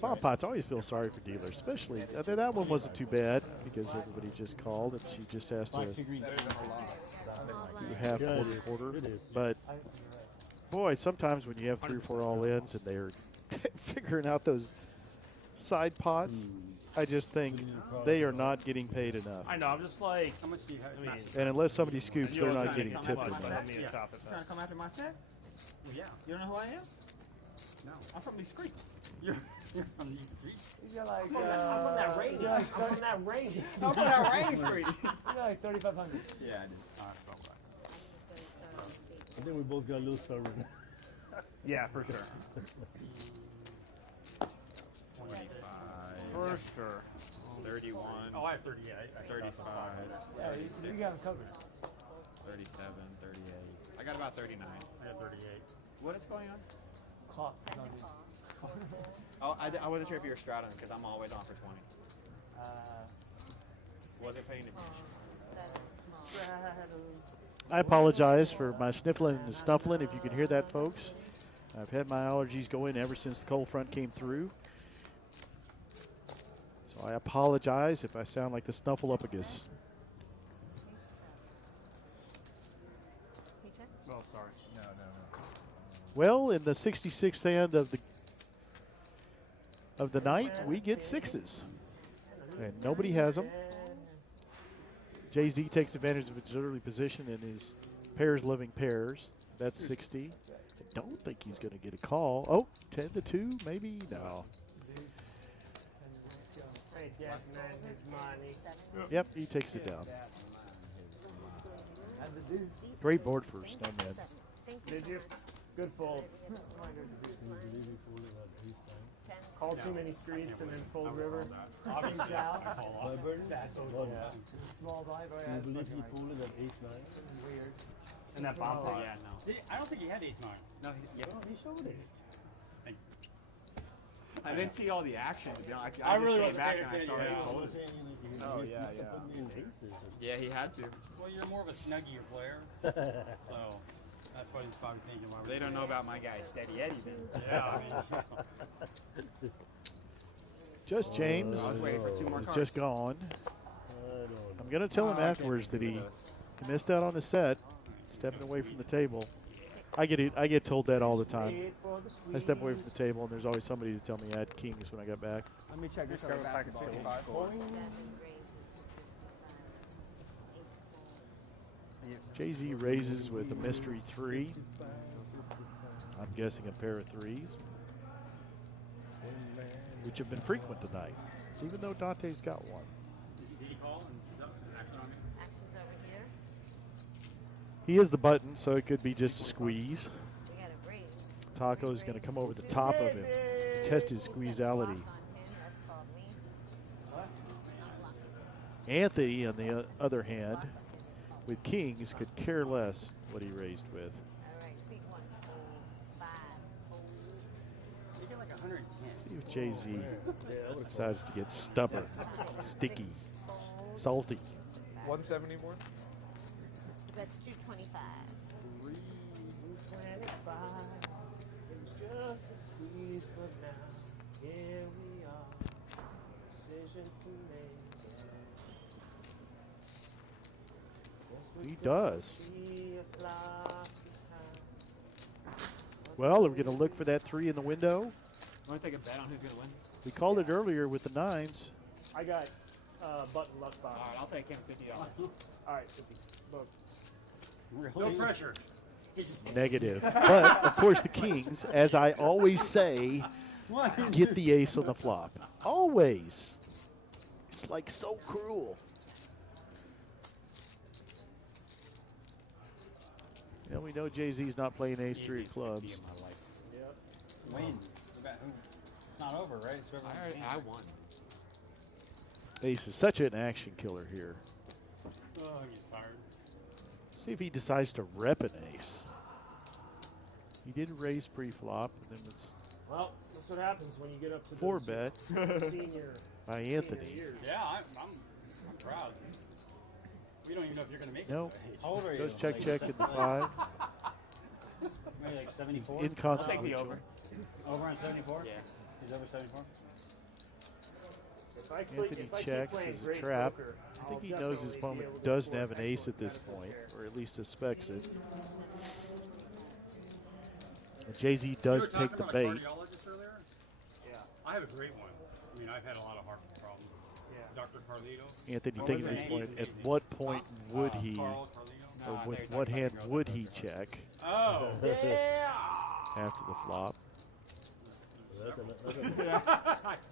Flop pots, I always feel sorry for dealers, especially that one wasn't too bad because everybody just called and she just has to do half quarter. But boy, sometimes when you have 3 or 4 all-ins and they're figuring out those side pots, I just think they are not getting paid enough. I know. I'm just like, How much do you have? And unless somebody scoops, they're not getting tipped enough. Trying to come after my set? Well, yeah. You don't know who I am? No. I'm from these streets. You're from these streets. You're like, I'm from that range. I'm from that range. I'm from that range, Brady. You're like 3,500. Yeah, I did. I think we both got a little stubborn. yeah, for sure. 25. For sure. 31. Oh, I have 38. 35. Yeah, you got them covered. 37, 38. I got about 39. I got 38. What is going on? Clock. Oh, I wasn't sure if you were straddling because I'm always on for 20. Wasn't paying attention. I apologize for my sniffling and snuffling, if you can hear that, folks. I've had my allergies going ever since the cold front came through. So I apologize if I sound like the Snuffleupagus. Oh, sorry. No. Well, in the 66th hand of the night, we get 6s. And nobody has them. Jay-Z takes advantage of his early position in his pairs living pairs. That's 60. I don't think he's going to get a call. Oh, 10-2, maybe? No. Hey, Jack, man, his money. Yep, he takes it down. Great board for Snowman. Did you? Good fold. Call too many streets and then fold river. Small blind, right? You believe he folded at ace-9? Weird. And that bomb pot. Yeah, no. I don't think he had ace-9. No, He showed it. I didn't see all the action. To be honest. I really just came wasn't back paying and I saw attention. that he folded. Oh, yeah. Yeah, he had to. Well, you're more of a snuggier player. So that's what he's probably thinking. They don't know about my guy, Steady Eddie, then. Yeah, I mean. Just James I was waiting for 2 more is cards. just gone. I'm going to tell him afterwards that he missed out on the set, stepping away from the table. I get told that all the time. I step away from the table, and there's always somebody to tell me I had kings when I got back. Let me check this out. Back of 65. Jay-Z raises with a mystery 3. I'm guessing a pair of 3s, which have been frequent tonight, even though Dante's got one. Did he call and he's up and action on me? Action's over here. He is the button, so it could be just a squeeze. We got a raise. Taco's going to come over the top of him to test his squeezeality. That's called me. Anthony, on the other hand, with kings, could care less what he raised with. All right, big one. 5. You get like 110. See if Jay-Z decides to get stubborn, sticky, salty. 170 board. That's 225. 325. It was just a squeeze, but now here we are. Decisions to make. He does. Well, we're going to look for that 3 in the window. Want to take a bet on who's going to win? We called it earlier with the 9s. I got button luck box. All right, I'll take him $50. All right, 50. Boom. Really? No pressure. Negative. But, of course, the kings, as I always say, get the ace on the flop. Always. It's like so cruel. Yeah, we know Jay-Z's not playing ace-3 of clubs. Yep. Win. It's not over, right? It's over. I won. Ace is such an action killer here. Oh, he's tired. See if he decides to rep an ace. He did raise pre-flop, and then it's Well, that's what happens when you get up to 4 those bet senior by Anthony. years. Yeah, I'm proud. We don't even know if you're going to make Nope. it. How old are you? Goes check in the 5. Maybe like 74? Inconsequential. Take the over. Over on 74? Yeah. He's over 74? If I Anthony keep checks playing as a great trap. poker, I think I'll he knows his definitely be opponent able to doesn't afford have an ace at this excellent point, medical care. or at least suspects it. And Jay-Z does take the bait. Cardiologist earlier? Yeah. I have a great one. I mean, I've had a lot of heart problems. Yeah. Dr. Carlito. Anthony What thinking was at his this name? point, at what point would he, Carl Carlito? or with what hand would he check Oh, yeah. after the flop?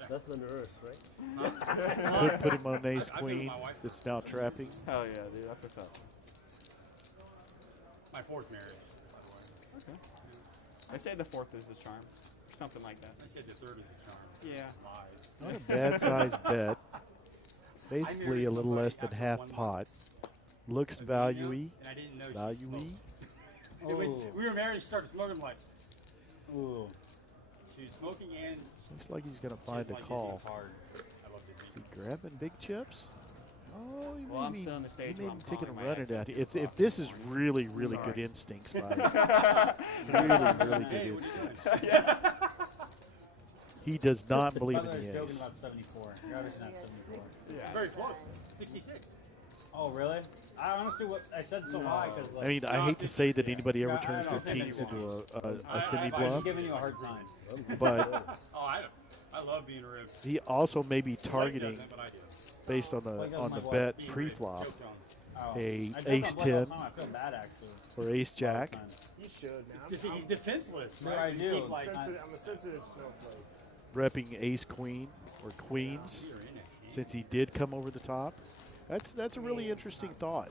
That's the nurse, right? Could put him on I've ace been with queen my wife. that's now trapping. Hell yeah, dude. That's what's up. My 4th marriage, by the way. Okay. I say the 4th is the charm. Something like that. I said the 3rd is a charm. Yeah. Lies. Not a bad size bet. Basically a little less than half pot. Looks value-y. And I didn't know she Value-y. smoked. We were married, she started smoking like. Ooh. She was smoking and Looks like he's going to find a like call. hard. I love Is he grabbing big chips? Oh, he Well, may I'm be, still in the stage he may where be I'm taking a calling my run ex at at that. 2 It's if o'clock this in is the morning. really good Sorry. instincts by really good instincts. He does not believe in I was the joking ace. about 74. You're obviously not 74. Yeah. Very close. 66. Oh, really? I honestly, what I said so high because I mean, I hate to say that anybody ever Yeah, I turns don't their think kings anyone into a I'm semi-bluff, giving you a hard time. but Oh, I love being ripped. he also may be targeting, Doesn't, but I do. based on the bet Being pre-flop, ripped. Joke on. Oh. a I joke ace on Bluff all 10 the time. I feel bad actually. or ace jack. You should, man. Because he's defenseless. Yeah, Right? I You do. keep, like, I'm a sensitive snowflake. Repping ace queen or queens, you're in it. since he did come over the top. That's a really interesting thought.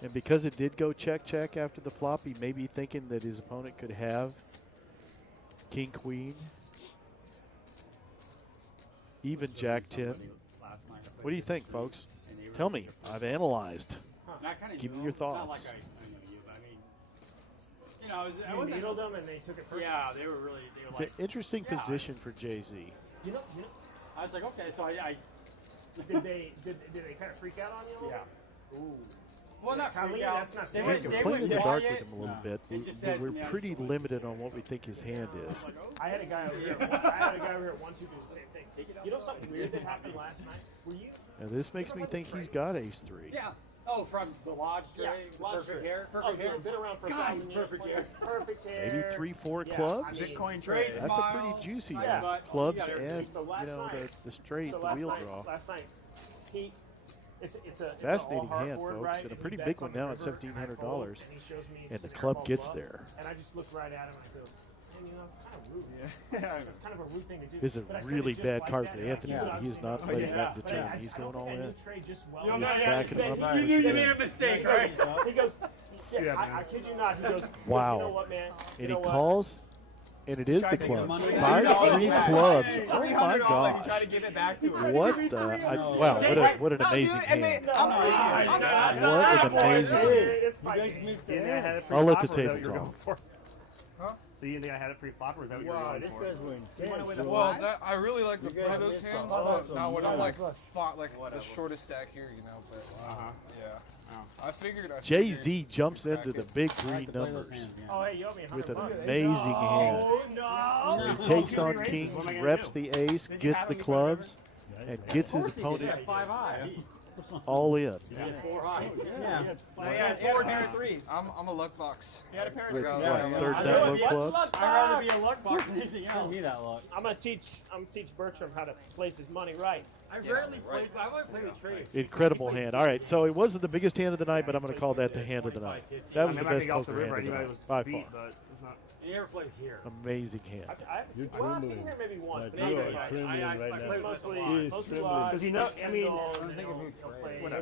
And because it did go check after the flop, he may be thinking that his opponent could have king queen, even jack 10. What do you think, folks? Tell me. I've analyzed. Give me your thoughts. You know, I You wasn't. needled them and they took it personally. Yeah, they were really. They were It's like. an interesting Yeah. position for Jay-Z. You know, I was like, okay, so I did they kind of freak out on you? A little? Yeah. Ooh. well, not Khalid, freak out. that's not They saying went- We're they playing in went the dark quiet. with him a little bit. It just says, We're yeah, pretty it's like- limited on what we think his hand is. I had a guy over here. I had a guy over here at 1-2 do the same thing. You know something weird that happened last night? Were you? Now this makes me think he's got ace 3. Yeah. Oh, from the lodge Yeah, trade, lodge perfect trade. hair, Oh, perfect dude, hair. been around for God, 1,000 years. perfect hair. Perfect hair. Maybe 3-4 Yeah, clubs. I mean, Bitcoin Great trade. That's a pretty smile. juicy Yeah. But- clubs yeah, and So last night- the straight, So the last wheel night, draw. Last night, it's a Fascinating all hand, hardboard, folks, right? and a he pretty bets big on one the now at river, $1,700. and he shows me And the some club air ball gets bluff, there. And I just look right at him and I go, man, you know, it's kind of rude. Yeah. It's kind of a rude thing to do. This is But a I said really it just bad like card that, for and I Anthony, knew what but I he's was not thinking. letting that deter him. But He's I don't going all think I in. knew Trey just well You, enough. He's stacking him up. you made a mistake, right? He goes, yeah, I kid you not. He goes, Wow. You know what, man? And You he know what? calls, and it is the Tried to give club. him money. 5-3 clubs. $300 Oh my and you try gosh. to give it back to him. What the? Wow, what an amazing hand. What an amazing hand. I'll let the table talk. So you think I had it pre-flop, or is that what you were going this for? guy's winning. Well, I really like to play those hands, but not when I'm like Flush. fought like the shortest stack here, you know. But yeah, I figured. Jay-Z jumps into the big green Play those numbers hands, yeah. Oh, hey, you owe me with an $100. amazing hand. Oh, no. He takes on kings, reps the ace, gets the clubs, and gets his opponent all in. Yeah. 4 high. Yeah. He had a pair of threes. I'm a luck box. He had a pair of With threes. what, third net low clubs? I'd rather be a luck box than anything else. Send me that luck. I'm gonna teach Bertram how to place his money right. I rarely play. I've only played with trades. Incredible hand. All right, so it wasn't the biggest hand of the night, but I'm going to call that the hand of the night. That was the best poker hand of the night, by far. He never plays here. Amazing hand. I've seen her maybe once. Like, you are trembling right now. Play mostly He is trembling. because you know, I mean,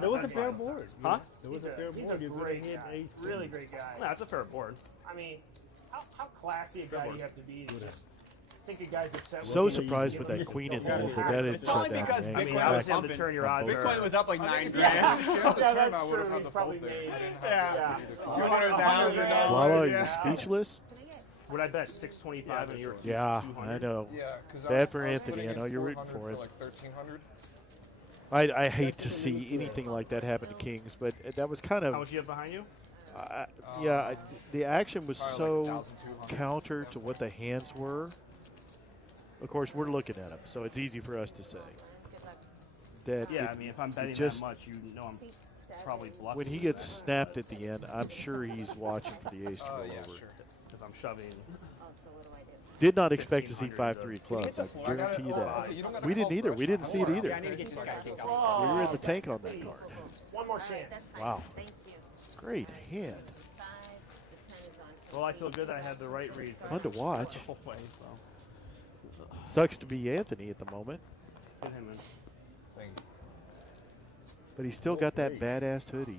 There was a fair board. Huh? There was a fair He's board. a You could great have hit guy. ace. Really great guy. No, that's a fair board. I mean, how classy a guy you have to be to just think a guy's upset. So with you. surprised with that queen at the end that that had Probably shut down. because the Bitcoin game. I was was able to turn your odds. Bitcoin was up like 9 grand. Yeah, that's true. He probably made. Yeah. $200,000. Lala, you're speechless? Would I bet 625 and you're Yeah, 200? I know. Yeah, because Bad for Anthony. I know you're rooting for it. Like 1,300. I hate to see anything like that happen to Kings, but that was kind How of much you have behind you? the action was Probably so like 1,200. counter to what the hands were. Of course, we're looking at them, so it's easy for us to say that Yeah, it- I mean, if I'm betting just- that much, you know I'm probably bluffing. when he gets snapped at the end, I'm sure he's watching for the ace to roll Yeah, over. sure. If I'm shoving. Did not expect to see 1,500 5-3 clubs. I I guarantee you that. Okay, you don't gotta We didn't call either. We didn't see it either. Yeah, I need to get this guy kicked out. We were in the tank on that card. One more chance. Wow. Thank you. Great hand. 5. The 10 is on. Well, I feel good that I had the right read. Fun to watch. The whole way, so. Sucks to be Anthony at the moment, Get him in. Thank you. but he's still got that badass hoodie.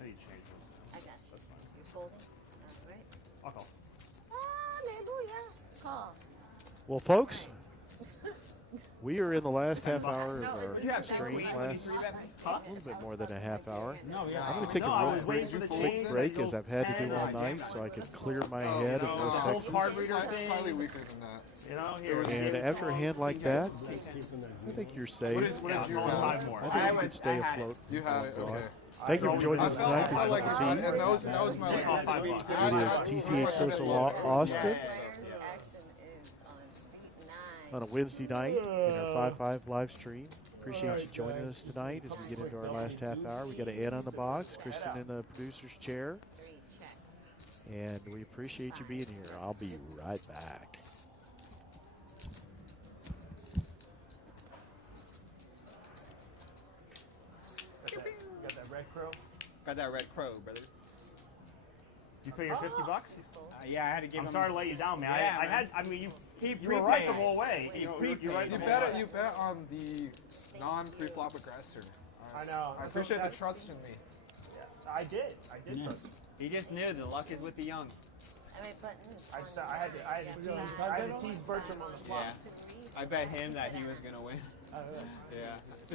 I need to change this. I got you. That's fine. You're folding? All right. I'll call. Hallelujah. Call. Well, folks, we are in the last half hour of our Yeah, stream. Last a little bit more than a half hour. No, yeah. I'm going to take No, I a was real waiting for the quick change. break, as I've had to do all night, so I can clear my head of those whole textures. card reader thing. Slightly weaker than that. You know, here. And after a hand like that, I think you're safe. What is your 5 more? I think you can stay afloat. You have it, Oh, God. okay. Thank you for joining us tonight. This is like Uncle and T. that was my like. It is TCH Social Austin Action is on seat 9. on a Wednesday night in our 5-5 live stream. Appreciate you joining us tonight as we get into our last half hour. We got Ed on the box, Kristen in the producer's chair, 3 checks. and we appreciate you being here. I'll be right back. Got that red crow. Got that red crow, brother. You pay your $50? Yeah, I had to give I'm him. sorry to let you down, man. Yeah, I man. had. I mean, He you were right the prepaid. whole way. He You prepaid. right the You whole bet way. you bet on the non-pre-flop aggressor. I know. I appreciate the trust in me. I did. I did trust. He just knew the luck is with the young. I mean, buttons. I had to tease Bertram on the flop. Yeah. I bet him that he was gonna win. Yeah, $50.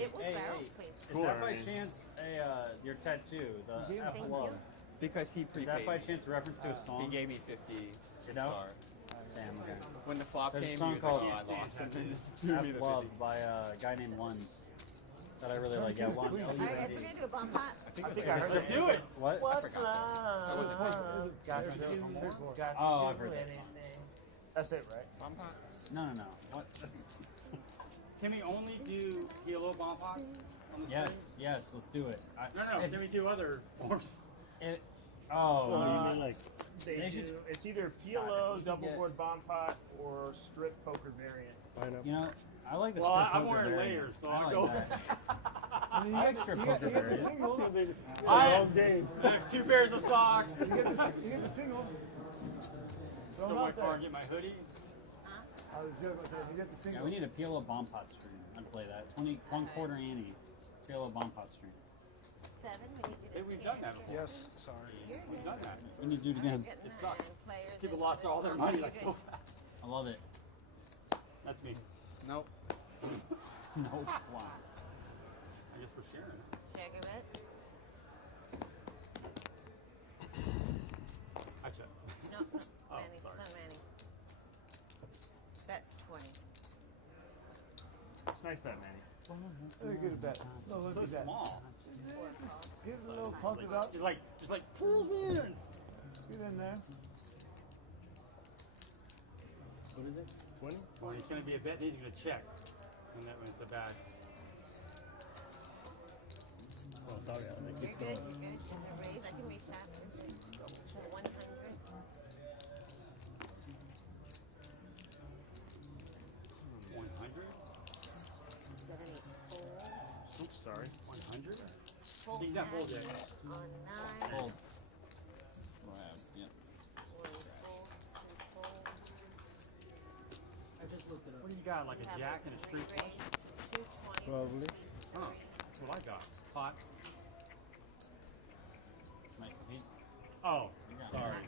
It will barrel, please. Is that by chance your tattoo, the F Thank love? you. Because he Is prepaid. that by chance a reference to a song? He gave me 50. No? Star. Damn, okay. When the flop There's came, a song he was called like, oh, I lost. And then just threw me F the Love 50. by a guy named Lund that I really like. Yeah, Lund. All right, guys, we're going to do a bump pot. I think I heard it. Do it. What? What's love? Got to Oh, I've do heard that anything. That's it, right? No. What? Can we only do yellow bomb pot? Yes, let's do it. No. Can we do other forms? Oh, You mean like They do. It's either PLO, double board bomb pot, or strip poker variant. pineapple? you know, I like the Well, strip I'm poker wearing variant. layers, so I I'll like go. that. I like strip poker variant. I Long game. have 2 pairs of socks. You get the singles. Throw my car, get my hoodie. I was joking about that. You get the Yeah, singles. we need a PLO bomb pot stream. I'd play that. 1 quarter ante. PLO bomb pot stream. 7, we need you Hey, to we've scan. done that before. Yes, sorry. We've done that. We need to do it again. Getting It the sucks. players People in. lost all their money like You're so good. fast. I love it. That's me. Nope. No, why? I guess we're sharing. Check him it. I check. No, Oh, Manny, sorry. son Manny. That's 20. It's nice bet, Manny. Very good at that. No, look So at that. small. Give it a little pump it up. It's like pulls me in. Get in there. What is it? 20? Well, he's gonna be a bet. He's gonna check. when it's a bad. Oh, sorry. You're good. You're good. There's a raise. I can reach that. To 100. 100. 74. Oops, sorry. 100. Hold Think that fold it. on 9. Hold. Yep. 24. 2 fold. I just looked it up. What do you got? Like a jack and a street flush? 220. Probably. Huh. That's what I got. Pot. Oh, sorry.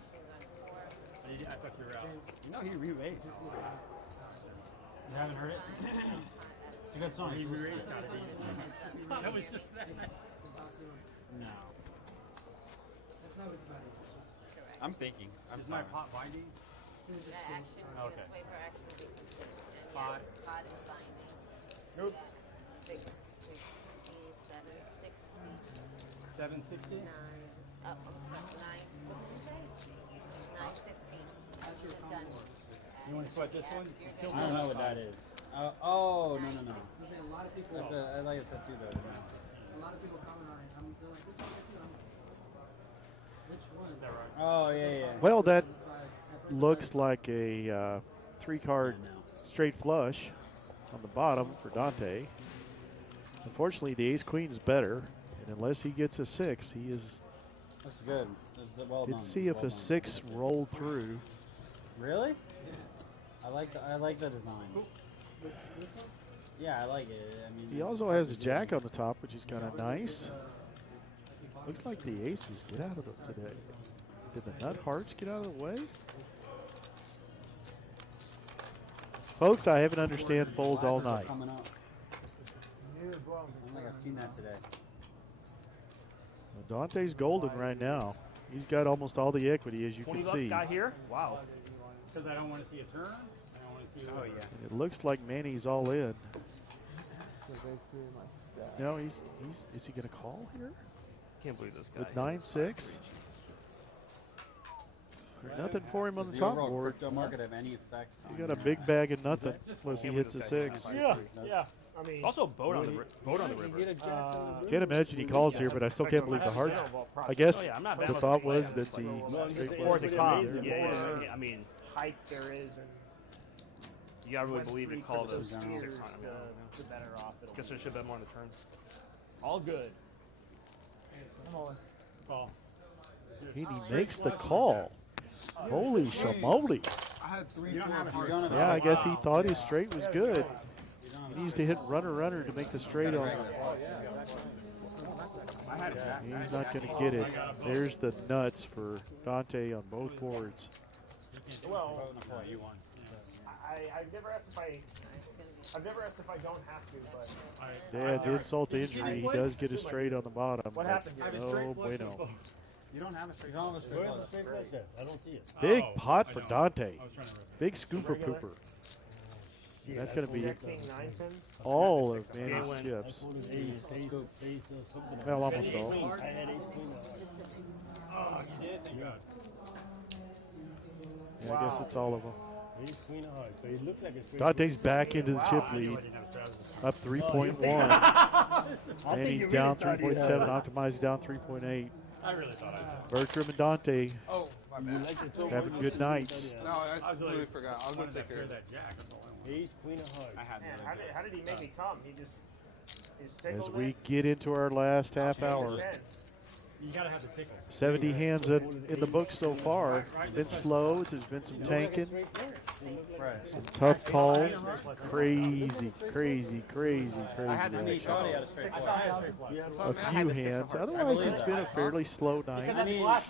I thought you were out. No, he re-raised. You haven't heard it? It's a good song. He re-raised. That was just that. No. I'm thinking. I'm Is my pot binding? The action. Okay. Wait for action to be completed. And Pot. yes, pot is binding. Nope. 660, 760. 760? 9. Oh, I'm sorry. 9. What did you say? 915. You're done. You want to sweat this one? Yes, you're I don't know what that is. Oh, no. A lot of people. That's I like a tattoo though. A lot of people comment on it. They're like, which one? Is that right? Oh, yeah. Well, that looks like a 3-card straight flush on the bottom for Dante. Unfortunately, the ace-queen is better, and unless he gets a 6, he is. That's good. That's well done. Let's see if a 6 rolled through. Really? I like the design. Yeah, I like it. I mean, He also has a jack on the top, which is kind of nice. Looks like the aces get out of the. Did the nut hearts get out of the way? Folks, I haven't understand folds all night. Coming up. I don't think I've seen that today. Well, Dante's golden right now. He's got almost all the equity, as you can see. got here? Wow. Because I don't want to see a turn. I don't want to see. Oh yeah. It looks like Manny's all in. No, is he going to call here? Can't believe this guy. With 9-6. Nothing for him on the top board. Crypto market have any effect? He got a big bag of nothing unless he hits a 6. Yeah. I mean, Also, boat on the river. Can't imagine he calls here, but I still can't believe the hearts. I guess I'm not the balancing thought it. was that the Or the calm. Yeah. I mean, height there is, and you gotta really believe it. Call those the 6 on him. the better off it'll Guess there should have been more on the turn. All good. Call. he makes the call. Holy shamoly. I had 3, 4 Yeah, I guess he thought his straight was good. He needs to hit runner to make the straight on. He's not going to get it. There's the nuts for Dante on both boards. Well, I've never asked if I don't have to, but Yeah, the insult to injury, he does get a straight on the bottom. What happened? No bueno. You don't have a straight. You don't have a straight flush. I don't see it. Big pot for Dante. Big scooper pooper. That's going to be all of Manny's chips. Well, almost all. I had ace queen. Oh, you did? Thank God. Yeah, I guess it's all of them. Ace queen of hearts. So it looked like a straight. Dante's back into the chip lead. Up 3.1. And he's down 3.7. Optimized down 3.8. I really thought I did. Bertram and Dante Oh, my bad. having good nights. No, I really forgot. I was going to take care of that jack. Ace queen of hearts. I had man, how did he make me come? He just As we get into our last half hour. You gotta have the tickler. 70 hands in the book so far. It's been slow. There's been some tanking. Some tough calls. Crazy. I had the knee shot. He had a straight flush. A few hands. Otherwise, it's been a fairly slow night. I mean, I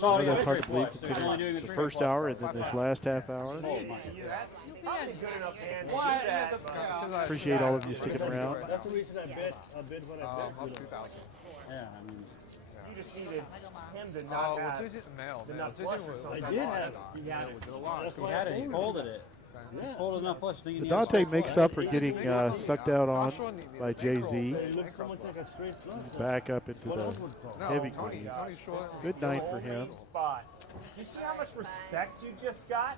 know that's hard to believe considering the first hour and then this last half hour. Appreciate all of you sticking around. That's the reason I bet when I bet. Up 2,000. Yeah, I mean. You just needed him to Oh, not well, have Tuesday the mail. the Man. nut Tuesday flush or was something. I did have. He had it. He had it. He folded it. He folded enough flush. So Dante makes up for getting sucked out on by Jay-Z. It looks so much like a straight flush. He's back up into the heavy green. Good night for him. Spot. You see how much respect you just got?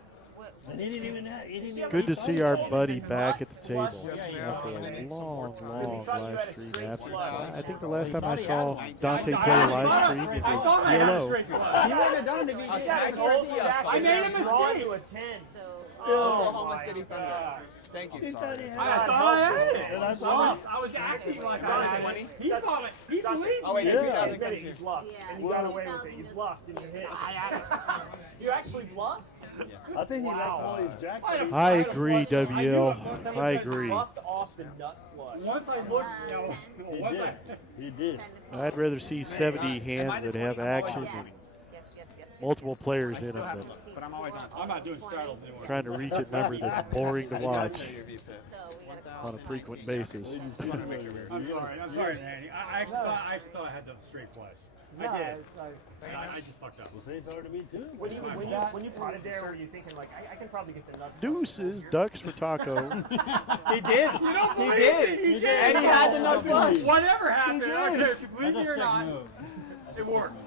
Good to see our buddy back at the table after a long, long live stream absence. I think the last time I saw Dante play a live stream, it was PLO. He wouldn't have done it if he did. I made a mistake. To a 10. Oklahoma City Thunder. Thank you. Sorry. I thought I had it. I was acting like I had it. He thought it. He believed me. Oh wait, the 2000 comes You here. bluffed, and you got away with it. You bluffed and you hit. You actually bluffed? I think he knocked all his jack. I agree, WL. I agree. Bluffed Austin nut flush. Once I looked, He did. I'd rather see 70 hands that have action and multiple players in them than But I'm always on. I'm not doing straddles anymore. trying to reach a number that's boring to watch on a frequent basis. I'm sorry, Manny. I actually thought I had the straight flush. I did. I just fucked up. Well, say it's hard to me too. When you potted there, were you thinking like, I can probably get the nut flush? Deuces, ducks for taco. He did. He did. And he had the nut flush. Whatever happened, He I don't did. care if you believe me or not, it worked.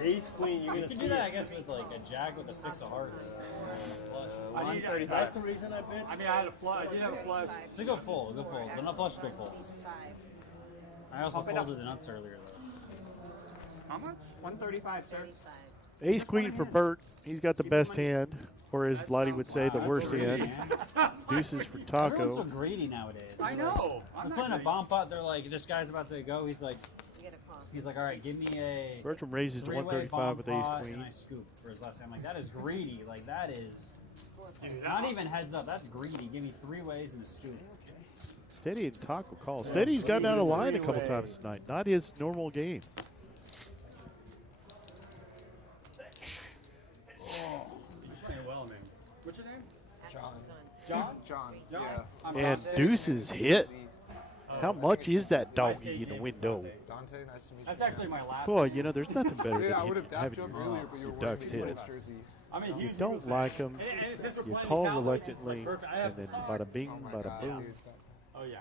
Ace queen, you're You gonna can see do that, I it. guess, with like a jack with a 6 of hearts. That's the reason I bet. I mean, I had a flush. I did have a flush. It's a good fold, good fold. The nut flush is a good fold. I also folded the nuts earlier, though. How much? 135, sir. Ace queen for Bert. He's got the best hand, or as Lottie would say, the worst hand. Deuces for Everyone's so Taco. greedy nowadays. I know. I was playing a bomb pot. They're like, this guy's about to go. He's like, all right, give me a Bertram raises to three-way 135 bomb with Ace pot, queen. and I scoop for his last hand. I'm like, that is greedy. Like, that is Dude, not even heads up. That's greedy. Give me 3 ways and a scoop. Steady and Taco call. Steady's gotten out of line a couple times tonight. Not his normal game. Playing well, man. What's your name? John? John. Yeah. And Deuces hit. How much is that doggy in the window? Dante, nice to meet you. That's actually my last. Boy, you know, there's nothing better Yeah, I than would have dapped having you up earlier, but you your were wearing ducks the hit. Twins jersey. I'm a You huge don't like them, And since we're you playing call the Cowboys, reluctantly, it's like perfect. I and have then size. bada bing, Oh my bada God, boom. dude. Oh yeah.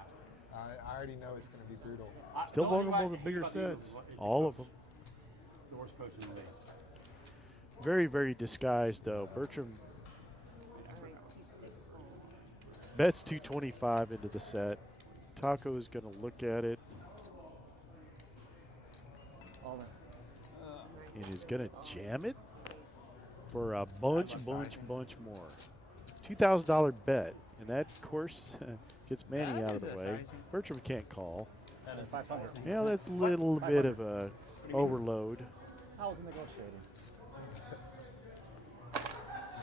I already know it's going to be brutal. Still The only vulnerable way to I bigger hate about the Eagles sets. is the All coach. of them. It's the worst coach in the league. Very, very disguised, though. Bertram bets 225 into the set. Taco is going to look at it and is going to jam it for a bunch more. $2,000 bet. And that, of course, gets Manny out of the way. Bertram can't call. That is 500. Yeah, that's a little bit of a overload. I was negotiating.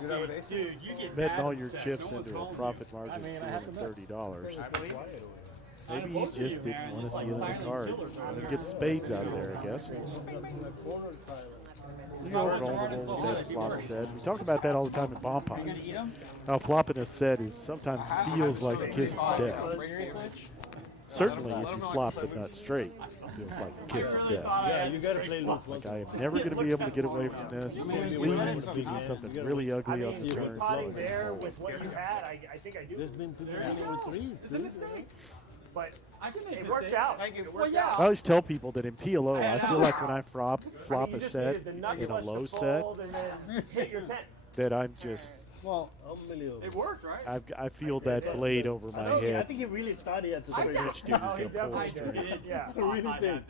Do that with aces? Dude, you get Betting mad all at your the chips stats. No one's into a calling profit you. margin of $230. I Maybe he posted just you, didn't man. want to It's like seal the silent card. killer something. Wanted to get the spades out of there, I guess. You're vulnerable with that flop set. We talk about that all the time in bomb Are you pots. gonna eat them? How flopping a set is sometimes feels like a kiss of death. Certainly, if you flop the nut straight, it feels like a kiss of death. Yeah, you gotta play loose. Like, I am never going to be able to get away from this. Please give me something really ugly on the turn. Potting there with what you had, I think I do. There's been too many with threes. It's a mistake. But I can make it worked mistakes. out. Thank you. It Well, worked yeah. out. I always tell people that in PLO, I feel like when I flop You a just set needed the nut in a flush to low set, fold and then hit your 10. that I'm just, Well, It worked, right? I feel that blade over my I head. think he really thought he had to Which straight. dude is going Oh, he to pull definitely straight? did. Yeah. He really did.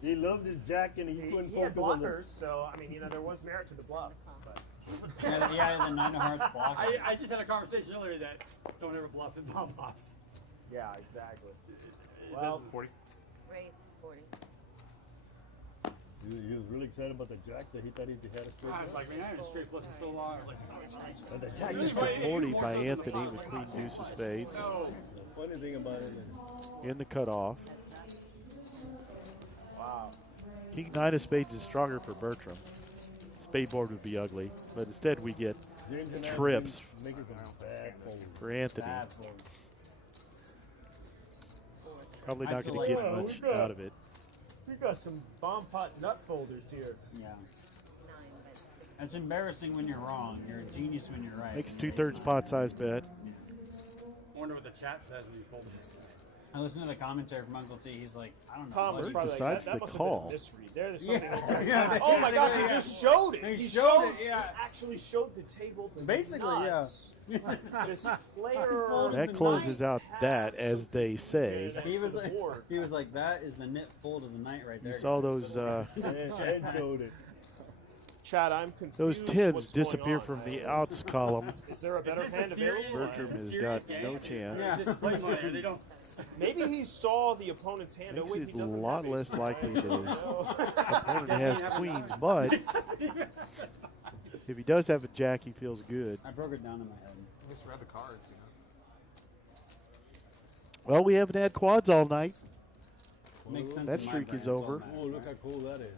He loved his jack and he couldn't He had focus on blockers, so I mean, there was merit to the bluff. But yeah, the 9 of hearts block. I just had a conversation earlier that don't ever bluff in bomb pots. yeah, exactly. Well, 40. Raised 40. He was really excited about the jack that he thought he had a straight. I was like, man, I haven't straight flipped in so long. Like, And the jack Used for 40 by Anthony with queen deuce of spades. no. The funny thing about it is In the cutoff. Wow. King 9 of spades is stronger for Bertram. Spade board would be ugly, but instead we get James and trips Anthony making some bad folds. for Anthony. Bad fold. Probably I not feel going to like- get Yeah, much we got- out of it. We got some bomb pot nut folders here. Yeah. 9 by 6. It's embarrassing when you're wrong. You're a genius when you're right. Makes 2/3 pot size bet. I wonder what the chat says when you fold it. I listened to the commentary from Uncle T. He's like, I don't know. Tom was what probably decides like, that to must call. have been a misread. There's something. Yeah. Oh my gosh, he just showed it. He showed it, yeah. He actually showed the table. The Basically, nuts. This player. That closes out that, as they say. He was like, that is the knit fold of the night right there. You saw those Ed showed it. Chad, I'm confused. those what's tens going disappear on. from the outs column. Is there a better hand available? Bertram has got no chance. Maybe he saw the opponent's hand. Makes Oh, wait, it he a doesn't lot have less ace likely nine. that his Oh. opponent has queens, but if he does have a jack, he feels good. I broke it down in my head. Misread the cards, you know. Well, we haven't had quads all night. Makes sense That in my streak brain, is that's all over. that Oh, matters, look right? how cool that is.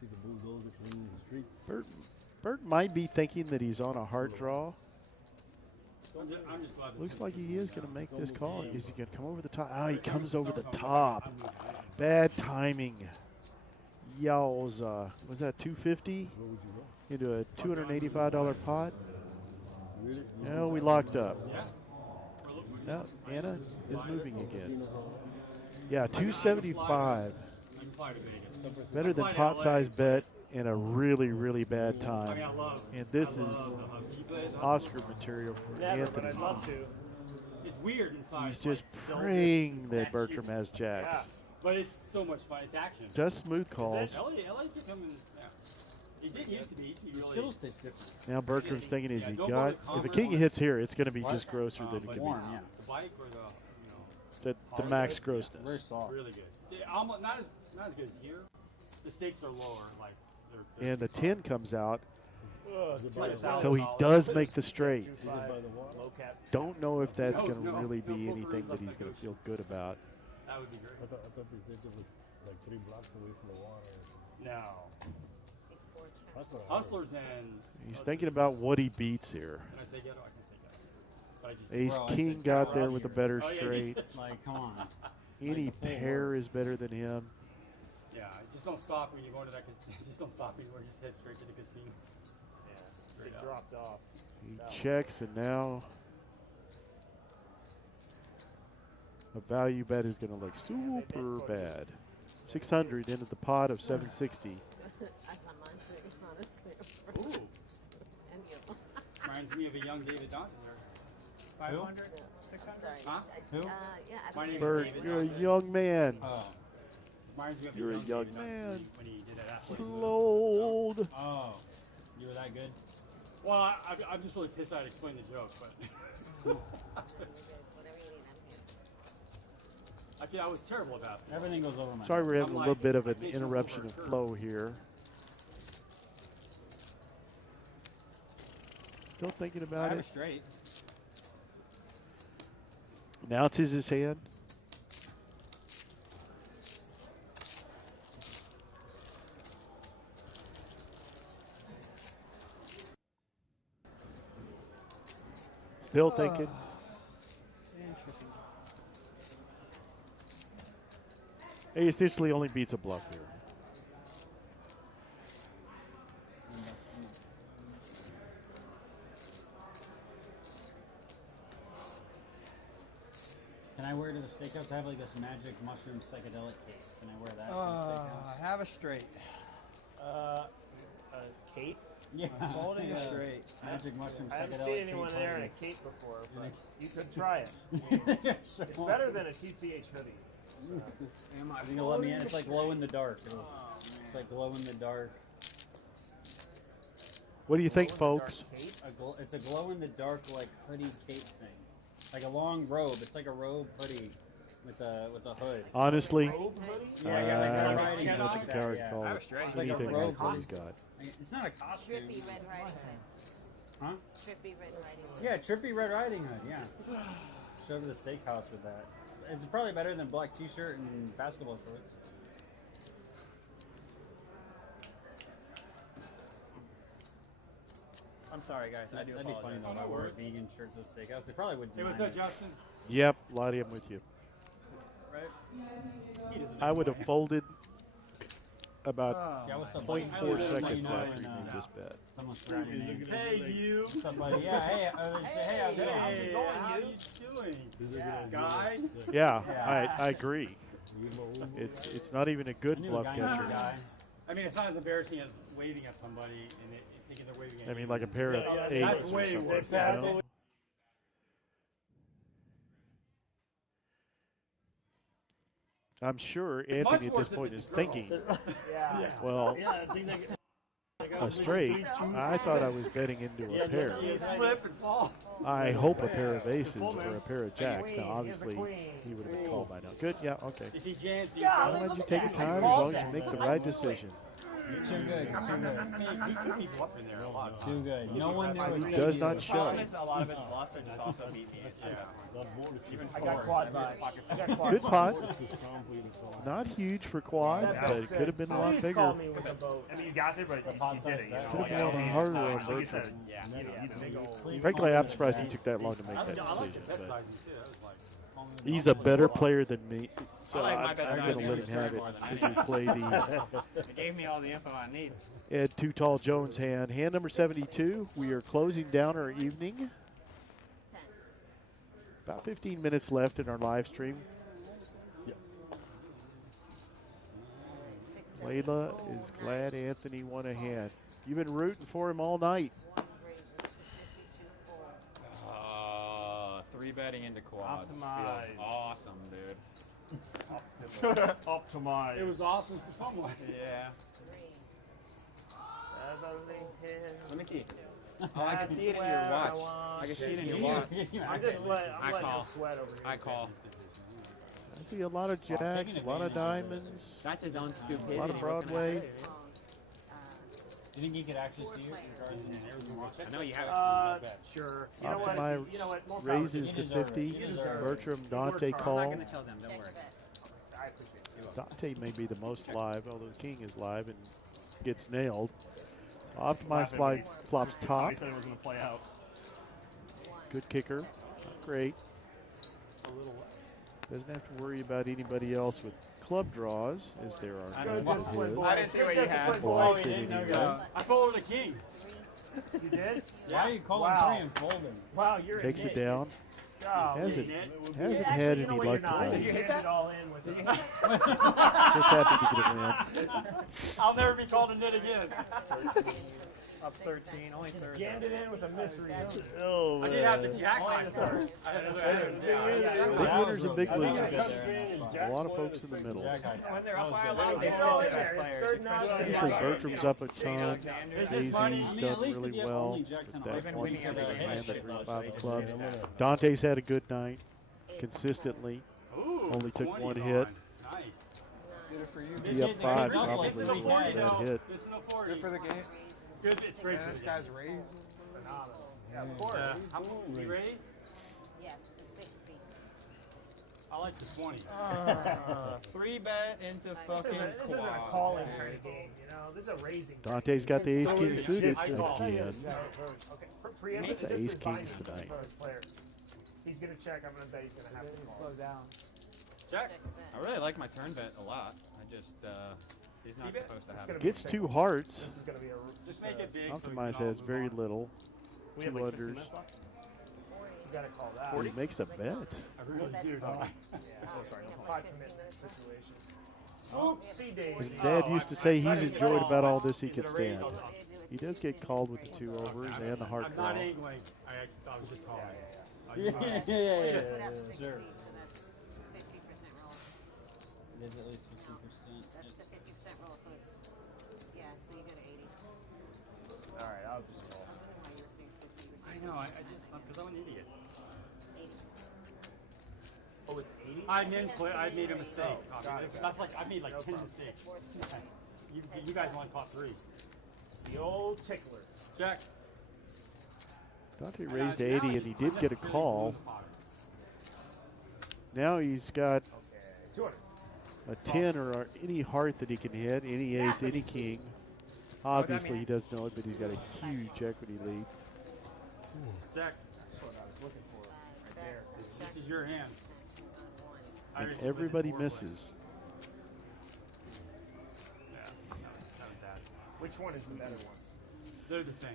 See the bulldozer cleaning the streets. Bert might be thinking that he's on a hard draw. I'm just glad Looks like he is going to make this call. Is he going to come over the top? Oh, he comes over the top. Bad timing. Yowza. Was that 250 into a $285 pot? No, we locked up. No, Anna is moving again. Yeah, 275. Better than pot size bet in a really, really bad time. And this is Oscar material for Never, but Anthony. I'd love to. It's weird inside. He's just praying that Bertram has jacks. But it's so much fun. It's action. Does smooth calls. LA kept coming. Yeah. It didn't used to be. It It still tastes different. Now Bertram's thinking, is he don't got? go to If a Commerce. king hits here, it's going to be What? just grosser than it But can warm, be. yeah. The bike or the The max Very grossness. soft. really good. Yeah, almost not as good as here. The stakes are lower. Like they're And the 10 comes out, $1,000. so he does make the straight. 2-5, low cap. Don't know if that's going to No, really no, be poker anything is that up he's that going to good. feel good about. That would be great. I thought they said it was like 3 blocks away from the water. No. That's what I heard. Hustlers and. He's thinking about what he beats here. Can I say ghetto? I can say ghetto. But I just. Ace Bro, I king said got Scott there right with a here. better Oh, yeah, straight. Like, come on. Any pair is better than him. Yeah, just don't stop when you go into that. Just don't stop anywhere. Just head straight to the casino. Yeah, it dropped off. He checks, and now a value bet is going to look super bad. 600 into the pot of 760. I thought mine too, honestly. Ooh. Any of them. Reminds me of a young David Johnson there. 500? 600? Sorry. Huh? Who? My Yeah, name is Bert, David you're a Johnson. young man. Oh. Reminds me of You're a young David Johnson man. when he did that athletic Slowed. Oh, you were that good? Well, I'm just really pissed I explained the joke, but I was terrible at basketball. Everything goes over my Sorry, we're having I'm a little like- bit of an I think interruption over of a curve. flow here. Still thinking I about have a it. straight. Announces his hand. Still thinking. He essentially only beats a bluff here. Can I wear to the steakhouse? I have like this magic mushroom psychedelic cake. Can I wear that to the steakhouse? Have a straight. Kate? Yeah. I'm holding yeah. a straight. Magic mushroom I haven't psychedelic seen cake anyone there in a party. cape before, but you could try it. Yeah, sure. It's better than a TCH hoodie. Am I You can let me in. It's like holding glow in the dark. It's like glow in the dark. What do you think, folks? It's a glow in the dark like hoodie cape thing, like a long robe. It's like a robe hoodie with a hood. Honestly, Yeah, like a riding that's hood what like the that, card yeah. called It's like a anything robe like what he's hood. got. It's not a costume. Trippy Red Riding Hood. Huh? Trippy Red Riding Hood. Yeah, trippy Red Riding Hood. Yeah. Show up to the steakhouse with that. It's probably better than black T-shirt and basketball shorts. I'm sorry, guys. I do That'd be funny apologize. though if I wore vegan shirts to the steakhouse. They probably would. Hey, what's deny up, it. Justin? Yep, Lottie, I'm with you. Right? He doesn't I would have folded about Yeah, what's up, 0.4 seconds Let you know after he when, made this bet. Someone's forgot your name. Hey, you. What's up, buddy? Yeah, hey, how's it going? How you doing, guy? Yeah, I agree. It's not even a good bluff catcher. I mean, it's not as embarrassing as waving at somebody and thinking they're waving at you. I mean, like a pair of eights That's or way something. worse. You know? I'm sure Anthony at this point is thinking, well, a straight. I thought I was betting into a pair. You slip and fall. I hope a pair of aces or a pair of jacks. Now, obviously, he would have been called by now. Good, yeah, okay. If he jams you, Why don't you take your time as long as you make the right decision? You're too good. You're too good. he could be bluffing there a lot of times. Too good. No one knew It except does you. not show. A lot of his bluffs are just also beat me. I got quad vibes. I got quad Good pot. vibes. Not huge for quads, but it could have been a lot Please bigger. call me with a boat. I mean, you got there, but you did it. You know? Could have been harder on Like you Bertram. said, yeah. Frankly, I'm surprised he took that long to make that decision. But he's a better player than me, so I'm going to let him have it because we play the It gave me all the info I need. Ed Too Tall Jones hand. Hand number 72. We are closing down our evening. About 15 minutes left in our live stream. Layla is glad Anthony won a hand. You've been rooting for him all night. 3-betting into quads. Optimize. Feels awesome, dude. Optimize. It was awesome for someone. Yeah. Let me see. Oh, I can see it in your watch. I can see it in your watch. I'm just letting call. him sweat over here. I call. I see a lot of jacks, a lot of diamonds, That's his own a stupidity. lot of Broadway. Do you think he could actually see you? I know you have it. Sure. Optimize raises to 50. Bertram, Dante I'm not call. going to tell them, don't worry. I appreciate it. Dante may be the most live, although the king is live and gets nailed. Optimize flops top. He said it was going to play out. Good kicker. Not great. Doesn't have to worry about anybody else with club draws, as there are none with his. I didn't see what you had. Blocked it anyway. I followed the king. You did? Why are you calling Wow. 3 and folding? Wow, you're Takes a it down. Golly. Hasn't had any you're luck not. tonight. You hit it all in with it. Just happy to get it in. I'll never be called a nit again. Up 13, only 30. Jammed it in with a mystery. Oh, I did have the jack line first. Big winners and big losers. A lot of folks in the middle. When they're up by a lot, they all the best players. Usually Bertram's up a ton. Daisy's done really well. They've been winning every game. And the 3-5 of clubs. Dante's had a good night, consistently. Only took one hit. Nice. Did it for you. He up 5 probably This is a with 40 that now. hit. This is a 40. Good for the game. Good. It's great for This the guy's raised. Phenomenal. Yeah, of course. How much did he raise? Yes, the 60. I like the 20. 3-bet into This fucking isn't a quads. calling kind of game, you know. This is a raising. Dante's got the ace king suited I call. again. Okay. It's an ace kings tonight. He's gonna check. I'm gonna bet he's gonna have to call. Slow down. Check. I really like my turn bet a lot. I just, he's not See-bet? supposed to It's have gonna it. be Gets 2 hearts. This is gonna be a. Just make it big. Optimize has very little. 2 unders. You gotta call that. He makes a bet. I really do. Don't I? High commitment situation. Oopsie daisy. His dad used to say he's enjoyed about all this he could stand. He does get called with the 2 overs and the heart I'm draw. not angling. I actually thought I was just calling. Yeah. Put up 60, Sure. so that's 50% roll. It is at least 50%. That's the 50% roll, so it's, yeah, so you go to 80. All right, I'll just call. I was wondering why you were saying 50. You were I saying know. I just because I'm an idiot. 80. Oh, it's 80? I made a mistake. got it. That's like I made like 10 mistakes. You guys only caught 3. The old tickler. Check. Dante raised 80 and he did get a call. Now he's got Okay, 200. a 10 or any heart that he can hit, any ace, any king. Obviously he does know it, but he's got a huge equity lead. Check. That's what I was looking for. Right there. This is your hand. And everybody misses. Which one is the better one? They're the same.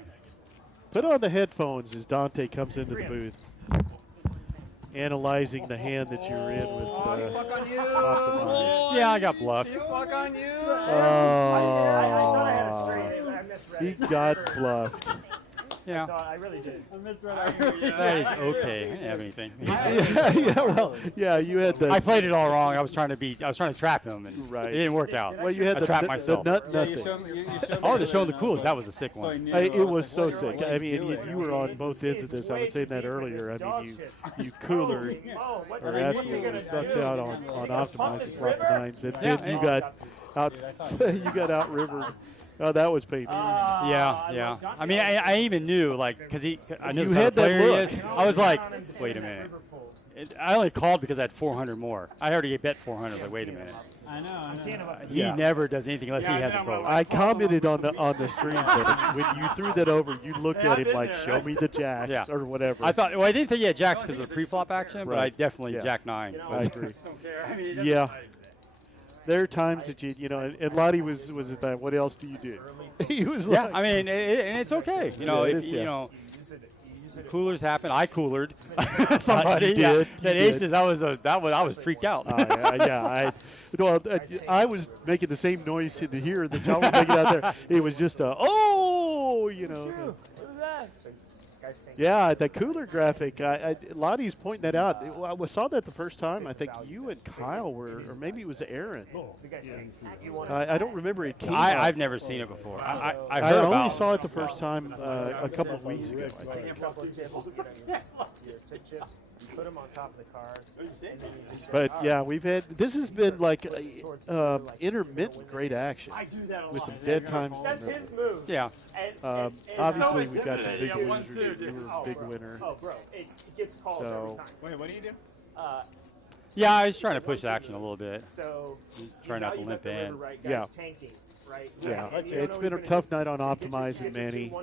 Put on the headphones as Dante comes into the booth, analyzing the hand that you're in with. Fuck on you. Optimize. Yeah, I got bluffed. Fuck on you. I thought I had a straight. I misread He it. got bluffed. Yeah. I really did. I misread That is okay. I didn't have anything. yeah, you had the. I played it all wrong. I was trying to trap him, and Right. it didn't work out. Well, you had I the, trapped the myself. nut Yeah, nothing. Oh, the showing the coolers. That was a sick one. It was so sick. I mean, you were on both ends of this. I was saying that earlier. I mean, you cooler are absolutely sucked out on optimizing flop the nines, and then you got out rivered. Oh, that was painful. Yeah. I mean, I even knew, like, because I knew You the kind had of that player he look. is. I was like, wait a minute. I only called because I had 400 more. I already bet 400. I was like, wait a minute. I know. He never does anything unless he has a boat. I commented on the stream that when you threw that over, you looked at him like, "Show me the jacks" or whatever. I thought, well, I didn't think he had jacks because of the pre-flop action, but I definitely jack 9. I agree. Yeah. There are times that you know, and Lottie was at that. What else do you do? He was like, I mean, and it's okay. You know, Yeah, if it is, you yeah. know, coolers happen. I coolered somebody. You did, That you aces. did. I was freaked out. I was making the same noise in here that y'all were making out there. It was just you know. Yeah, the cooler graphic. Lottie's pointing that out. I saw that the first time. I think you and Kyle were, or maybe it was Aaron. I don't remember it. I've never seen it before. I heard I only about saw it the first time a couple of weeks ago, I think. Put them on top of the cards. But yeah, this has been like intermittent great action with some dead times. That's his move. Yeah. Obviously, we've got some big losers. You were a big winner. Oh, bro, it gets called every time. Wait, what do you do? Yeah, I was trying to push the action a little bit. So try not to limp in. Yeah. Tanking, right? Yeah, it's been a tough night on optimizing, Manny.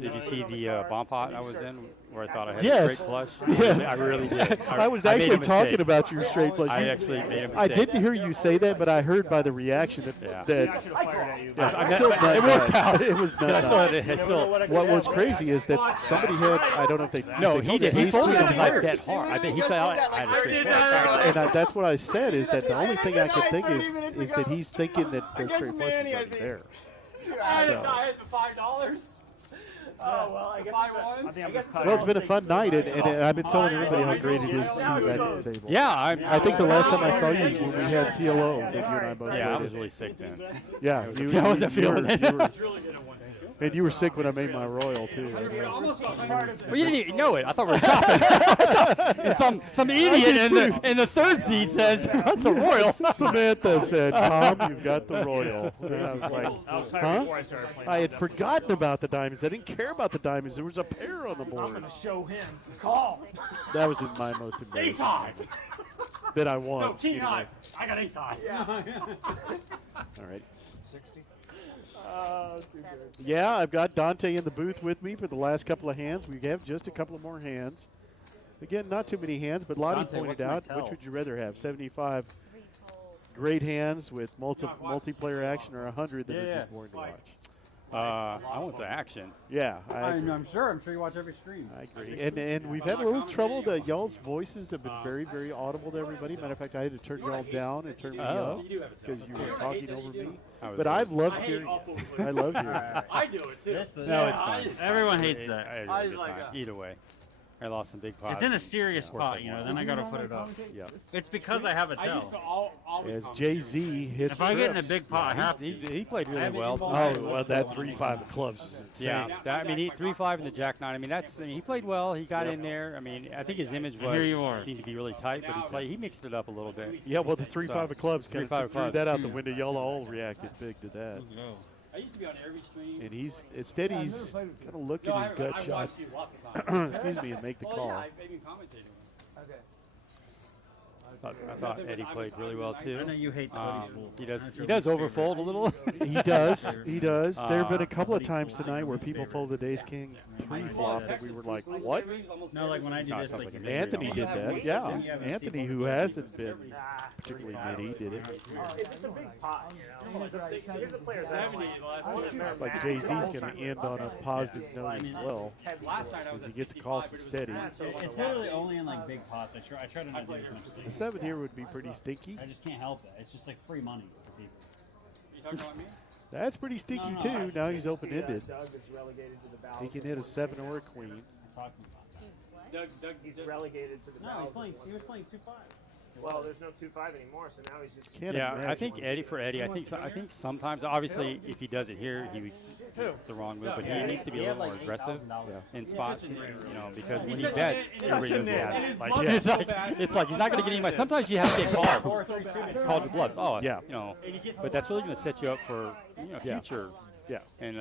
Did you see the bomb pot I was in where I thought I had Yes. a straight flush? Yes. I really did. I was made a actually mistake. talking about your straight flush. I actually made a mistake. I didn't hear you say that, but I heard by the reaction that It worked out. It was not. I still had What was crazy is that somebody had. I don't know if they. No, they he did. He ace folded queen because I first. bet hard. I bet he felt I had a straight flush. And that's what I said is that the only thing I could think is that he's thinking that the straight flush is already there. I had the $5. Oh, well, I guess Well, it's been a fun night, and I've been telling everybody how great it is to see you back at the table. Yeah, I think the last time I saw you was when we had PLO that you and I both Yeah, I played was in. really sick then. Yeah, I wasn't feeling it. And you were sick when I made my royal too. Well, you didn't even know it. I thought we were chopping. And some idiot in the third seat says, "That's a royal." Samantha said, "Tom, you've got the royal." And I was like, "Huh?" I had forgotten about the diamonds. I didn't care about the diamonds. There was a pair on the board. I'm gonna show him. Call. That was my most embarrassing. Ace high. That I won. No, king anyway. high. I got ace high. Yeah. All right. 60. Yeah, I've got Dante in the booth with me for the last couple of hands. We have just a couple of more hands. Again, not too many hands, but Lottie Dante, pointed what's my out, tell? which would you rather have, 75 great hands with multiplayer action or 100 that are just boring to watch? I want the action. Yeah, I'm sure you watch every stream. I agree. And we've had a little trouble that y'all's voices have been very, very audible to everybody. Matter of fact, I had to turn y'all down and turn me up because you were talking over me. But I've loved hearing it. I love hearing it. I do it too. No, it's fine. Everyone hates that. I had a good time. Either way, I lost some big pots. It's in a serious pot, you know. Then I gotta put it up. Yeah. It's because I have a I used to tell. always As Jay-Z hits If I get in a strips. big pot, I have to. He played really well. Oh, well, that 3-5 of clubs is insane. Yeah, I mean, he 3-5 in the Jack 9. I mean, he played well. He got in there. I mean, I think his image Here you are. seemed to be really tight, but he mixed it up a little bit. Yeah, well, the 3-5 of clubs kind 3-5 of threw clubs. that out the window. Y'all all reacted big to that. I used to be on every stream. And instead he's going to look at his gut shot, excuse me, and make the call. Well, yeah, I've even commentated. Okay. I thought Eddie played really well too. I know you hate the he does overfold a little. He does. He does. There have been a couple of times tonight where people folded ace king pre-flop that we were like, what? No, like when I do this, like Anthony did that. Yeah, Anthony, who hasn't been particularly midi, did it. It's a big pot. Here's the players. It's like Jay-Z's going to end on a positive note as well, because he gets a call from steady. It's literally only in like big pots. I try to not do as much. The 7 here would be pretty stinky. I just can't help it. It's just like free money for people. You talking about me? That's pretty stinky too. Now he's open-ended. Doug is relegated to the bowels. He can hit a 7 or a queen. I'm talking about. He's relegated to the No, bowels. he was playing 2-5. Well, there's no 2-5 anymore, so now he's just. I think Eddie I think sometimes, obviously, if he does it here, it's the wrong move, but he needs to be a little more aggressive in spots, because when he bets, everybody knows he has it. Like, it's like he's not going to get any money. Sometimes you have to get called your bluffs. Oh, yeah. But that's really going to set you up for future. Yeah. And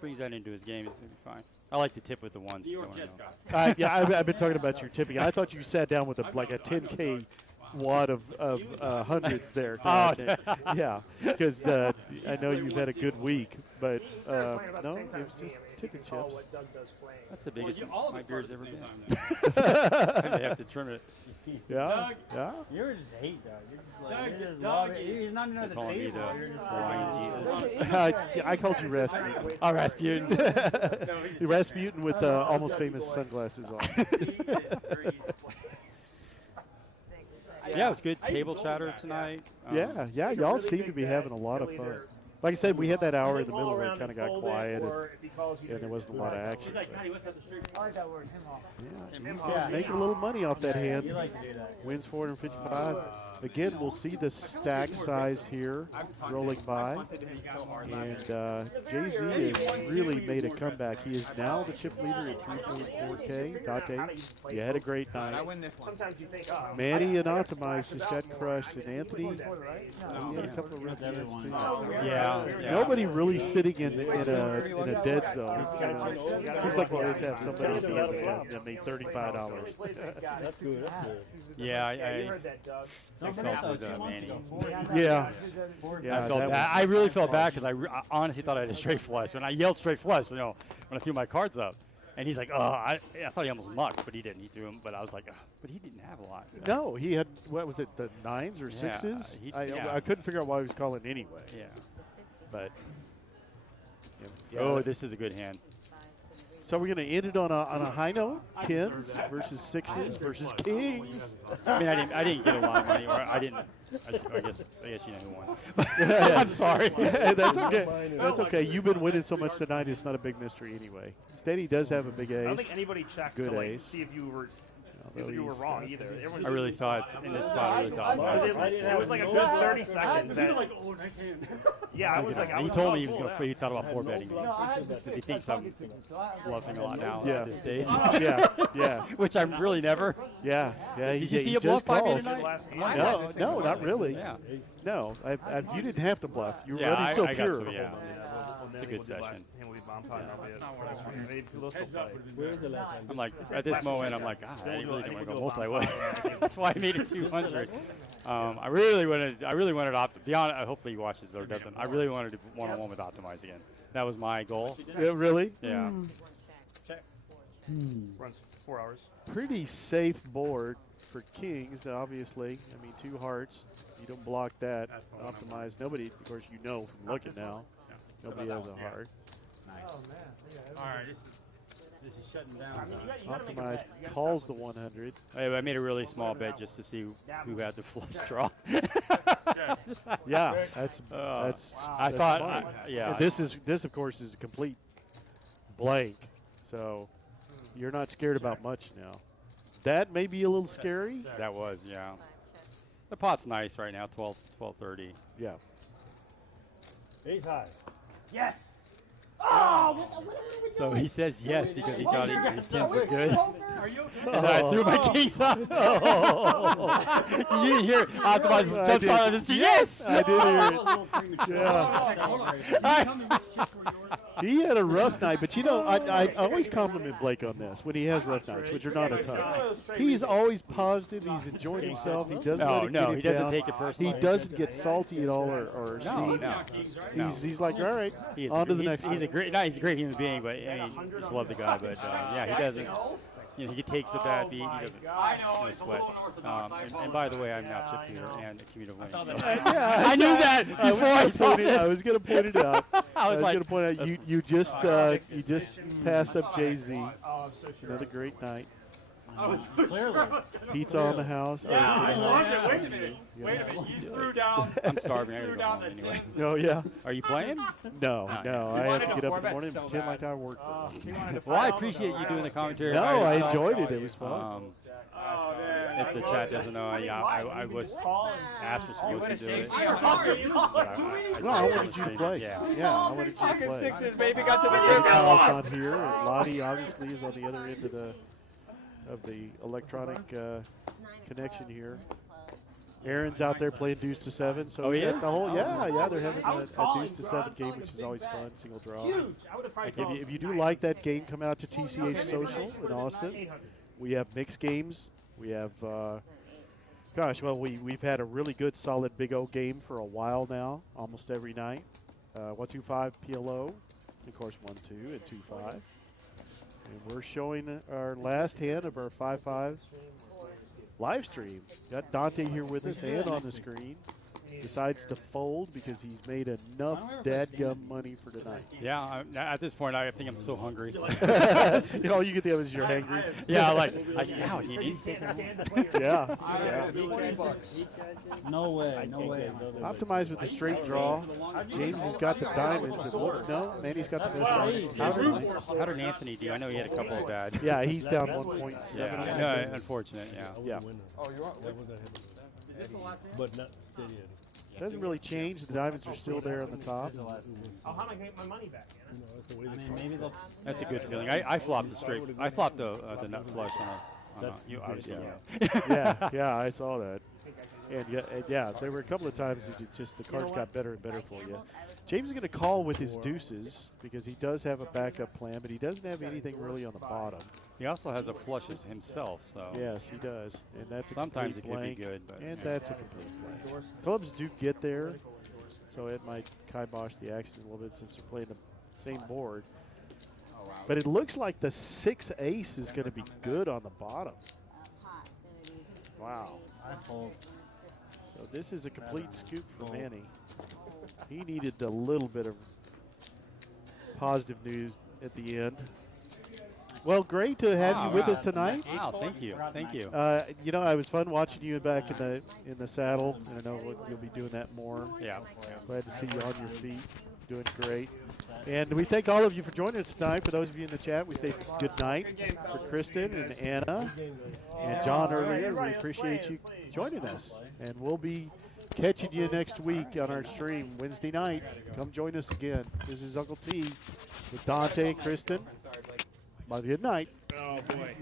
brings that into his game, it's going to be fine. I like to tip with the ones. Yeah, I've been talking about your tipping. I thought you sat down with like a 10K wad of hundreds there. Yeah, because I know you've had a good week, but no, it was just tipping chips. That's the biggest my beer's ever been. They have to trim it. Yeah, yeah. You were just hate, Doug. You're just love it. You're not even at the table. You're just Hawaiian Jesus. I called you Rasputin. Oh, Rasputin. Rasputin with almost famous sunglasses on. Yeah, it was good table chatter tonight. Yeah, y'all seem to be having a lot of fun. Like I said, we had that hour in the middle where it kind of got quiet, and there wasn't a lot of action. I like that word, him off. Yeah, making a little money off that hand. Wins 455. Again, we'll see the stack size here rolling by. And Jay-Z has really made a comeback. He is now the chip leader at 3.4K. Date. He had a great night. Manny and Optimize just got crushed. And Anthony, he had a couple of rough hands too. Yeah. Nobody really sitting in a dead zone. Seems like we always have somebody at the end that made $35. That's good. That's good. Yeah, I heard that, Doug. felt with Manny. Yeah. I felt bad. I really felt bad because I honestly thought I had a straight flush. When I yelled straight flush, when I threw my cards up. And he's like, oh, I thought he almost mucked, but he didn't. He threw him, but I was like, but he didn't have a lot. No, he had, what was it, the 9s or 6s? I couldn't figure out why he was calling anyway. Yeah. But. Oh, this is a good hand. So we're going to end it on a high note, 10s versus 6s versus kings. I mean, I didn't get a lot of money, or I guess you know who won. I'm sorry. That's okay. That's okay. You've been winning so much tonight; it's not a big mystery anyway. Steady does have a big ace. I don't think anybody checked good to ace. see if you were. You were wrong either. I really thought in this spot. I really thought it was like a good 30 seconds. You were like, oh, nice hand. Yeah, I was like, he told me he was going to. He thought about 4-betting me because he thinks I'm bluffing a lot now at this stage. Yeah. Which I'm really never. Yeah. Did you see a bluff by me tonight? No, not really. Yeah. No, you didn't have to bluff. You were Yeah, running so I pure. got yeah. It's a good session. I'm like, at this moment, I'm like, I really didn't want to go multi-way. That's why I made it 200. I really wanted to beyond. Hopefully he watches or doesn't. I really wanted to one-on-one with Optimize again. That was my goal. Yeah, really? Yeah. Runs 4 hours. Pretty safe board for kings, obviously. I mean, 2 hearts. You don't block that. Optimize. Nobody, of course, from looking now. Nobody has a heart. Nice. All right, this is shutting down. Optimize calls the 100. I made a really small bet just to see who had the flush draw. Yeah, that's. I thought. Yeah. This of course is a complete blank, so you're not scared about much now. That may be a little scary. That was, yeah. The pot's nice right now, 12:30. Yeah. Ace high. Yes. Oh, what are we doing? So he says yes because he thought his tens were good. Are you okay? And then I threw my kings up. You didn't hear Optimize jumps on it and says yes. I did hear it. Yeah. Hold on. He had a rough night, but you know, I always compliment Blake on this when he has rough nights, which are not a ton. He's always positive. He's enjoying himself. He doesn't let it get him he doesn't down. take it personally. He doesn't get salty at all or steamed. He's like, all right, on to the next one. He's a great human being, but I mean, just love the guy. But yeah, he doesn't. You know, he takes a bad beat. He doesn't sweat. And by the way, I'm now chip leader and a commuter win. So. I knew that before I saw this. I was going to point it out. I was going to point out you just passed up Jay-Z. Another great night. Pizza on the house. Yeah, I loved it. Wait a minute. You threw down. I'm starving. I gotta go home anyway. Oh, yeah. Are you playing? No. I have to get up in the morning and pretend like I work. Well, I appreciate you doing the commentary. No, I enjoyed it. It was fun. If the chat doesn't know, I was asked for supposed to do it. No, I wanted you to play. Yeah, I wanted you to Pocket play. sixes, baby, got to the Kyle's not here. Lottie obviously is on the other end of the electronic connection here. Aaron's out there playing deuce to 7. So he is? the whole, yeah, they're having a deuce to 7 game, which is always fun. Single draw. If you do like that game, come out to TCH Social in Austin. We have mixed games. We have, we've had a really good, solid Big O game for a while now, almost every night. 1-2-5 PLO, of course 1-2 and 2-5. And we're showing our last hand of our 5-5 live stream. Got Dante here with us and on the screen. Decides to fold because he's made enough dadgum money for tonight. Yeah, at this point, I think I'm so hungry. You know, you get the other is you're hangry. Yeah, wow, he needs Yeah. No way. Optimize with the straight draw. James has got the diamonds. And whoops, no, Manny's got the best diamonds. How did Anthony do? I know he had a couple of bad. Yeah, he's down 1.7. Yeah, no, unfortunate, yeah. Oh, you are? That was a hit. But not steady. Doesn't really change. The diamonds are still there on the top. How am I get my money back? Maybe they'll. That's a good feeling. I flopped the straight. I flopped the nut flush on a. You obviously. Yeah, I saw that. And yeah, there were a couple of times that the cards got better and better for you. James is going to call with his deuces because he does have a backup plan, but he doesn't have anything really on the bottom. He also has a flushes himself, so. Yes, he does, and that's a sometimes it complete could be good, but. And that's a complete blank. Clubs do get there, so it might kibosh the action a little bit since they're playing the same board. But it looks like the 6 ace is going to be good on the bottom. Wow. So this is a complete scoop for Manny. He needed a little bit of positive news at the end. Well, great to have you with us tonight. Wow, thank you. You know, it was fun watching you back in the saddle, and I know you'll be doing that more. Yeah. Glad to see you on your feet, doing great. And we thank all of you for joining us tonight. For those of you in the chat, we say good night for Kristen and Anna and John earlier. We appreciate you joining us, and we'll be catching you next week on our stream Wednesday night. Come join us again. This is Uncle T with Dante and Kristen. Good night. Oh, boy.